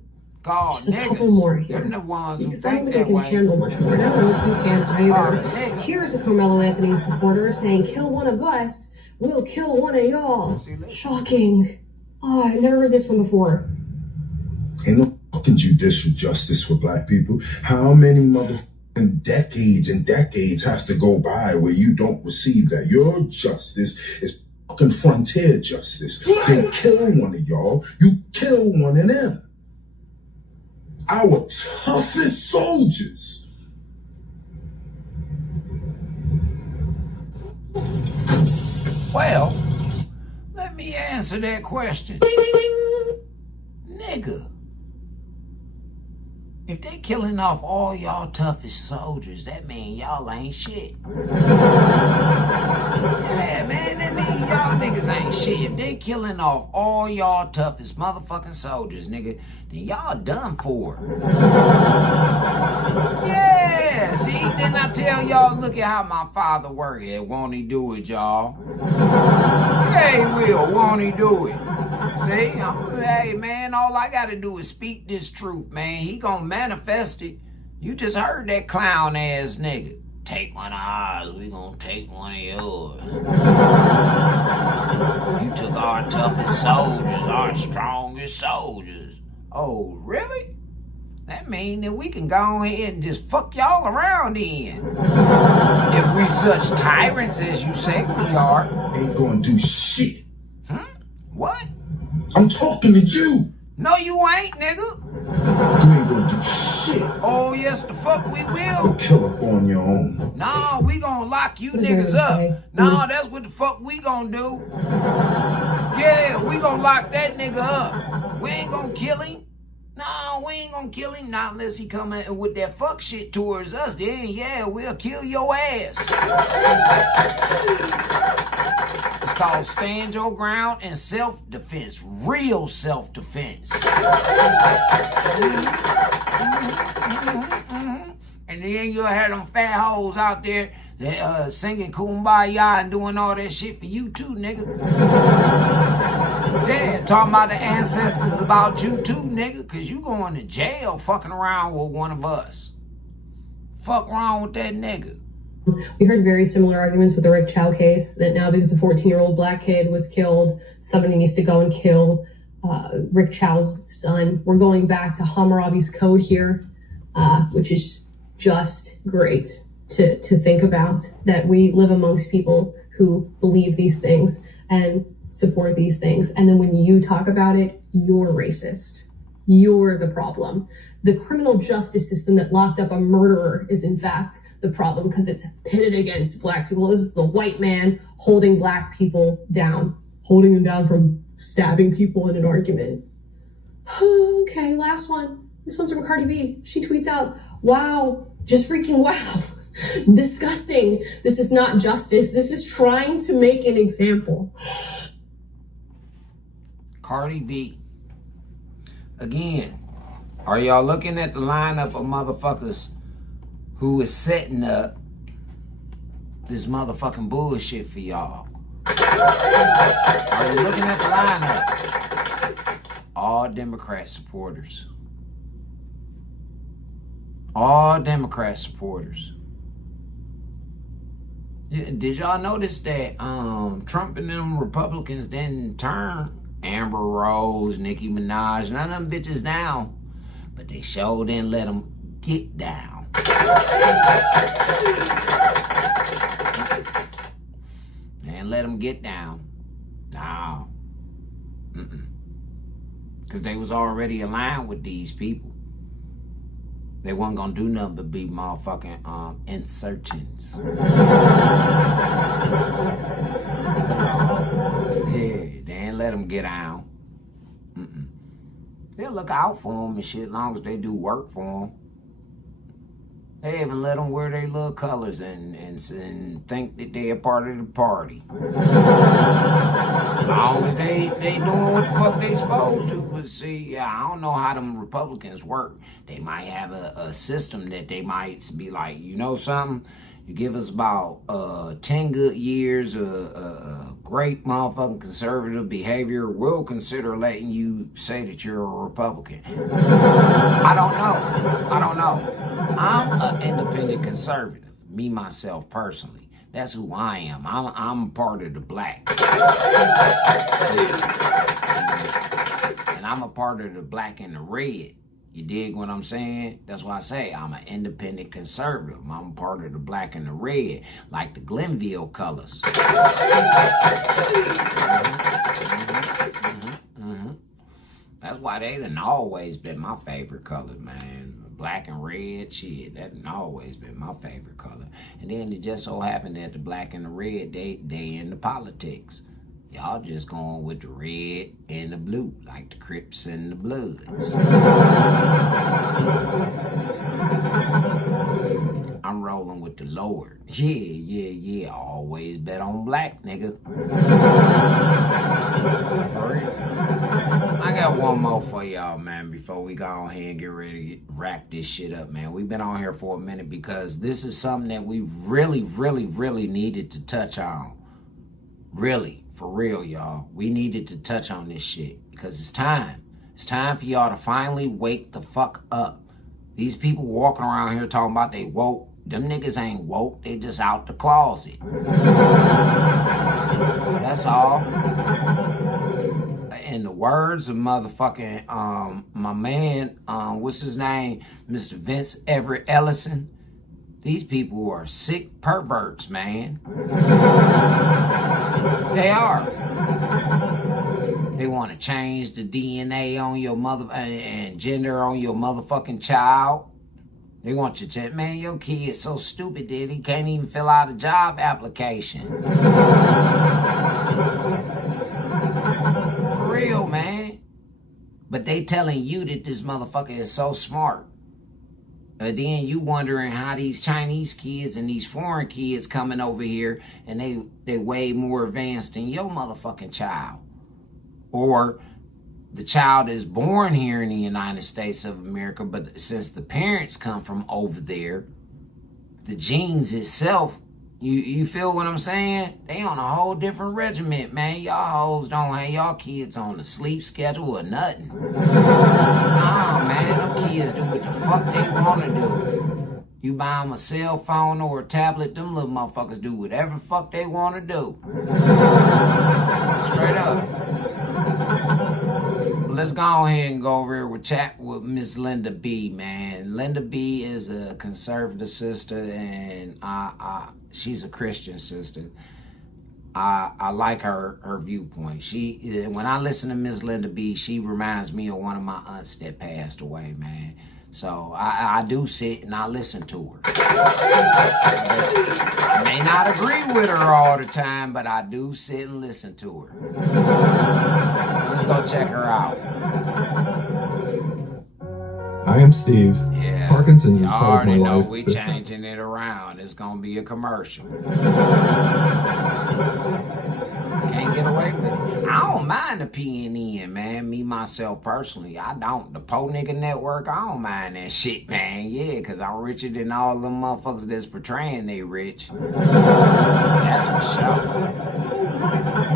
just a couple more here. The ones because I don't think I can handle much more. I don't know if you can either. Here's a Carmelo Anthony supporter saying, kill one of us, we'll kill one of y'all. Shocking. Oh, I've never heard this one before. Ain't no fucking judicial justice for black people. How many motherfucking decades and decades have to go by where you don't receive that? Your justice is fucking frontier justice. They kill one of y'all, you kill one of them. Our toughest soldiers. Well, let me answer that question. Nigga, if they killing off all y'all toughest soldiers, that mean y'all ain't shit. Yeah, man, that mean y'all niggas ain't shit. If they killing off all y'all toughest motherfucking soldiers, nigga, then y'all done for. Yeah, see, didn't I tell y'all, look at how my father work it. Won't he do it, y'all? Yeah, he will. Won't he do it? See, hey, man, all I got to do is speak this truth, man. He gonna manifest it. You just heard that clown ass nigga. take one of ours, we gonna take one of yours. You took our toughest soldiers, our strongest soldiers. Oh, really? That mean that we can go ahead and just fuck y'all around then. If we such tyrants as you say we are. Ain't gonna do shit. What? I'm talking to you. No, you ain't, nigga. You ain't gonna do shit. Oh, yes, the fuck we will. You'll kill up on your own. No, we gonna lock you niggas up. No, that's what the fuck we gonna do. Yeah, we gonna lock that nigga up. We ain't gonna kill him. No, we ain't gonna kill him, not unless he come in with that fuck shit towards us. Then, yeah, we'll kill your ass. It's called stand your ground and self-defense. Real self-defense. And then you'll have them fat hoes out there that, singing Kumbaya and doing all that shit for you too, nigga. Yeah, talking about the ancestors about you too, nigga, because you going to jail fucking around with one of us. Fuck wrong with that nigga. We heard very similar arguments with the Rick Chow case, that now because a 14-year-old black kid was killed, somebody needs to go and kill Rick Chow's son. We're going back to Hammurabi's code here, which is just great to think about, that we live amongst people who believe these things and support these things. And then when you talk about it, you're racist. You're the problem. The criminal justice system that locked up a murderer is in fact the problem, because it's pitted against black people. This is the white man holding black people down, holding them down from stabbing people in an argument. Okay, last one. This one's from Cardi B. She tweets out, wow, just freaking wow. Disgusting. This is not justice. This is trying to make an example. Cardi B. Again, are y'all looking at the lineup of motherfuckers who is setting up this motherfucking bullshit for y'all? Are you looking at the lineup? All Democrat supporters. All Democrat supporters. Did y'all notice that Trump and them Republicans didn't turn Amber Rose, Nicki Minaj, none of them bitches down, but they sure didn't let them get down. And let them get down. No. Because they was already aligned with these people. They wasn't gonna do nothing but be motherfucking insurgents. Yeah, they ain't let them get out. They'll look out for them and shit as long as they do work for them. They even let them wear their little colors and think that they a part of the party. As long as they doing what the fuck they supposed to. But see, I don't know how them Republicans work. They might have a system that they might be like, you know something? You give us about 10 good years of great motherfucking conservative behavior, we'll consider letting you say that you're a Republican. I don't know. I'm an independent conservative, me, myself, personally. That's who I am. I'm part of the black. And I'm a part of the black and the red. You dig what I'm saying? That's why I say I'm an independent conservative. I'm part of the black and the red, like the Glenville colors. That's why they done always been my favorite color, man. Black and red, shit, that done always been my favorite color. And then it just so happened that the black and the red, they into politics. Y'all just going with the red and the blue, like the Crips and the Bloods. I'm rolling with the Lord. Yeah. Always bet on black, nigga. For real. I got one more for y'all, man, before we go ahead and get ready to wrap this shit up, man. We've been on here for a minute because this is something that we really needed to touch on. Really. For real, y'all. We needed to touch on this shit because it's time. It's time for y'all to finally wake the fuck up. These people walking around here talking about they woke, Them niggas ain't woke, they just out the closet. That's all. In the words of motherfucking my man, what's his name? Mr. Vince Everett Ellison. These people are sick perverts, man. They are. They want to change the DNA on your mother and gender on your motherfucking child. They want you to, man, your kid's so stupid that he can't even fill out a job application. For real, man. But they telling you that this motherfucker is so smart. But then you wondering how these Chinese kids and these foreign kids coming over here and they way more advanced than your motherfucking child. Or the child is born here in the United States of America, but since the parents come from over there, the genes itself, you feel what I'm saying? They on a whole different regiment, man. Y'all hoes don't have y'all kids on the sleep schedule or nothing. Nah, man, them kids do what the fuck they want to do. You buy them a cell phone or a tablet, them little motherfuckers do whatever the fuck they want to do. Straight up. Let's go ahead and go over here with chat with Miss Linda B, man. Linda B is a conservative sister, and she's a Christian sister. I like her viewpoint. When I listen to Miss Linda B, she reminds me of one of my aunts that passed away, man. So I do sit and I listen to her. I may not agree with her all the time, but I do sit and listen to her. Let's go check her out. I am Steve. Yeah. Parkinson's is you part of already my know life. we but it's not- changing it around. It's gonna be a commercial. Can't get away with it. I don't mind the PNN, man. Me, myself, personally. I don't. The Po Nigga Network, I don't mind that shit, man. Yeah, because I'm richer than all them motherfuckers that's portraying they rich. That's for sure.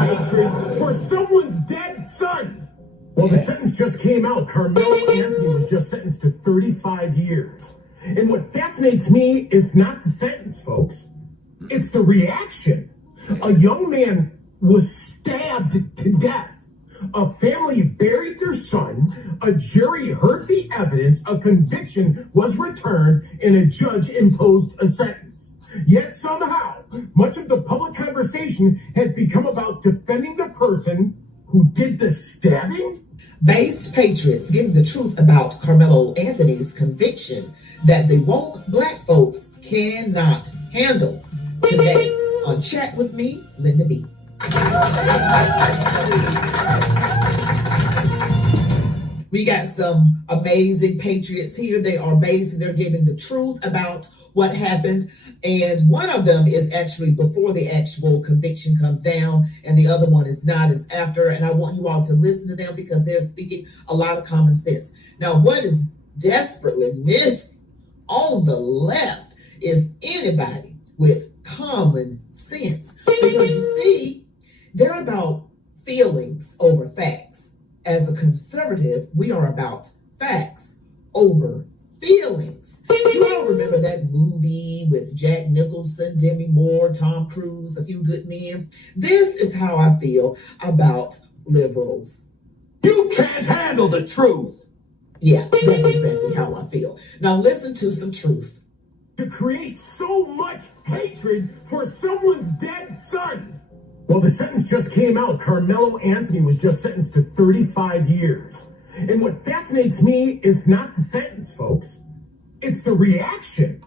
Hatred for someone's dead son. Well, the sentence just came out. Carmelo Anthony was just sentenced to 35 years. And what fascinates me is not the sentence, folks. It's the reaction. A young man was stabbed to death. A family buried their son. A jury heard the evidence. A conviction was returned, and a judge imposed a sentence. Yet somehow, much of the public conversation has become about defending the person who did the stabbing. Based patriots give the truth about Carmelo Anthony's conviction that the woke black folks cannot handle. Today on Chat With Me, Linda B. We got some amazing patriots here. They are based, they're giving the truth about what happened. And one of them is actually before the actual conviction comes down, and the other one is not, is after. And I want you all to listen to them because they're speaking a lot of common sense. Now, what is desperately missing on the left is anybody with common sense. Because you see, they're about feelings over facts. As a conservative, we are about facts over feelings. You all remember that movie with Jack Nicholson, Demi Moore, Tom Cruise, A Few Good Men? This is how I feel about liberals. You can't handle the truth. Yeah, that's exactly how I feel. Now listen to some truth. To create so much hatred for someone's dead son. Well, the sentence just came out. Carmelo Anthony was just sentenced to 35 years. And what fascinates me is not the sentence, folks. It's the reaction.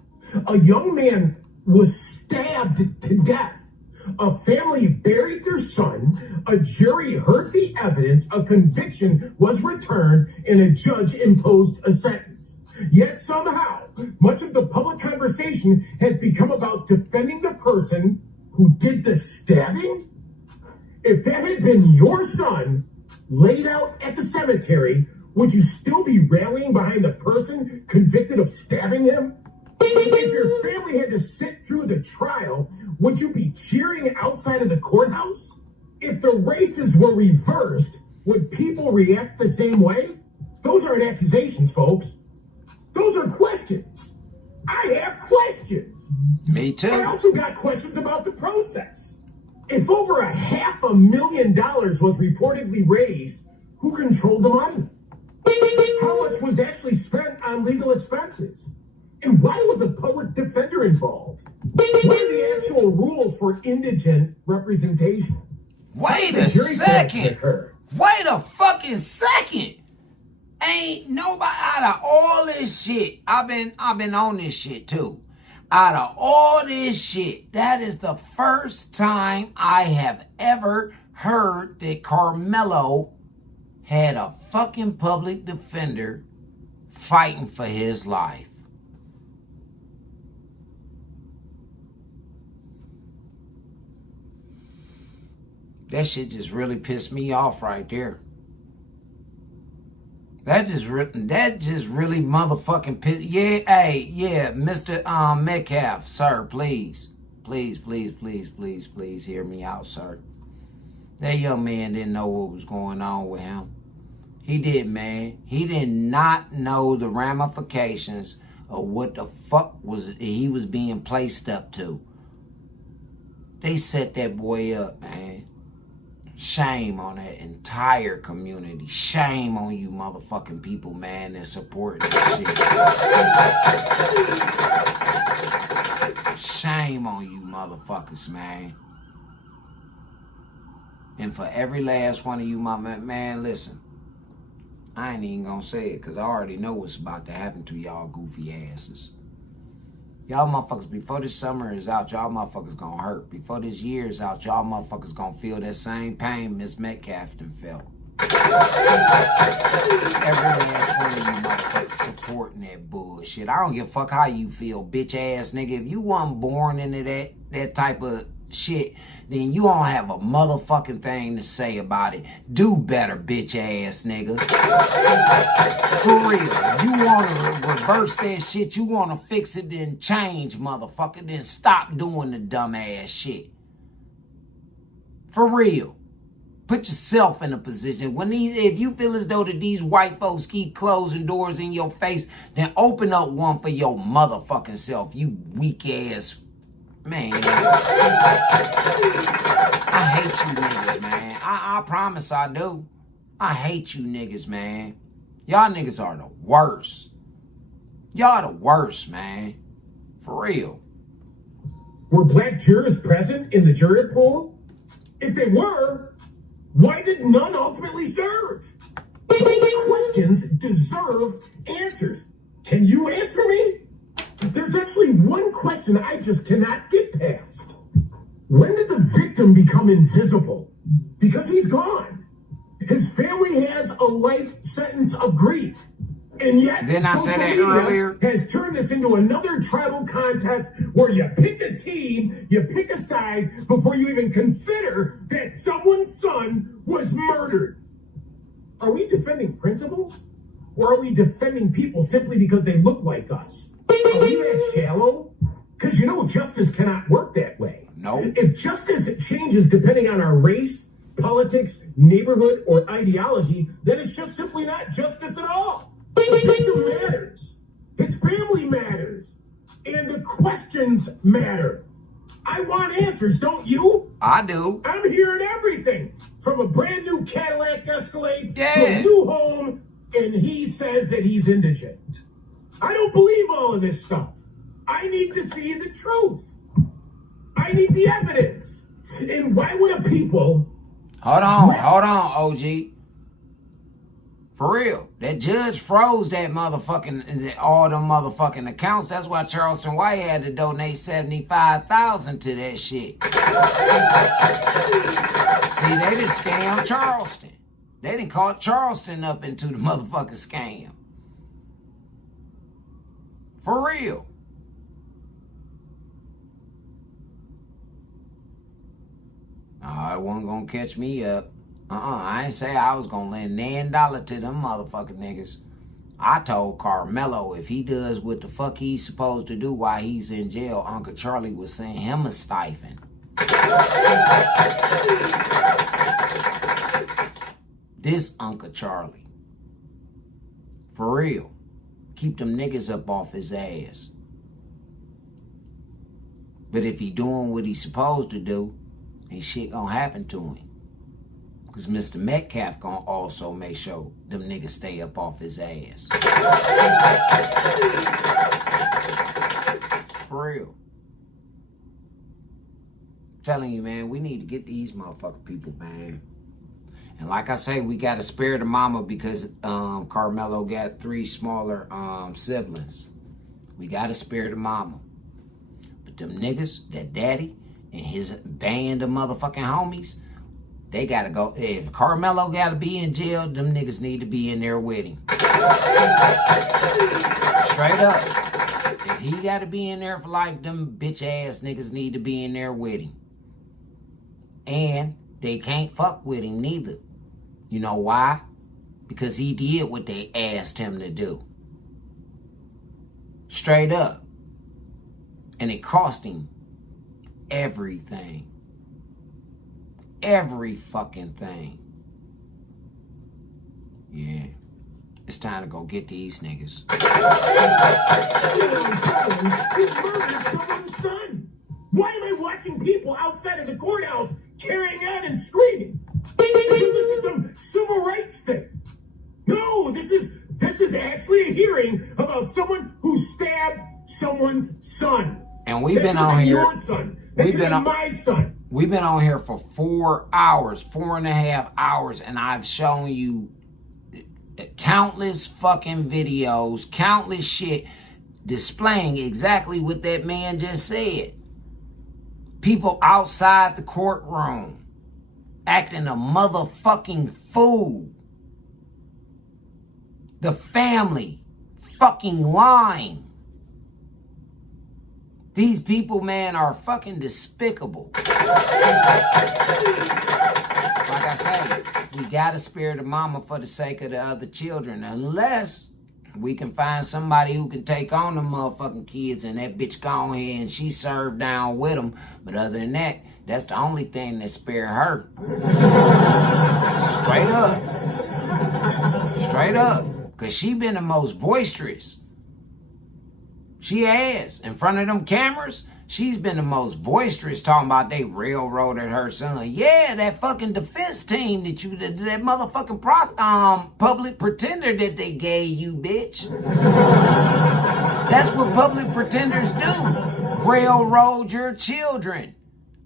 A young man was stabbed to death. A family buried their son. A jury heard the evidence. A conviction was returned, and a judge imposed a sentence. Yet somehow, much of the public conversation has become about defending the person who did the stabbing. If that had been your son laid out at the cemetery, would you still be rallying behind the person convicted of stabbing him? If your family had to sit through the trial, would you be cheering outside of the courthouse? If the races were reversed, would people react the same way? Those aren't accusations, folks. Those are questions. I have questions. Me too. I also got questions about the process. If over $500,000 was reportedly raised, who controlled the money? How much was actually spent on legal expenses? And why was a public defender involved? What are the actual rules for indigent representation? Wait a second. Wait a fucking second. Ain't nobody out of all this shit. I've been on this shit too. Out of all this shit, that is the first time I have ever heard that Carmelo had a fucking public defender fighting for his life. That shit just really pissed me off right there. That just really motherfucking pissed. Yeah, hey, yeah, Mr. Metcalf, sir, please hear me out, sir. That young man didn't know what was going on with him. He did, man. He did not know the ramifications of what the fuck he was being placed up to. They set that boy up, man. Shame on that entire community. Shame on you motherfucking people, man, that support this shit. Shame on you motherfuckers, man. And for every last one of you, my man, listen. I ain't even gonna say it because I already know what's about to happen to y'all goofy asses. Y'all motherfuckers, before this summer is out, y'all motherfuckers gonna hurt. Before this year is out, y'all motherfuckers gonna feel that same pain Miss Metcalf done felt. Every last one of you motherfuckers supporting that bullshit. I don't give a fuck how you feel, bitch ass nigga. If you wasn't born into that type of shit, then you don't have a motherfucking thing to say about it. Do better, bitch ass nigga. For real. If you want to reverse that shit, you want to fix it, then change, motherfucker. Then stop doing the dumb ass shit. For real. Put yourself in a position. If you feel as though that these white folks keep closing doors in your face, then open up one for your motherfucking self, you weak ass man. I hate you niggas, man. I promise I do. I hate you niggas, man. Y'all niggas are the worst. Y'all the worst, man. For real. Were black jurors present in the jury pool? If they were, why did none ultimately serve? Those questions deserve answers. Can you answer me? There's actually one question I just cannot get past. When did the victim become invisible? Because he's gone. His family has a life sentence of grief. And yet, social media has turned this into another tribal contest where you pick a team, you pick a side before you even consider that someone's son was murdered. Are we defending principles? Or are we defending people simply because they look like us? Are we that shallow? Because you know justice cannot work that way. No. If justice changes depending on our race, politics, neighborhood, or ideology, then it's just simply not justice at all. The victim matters. His family matters. And the questions matter. I want answers, don't you? I do. I'm hearing everything. From a brand new Cadillac Escalade to a new home, and he says that he's indigent. I don't believe all of this stuff. I need to see the truth. I need the evidence. And why would a people... Hold on, OG. For real. That judge froze that motherfucking, all them motherfucking accounts. That's why Charleston White had to donate $75,000 to that shit. See, they done scammed Charleston. They done caught Charleston up into the motherfucking scam. For real. Oh, it wasn't gonna catch me up. I ain't say I was gonna lend $9 to them motherfucking niggas. I told Carmelo if he does what the fuck he's supposed to do while he's in jail, Uncle Charlie will send him a stipend. This Uncle Charlie. For real. Keep them niggas up off his ass. But if he doing what he's supposed to do, ain't shit gonna happen to him. Because Mr. Metcalf gonna also make sure them niggas stay up off his ass. For real. I'm telling you, man, we need to get these motherfucking people, man. And like I say, we got to spare the mama because Carmelo got 3 smaller siblings. We got to spare the mama. But them niggas, that daddy and his band of motherfucking homies, they got to go. If Carmelo got to be in jail, them niggas need to be in there with him. Straight up. If he got to be in there for life, them bitch ass niggas need to be in there with him. And they can't fuck with him neither. You know why? Because he did what they asked him to do. Straight up. And it cost him everything. Every fucking thing. Yeah. It's time to go get these niggas. He murdered someone's son. Why am I watching people outside of the courthouse carrying on and screaming? This is some civil rights thing. No, this is actually a hearing about someone who stabbed someone's son. And we've been on here. Your son. We've been on my son. We've been on here for 4 hours, 4.5 hours, and I've shown you countless fucking videos, countless shit displaying exactly what that man just said. People outside the courtroom acting a motherfucking fool. The family fucking lying. These people, man, are fucking despicable. Like I say, we gotta spare the mama for the sake of the other children. Unless we can find somebody who can take on the motherfucking kids and that bitch gone here and she served down with them. But other than that, that's the only thing that spare her. Straight up. Straight up. Because she been the most boisterous. She has. In front of them cameras, she's been the most boisterous talking about they railroaded her son. Yeah, that fucking defense team that motherfucking public pretender that they gave you, bitch. That's what public pretenders do. Railroad your children.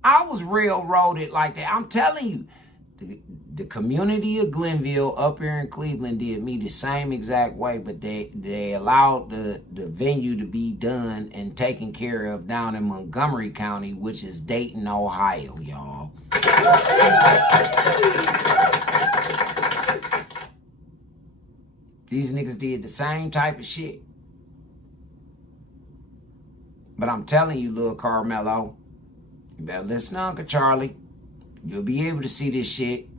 I was railroaded like that. I'm telling you. The community of Glenville up here in Cleveland did me the same exact way, but they allowed the venue to be done and taken care of down in Montgomery County, which is Dayton, Ohio, y'all. These niggas did the same type of shit. But I'm telling you, little Carmelo, you better listen to Uncle Charlie. You'll be able to see this shit.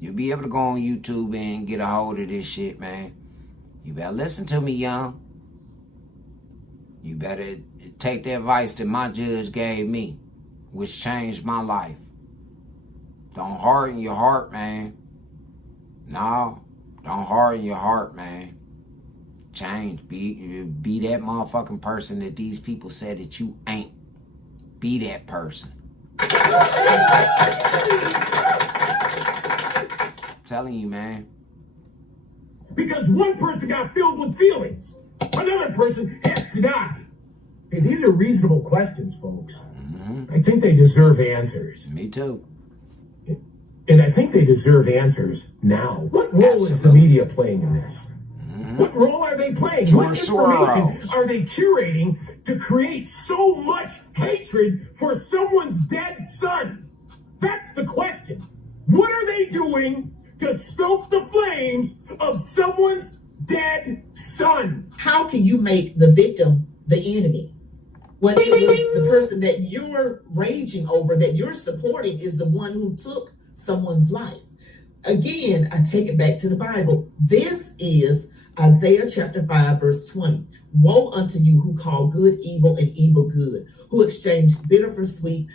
You'll be able to go on YouTube and get a hold of this shit, man. You better listen to me, young. You better take the advice that my judge gave me, which changed my life. Don't harden your heart, man. No, don't harden your heart, man. Change. Be that motherfucking person that these people said that you ain't. Be that person. Telling you, man. Because one person got filled with feelings, another person has to die. Hey, these are reasonable questions, folks. I think they deserve answers. Me too. And I think they deserve answers now. What role is the media playing in this? What role are they playing? What information are they curating to create so much hatred for someone's dead son? That's the question. What are they doing to stoke the flames of someone's dead son? How can you make the victim the enemy when it was the person that you're raging over, that you're supporting, is the one who took someone's life? Again, I take it back to the Bible. This is Isaiah chapter 5, verse 20. Woe unto you who call good evil and evil good, who exchange bitter for sweet,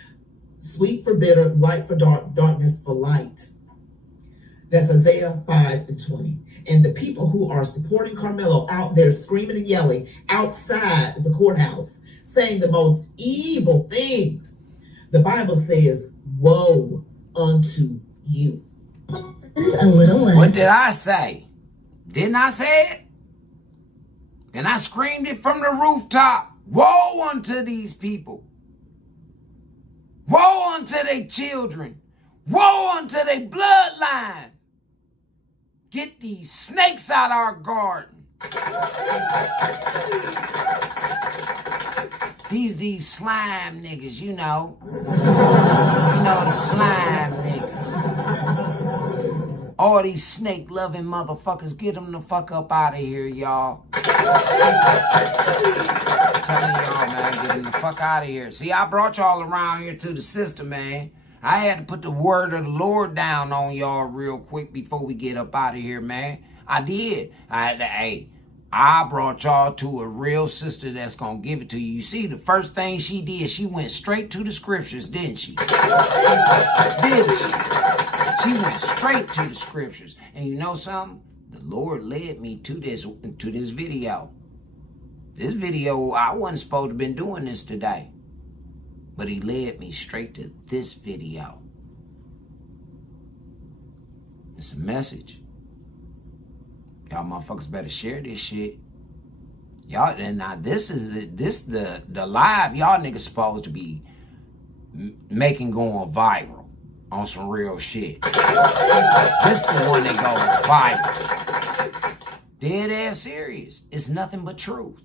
sweet for bitter, light for dark, darkness for light. That's Isaiah 5:20. And the people who are supporting Carmelo out there screaming and yelling outside the courthouse, saying the most evil things, the Bible says, woe unto you. A little less. What did I say? Didn't I say it? And I screamed it from the rooftop. Woe unto these people. Woe unto their children. Woe unto their bloodline. Get these snakes out of our garden. These slime niggas, you know. You know the slime niggas. All these snake-loving motherfuckers, get them the fuck up out of here, y'all. I'm telling y'all, man, get them the fuck out of here. See, I brought y'all around here to the system, man. I had to put the word of the Lord down on y'all real quick before we get up out of here, man. I did. I brought y'all to a real sister that's gonna give it to you. You see, the first thing she did, she went straight to the scriptures, didn't she? Didn't she? She went straight to the scriptures. And you know something? The Lord led me to this video. This video, I wasn't supposed to have been doing this today. But he led me straight to this video. It's a message. Y'all motherfuckers better share this shit. Y'all, and now this is the live y'all niggas supposed to be making going viral on some real shit. This the one that goes viral. Dead ass serious. It's nothing but truth.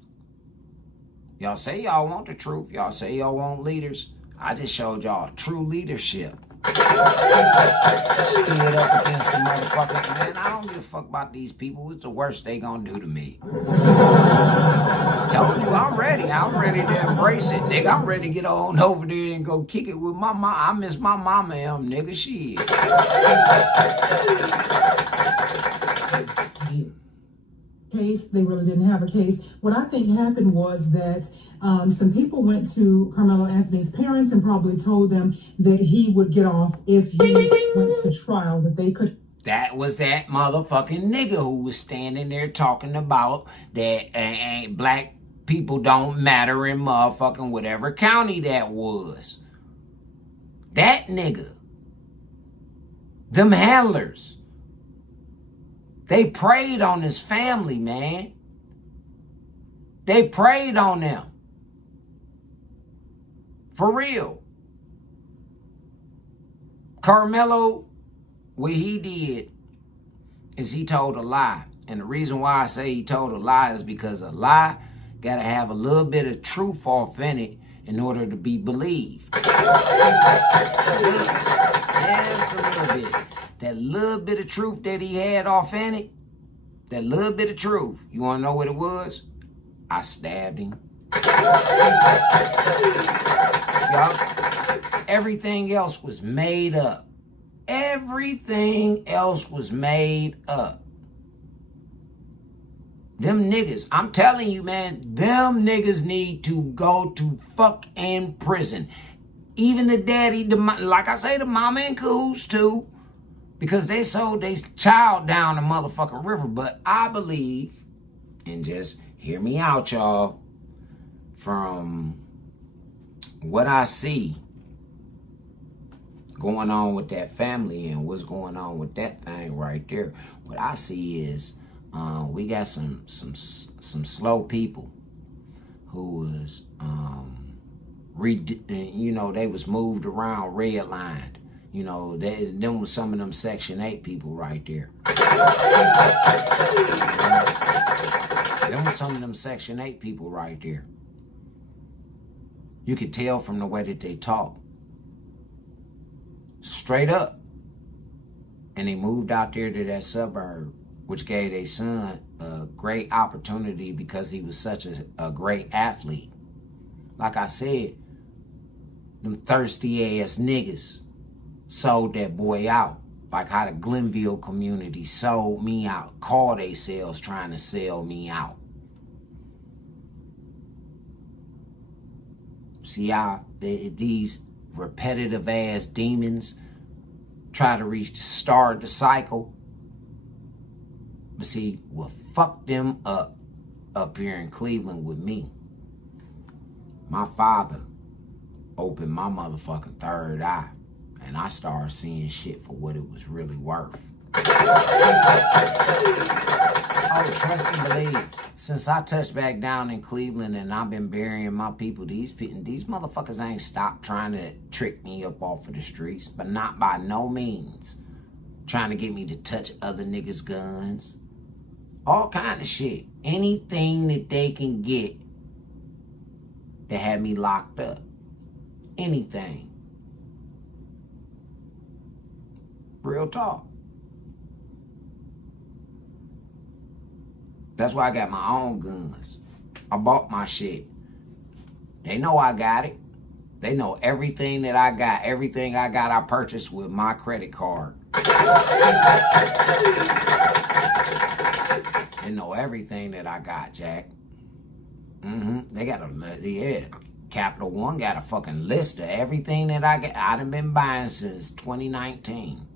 Y'all say y'all want the truth. Y'all say y'all want leaders. I just showed y'all true leadership. Stood up against the motherfucker. Man, I don't give a fuck about these people. It's the worst they gonna do to me. Told you, I'm ready. I'm ready to embrace it, nigga. I'm ready to get on over there and go kick it with my mom. I miss my mama, nigga. Shit. Case, they really didn't have a case. What I think happened was that some people went to Carmelo Anthony's parents and probably told them that he would get off if he went to trial, that they could. That was that motherfucking nigga who was standing there talking about that black people don't matter in motherfucking whatever county that was. That nigga. Them handlers. They preyed on his family, man. They preyed on them. For real. Carmelo, what he did is he told a lie. And the reason why I say he told a lie is because a lie got to have a little bit of truth off in it in order to be believed. Just a little bit. That little bit of truth that he had off in it, that little bit of truth, you want to know what it was? I stabbed him. Y'all, everything else was made up. Everything else was made up. Them niggas, I'm telling you, man, them niggas need to go to fucking prison. Even the daddy, like I say, the mama and cahoots too. Because they sold their child down the motherfucking river. But I believe, and just hear me out, y'all, from what I see going on with that family and what's going on with that thing right there, what I see is we got some slow people who was, they was moved around, redlined. You know, them was some of them Section 8 people right there. Them was some of them Section 8 people right there. You could tell from the way that they talk. Straight up. And they moved out there to that suburb, which gave their son a great opportunity because he was such a great athlete. Like I said, them thirsty ass niggas sold that boy out, like how the Glenville community sold me out, called themselves trying to sell me out. See how these repetitive ass demons try to restart the cycle. But see, what fucked them up here in Cleveland with me, my father opened my motherfucking third eye, and I started seeing shit for what it was really worth. Oh, trust and believe. Since I touched back down in Cleveland and I've been burying my people, these motherfuckers ain't stopped trying to trick me up off of the streets, but not by no means trying to get me to touch other niggas' guns. All kind of shit. Anything that they can get that had me locked up. Anything. Real talk. That's why I got my own guns. I bought my shit. They know I got it. They know everything that I got. Everything I got, I purchased with my credit card. They know everything that I got, Jack. They got a, Capital One got a fucking list of everything that I got. I done been buying since 2019.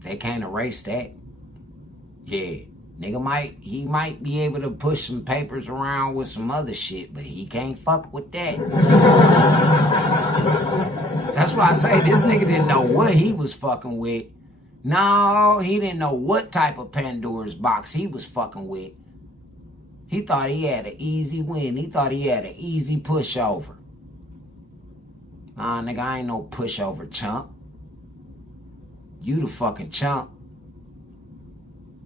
They can't erase that. Yeah. Nigga might be able to push some papers around with some other shit, but he can't fuck with that. That's why I say this nigga didn't know what he was fucking with. No, he didn't know what type of Pandora's box he was fucking with. He thought he had an easy win. He thought he had an easy pushover. Nah, nigga, I ain't no pushover, chump. You the fucking chump.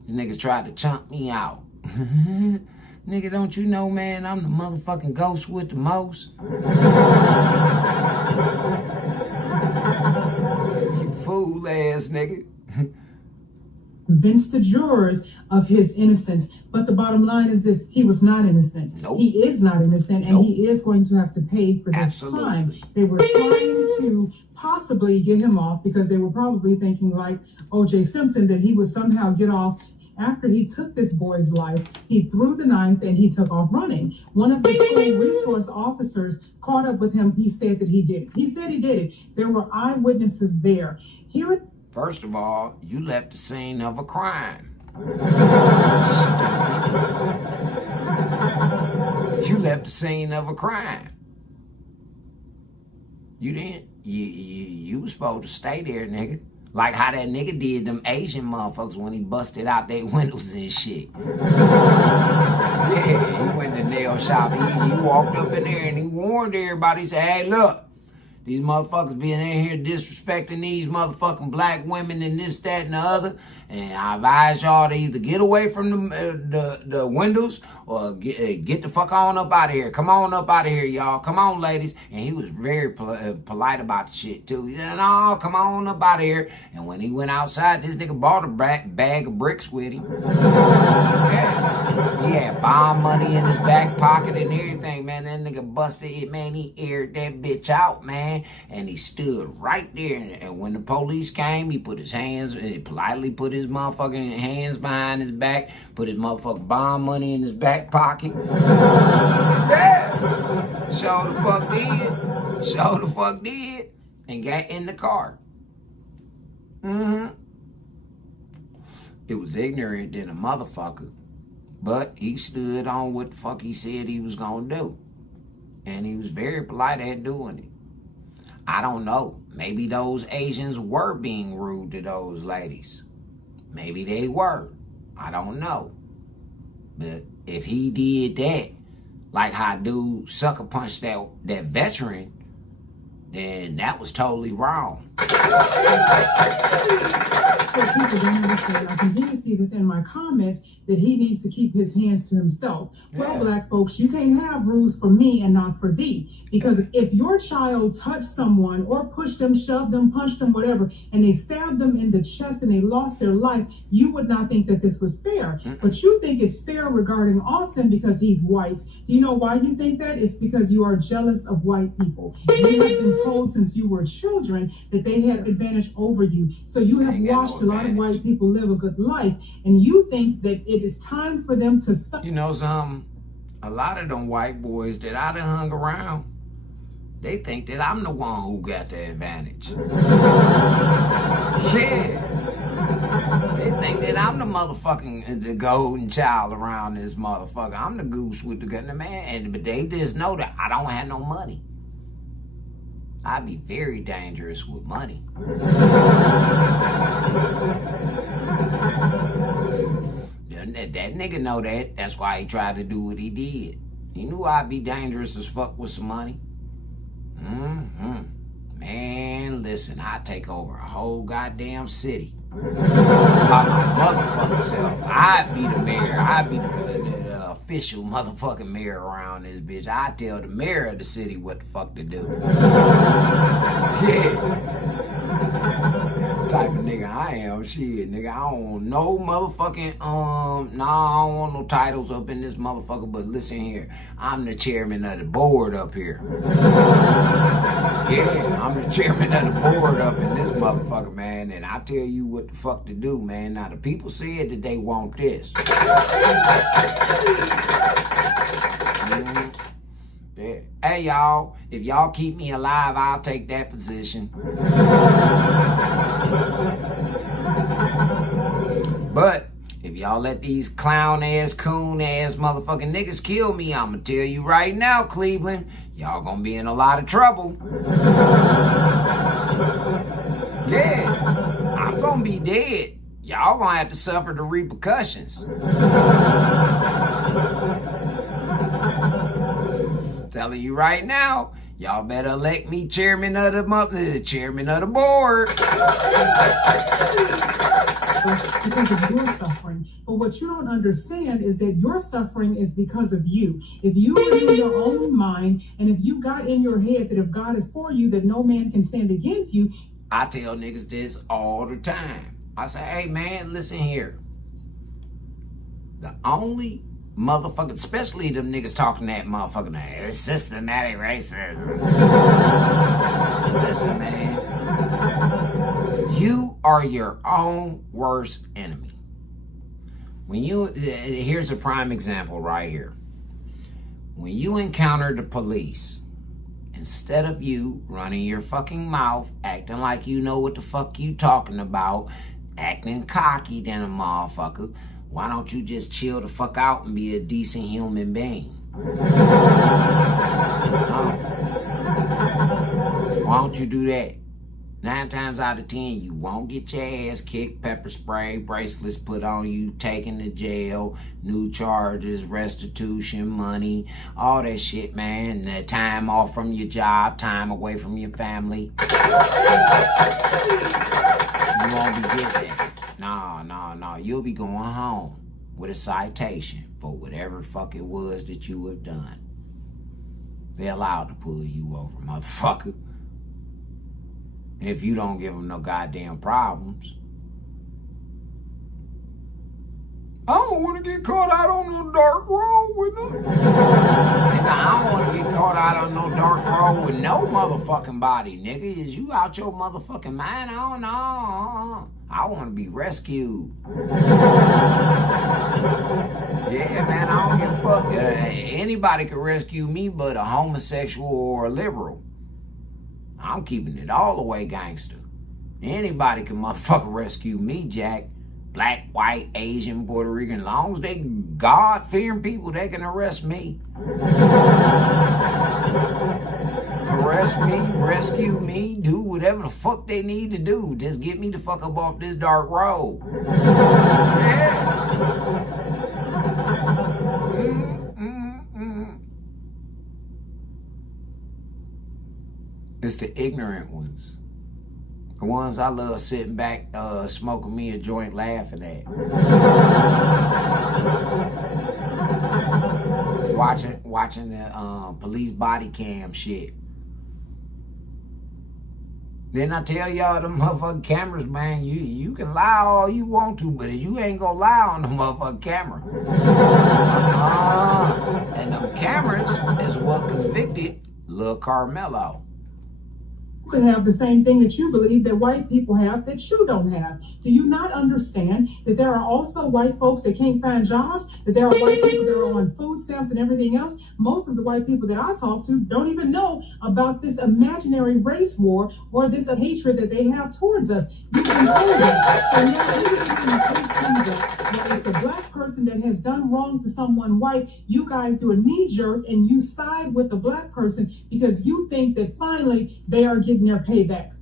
These niggas tried to chump me out. Nigga, don't you know, man, I'm the motherfucking ghost with the most. You fool ass nigga. Convince the jurors of his innocence. But the bottom line is this: he was not innocent. Nope. He is not innocent, and Nope. he is going to have to pay for this Absolutely. crime. They were trying to possibly get him off because they were probably thinking, like O.J. Simpson, that he would somehow get off. After he took this boy's life, he threw the knife and he took off running. One of the school resource officers caught up with him. He said that he did it. He said he did it. There were eyewitnesses there. Here. First of all, you left the scene of a crime. You left the scene of a crime. You didn't. You was supposed to stay there, nigga. Like how that nigga did them Asian motherfuckers when he busted out their windows and shit. Yeah, he went to the nail shop. He walked up in there and he warned everybody. He said, hey, look. These motherfuckers being in here disrespecting these motherfucking black women and this, that, and the other. And I advise y'all to either get away from the windows or get the fuck on up out of here. Come on up out of here, y'all. Come on, ladies. And he was very polite about the shit, too. He said, no, come on up out of here. And when he went outside, this nigga bought a bag of bricks with him. Yeah. He had bomb money in his back pocket and everything, man. That nigga busted it, man. He aired that bitch out, man. And he stood right there. And when the police came, he put his hands, politely put his motherfucking hands behind his back, put his motherfucking bomb money in his back pocket. Yeah. Show the fuck did. Show the fuck did. And got in the car. It was ignorant than a motherfucker. But he stood on what the fuck he said he was gonna do. And he was very polite at doing it. I don't know. Maybe those Asians were being rude to those ladies. Maybe they were. I don't know. But if he did that, like how dude sucker punched that veteran, then that was totally wrong. People don't understand. I continue to see this in my comments that he needs to keep his hands to himself. Well, black folks, you can't have rules for me and not for thee. Because if your child touched someone or pushed them, shoved them, punched them, whatever, and they stabbed them in the chest and they lost their life, you would not think that this was fair. But you think it's fair regarding Austin because he's white. Do you know why you think that? It's because you are jealous of white people. You have been told since you were children that they had advantage over you. So you have watched a lot of white people live a good life, and you think that it is time for them to... You know something? A lot of them white boys that I done hung around, they think that I'm the one who got the advantage. Yeah. They think that I'm the motherfucking the golden child around this motherfucker. I'm the goose with the gun, man. But they just know that I don't have no money. I'd be very dangerous with money. That nigga know that. That's why he tried to do what he did. He knew I'd be dangerous as fuck with some money. Man, listen, I'd take over a whole goddamn city. By my motherfucking self. I'd be the mayor. I'd be the official motherfucking mayor around this bitch. I'd tell the mayor of the city what the fuck to do. Yeah. Type of nigga I am. Shit, nigga, I don't want no motherfucking, I don't want no titles up in this motherfucker, but listen here. I'm the chairman of the board up here. Yeah, I'm the chairman of the board up in this motherfucker, man, and I tell you what the fuck to do, man. Now, the people said that they want this. Yeah. Hey, y'all, if y'all keep me alive, I'll take that position. But if y'all let these clown-ass, coon-ass motherfucking niggas kill me, I'ma tell you right now, Cleveland, y'all gonna be in a lot of trouble. Yeah, I'm gonna be dead. Y'all gonna have to suffer the repercussions. Telling you right now, y'all better elect me chairman of the board. Because of your suffering. But what you don't understand is that your suffering is because of you. If you were in your own mind, and if you got in your head that if God is for you, that no man can stand against you. I tell niggas this all the time. I say, hey man, listen here. The only motherfucker, especially them niggas talking that motherfucking, it's systematic racism. Listen, man. You are your own worst enemy. When here's a prime example right here. When you encounter the police, instead of you running your fucking mouth, acting like you know what the fuck you talking about, acting cocky than a motherfucker, why don't you just chill the fuck out and be a decent human being? Why don't you do that? 9 times out of 10, you won't get your ass kicked, pepper spray, bracelets put on you, taken to jail, new charges, restitution, money, all that shit, man. Time off from your job, time away from your family. You won't be getting that. No. You'll be going home with a citation for whatever fuck it was that you have done. They're allowed to pull you over, motherfucker. If you don't give them no goddamn problems. I don't want to get caught out on no dark road with them. Nigga, I don't want to get caught out on no dark road with no motherfucking body, nigga. Is you out your motherfucking mind? I don't know. I want to be rescued. Yeah, man, I don't give a fuck. Anybody can rescue me but a homosexual or a liberal. I'm keeping it all the way gangster. Anybody can motherfucker rescue me, Jack. Black, white, Asian, Puerto Rican. As long as they God-fearing people, they can arrest me. Arrest me, rescue me, do whatever the fuck they need to do. Just get me the fuck up off this dark road. Yeah. It's the ignorant ones. The ones I love sitting back, smoking me a joint, laughing at. Watching the police body cam shit. Then I tell y'all, them motherfucking cameras, man, you can lie all you want to, but you ain't gonna lie on the motherfucking camera. And them cameras is what convicted Lil Carmelo. could have the same thing that you believe that white people have that you don't have. Do you not understand that there are also white folks that can't find jobs, that there are white people that are on food stamps and everything else? Most of the white people that I talk to don't even know about this imaginary race war or this hatred that they have towards us. You've been told that. So now anytime the case comes up that it's a black person that has done wrong to someone white, you guys do a knee jerk and you side with the black person because you think that finally they are getting their payback.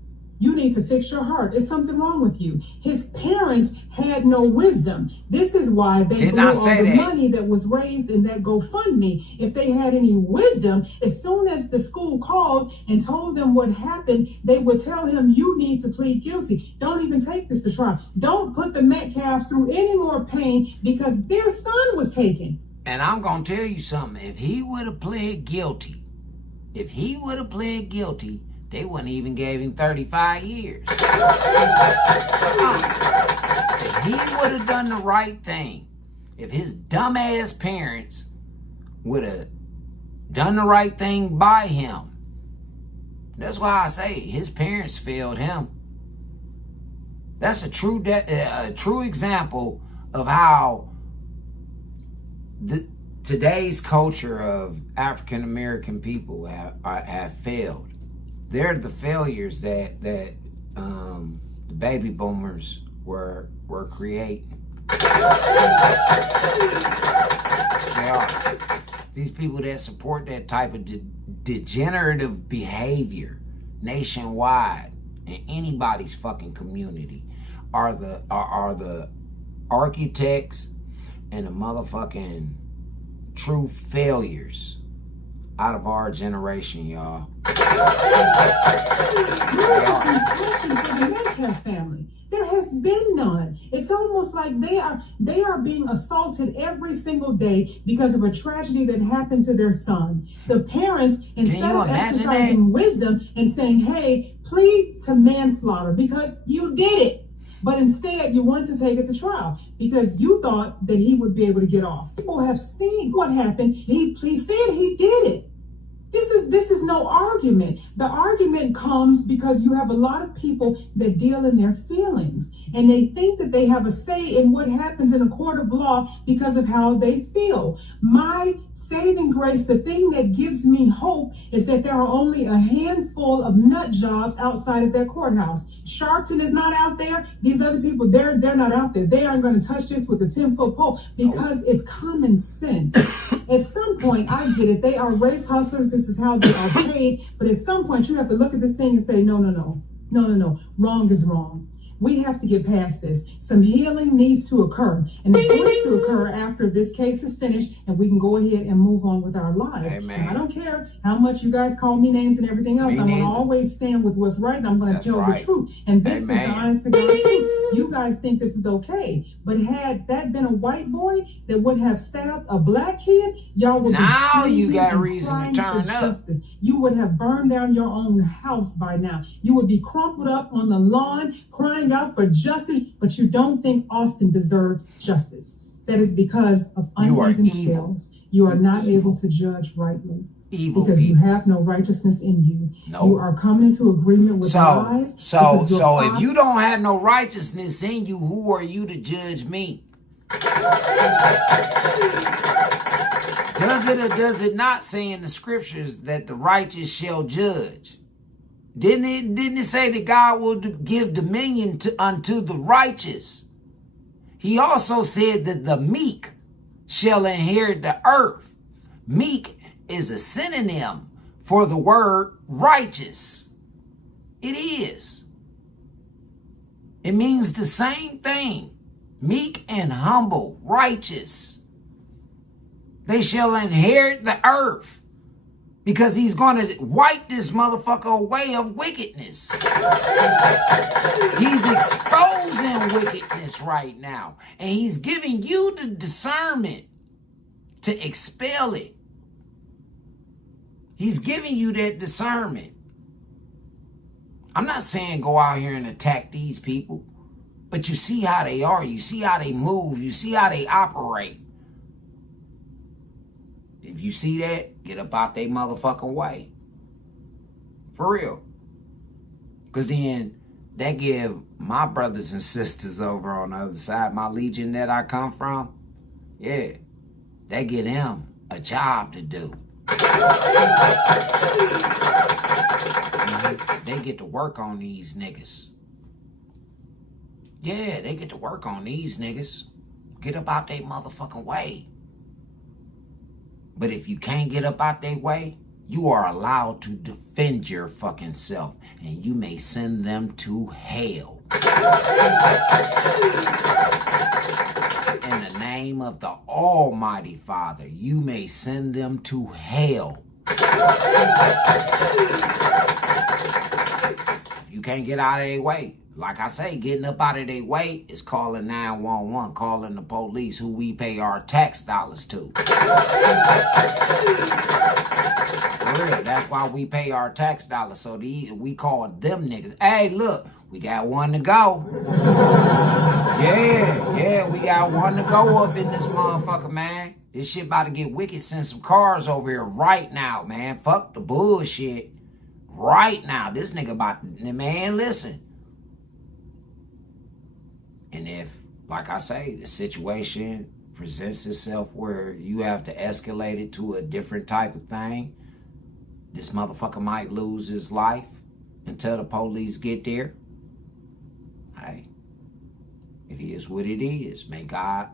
You need to fix your heart. There's something wrong with you. His parents had no wisdom. This is why they blew all the money that was raised in that GoFundMe. If they had any wisdom, as soon as the school called and told them what happened, they would tell him, you need to plead guilty. Don't even take this to trial. Don't put the Metcalfs through any more pain because their son was taken. And I'm going to tell you something. If he would have pled guilty, they wouldn't even gave him 35 years. If he would have done the right thing, if his dumbass parents would have done the right thing by him, that's why I say his parents failed him. That's a true example of how today's culture of African American people have failed. They're the failures that the baby boomers were creating. They are. These people that support that type of degenerative behavior nationwide in anybody's fucking community are the architects and the motherfucking true failures out of our generation, y'all. Family. There has been none. It's almost like they are being assaulted every single day because of a tragedy that happened to their son. The parents, instead of exercising wisdom and saying, hey, plead to manslaughter because you did it. But instead, you want to take it to trial because you thought that he would be able to get off. People have seen what happened. He said he did it. This is no argument. The argument comes because you have a lot of people that deal in their feelings and they think that they have a say in what happens in a court of law because of how they feel. My saving grace, the thing that gives me hope is that there are only a handful of nut jobs outside of that courthouse. Sharpton is not out there. These other people, they're not out there. They aren't going to touch this with a 10-foot pole because it's common sense. At some point, I get it. They are race hustlers. This is how they are paid. But at some point, you have to look at this thing and say, no. Wrong is wrong. We have to get past this. Some healing needs to occur. And it's going to occur after this case is finished and we can go ahead and move on with our lives. Amen. And I don't care how much you guys call me names and everything else. I'm going to always stand with what's right and I'm going to tell the truth. And this is the honest to God truth. You guys think this is okay. But had that been a white boy that would have stabbed a black kid, y'all would now be you got reason to turn up. Justice. You would have burned down your own house by now. You would be crumpled up on the lawn crying out for justice, but you don't think Austin deserves justice. That is because of uneven scales. You are not able to judge rightly. Because you have no righteousness in you. Nope. You are coming into agreement with lies. So if you don't have no righteousness in you, who are you to judge me? Does it or does it not say in the scriptures that the righteous shall judge? Didn't it say that God will give dominion unto the righteous? He also said that the meek shall inherit the earth. Meek is a synonym for the word righteous. It is. It means the same thing. Meek and humble, righteous. They shall inherit the earth. Because he's going to wipe this motherfucker away of wickedness. He's exposing wickedness right now. And he's giving you the discernment to expel it. He's giving you that discernment. I'm not saying go out here and attack these people. But you see how they are. You see how they move. You see how they operate. If you see that, get up out they motherfucking way. For real. Because then that give my brothers and sisters over on the other side, my legion that I come from, yeah, they get them a job to do. They get to work on these niggas. Yeah, they get to work on these niggas. Get up out their motherfucking way. But if you can't get up out their way, you are allowed to defend your fucking self, and you may send them to hell. In the name of the Almighty Father, you may send them to hell. If you can't get out of their way, like I say, getting up out of their way is calling 911, calling the police, who we pay our tax dollars to. For real, that's why we pay our tax dollars. So we call them niggas. Hey, look, we got one to go. Yeah, we got one to go up in this motherfucker, man. This shit about to get wicked. Send some cars over here right now, man. Fuck the bullshit. Right now. This nigga about to, man, listen. And if, like I say, the situation presents itself where you have to escalate it to a different type of thing, this motherfucker might lose his life until the police get there. Hey, it is what it is. May God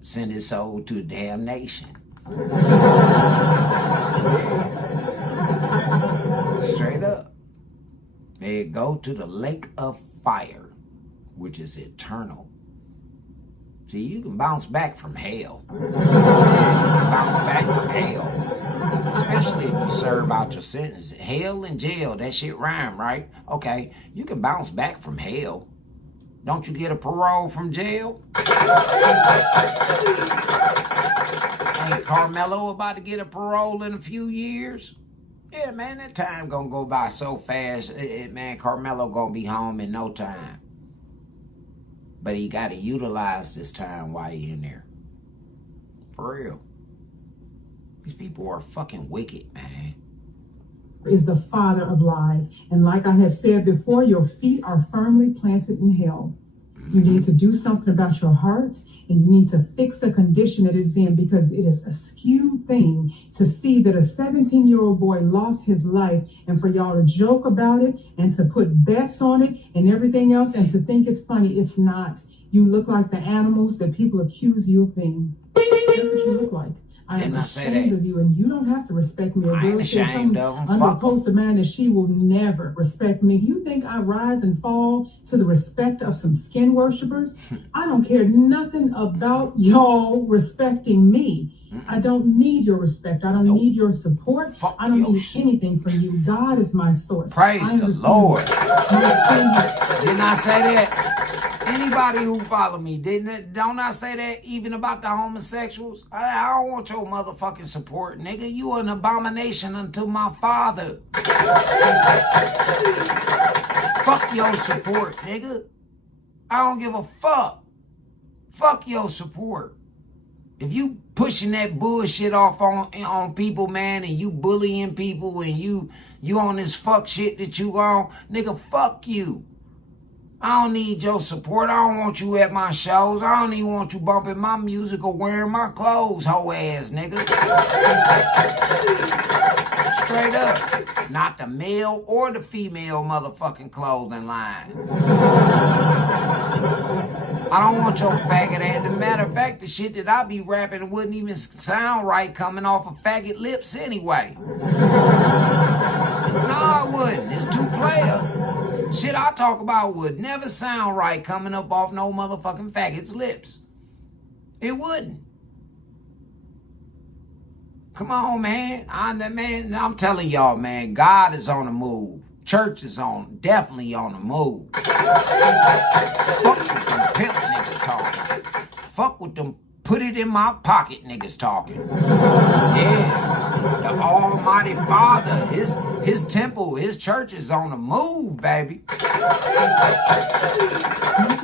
send his soul to damnation. Straight up. May it go to the lake of fire, which is eternal. See, you can bounce back from hell. You can bounce back from hell. Especially if you serve out your sentence. Hell and jail, that shit rhyme, right? Okay, you can bounce back from hell. Don't you get a parole from jail? Ain't Carmelo about to get a parole in a few years? Yeah, man, that time gonna go by so fast. Man, Carmelo gonna be home in no time. But he gotta utilize this time while he in there. For real. These people are fucking wicked, man. Is the father of lies. And like I have said before, your feet are firmly planted in hell. You need to do something about your heart, and you need to fix the condition that it's in, because it is a skewed thing to see that a 17-year-old boy lost his life, and for y'all to joke about it and to put bets on it and everything else and to think it's funny. It's not. You look like the animals that people accuse you of being. That's what you look like. I am ashamed of you, and you don't have to respect me. I ain't ashamed of them. Under post of mine that she will never respect me. Do you think I rise and fall to the respect of some skin worshipers? I don't care nothing about y'all respecting me. I don't need your respect. I don't need your support. I don't need anything from you. God is my source. Praise the Lord. Didn't I say that? Anybody who follow me, don't I say that even about the homosexuals? I don't want your motherfucking support, nigga. You an abomination unto my Father. Fuck your support, nigga. I don't give a fuck. Fuck your support. If you pushing that bullshit off on people, man, and you bullying people, and you on this fuck shit that you on, nigga, fuck you. I don't need your support. I don't want you at my shows. I don't even want you bumping my music or wearing my clothes, hoe ass nigga. Straight up. Not the male or the female motherfucking clothing line. I don't want your faggot ass. As a matter of fact, the shit that I be rapping wouldn't even sound right coming off of faggot lips anyway. No, it wouldn't. It's too player. Shit I talk about would never sound right coming up off no motherfucking faggot's lips. It wouldn't. Come on, man. I'm telling y'all, man, God is on the move. Church is definitely on the move. Fuck with them pimp niggas talking. Fuck with them put it in my pocket niggas talking. Yeah. The Almighty Father, his temple, his church is on the move, baby. Nothing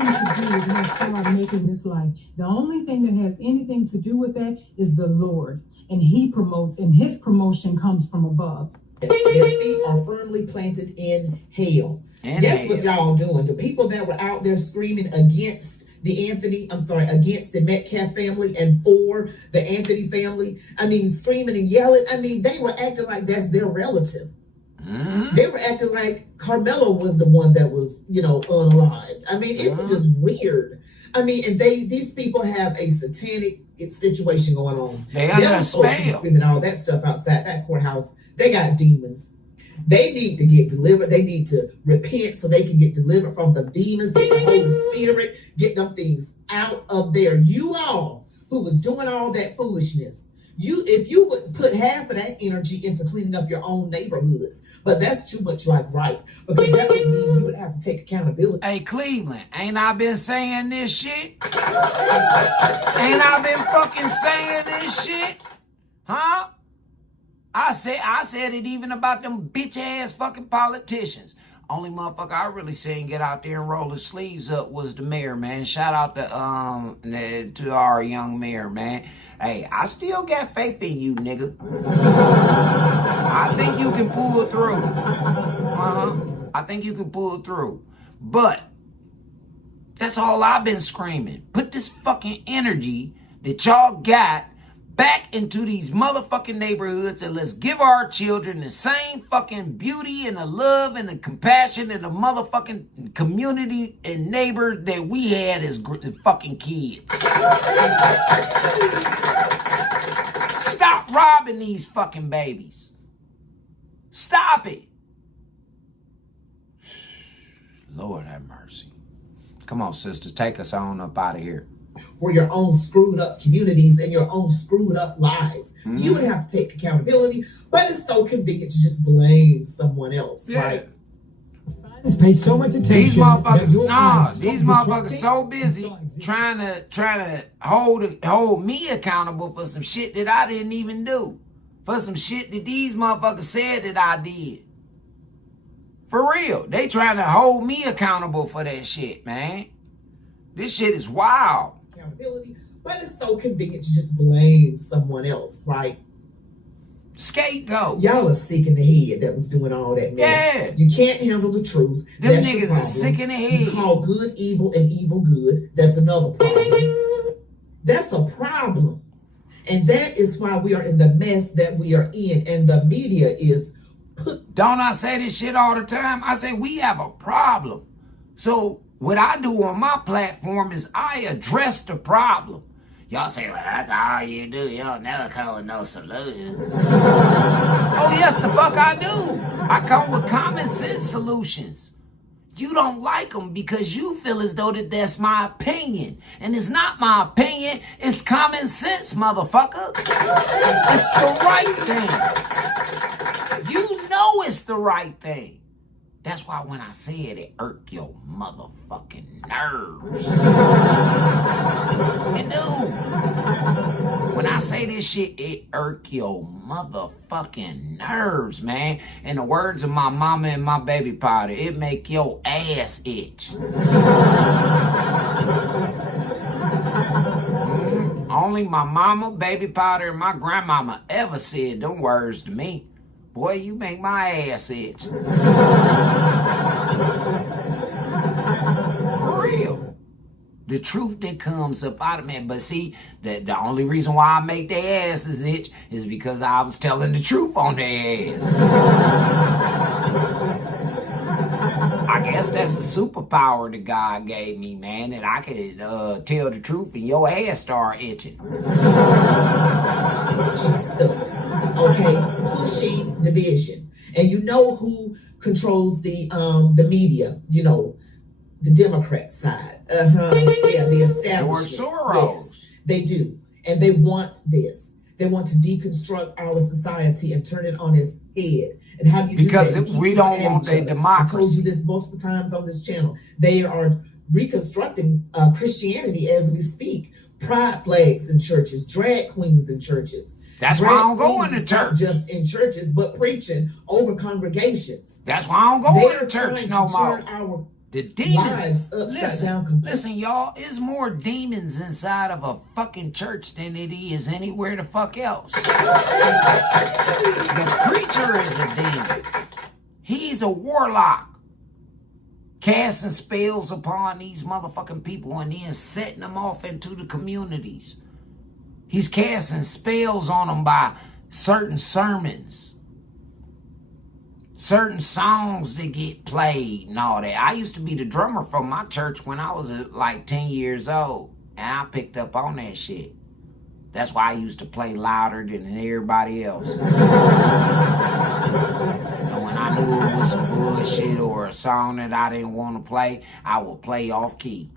to do with how God making this life. The only thing that has anything to do with that is the Lord. And he promotes, and his promotion comes from above. Their feet are firmly planted in hell. And Guess what y'all doing? The people that were out there screaming against against the Metcalf family and for the Anthony family. I mean, screaming and yelling. I mean, they were acting like that's their relative. They were acting like Carmelo was the one that was, unalived. I mean, it was just weird. I mean, and these people have a satanic situation going on. They under a spell. Screaming all that stuff outside that courthouse. They got demons. They need to get delivered. They need to repent so they can get delivered from the demons, get the Holy Spirit, get them things out of there. You all who was doing all that foolishness, if you would put half of that energy into cleaning up your own neighborhoods, but that's too much right, because that would mean you would have to take accountability. Hey, Cleveland, ain't I been saying this shit? Ain't I been fucking saying this shit? Huh? I said it even about them bitch ass fucking politicians. Only motherfucker I really seen get out there and roll his sleeves up was the mayor, man. Shout out to our young mayor, man. Hey, I still got faith in you, nigga. I think you can pull it through. I think you can pull it through. But that's all I've been screaming. Put this fucking energy that y'all got back into these motherfucking neighborhoods, and let's give our children the same fucking beauty and the love and the compassion and the motherfucking community and neighbor that we had as fucking kids. Stop robbing these fucking babies. Stop it. Lord have mercy. Come on, sisters, take us on up out of here. For your own screwed up communities and your own screwed up lives. You would have to take accountability, but it's so convenient to just blame someone else, right? Pay so much attention. These motherfuckers so busy trying to hold me accountable for some shit that I didn't even do. For some shit that these motherfuckers said that I did. For real. They trying to hold me accountable for that shit, man. This shit is wild. Accountability, but it's so convenient to just blame someone else, right? Scapegoat. Y'all are sick in the head that was doing all that mess. Yeah. You can't handle the truth. Them That's niggas are sick in the head. You call good evil and evil good. That's another problem. That's a problem. And that is why we are in the mess that we are in. And the media is Don't I say this shit all the time? I say we have a problem. So what I do on my platform is I address the problem. Y'all say, well, that's all you do. You don't never come with no solutions. Oh, yes, the fuck I do. I come with common sense solutions. You don't like them because you feel as though that's my opinion. And it's not my opinion. It's common sense, motherfucker. It's the right thing. You know it's the right thing. That's why when I say it irk your motherfucking nerves. It do. When I say this shit, it irk your motherfucking nerves, man. In the words of my mama and my baby powder, it make your ass itch. Only my mama, baby powder, and my grandmama ever said them words to me. Boy, you make my ass itch. For real. The truth that comes up out of me. But see, the only reason why I make their asses itch is because I was telling the truth on their ass. I guess that's a superpower that God gave me, man, that I could tell the truth and your ass start itching. Okay, pushing division. And you know who controls the media, the Democrat side. Yeah, the establishment. George Soros. Yes, they do. And they want this. They want to deconstruct our society and turn it on its head. And how do you because do that? We don't want a democracy. I told you this multiple times on this channel. They are reconstructing Christianity as we speak. Pride flags in churches, drag queens in churches. That's why I don't go into church. Not just in churches, but preaching over congregations. That's why I don't go into church no more. The demons, lives upside down completely. listen, y'all, there's more demons inside of a fucking church than it is anywhere the fuck else. The preacher is a demon. He's a warlock. Casting spells upon these motherfucking people and then setting them off into the communities. He's casting spells on them by certain sermons. Certain songs that get played and all that. I used to be the drummer for my church when I was like 10 years old. And I picked up on that shit. That's why I used to play louder than everybody else. And when I knew it was some bullshit or a song that I didn't want to play, I would play off key.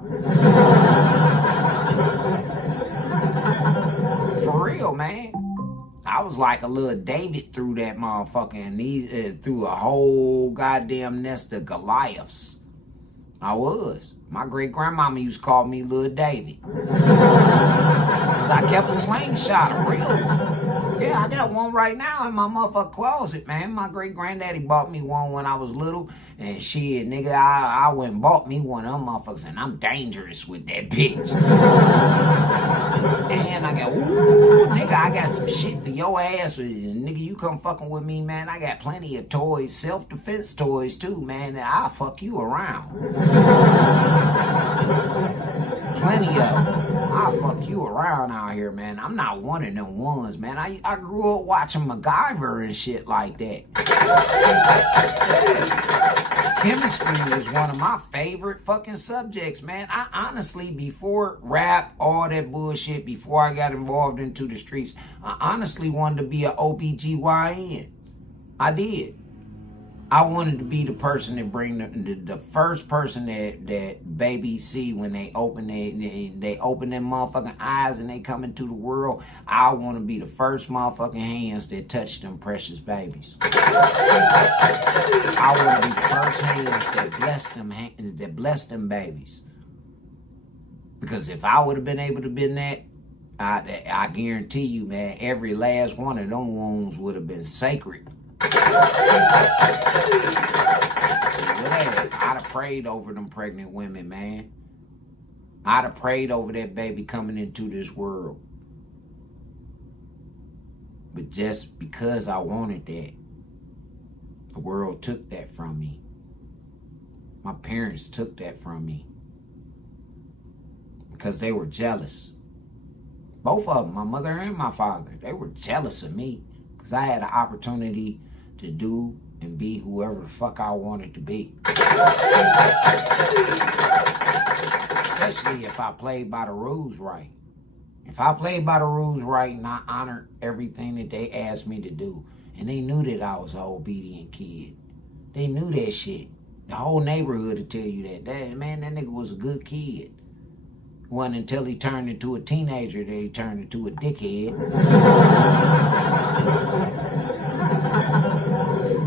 For real, man. I was like a little David through that motherfucker and through a whole goddamn nest of Goliaths. I was. My great-grandmama used to call me Little David. Because I kept a slingshot, a real one. Yeah, I got one right now in my motherfucking closet, man. My great-granddaddy bought me one when I was little. And shit, nigga, I went and bought me one of them motherfuckers. And I'm dangerous with that bitch. And I got, ooh, nigga, I got some shit for your ass. Nigga, you come fucking with me, man. I got plenty of toys, self-defense toys too, man. That I'll fuck you around. Plenty of them. I'll fuck you around out here, man. I'm not one of them ones, man. I grew up watching MacGyver and shit like that. Yeah. Chemistry was one of my favorite fucking subjects, man. I honestly, before rap, all that bullshit, before I got involved into the streets, I honestly wanted to be an OBGYN. I did. I wanted to be the person that bring the first person that babies see when they open they open their motherfucking eyes and they come into the world. I want to be the first motherfucking hands that touch them precious babies. I want to be the first hands that bless them babies. Because if I would have been able to been that, I guarantee you, man, every last one of them wounds would have been sacred. I'd have prayed over them pregnant women, man. I'd have prayed over that baby coming into this world. But just because I wanted that, the world took that from me. My parents took that from me. Because they were jealous. Both of them, my mother and my father, they were jealous of me. Because I had an opportunity to do and be whoever the fuck I wanted to be. Especially if I played by the rules right. If I played by the rules right and I honored everything that they asked me to do, and they knew that I was an obedient kid. They knew that shit. The whole neighborhood would tell you that. Man, that nigga was a good kid. It wasn't until he turned into a teenager that he turned into a dickhead.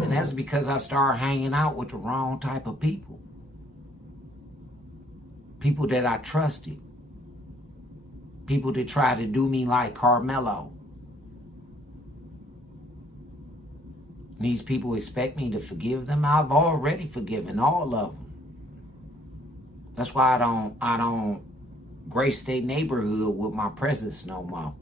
And that's because I started hanging out with the wrong type of people. People that I trusted. People that tried to do me like Carmelo. And these people expect me to forgive them. I've already forgiven all of them. That's why I don't grace their neighborhood with my presence no more.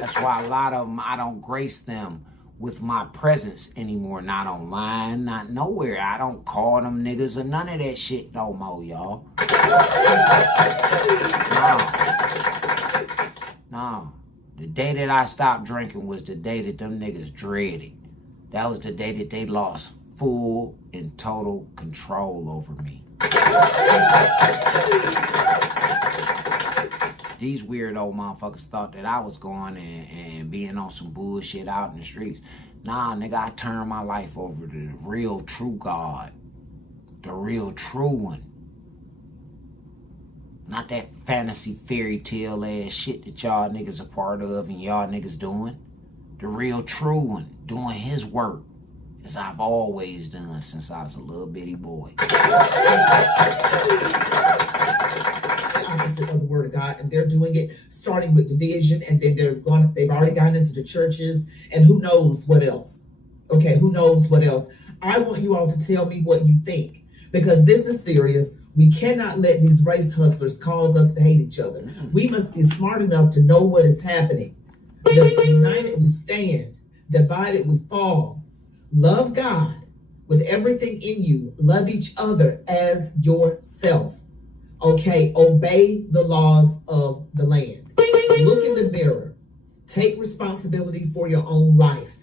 That's why a lot of them, I don't grace them with my presence anymore. Not online, not nowhere. I don't call them niggas or none of that shit no more, y'all. No. The day that I stopped drinking was the day that them niggas dreaded. That was the day that they lost full and total control over me. These weird old motherfuckers thought that I was going and being on some bullshit out in the streets. Nah, nigga, I turned my life over to the real true God. The real true one. Not that fantasy fairy tale ass shit that y'all niggas are part of and y'all niggas doing. The real true one, doing his work. As I've always done since I was a little bitty boy. Opposite of the word of God, and they're doing it starting with division, and then they've already gotten into the churches, and who knows what else. Okay, who knows what else? I want you all to tell me what you think, because this is serious. We cannot let these race hustlers cause us to hate each other. We must be smart enough to know what is happening. United we stand, divided we fall. Love God with everything in you. Love each other as yourself. Okay, obey the laws of the land. Look in the mirror. Take responsibility for your own life.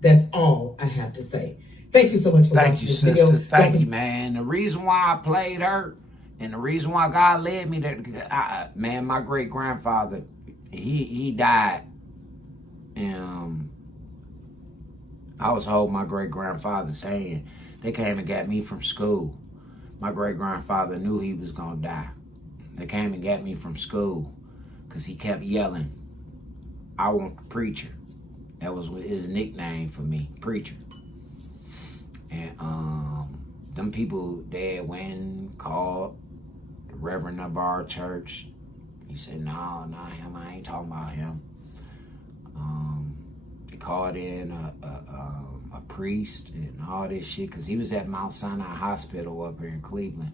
That's all I have to say. Thank you so much for watching this video. Thank you, man. The reason why I played her and the reason why God led me there, man, my great-grandfather, he died. I was holding my great-grandfather's hand. They came and got me from school. My great-grandfather knew he was going to die. They came and got me from school because he kept yelling, "I want the preacher." That was his nickname for me, preacher. And them people, they went and called the reverend of our church. He said, "No, not him. I ain't talking about him." They called in a priest and all this shit because he was at Mount Sinai Hospital up here in Cleveland.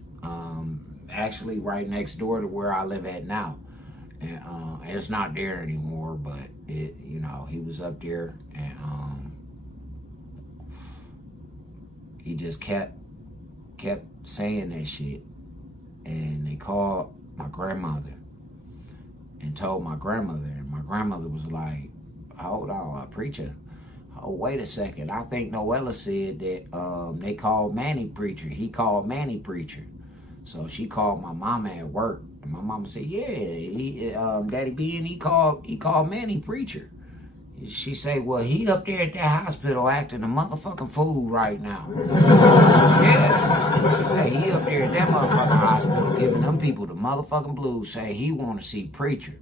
Actually, right next door to where I live at now. And it's not there anymore, but it, you know, he was up there, and he just kept saying that shit. And they called my grandmother and told my grandmother, and my grandmother was like, "Hold on, preacher. Oh, wait a second. I think Noella said that they called Manny preacher. He called Manny preacher." So she called my mama at work. And my mama said, "Yeah, Daddy B, and he called Manny preacher." She said, "Well, he up there at that hospital acting a motherfucking fool right now." Yeah. She said, "He up there at that motherfucking hospital giving them people the motherfucking blues, say he want to see preacher.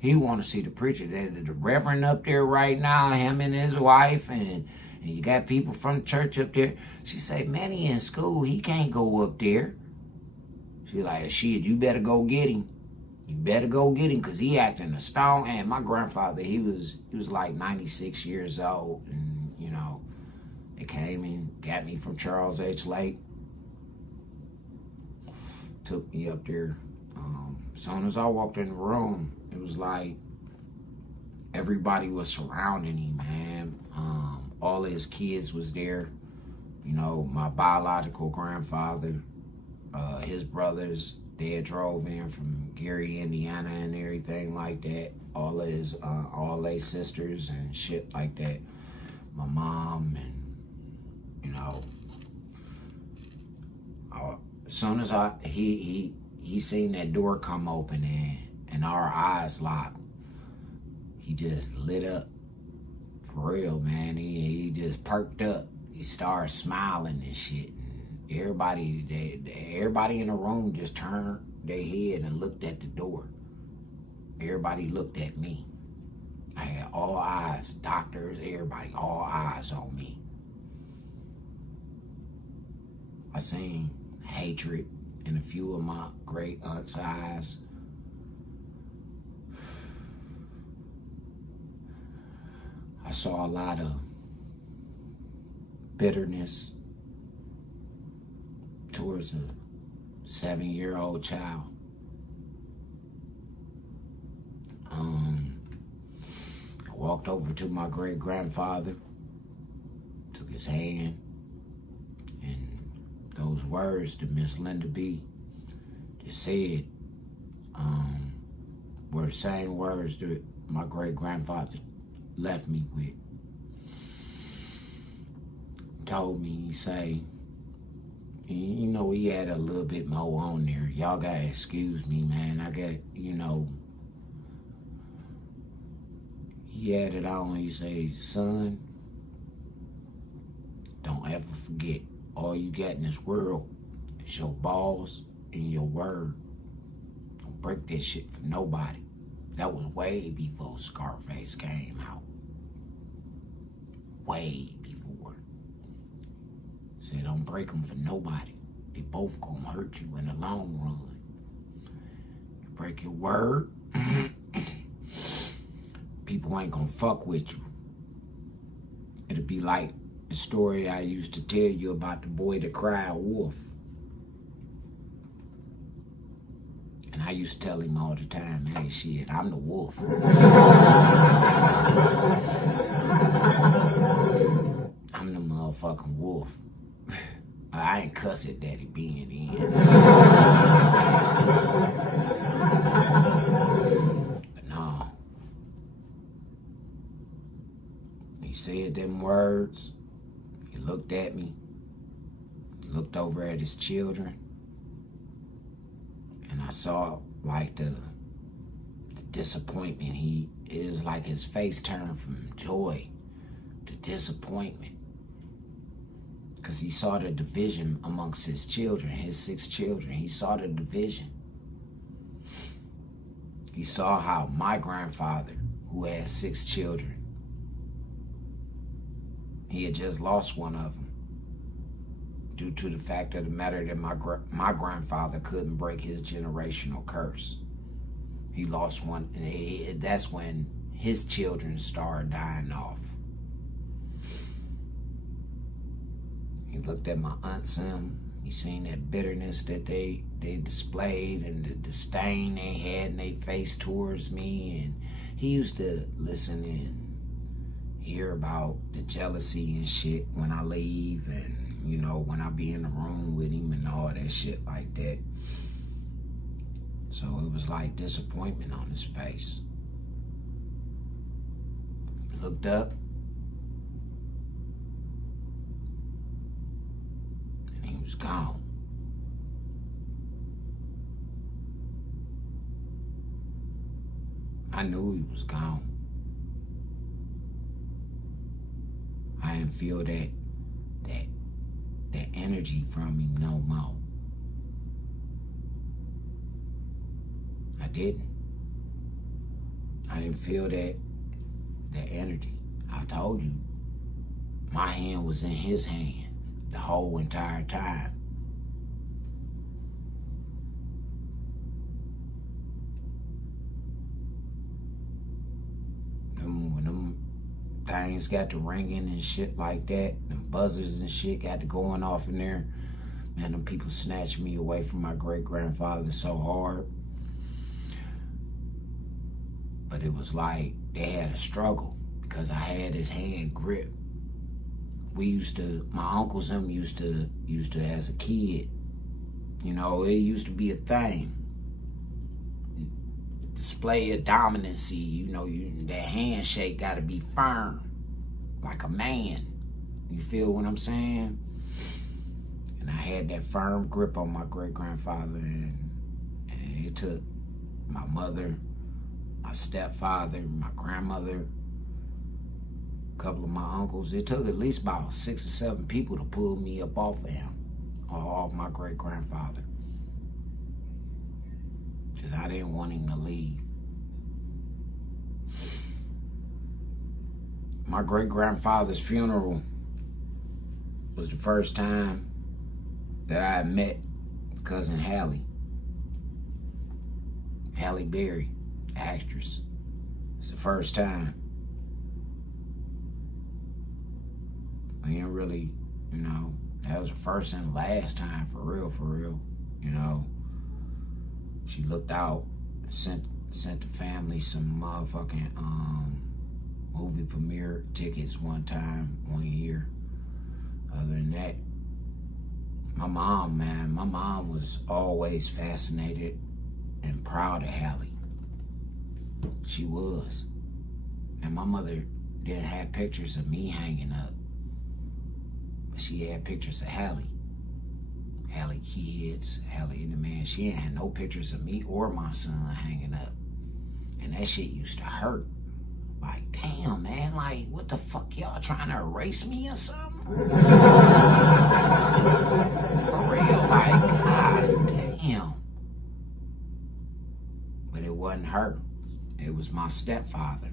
He want to see the preacher. The reverend up there right now, him and his wife, and you got people from the church up there." She said, "Manny in school, he can't go up there." She like, "Shit, you better go get him. You better go get him, because he acting a stone." And my grandfather, he was like 96 years old. And, you know, they came and got me from Charles H. Lake. Took me up there. As soon as I walked in the room, it was like everybody was surrounding him, man. All his kids was there. You know, my biological grandfather, his brothers, they had drove in from Gary, Indiana and everything like that. All their sisters and shit like that. My mom, and, you know, as soon as he seen that door come open and our eyes locked, he just lit up. For real, man. He just perked up. He started smiling and shit. Everybody in the room just turned their head and looked at the door. Everybody looked at me. I had all eyes, doctors, everybody, all eyes on me. I seen hatred in a few of my great aunts' eyes. I saw a lot of bitterness towards a 7-year-old child. I walked over to my great-grandfather, took his hand, and those words that Miss Linda B just said were the same words that my great-grandfather left me with. Told me, he say, you know, he had a little bit more on there. Y'all gotta excuse me, man. I got, you know, he had it on. He say, "Son, don't ever forget, all you got in this world is your balls and your word. Don't break that shit for nobody." That was way before Scarface came out. Way before. Said, don't break them for nobody. They both gonna hurt you in the long run. You break your word, people ain't gonna fuck with you. It'll be like the story I used to tell you about the boy that cried wolf. And I used to tell him all the time, hey, shit, I'm the wolf. I'm the motherfucking wolf. I ain't cuss at Daddy being in. But no. He said them words. He looked at me. Looked over at his children. And I saw like the disappointment. He is like his face turned from joy to disappointment. Because he saw the division amongst his children, his 6 children. He saw the division. He saw how my grandfather, who had 6 children, he had just lost one of them due to the fact of the matter that my grandfather couldn't break his generational curse. He lost one, and that's when his children started dying off. He looked at my Aunt Sim. He seen that bitterness that they displayed and the disdain they had in their face towards me. And he used to listen and hear about the jealousy and shit when I leave, and, you know, when I be in the room with him and all that shit like that. So it was like disappointment on his face. He looked up. He was gone. I knew he was gone. I didn't feel that energy from him no more. I didn't. I didn't feel that energy. I told you, my hand was in his hand the whole entire time. When them things got to ringing and shit like that, them buzzers and shit got to going off in there, man, them people snatched me away from my great-grandfather so hard. But it was like they had a struggle because I had his hand gripped. My uncles and them used to as a kid, you know, it used to be a thing. Display of dominancy, you know, that handshake got to be firm, like a man. You feel what I'm saying? And I had that firm grip on my great-grandfather, and it took my mother, my stepfather, my grandmother, a couple of my uncles. It took at least about 6 or 7 people to pull me up off of him, or off my great-grandfather. Because I didn't want him to leave. My great-grandfather's funeral was the first time that I had met cousin Halle. Halle Berry, actress. It's the first time. I didn't really, you know, that was the first and last time, for real, you know. She looked out, sent the family some motherfucking movie premiere tickets one year. Other than that, my mom was always fascinated and proud of Halle. She was. And my mother didn't have pictures of me hanging up, but she had pictures of Halle. Halle kids, Halle and the man. She ain't had no pictures of me or my son hanging up. And that shit used to hurt. Like, damn, man, like, what the fuck, y'all trying to erase me or something? For real, like, god damn. But it wasn't her. It was my stepfather.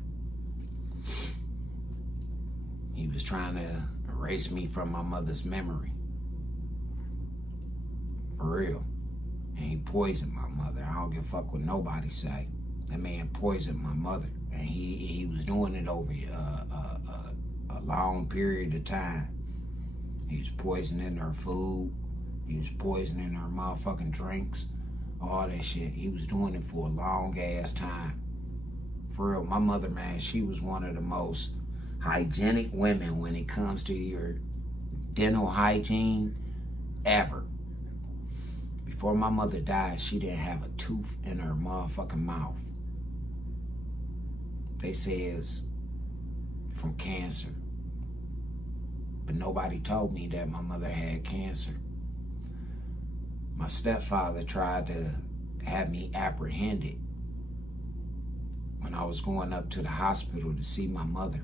He was trying to erase me from my mother's memory. For real. And he poisoned my mother. I don't give a fuck what nobody say. That man poisoned my mother. And he was doing it over a long period of time. He was poisoning her food. He was poisoning her motherfucking drinks. All that shit. He was doing it for a long ass time. For real, my mother, man, she was one of the most hygienic women when it comes to your dental hygiene ever. Before my mother died, she didn't have a tooth in her motherfucking mouth. They say it's from cancer. But nobody told me that my mother had cancer. My stepfather tried to have me apprehended when I was going up to the hospital to see my mother.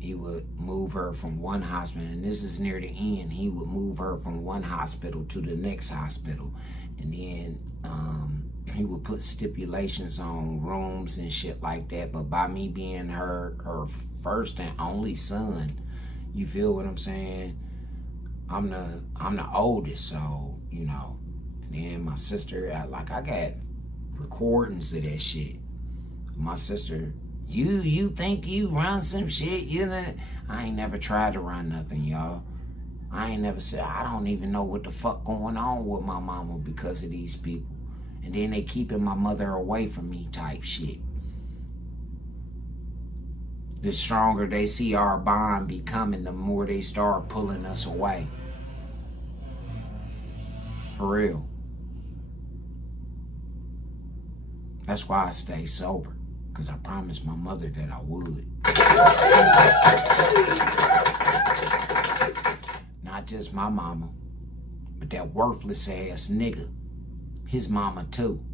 He would move her from one hospital, and this is near the end, he would move her from one hospital to the next hospital. And then he would put stipulations on rooms and shit like that. But by me being her first and only son, you feel what I'm saying? I'm the oldest, so, you know. And then my sister, I got recordings of that shit. My sister, you think you run some shit? You know, I ain't never tried to run nothing, y'all. I ain't never said, I don't even know what the fuck going on with my mama because of these people. And then they keeping my mother away from me type shit. The stronger they see our bond becoming, the more they start pulling us away. For real. That's why I stay sober. Because I promised my mother that I would. Not just my mama, but that worthless ass nigga. His mama too.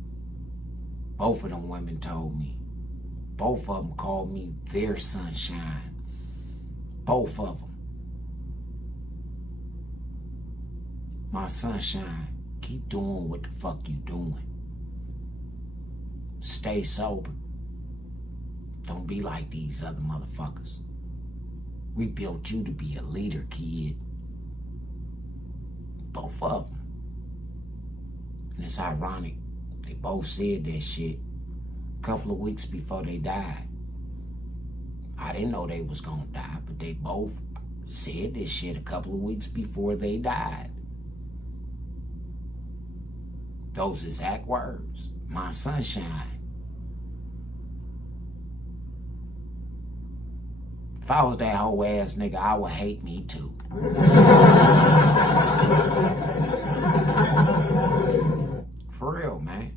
Both of them women told me. Both of them called me their sunshine. Both of them. My sunshine, keep doing what the fuck you doing. Stay sober. Don't be like these other motherfuckers. We built you to be a leader, kid. Both of them. And it's ironic. They both said that shit a couple of weeks before they died. I didn't know they was gonna die, but they both said this shit a couple of weeks before they died. Those exact words. My sunshine. If I was that whole ass nigga, I would hate me too. For real, man.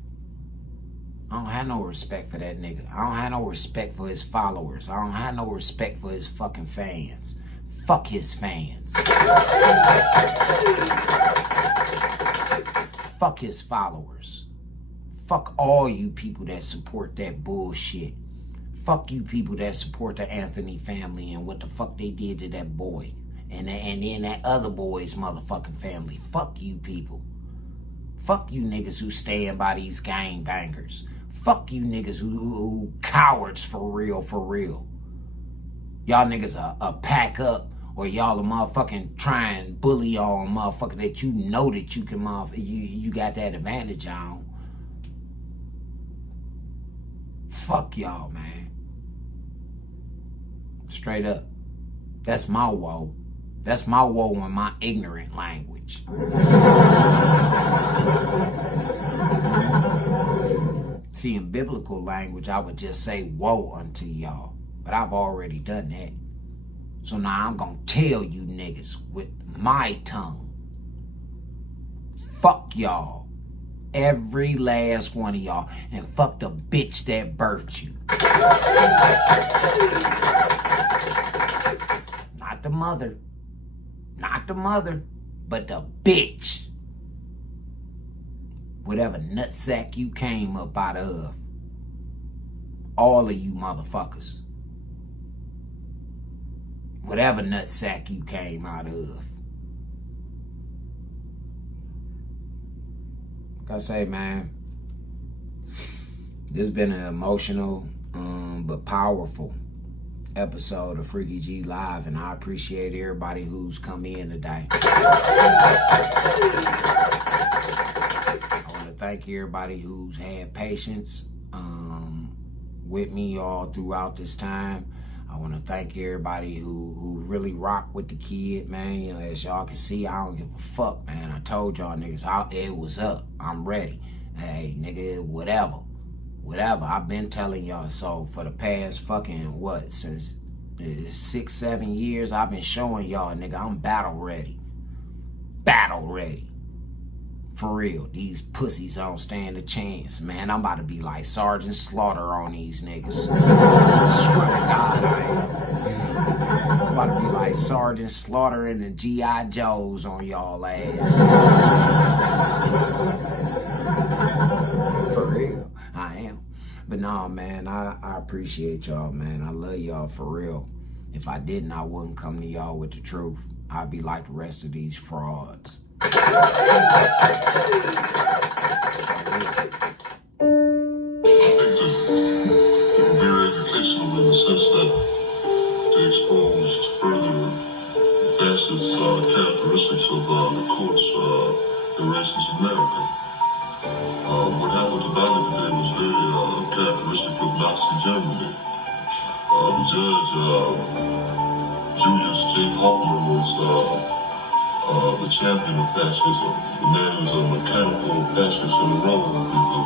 I don't have no respect for that nigga. I don't have no respect for his followers. I don't have no respect for his fucking fans. Fuck his fans. Fuck his followers. Fuck all you people that support that bullshit. Fuck you people that support the Anthony family and what the fuck they did to that boy. And then that other boy's motherfucking family. Fuck you people. Fuck you niggas who stand by these gangbangers. Fuck you niggas who cowards for real, for real. Y'all niggas a pack up, or y'all a motherfucking try and bully on motherfucker that you know that you can you got that advantage on. Fuck y'all, man. Straight up. That's my woe. That's my woe in my ignorant language. See, in biblical language, I would just say woe unto y'all. But I've already done that. So now I'm gonna tell you niggas with my tongue. Fuck y'all. Every last one of y'all. And fuck the bitch that birthed you. Not the mother. Not the mother. But the bitch. Whatever nutsack you came up out of. All of you motherfuckers. Whatever nutsack you came out of. Like I say, man, this has been an emotional but powerful episode of Freaky G Live, and I appreciate everybody who's come in today. I want to thank everybody who's had patience with me all throughout this time. I want to thank everybody who really rock with the kid, man. You know, as y'all can see, I don't give a fuck, man. I told y'all niggas, it was up. I'm ready. Hey, nigga, whatever. I've been telling y'all. So for the past fucking, since 6-7 years, I've been showing y'all, nigga, I'm battle ready. For real, these pussies don't stand a chance, man. I'm about to be like Sergeant Slaughter on these niggas. Swear to God, I am. I'm about to be like Sergeant Slaughter and the G.I. Joes on y'all ass. For real, I am. But nah, man, I appreciate y'all, man. I love y'all for real. If I didn't, I wouldn't come to y'all with the truth. I'd be like the rest of these frauds. I think that it will be educational in the sense that they exposed further facets, characteristics of the courts, the racist America. What happened to Biden today was very characteristic of Nazi Germany. The judge, Julius J. Hoffman, was the champion of fascism. The man is a mechanical fascist in the role, a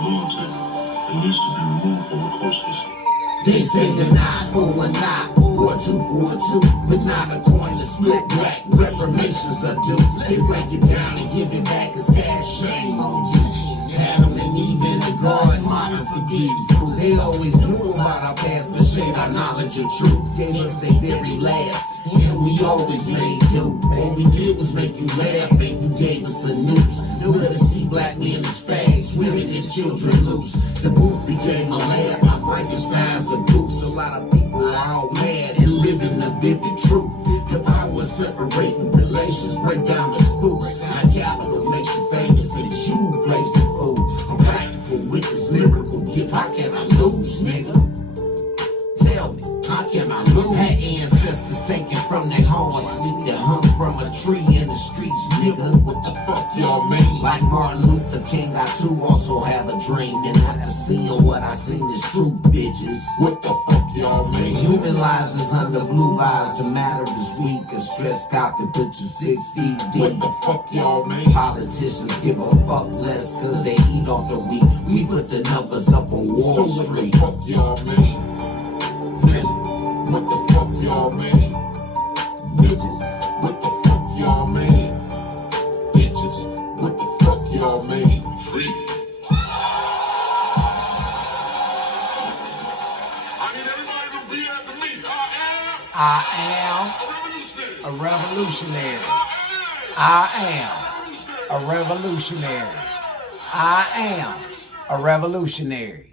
lunatic, and needs to be removed from the court system. They say an eye for an eye, or 2 for a 2, but not a coin to split black. Reformations are due. Let's break it down and give it back as cash. Shame on you. Adam and Eve in the garden, modern forbidden fruit. They always knew about our past, but shade our knowledge of truth. Gave us their very last, and we always made do. All we did was make you laugh, and you gave us a noose. Let us see black men as fags, women and children loose. The boot became a lab, our Frankenstein's a goose. A lot of people are all mad and living the vivid truth. The power of separating relations, break down the spooks. Our capital makes you famous and you place the food. I'm practical with this lyrical gift. How can I lose, nigga? Tell me, how can I lose? Had ancestors taken from their homes, sleep that hung from a tree in the streets, nigga. What the fuck y'all mean? Like Martin Luther King, I too also have a dream, and not to see what I seen is true, bitches. What the fuck y'all mean? Human lives is under blue eyes, the matter is weak. A stress cop can put you 6 feet deep. What the fuck y'all mean? Politicians give a fuck less, cause they eat off the weak. We put the numbers up on Wall Street. What the fuck y'all mean? What the fuck y'all mean? Niggas, what the fuck y'all mean? Bitches, what the fuck y'all mean? Free. I need everybody to be at the meet. I am a revolutionary. I am a revolutionary. I am a revolutionary.